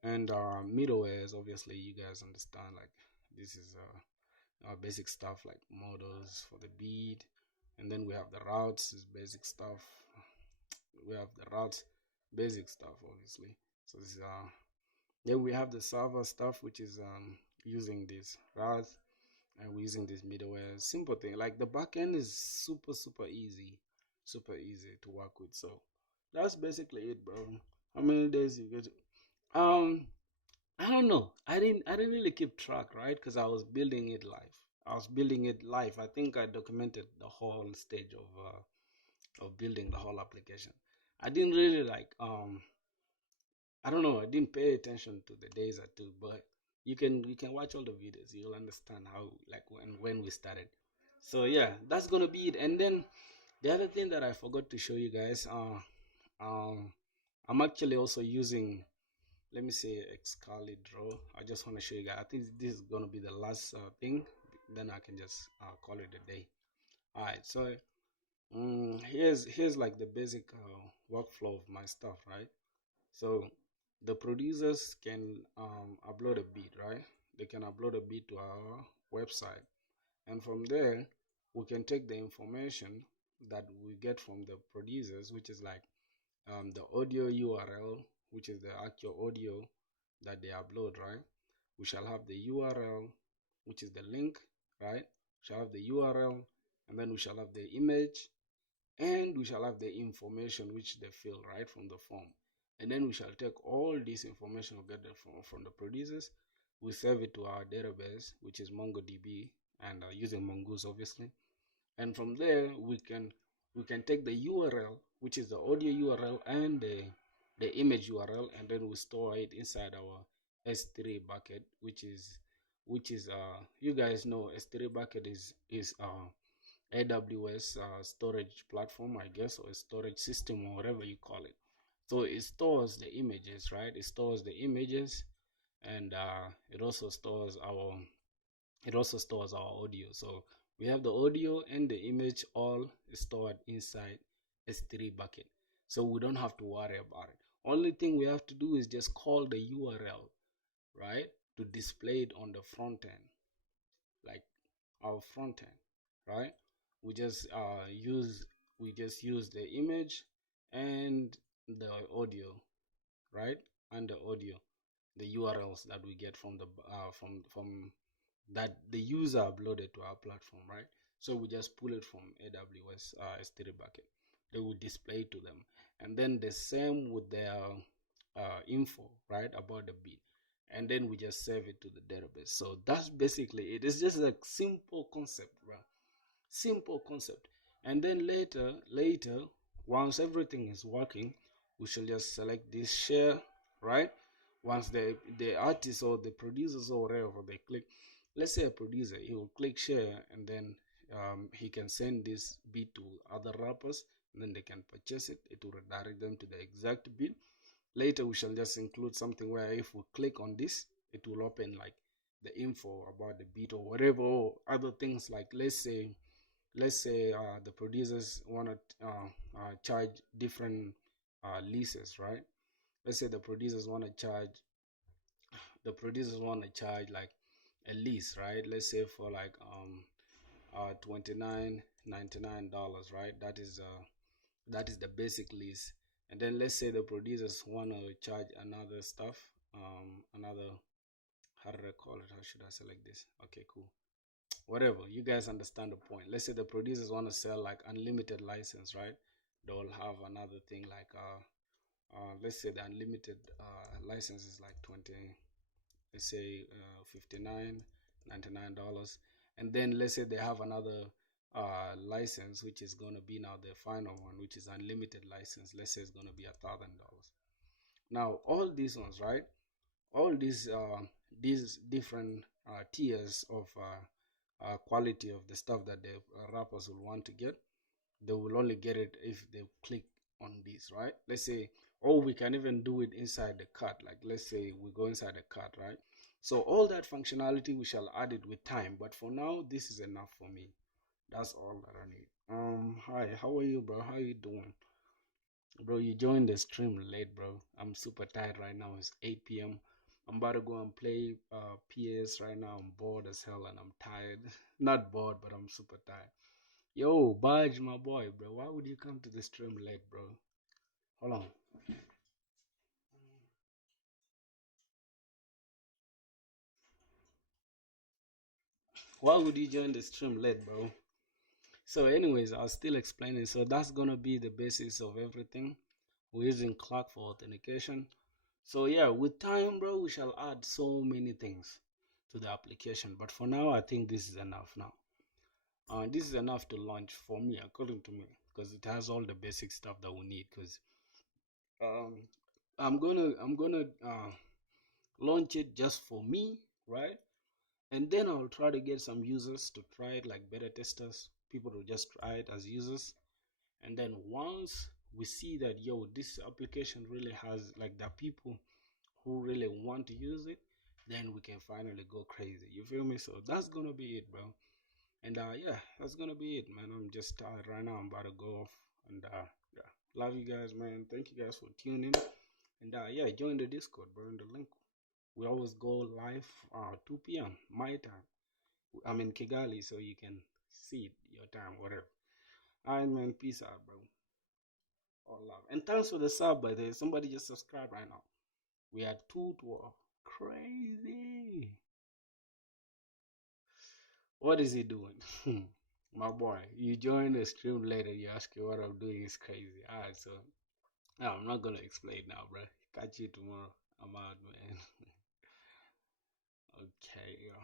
And middlewares, obviously you guys understand, like this is basic stuff like models for the beat, and then we have the routes is basic stuff. We have the routes, basic stuff, obviously. So this is then we have the server stuff, which is using this routes, and we're using this middleware. Simple thing, like the backend is super easy, to work with. So that's basically it, bro. How many days you get? I don't know. I didn't really keep track, right? Because I was building it live. I think I documented the whole stage of building the whole application. I didn't really like I don't know. I didn't pay attention to the days I took, but you can watch all the videos. You'll understand how, like, when we started. So yeah, that's gonna be it. And then the other thing that I forgot to show you guys, I'm actually also using, let me say, Excalibur. I just want to show you guys. I think this is gonna be the last thing. Then I can just call it a day. All right. So here's like the basic workflow of my stuff, right? So the producers can upload a beat, right? They can upload a beat to our website, and from there we can take the information that we get from the producers, which is like the audio URL, which is the actual audio that they upload, right? We shall have the URL, which is the link, right? We shall have the URL, and then we shall have the image, and we shall have the information which they fill, right, from the form. And then we shall take all this information we get from the producers, we save it to our database, which is MongoDB, and using Mongoose, obviously. And from there we can take the URL, which is the audio URL, and the image URL, and then we store it inside our S3 bucket, which is you guys know S3 bucket is AWS storage platform, I guess, or a storage system, or whatever you call it. So it stores the images, right? It stores the images, and it also stores our audio. So we have the audio and the image all stored inside S3 bucket. So we don't have to worry about it. Only thing we have to do is just call the URL, right, to display it on the front end, like our front end, right? We just use the image and the audio, right, and the audio, the URLs that we get from the from that the user uploaded to our platform, right? So we just pull it from AWS S3 bucket. They will display to them, and then the same with their info, right, about the beat, and then we just save it to the database. So that's basically it. It's just a simple concept, right? Simple concept. And then later, once everything is working, we shall just select this share, right? Once the artist or the producers or whatever they click, let's say a producer, he will click share, and then he can send this beat to other rappers, and then they can purchase it. It will redirect them to the exact beat. Later we shall just include something where if we click on this, it will open like the info about the beat or whatever, or other things, like let's say the producers want to charge different leases, right? Let's say the producers want to charge like a lease, right? Let's say for like $29.99, right? That is the basic lease. And then let's say the producers want to charge another stuff, another, how did I call it? How should I select this? Okay, cool. Whatever, you guys understand the point. Let's say the producers want to sell like unlimited license, right? They'll have another thing like let's say the unlimited license is like 20, let's say $59.99, and then let's say they have another license, which is going to be now the final one, which is unlimited license. Let's say it's going to be $1,000. Now all these ones, right, all these different tiers of quality of the stuff that the rappers will want to get, they will only get it if they click on this, right? Let's say, or we can even do it inside the card. Like let's say we go inside the card, right? So all that functionality we shall add it with time. But for now, this is enough for me. That's all that I need. Hi, how are you, bro? How you doing? Bro, you joined the stream late, bro. I'm super tired right now. It's 8 p.m. I'm about to go and play PS right now. I'm bored as hell and I'm tired. Not bored, but I'm super tired. Yo, Budge, my boy, bro. Why would you come to the stream late, bro? Hold on. Why would you join the stream late, bro? So anyways, I was still explaining. So that's gonna be the basis of everything. We're using clock for authentication. So yeah, with time, bro, we shall add so many things to the application. But for now, I think this is enough now. This is enough to launch for me, according to me, because it has all the basic stuff that we need. Because um, I'm gonna launch it just for me, right? And then I'll try to get some users to try it, like beta testers, people to just try it as users. And then once we see that, yo, this application really has like the people who really want to use it, then we can finally go crazy. You feel me? So that's gonna be it, bro. And yeah, that's gonna be it, man. I'm just tired right now. I'm about to go off. And yeah, love you guys, man. Thank you guys for tuning. And yeah, join the Discord, bro. In the link. We always go live 2 p.m. my time. I'm in Kigali, so you can see it your time, whatever. Alright, man. Peace out, bro. All love. And thanks for the sub, by the way. Somebody just subscribe right now. We are 212. Crazy. What is he doing? My boy, you join the stream later. You ask you what I'm doing is crazy. Alright, so no, I'm not gonna explain now, bro. Catch you tomorrow. I'm out, man. Okay, yo.